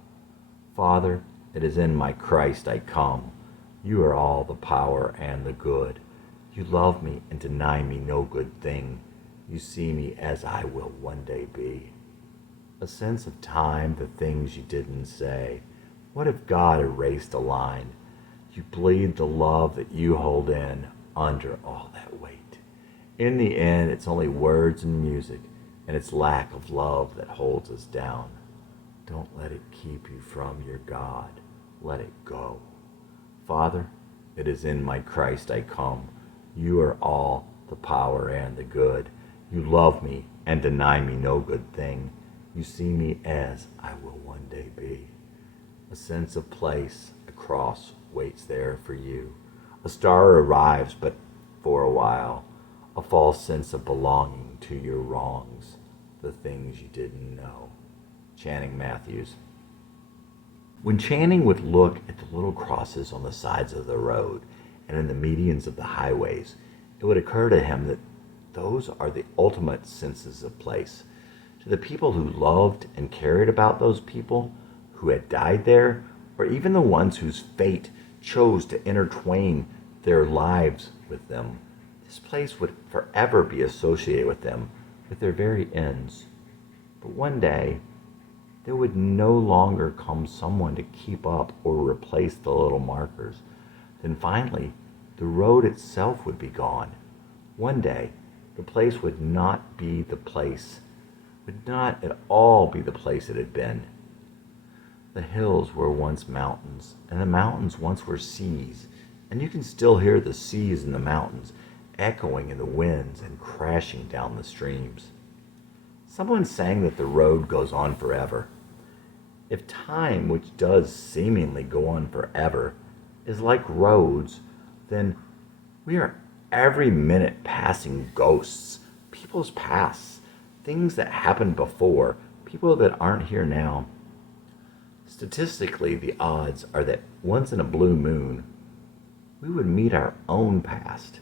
Father, it is in my Christ I come. You are all the power and the good. You love me and deny me no good thing. You see me as I will one day be. A sense of time, the things you didn't say. What if God erased a line? You bleed the love that you hold in under all that weight. In the end, it's only words and music, and it's lack of love that holds us down. Don't let it keep you from your God. Let it go. Father, it is in my Christ I come. You are all the power and the good. You love me and deny me no good thing. You see me as I will one day be. A sense of place, a cross waits there for you. A star arrives, but for a while. A false sense of belonging to your wrongs, the things you didn't know. Channing Matthews. When Channing would look at the little crosses on the sides of the road and in the medians of the highways, it would occur to him that those are the ultimate senses of place. To the people who loved and cared about those people who had died there, or even the ones whose fate chose to intertwine their lives with them, this place would forever be associated with them, with their very ends. But one day, there would no longer come someone to keep up or replace the little markers. Then finally, the road itself would be gone. One day, the place would not be the place, would not at all be the place it had been. The hills were once mountains, and the mountains once were seas, and you can still hear the seas in the mountains echoing in the winds and crashing down the streams. Someone sang that the road goes on forever. If time, which does seemingly go on forever, is like roads, then we are every minute passing ghosts, people's pasts, things that happened before, people that aren't here now. Statistically, the odds are that once in a blue moon, we would meet our own past.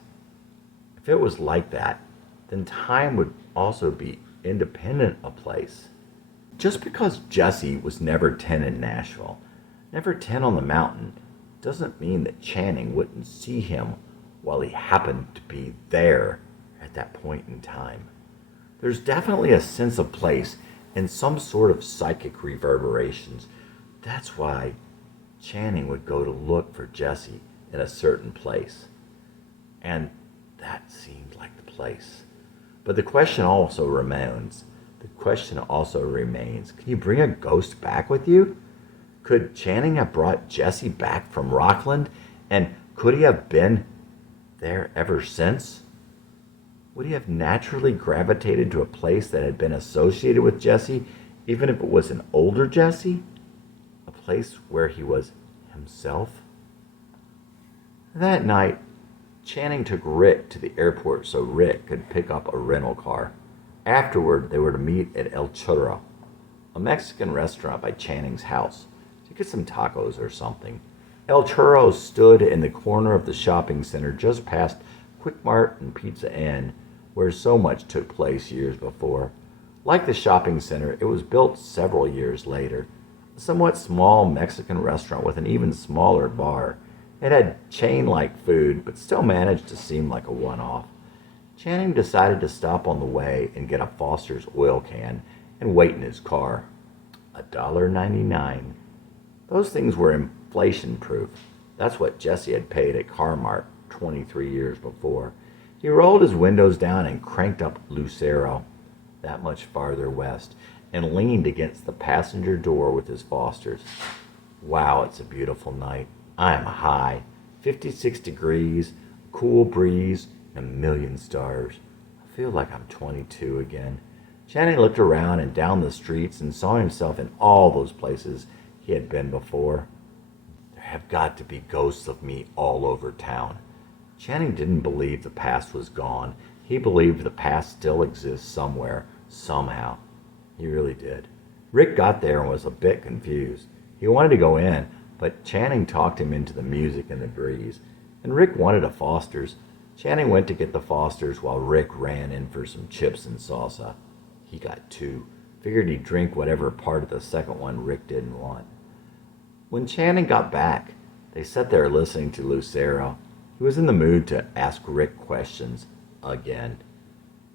If it was like that, then time would also be independent of place. Just because Jesse was never 10 in Nashville, never 10 on the mountain, doesn't mean that Channing wouldn't see him while he happened to be there at that point in time. There's definitely a sense of place and some sort of psychic reverberations. That's why Channing would go to look for Jesse in a certain place. And that seemed like the place. But the question also remains, can you bring a ghost back with you? Could Channing have brought Jesse back from Rockland? And could he have been there ever since? Would he have naturally gravitated to a place that had been associated with Jesse, even if it was an older Jesse? A place where he was himself? That night, Channing took Rick to the airport so Rick could pick up a rental car. Afterward, they were to meet at El Churro, a Mexican restaurant by Channing's house, to get some tacos or something. El Churro stood in the corner of the shopping center just past Quick Mart and Pizza Inn, where so much took place years before. Like the shopping center, it was built several years later. A somewhat small Mexican restaurant with an even smaller bar. It had chain-like food, but still managed to seem like a one-off. Channing decided to stop on the way and get a Foster's oil can and wait in his car. $1.99. Those things were inflation-proof. That's what Jesse had paid at Carmart 23 years before. He rolled his windows down and cranked up Lucero, that much farther west, and leaned against the passenger door with his Foster's. Wow, it's a beautiful night. I'm high. 56 degrees, a cool breeze, and a million stars. I feel like I'm 22 again. Channing looked around and down the streets and saw himself in all those places he had been before. There have got to be ghosts of me all over town. Channing didn't believe the past was gone. He believed the past still exists somewhere, somehow. He really did. Rick got there and was a bit confused. He wanted to go in, but Channing talked him into the music and the breeze. And Rick wanted a Foster's. Channing went to get the Foster's while Rick ran in for some chips and salsa. He got two. Figured he'd drink whatever part of the second one Rick didn't want. When Channing got back, they sat there listening to Lucero. He was in the mood to ask Rick questions again.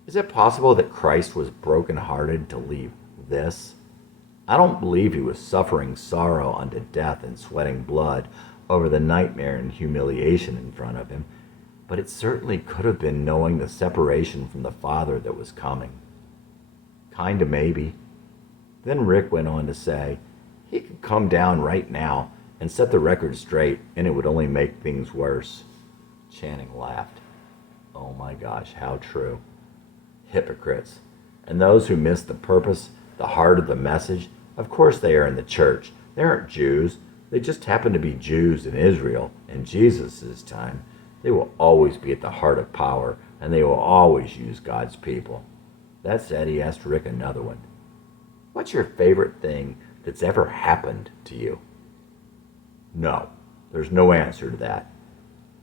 Is it possible that Christ was broken-hearted to leave this? I don't believe he was suffering sorrow unto death and sweating blood over the nightmare and humiliation in front of him, but it certainly could have been knowing the separation from the Father that was coming. Kinda maybe. Then Rick went on to say he could come down right now and set the record straight, and it would only make things worse. Channing laughed. Oh my gosh, how true. Hypocrites. And those who miss the purpose, the heart of the message, of course they are in the church. They aren't Jews. They just happen to be Jews in Israel in Jesus' time. They will always be at the heart of power, and they will always use God's people. That said, he asked Rick another one. What's your favorite thing that's ever happened to you? No, there's no answer to that.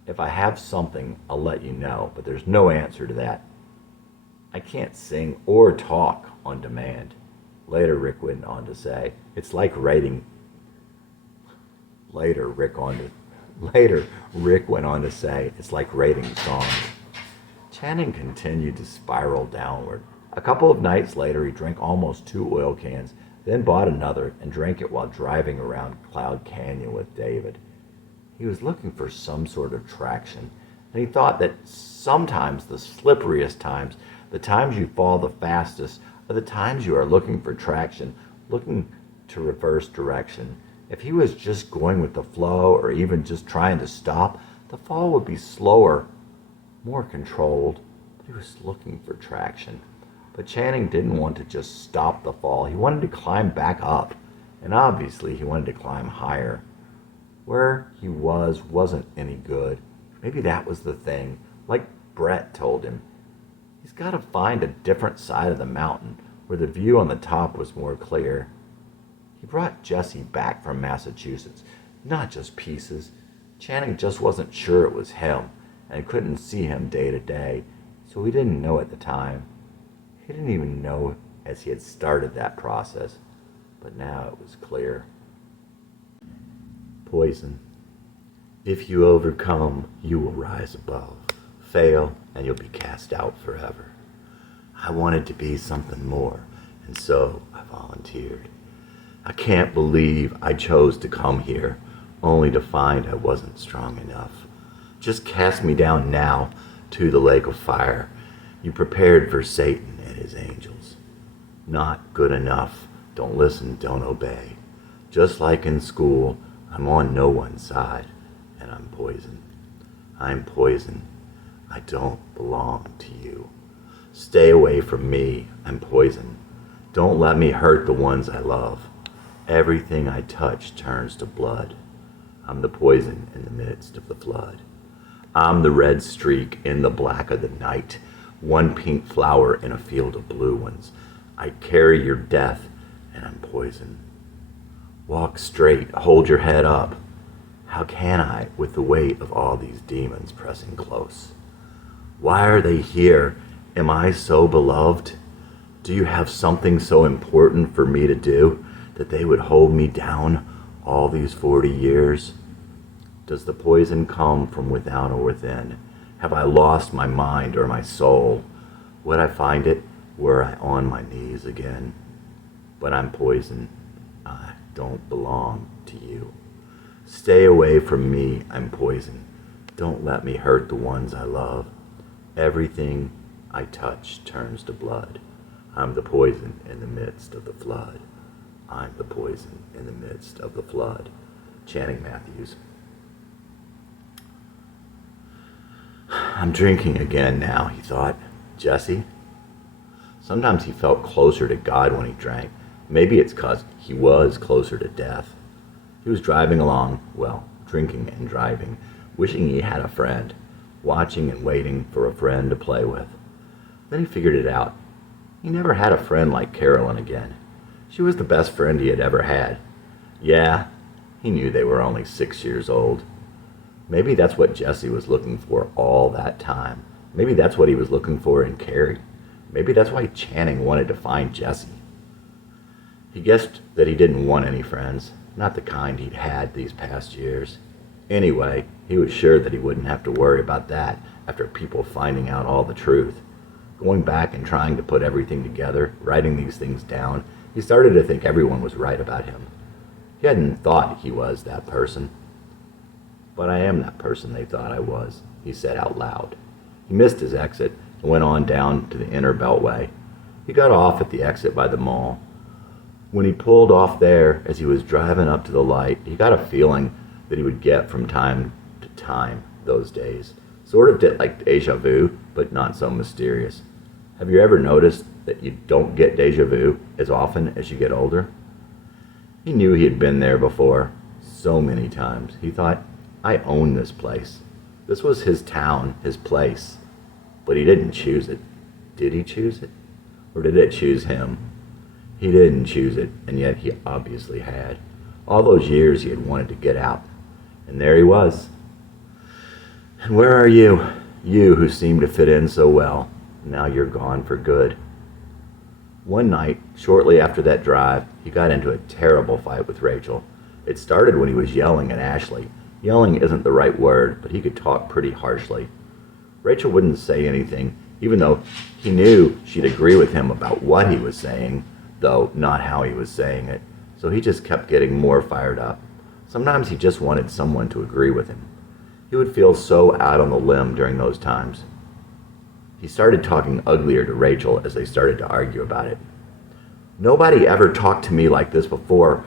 If I have something, I'll let you know, but there's no answer to that. I can't sing or talk on demand. Later, Rick went on to say, it's like writing. Later, Rick went on to say, it's like writing songs. Channing continued to spiral downward. A couple of nights later, he drank almost 2 oil cans, then bought another and drank it while driving around Cloud Canyon with David. He was looking for some sort of traction, and he thought that sometimes the slipperiest times, the times you fall the fastest, are the times you are looking for traction, looking to reverse direction. If he was just going with the flow or even just trying to stop, the fall would be slower, more controlled, but he was looking for traction. But Channing didn't want to just stop the fall. He wanted to climb back up, and obviously he wanted to climb higher. Where he wasn't any good. Maybe that was the thing, like Brett told him. He's got to find a different side of the mountain where the view on the top was more clear. He brought Jesse back from Massachusetts, not just pieces. Channing just wasn't sure it was him and couldn't see him day to day, so he didn't know at the time. He didn't even know as he had started that process, but now it was clear. Poison. If you overcome, you will rise above. Fail, and you'll be cast out forever. I wanted to be something more, and so I volunteered. I can't believe I chose to come here, only to find I wasn't strong enough. Just cast me down now to the lake of fire. You prepared for Satan and his angels. Not good enough. Don't listen, don't obey. Just like in school, I'm on no one's side, and I'm poison. I'm poison. I don't belong to you. Stay away from me. I'm poison. Don't let me hurt the ones I love. Everything I touch turns to blood. I'm the poison in the midst of the flood. I'm the red streak in the black of the night, one pink flower in a field of blue ones. I carry your death, and I'm poison. Walk straight, hold your head up. How can I, with the weight of all these demons pressing close? Why are they here? Am I so beloved? Do you have something so important for me to do that they would hold me down all these 40 years? Does the poison come from without or within? Have I lost my mind or my soul? Would I find it were I on my knees again? But I'm poison. I don't belong to you. Stay away from me. I'm poison. Don't let me hurt the ones I love. Everything I touch turns to blood. I'm the poison in the midst of the flood. I'm the poison in the midst of the flood. Channing Matthews. I'm drinking again now, he thought. Jesse? Sometimes he felt closer to God when he drank. Maybe it's 'cause he was closer to death. He was driving along, well, drinking and driving, wishing he had a friend, watching and waiting for a friend to play with. Then he figured it out. He never had a friend like Carolyn again. She was the best friend he had ever had. Yeah, he knew they were only 6 years old. Maybe that's what Jesse was looking for all that time. Maybe that's what he was looking for in Carrie. Maybe that's why Channing wanted to find Jesse. He guessed that he didn't want any friends, not the kind he'd had these past years. Anyway, he was sure that he wouldn't have to worry about that after people finding out all the truth. Going back and trying to put everything together, writing these things down, he started to think everyone was right about him. He hadn't thought he was that person. But I am that person they thought I was, he said out loud. He missed his exit and went on down to the inner beltway. He got off at the exit by the mall. When he pulled off there, as he was driving up to the light, he got a feeling that he would get from time to time those days. Sort of like deja vu, but not so mysterious. Have you ever noticed that you don't get deja vu as often as you get older? He knew he had been there before, so many times. He thought, I own this place. This was his town, his place. But he didn't choose it. Did he choose it? Or did it choose him? He didn't choose it, and yet he obviously had. All those years he had wanted to get out. And there he was. And where are you? You who seemed to fit in so well. Now you're gone for good. One night, shortly after that drive, he got into a terrible fight with Rachel. It started when he was yelling at Ashley. Yelling isn't the right word, but he could talk pretty harshly. Rachel wouldn't say anything, even though he knew she'd agree with him about what he was saying, though not how he was saying it. So he just kept getting more fired up. Sometimes he just wanted someone to agree with him. He would feel so out on the limb during those times. He started talking uglier to Rachel as they started to argue about it. Nobody ever talked to me like this before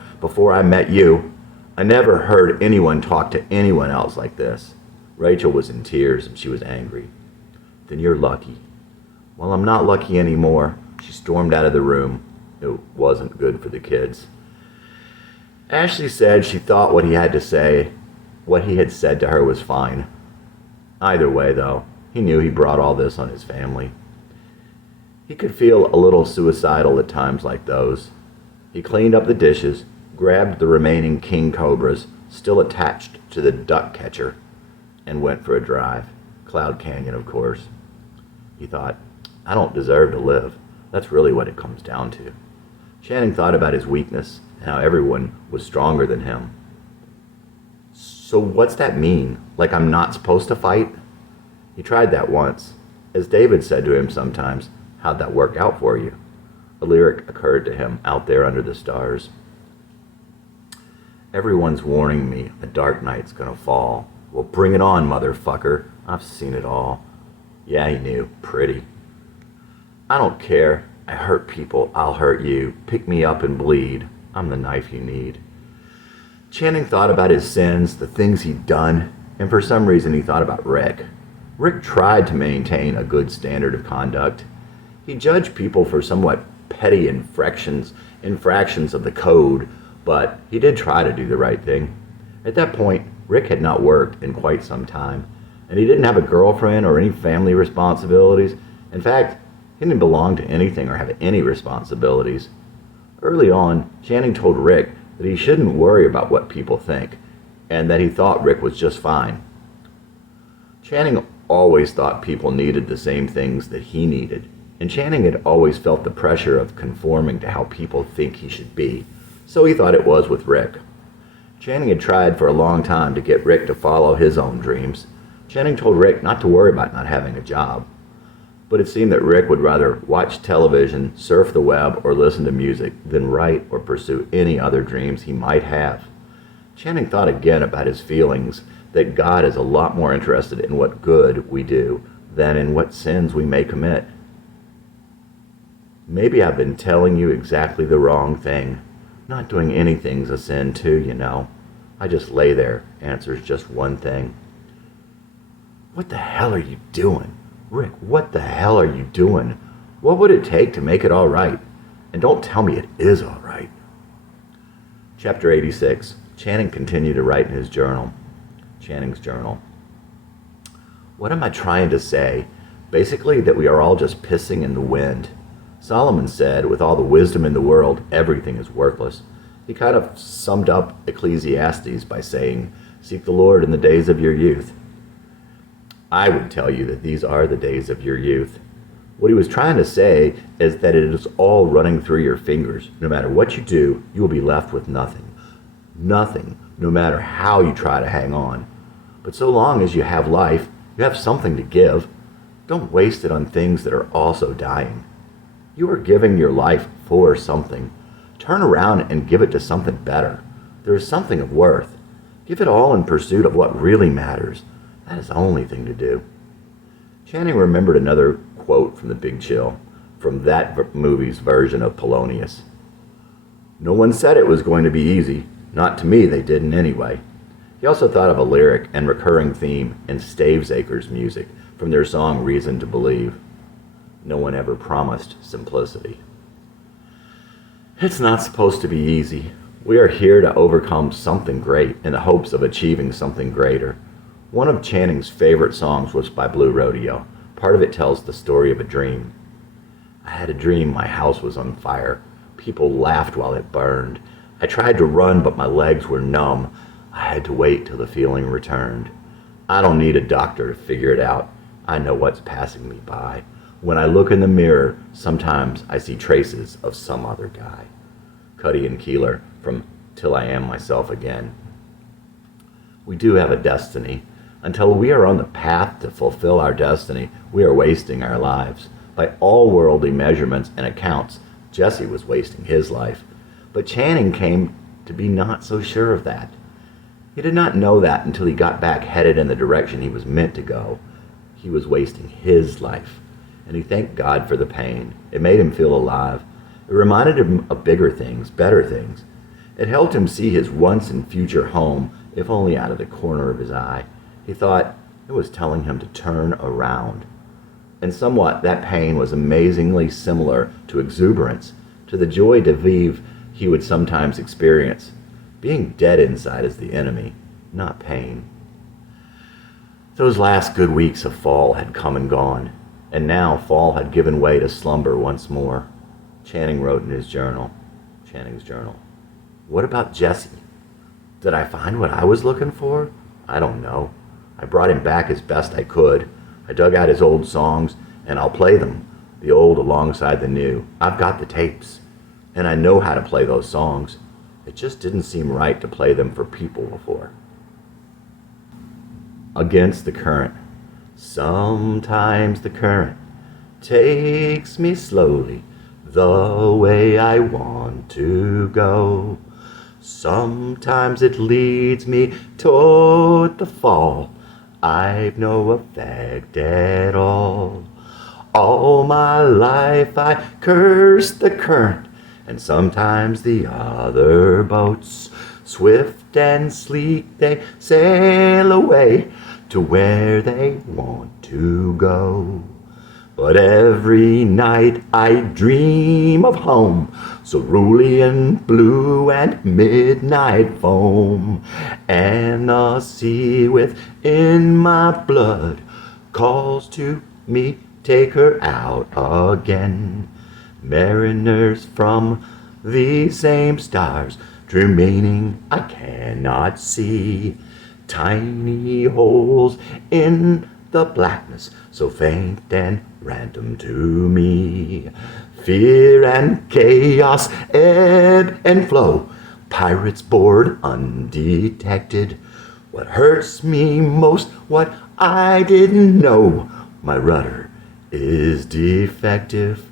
I met you. I never heard anyone talk to anyone else like this. Rachel was in tears and she was angry. Then you're lucky. Well, I'm not lucky anymore. She stormed out of the room. It wasn't good for the kids. Ashley said she thought what he had to say what he had said to her was fine. Either way, though, he knew he brought all this on his family. He could feel a little suicidal at times like those. He cleaned up the dishes, grabbed the remaining king cobras, still attached to the duck catcher, and went for a drive. Cloud Canyon, of course. He thought, I don't deserve to live. That's really what it comes down to. Channing thought about his weakness and how everyone was stronger than him. So what's that mean? Like I'm not supposed to fight? He tried that once. As David said to him sometimes, how'd that work out for you? A lyric occurred to him out there under the stars. Everyone's warning me a dark night's gonna fall. Well, bring it on, motherfucker. I've seen it all. Yeah, he knew. Pretty. I don't care. I hurt people. I'll hurt you. Pick me up and bleed. I'm the knife you need. Channing thought about his sins, the things he'd done, and for some reason he thought about Rick. Rick tried to maintain a good standard of conduct. He judged people for somewhat petty infractions of the code, but he did try to do the right thing. At that point, Rick had not worked in quite some time, and he didn't have a girlfriend or any family responsibilities. In fact, he didn't belong to anything or have any responsibilities. Early on, Channing told Rick that he shouldn't worry about what people think, and that he thought Rick was just fine. Channing always thought people needed the same things that he needed, and Channing had always felt the pressure of conforming to how people think he should be, so he thought it was with Rick. Channing had tried for a long time to get Rick to follow his own dreams. Channing told Rick not to worry about not having a job, but it seemed that Rick would rather watch television, surf the web, or listen to music than write or pursue any other dreams he might have. Channing thought again about his feelings that God is a lot more interested in what good we do than in what sins we may commit. Maybe I've been telling you exactly the wrong thing. Not doing anything's a sin too, you know. I just lay there, answers just one thing. What the hell are you doing? Rick, what the hell are you doing? What would it take to make it all right? And don't tell me it is all right. Chapter 86. Channing continued to write in his journal. Channing's journal. What am I trying to say? Basically that we are all just pissing in the wind. Solomon said, with all the wisdom in the world, everything is worthless. He kind of summed up Ecclesiastes by saying, seek the Lord in the days of your youth. I would tell you that these are the days of your youth. What he was trying to say is that it is all running through your fingers. No matter what you do, you will be left with nothing. Nothing, no matter how you try to hang on. But so long as you have life, you have something to give. Don't waste it on things that are also dying. You are giving your life for something. Turn around and give it to something better. There is something of worth. Give it all in pursuit of what really matters. That is the only thing to do. Channing remembered another quote from The Big Chill, from that movie's version of Polonius. No one said it was going to be easy. Not to me, they didn't anyway. He also thought of a lyric and recurring theme in Stavesacre's music from their song Reason to Believe. No one ever promised simplicity. It's not supposed to be easy. We are here to overcome something great in the hopes of achieving something greater. One of Channing's favorite songs was by Blue Rodeo. Part of it tells the story of a dream. I had a dream my house was on fire. People laughed while it burned. I tried to run, but my legs were numb. I had to wait till the feeling returned. I don't need a doctor to figure it out. I know what's passing me by. When I look in the mirror, sometimes I see traces of some other guy. Cuddy and Keeler from Till I Am Myself Again. We do have a destiny. Until we are on the path to fulfill our destiny, we are wasting our lives. By all worldly measurements and accounts, Jesse was wasting his life. But Channing came to be not so sure of that. He did not know that until he got back headed in the direction he was meant to go. He was wasting his life, and he thanked God for the pain. It made him feel alive. It reminded him of bigger things, better things. It helped him see his once and future home, if only out of the corner of his eye. He thought it was telling him to turn around. And somewhat that pain was amazingly similar to exuberance, to the joy de vivre he would sometimes experience. Being dead inside is the enemy. not pain. Those last good weeks of fall had come and gone, and now fall had given way to slumber once more. Channing wrote in his journal, Channing's journal, "What about Jesse? Did I find what I was looking for? I don't know. I brought him back as best I could. I dug out his old songs, and I'll play them, the old alongside the new. I've got the tapes, and I know how to play those songs. It just didn't seem right to play them for people before." Against the current. Sometimes the current takes me slowly the way I want to go. Sometimes it leads me toward the fall. I've no effect at all. All my life I curse the current, and sometimes the other boats. Swift and sleek they sail away to where they want to go. But every night I dream of home, cerulean blue and midnight foam, and the sea within my blood calls to me, take her out again. Mariners from these same stars, true meaning I cannot see. Tiny holes in the blackness, so faint and random to me. Fear and chaos, ebb and flow, pirates board undetected. What hurts me most, what I didn't know, my rudder is defective.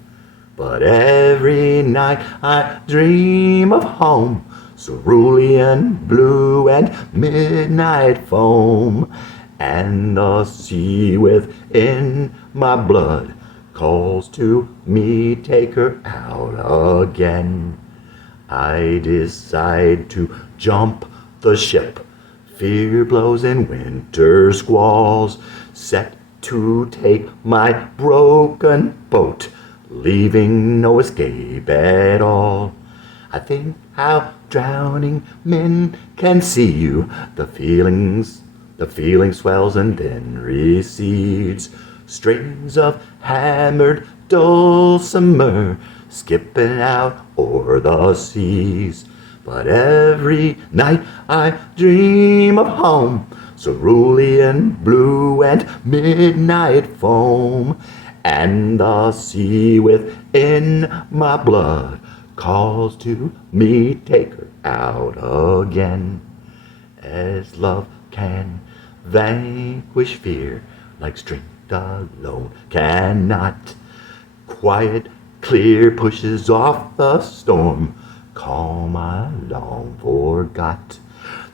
But every night I dream of home, cerulean blue and midnight foam, and the sea within my blood calls to me, take her out again. I decide to jump the ship. Fear blows in winter squalls, set to take my broken boat, leaving no escape at all. I think how drowning men can see you. The feeling swells and then recedes. Strings of hammered dulcimer skipping out o'er the seas. But every night I dream of home, cerulean blue and midnight foam, and the sea within my blood calls to me, take her out again. As love can vanquish fear, like strength alone cannot. Quiet, clear, pushes off the storm, calm I long forgot.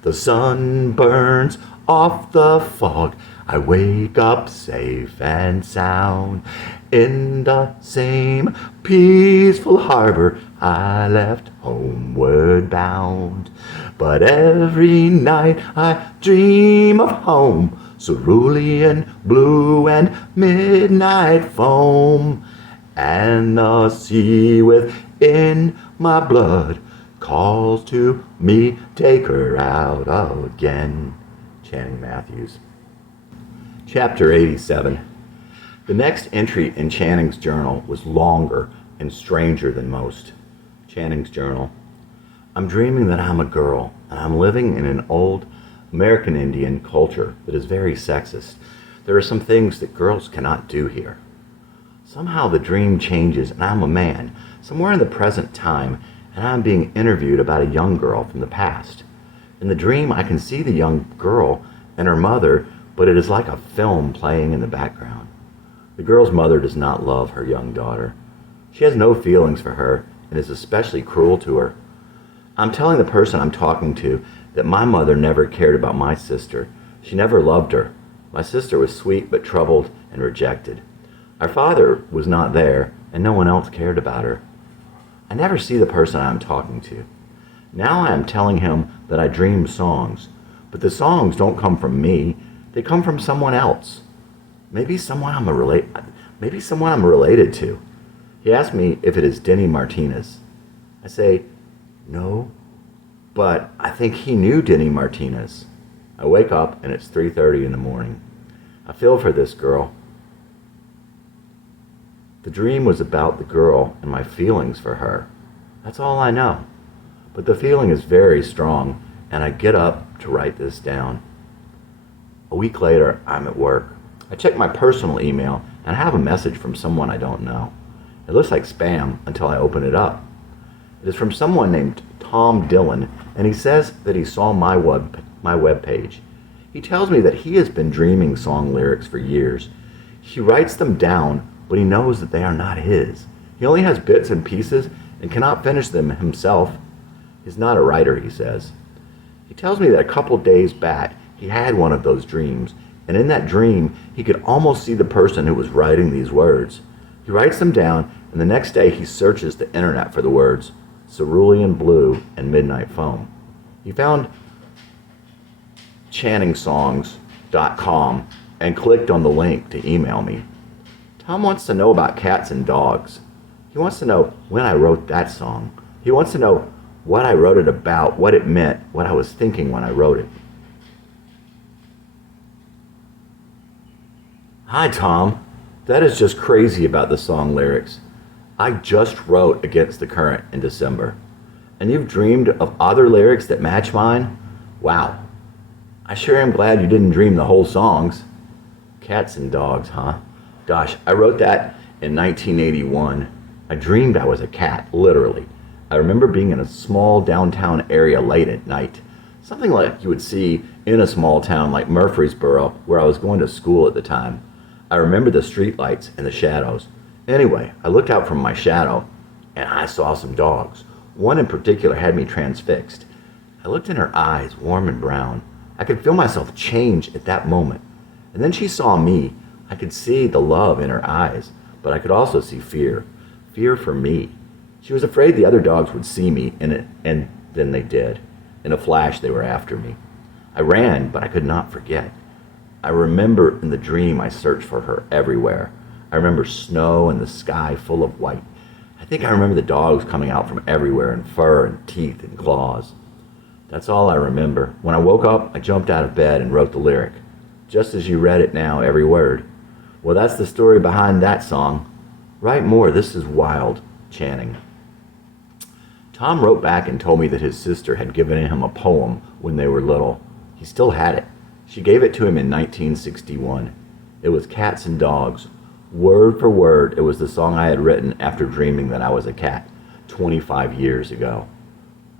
The sun burns off the fog, I wake up safe and sound in the same peaceful harbor I left homeward bound. But every night I dream of home, cerulean blue and midnight foam, and the sea within my blood calls to me, take her out again. Channing Matthews. Chapter 87. The next entry in Channing's journal was longer and stranger than most. Channing's journal. I'm dreaming that I'm a girl, and I'm living in an old American Indian culture that is very sexist. There are some things that girls cannot do here. Somehow the dream changes, and I'm a man, somewhere in the present time, and I'm being interviewed about a young girl from the past. In the dream, I can see the young girl and her mother, but it is like a film playing in the background. The girl's mother does not love her young daughter. She has no feelings for her and is especially cruel to her. I'm telling the person I'm talking to that my mother never cared about my sister. She never loved her. My sister was sweet but troubled and rejected. Our father was not there, and no one else cared about her. I never see the person I'm talking to. Now I am telling him that I dream songs, but the songs don't come from me. They come from someone else. Maybe someone I'm related to. He asked me if it is Denny Martinez. I say, no, but I think he knew Denny Martinez. I wake up and it's 3:30 in the morning. I feel for this girl. The dream was about the girl and my feelings for her. That's all I know. But the feeling is very strong, and I get up to write this down. A week later, I'm at work. I check my personal email and I have a message from someone I don't know. It looks like spam until I open it up. It is from someone named Tom Dillon, and he says that he saw my web page. He tells me that he has been dreaming song lyrics for years. He writes them down, but he knows that they are not his. He only has bits and pieces and cannot finish them himself. He's not a writer, he says. He tells me that a couple days back, he had one of those dreams, and in that dream, he could almost see the person who was writing these words. He writes them down, and the next day he searches the internet for the words cerulean blue and midnight foam. He found channingsongs.com and clicked on the link to email me. Tom wants to know about cats and dogs. He wants to know when I wrote that song. He wants to know what I wrote it about, what it meant, what I was thinking when I wrote it. Hi, Tom. That is just crazy about the song lyrics. I just wrote Against the Current in December. And you've dreamed of other lyrics that match mine? Wow. I sure am glad you didn't dream the whole songs. Cats and dogs, huh? Gosh, I wrote that in 1981. I dreamed I was a cat, literally. I remember being in a small downtown area late at night. Something like you would see in a small town like Murfreesboro, where I was going to school at the time. I remember the streetlights and the shadows. Anyway, I looked out from my shadow, and I saw some dogs. One in particular had me transfixed. I looked in her eyes, warm and brown. I could feel myself change at that moment. And then she saw me. I could see the love in her eyes, but I could also see fear. Fear for me. She was afraid the other dogs would see me, and then they did. In a flash, they were after me. I ran, but I could not forget. I remember in the dream I searched for her everywhere. I remember snow and the sky full of white. I think I remember the dogs coming out from everywhere in fur and teeth and claws. That's all I remember. When I woke up, I jumped out of bed and wrote the lyric. Just as you read it now, every word. Well, that's the story behind that song. Write more. This is wild. Channing. Tom wrote back and told me that his sister had given him a poem when they were little. He still had it. She gave it to him in 1961. It was Cats and Dogs. Word for word, it was the song I had written after dreaming that I was a cat 25 years ago.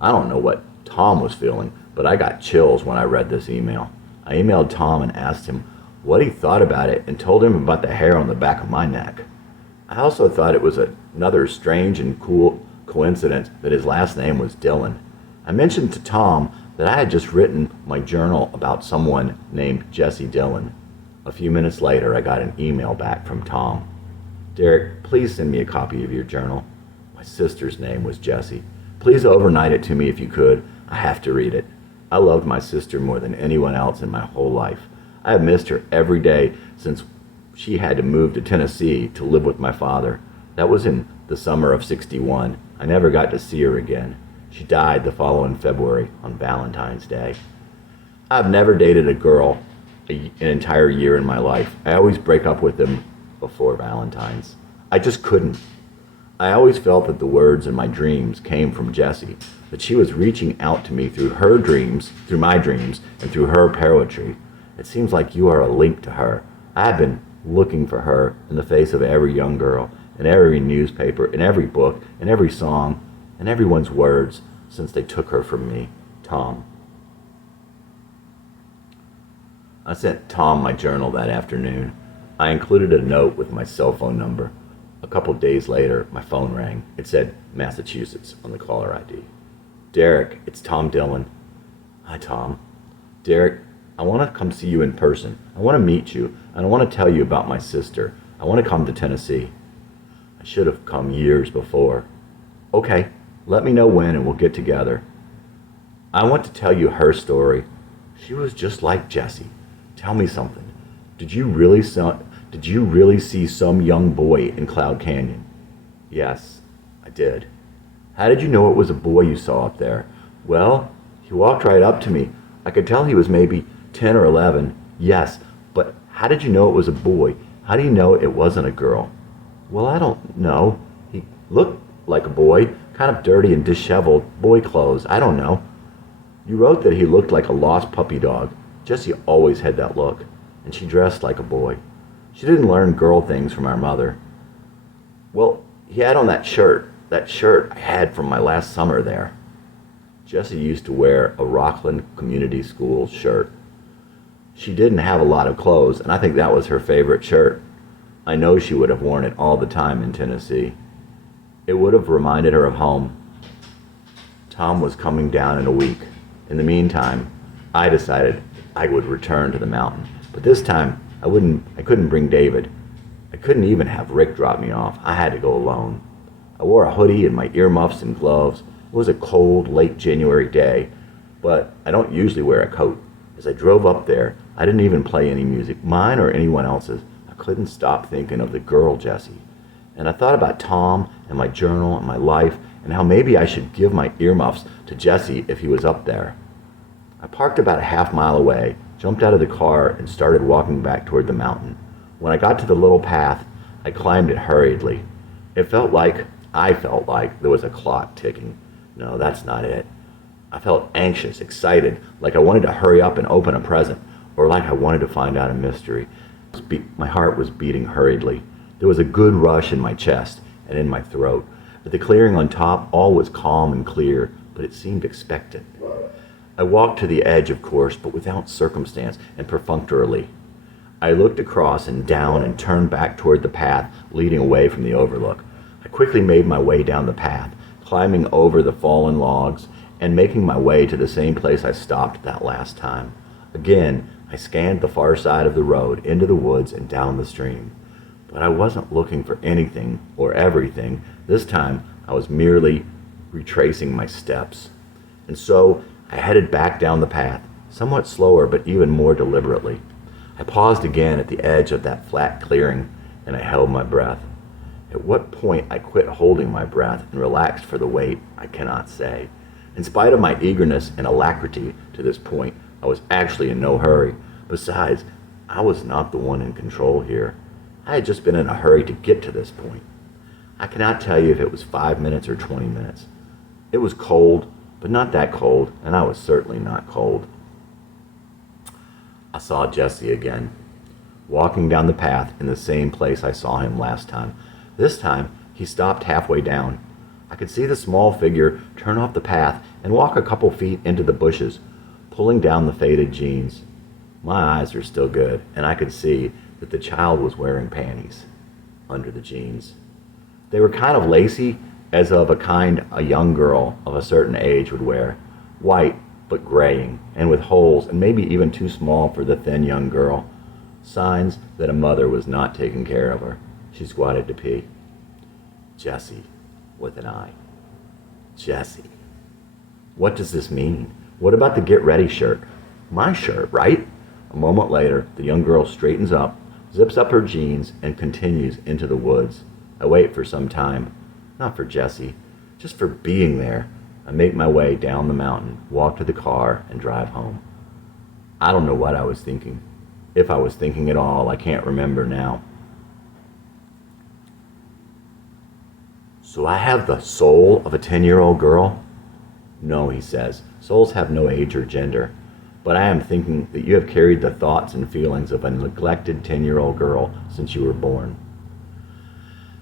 I don't know what Tom was feeling, but I got chills when I read this email. I emailed Tom and asked him what he thought about it and told him about the hair on the back of my neck. I also thought it was another strange and cool coincidence that his last name was Dillon. I mentioned to Tom that I had just written my journal about someone named Jesse Dillon. A few minutes later, I got an email back from Tom. Derek, please send me a copy of your journal. My sister's name was Jessie. Please overnight it to me if you could. I have to read it. I loved my sister more than anyone else in my whole life. I have missed her every day since she had to move to Tennessee to live with my father. That was in the summer of '61. I never got to see her again. She died the following February on Valentine's Day. I've never dated a girl an entire year in my life. I always break up with them before Valentine's. I just couldn't. I always felt that the words in my dreams came from Jessie, that she was reaching out to me through her dreams, through my dreams, and through her poetry. It seems like you are a link to her. I have been looking for her in the face of every young girl, in every newspaper, in every book, in every song, in everyone's words since they took her from me. Tom. I sent Tom my journal that afternoon. I included a note with my cell phone number. A couple days later, my phone rang. It said Massachusetts on the caller ID. Derek, it's Tom Dillon. Hi, Tom. Derek, I want to come see you in person. I want to meet you, and I want to tell you about my sister. I want to come to Tennessee. I should have come years before. Okay, let me know when and we'll get together. I want to tell you her story. She was just like Jessie. Tell me something. Did you really see some young boy in Cloud Canyon? Yes, I did. How did you know it was a boy you saw up there? Well, he walked right up to me. I could tell he was maybe 10 or 11. Yes, but how did you know it was a boy? How do you know it wasn't a girl? Well, I don't know. He looked like a boy, kind of dirty and disheveled, boy clothes. I don't know. You wrote that he looked like a lost puppy dog. Jessie always had that look, and she dressed like a boy. She didn't learn girl things from our mother. Well, he had on that shirt I had from my last summer there. Jessie used to wear a Rockland Community School shirt. She didn't have a lot of clothes, and I think that was her favorite shirt. I know she would have worn it all the time in Tennessee. It would have reminded her of home. Tom was coming down in a week. In the meantime, I decided I would return to the mountain. But this time, I couldn't bring David. I couldn't even have Rick drop me off. I had to go alone. I wore a hoodie and my earmuffs and gloves. It was a cold, late January day, but I don't usually wear a coat. As I drove up there, I didn't even play any music, mine or anyone else's. I couldn't stop thinking of the girl Jessie. And I thought about Tom and my journal and my life and how maybe I should give my earmuffs to Jessie if he was up there. I parked about a half-mile away, jumped out of the car, and started walking back toward the mountain. When I got to the little path, I climbed it hurriedly. I felt like there was a clock ticking. No, that's not it. I felt anxious, excited, like I wanted to hurry up and open a present, or like I wanted to find out a mystery. My heart was beating hurriedly. There was a good rush in my chest and in my throat. At the clearing on top, all was calm and clear, but it seemed expectant. I walked to the edge, of course, but without circumstance and perfunctorily. I looked across and down and turned back toward the path leading away from the overlook. I quickly made my way down the path, climbing over the fallen logs and making my way to the same place I stopped that last time. Again, I scanned the far side of the road, into the woods and down the stream. But I wasn't looking for anything or everything. This time, I was merely retracing my steps. And so, I headed back down the path, somewhat slower but even more deliberately. I paused again at the edge of that flat clearing, and I held my breath. At what point I quit holding my breath and relaxed for the wait, I cannot say. In spite of my eagerness and alacrity to this point, I was actually in no hurry. Besides, I was not the one in control here. I had just been in a hurry to get to this point. I cannot tell you if it was 5 minutes or 20 minutes. It was cold, but not that cold, and I was certainly not cold. I saw Jessie again, walking down the path in the same place I saw him last time. This time, he stopped halfway down. I could see the small figure turn off the path and walk a couple feet into the bushes, pulling down the faded jeans. My eyes were still good, and I could see that the child was wearing panties under the jeans. They were kind of lacy, as of a kind a young girl of a certain age would wear, white but graying, and with holes, and maybe even too small for the thin young girl. Signs that a mother was not taking care of her. She squatted to pee. Jessie, with an I. Jessie. What does this mean? What about the get ready shirt? My shirt, right? A moment later, the young girl straightens up, zips up her jeans, and continues into the woods. I wait for some time. Not for Jessie, just for being there. I make my way down the mountain, walk to the car, and drive home. I don't know what I was thinking. If I was thinking at all, I can't remember now. So I have the soul of a 10-year-old girl? No, he says. Souls have no age or gender. But I am thinking that you have carried the thoughts and feelings of a neglected 10-year-old girl since you were born.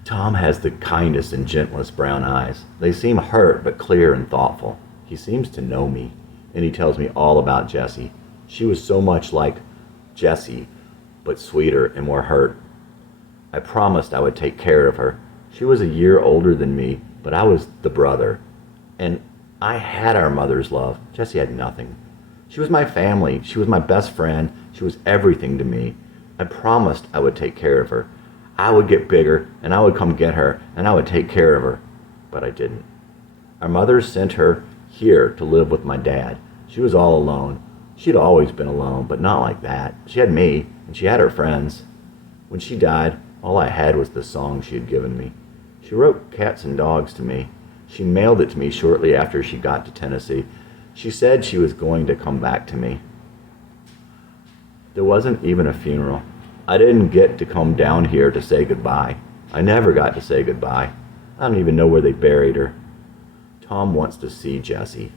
Tom has the kindest and gentlest brown eyes. They seem hurt but clear and thoughtful. He seems to know me, and he tells me all about Jessie. She was so much like Jessie, but sweeter and more hurt. I promised I would take care of her. She was a year older than me, but I was the brother. And I had our mother's love. Jessie had nothing. She was my family. She was my best friend. She was everything to me. I promised I would take care of her. I would get bigger, and I would come get her, and I would take care of her. But I didn't. Our mother sent her here to live with my dad. She was all alone. She'd always been alone, but not like that. She had me, and she had her friends. When she died, all I had was the song she had given me. She wrote Cats and Dogs to me. She mailed it to me shortly after she got to Tennessee. She said she was going to come back to me. There wasn't even a funeral. I didn't get to come down here to say goodbye. I never got to say goodbye. I don't even know where they buried her. Tom wants to see Jessie.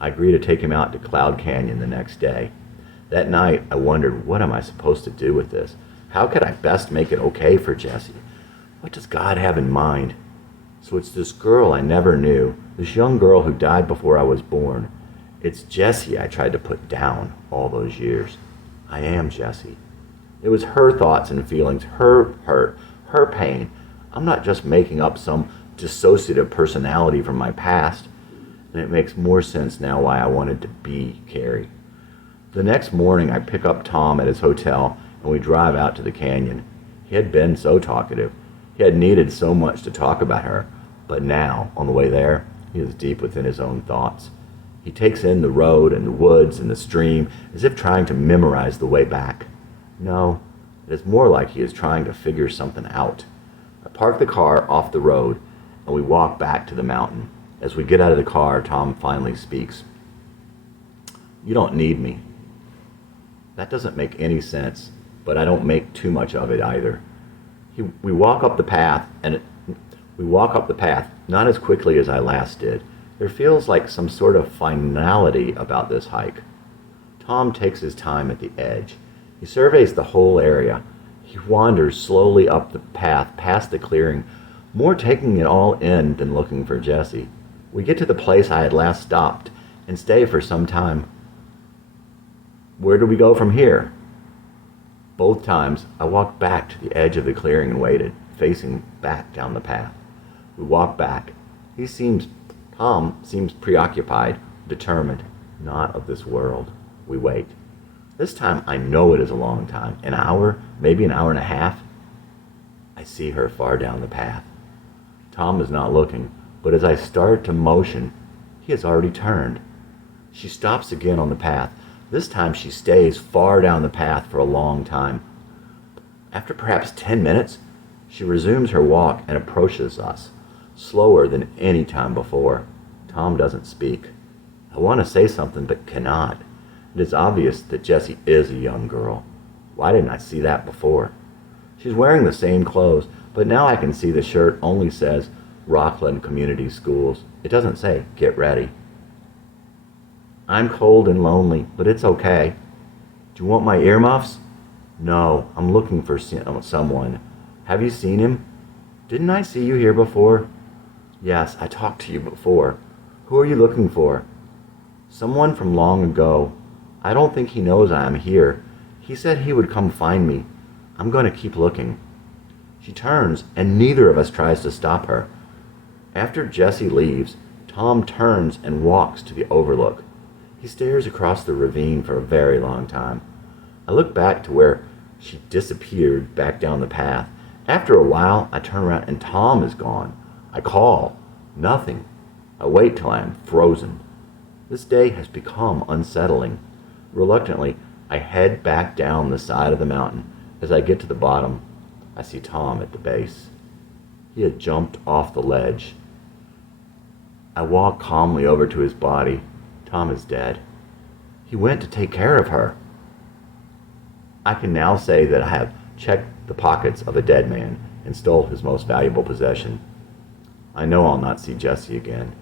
I agree to take him out to Cloud Canyon the next day. That night, I wondered, what am I supposed to do with this? How could I best make it okay for Jessie? What does God have in mind? So it's this girl I never knew, this young girl who died before I was born. It's Jessie I tried to put down all those years. I am Jessie. It was her thoughts and feelings, her hurt, her pain. I'm not just making up some dissociative personality from my past. And it makes more sense now why I wanted to be Carrie. The next morning, I pick up Tom at his hotel, and we drive out to the canyon. He had been so talkative. He had needed so much to talk about her, but now, on the way there, he is deep within his own thoughts. He takes in the road and the woods and the stream as if trying to memorize the way back. No, it is more like he is trying to figure something out. I park the car off the road, and we walk back to the mountain. As we get out of the car, Tom finally speaks. You don't need me. That doesn't make any sense, but I don't make too much of it either. We walk up the path, not as quickly as I last did. There feels like some sort of finality about this hike. Tom takes his time at the edge. He surveys the whole area. He wanders slowly up the path past the clearing, more taking it all in than looking for Jessie. We get to the place I had last stopped and stay for some time. Where do we go from here? Both times, I walked back to the edge of the clearing and waited, facing back down the path. We walk back. Tom seems preoccupied, determined, not of this world. We wait. This time, I know it is a long time, an hour, maybe an hour and a half. I see her far down the path. Tom is not looking, but as I start to motion, he has already turned. She stops again on the path. This time she stays far down the path for a long time. After perhaps 10 minutes, she resumes her walk and approaches us, slower than any time before. Tom doesn't speak. I want to say something but cannot. It is obvious that Jessie is a young girl. Why didn't I see that before? She's wearing the same clothes, but now I can see the shirt only says Rockland Community Schools. It doesn't say, get ready. I'm cold and lonely, but it's okay. Do you want my earmuffs? No, I'm looking for someone. Have you seen him? Didn't I see you here before? Yes, I talked to you before. Who are you looking for? Someone from long ago. I don't think he knows I am here. He said he would come find me. I'm going to keep looking. She turns, and neither of us tries to stop her. After Jessie leaves, Tom turns and walks to the overlook. He stares across the ravine for a very long time. I look back to where she disappeared back down the path. After a while, I turn around and Tom is gone. I call. Nothing. I wait till I am frozen. This day has become unsettling. Reluctantly, I head back down the side of the mountain. As I get to the bottom, I see Tom at the base. He had jumped off the ledge. I walk calmly over to his body. Tom is dead. He went to take care of her. I can now say that I have checked the pockets of a dead man and stole his most valuable possession. I know I'll not see Jessie again,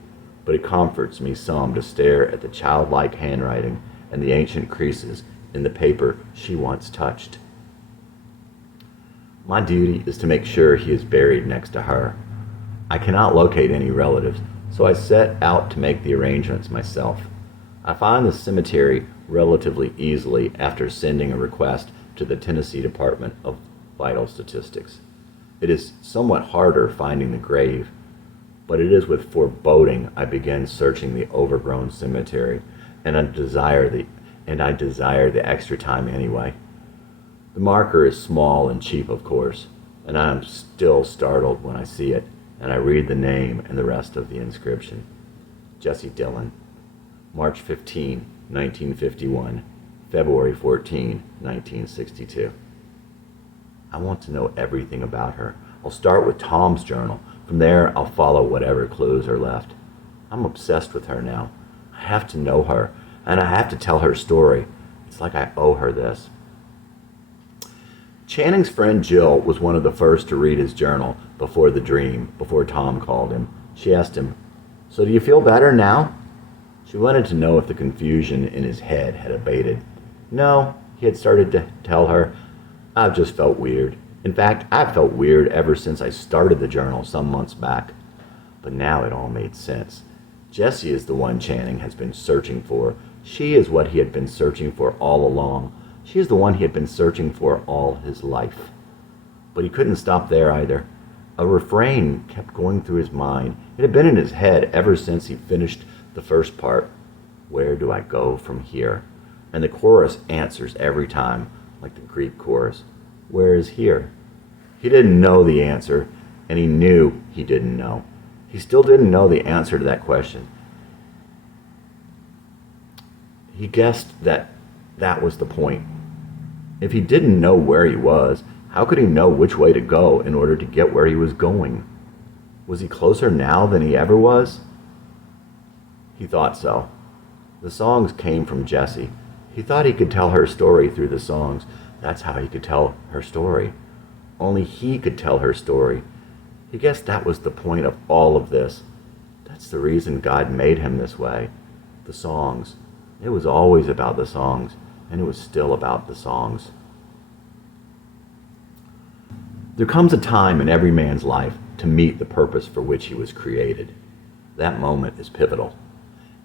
but it comforts me some to stare at the childlike handwriting and the ancient creases in the paper she once touched. My duty is to make sure he is buried next to her. I cannot locate any relatives, so I set out to make the arrangements myself. I find the cemetery relatively easily after sending a request to the Tennessee Department of Vital Statistics. It is somewhat harder finding the grave, but it is with foreboding I begin searching the overgrown cemetery, and I desire the extra time anyway. The marker is small and cheap, of course, and I am still startled when I see it, and I read the name and the rest of the inscription. Jessie Dillon. March 15, 1951, February 14, 1962. I want to know everything about her. I'll start with Tom's journal. From there, I'll follow whatever clues are left. I'm obsessed with her now. I have to know her, and I have to tell her story. It's like I owe her this. Channing's friend Jill was one of the first to read his journal before the dream, before Tom called him. She asked him, "So do you feel better now?" She wanted to know if the confusion in his head had abated. No, he had started to tell her, "I've just felt weird. In fact, I've felt weird ever since I started the journal some months back." But now it all made sense. Jessie is the one Channing has been searching for. She is what he had been searching for all along. She is the one he had been searching for all his life. But he couldn't stop there either. A refrain kept going through his mind. It had been in his head ever since he finished the first part. Where do I go from here? And the chorus answers every time, like the Greek chorus. Where is here? He didn't know the answer, and he knew he didn't know. He still didn't know the answer to that question. He guessed that that was the point. If he didn't know where he was, how could he know which way to go in order to get where he was going? Was he closer now than he ever was? He thought so. The songs came from Jessie. He thought he could tell her story through the songs. That's how he could tell her story. Only he could tell her story. He guessed that was the point of all of this. That's the reason God made him this way. The songs. It was always about the songs, and it was still about the songs. There comes a time in every man's life to meet the purpose for which he was created. That moment is pivotal.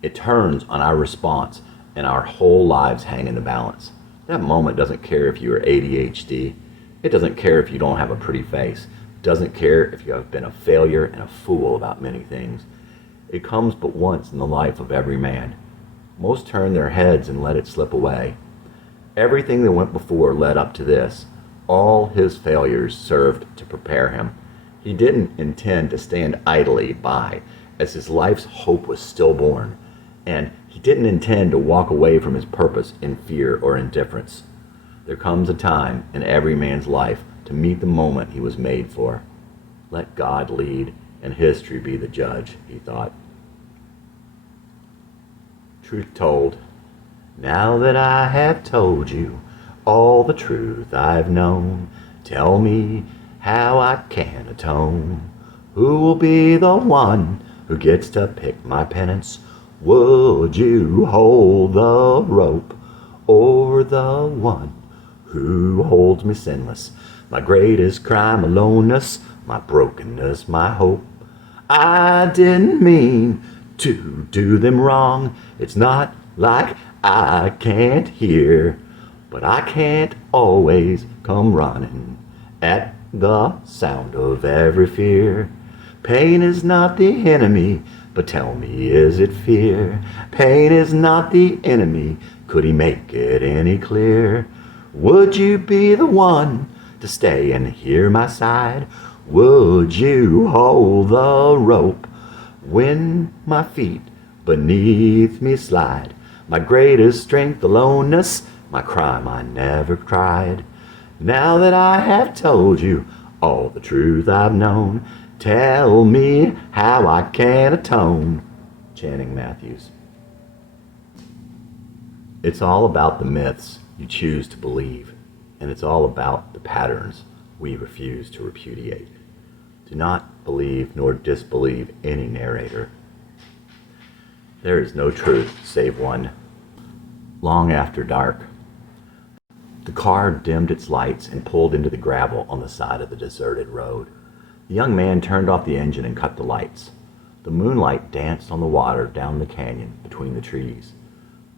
It turns on our response, and our whole lives hang in the balance. That moment doesn't care if you are ADHD. It doesn't care if you don't have a pretty face. It doesn't care if you have been a failure and a fool about many things. It comes but once in the life of every man. Most turn their heads and let it slip away. Everything that went before led up to this. All his failures served to prepare him. He didn't intend to stand idly by as his life's hope was stillborn, and he didn't intend to walk away from his purpose in fear or indifference. There comes a time in every man's life to meet the moment he was made for. Let God lead and history be the judge, he thought. Truth told, now that I have told you all the truth I've known, tell me how I can atone. Who will be the one who gets to pick my penance? Would you hold the rope, or the one who holds me sinless? My greatest crime, aloneness, my brokenness, my hope. I didn't mean to do them wrong. It's not like I can't hear, but I can't always come running at the sound of every fear. Pain is not the enemy, but tell me, is it fear? Pain is not the enemy, could he make it any clearer? Would you be the one to stay and hear my side? Would you hold the rope when my feet beneath me slide? My greatest strength, aloneness, my crime I never cried. Now that I have told you all the truth I've known, tell me how I can atone. Channing Matthews. It's all about the myths you choose to believe, and it's all about the patterns we refuse to repudiate. Do not believe nor disbelieve any narrator. There is no truth save one. Long after dark, the car dimmed its lights and pulled into the gravel on the side of the deserted road. The young man turned off the engine and cut the lights. The moonlight danced on the water down the canyon between the trees.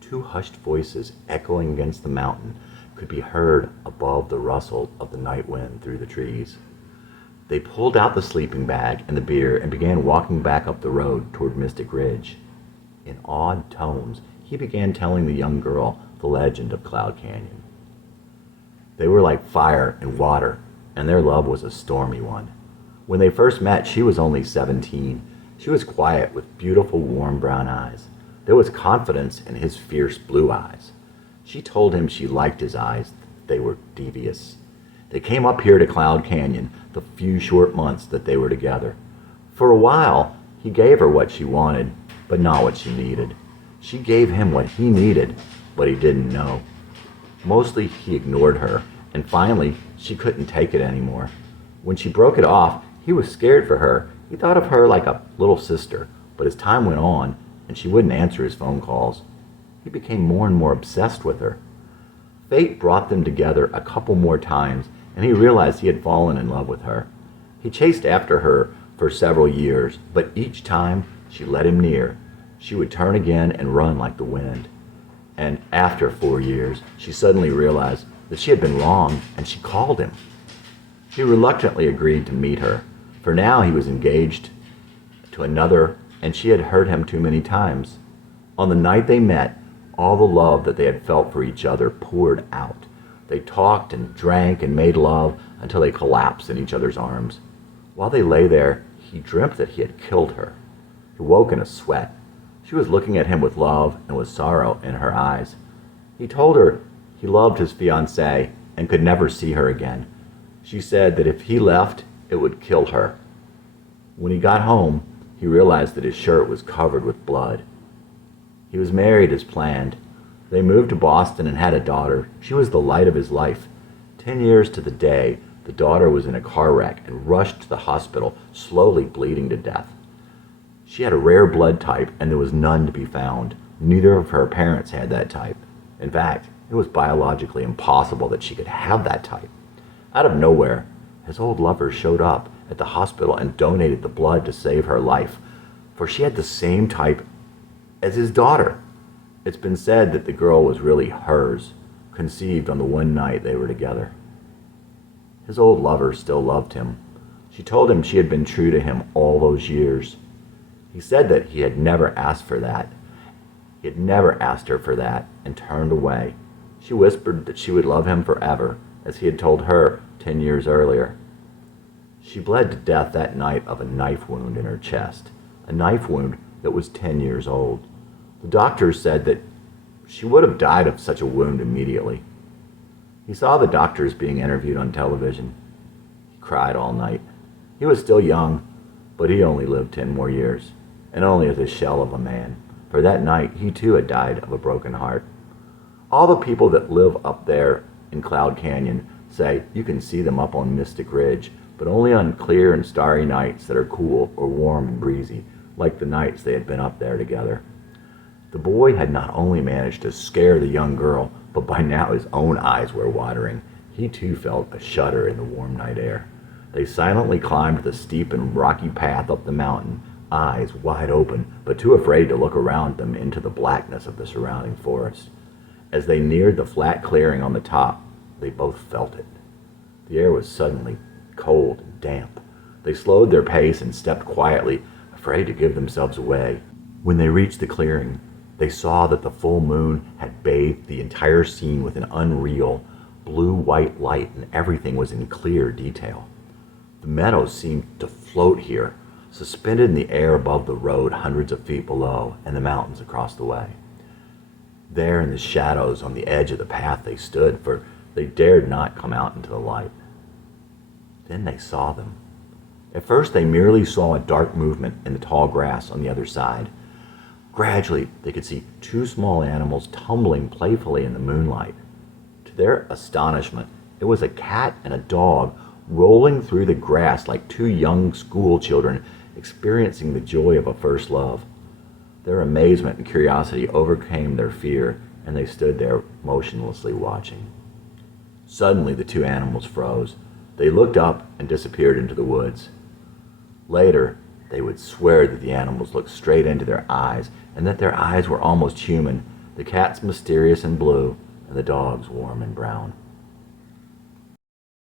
Two hushed voices echoing against the mountain could be heard above the rustle of the night wind through the trees. They pulled out the sleeping bag and the beer and began walking back up the road toward Mystic Ridge. In awed tones, he began telling the young girl the legend of Cloud Canyon. They were like fire and water, and their love was a stormy one. When they first met, she was only 17. She was quiet with beautiful, warm brown eyes. There was confidence in his fierce blue eyes. She told him she liked his eyes. They were devious. They came up here to Cloud Canyon the few short months that they were together. For a while, he gave her what she wanted, but not what she needed. She gave him what he needed, but he didn't know. Mostly he ignored her And finally, she couldn't take it anymore. When she broke it off, he was scared for her. He thought of her like a little sister, but as time went on and she wouldn't answer his phone calls, he became more and more obsessed with her. Fate brought them together a couple more times, and he realized he had fallen in love with her. He chased after her for several years, but each time she let him near, she would turn again and run like the wind. And after 4 years, she suddenly realized that she had been wrong, and she called him. He reluctantly agreed to meet her, for now he was engaged to another, and she had hurt him too many times. On the night they met, all the love that they had felt for each other poured out. They talked and drank and made love until they collapsed in each other's arms. While they lay there, he dreamt that he had killed her. He woke in a sweat. She was looking at him with love and with sorrow in her eyes. He told her he loved his fiancée and could never see her again. She said that if he left, it would kill her. When he got home, he realized that his shirt was covered with blood. He was married as planned. They moved to Boston and had a daughter. She was the light of his life. 10 years to the day, the daughter was in a car wreck and rushed to the hospital, slowly bleeding to death. She had a rare blood type, and there was none to be found. Neither of her parents had that type. In fact, it was biologically impossible that she could have that type. Out of nowhere, his old lover showed up at the hospital and donated the blood to save her life, for she had the same type as his daughter. It's been said that the girl was really hers, conceived on the one night they were together. His old lover still loved him. She told him she had been true to him all those years. He said that he had never asked for that. He had never asked her for that and turned away. She whispered that she would love him forever, as he had told her 10 years earlier. She bled to death that night of a knife wound in her chest, a knife wound that was 10 years old. The doctors said that she would have died of such a wound immediately. He saw the doctors being interviewed on television. He cried all night. He was still young, but he only lived 10 more years, and only as a shell of a man, for that night he too had died of a broken heart. All the people that live up there in Cloud Canyon say you can see them up on Mystic Ridge, but only on clear and starry nights that are cool or warm and breezy, like the nights they had been up there together. The boy had not only managed to scare the young girl, but by now his own eyes were watering. He too felt a shudder in the warm night air. They silently climbed the steep and rocky path up the mountain, eyes wide open, but too afraid to look around them into the blackness of the surrounding forest. As they neared the flat clearing on the top, they both felt it. The air was suddenly cold and damp. They slowed their pace and stepped quietly, afraid to give themselves away. When they reached the clearing, they saw that the full moon had bathed the entire scene with an unreal blue-white light, and everything was in clear detail. The meadows seemed to float here, suspended in the air above the road hundreds of feet below and the mountains across the way. There in the shadows on the edge of the path they stood, for they dared not come out into the light. Then they saw them. At first they merely saw a dark movement in the tall grass on the other side. Gradually they could see two small animals tumbling playfully in the moonlight. To their astonishment, it was a cat and a dog rolling through the grass like two young school children experiencing the joy of a first love. Their amazement and curiosity overcame their fear, and they stood there motionlessly watching. Suddenly the two animals froze. They looked up and disappeared into the woods. Later, they would swear that the animals looked straight into their eyes, and that their eyes were almost human, the cat's mysterious and blue, and the dog's warm and brown.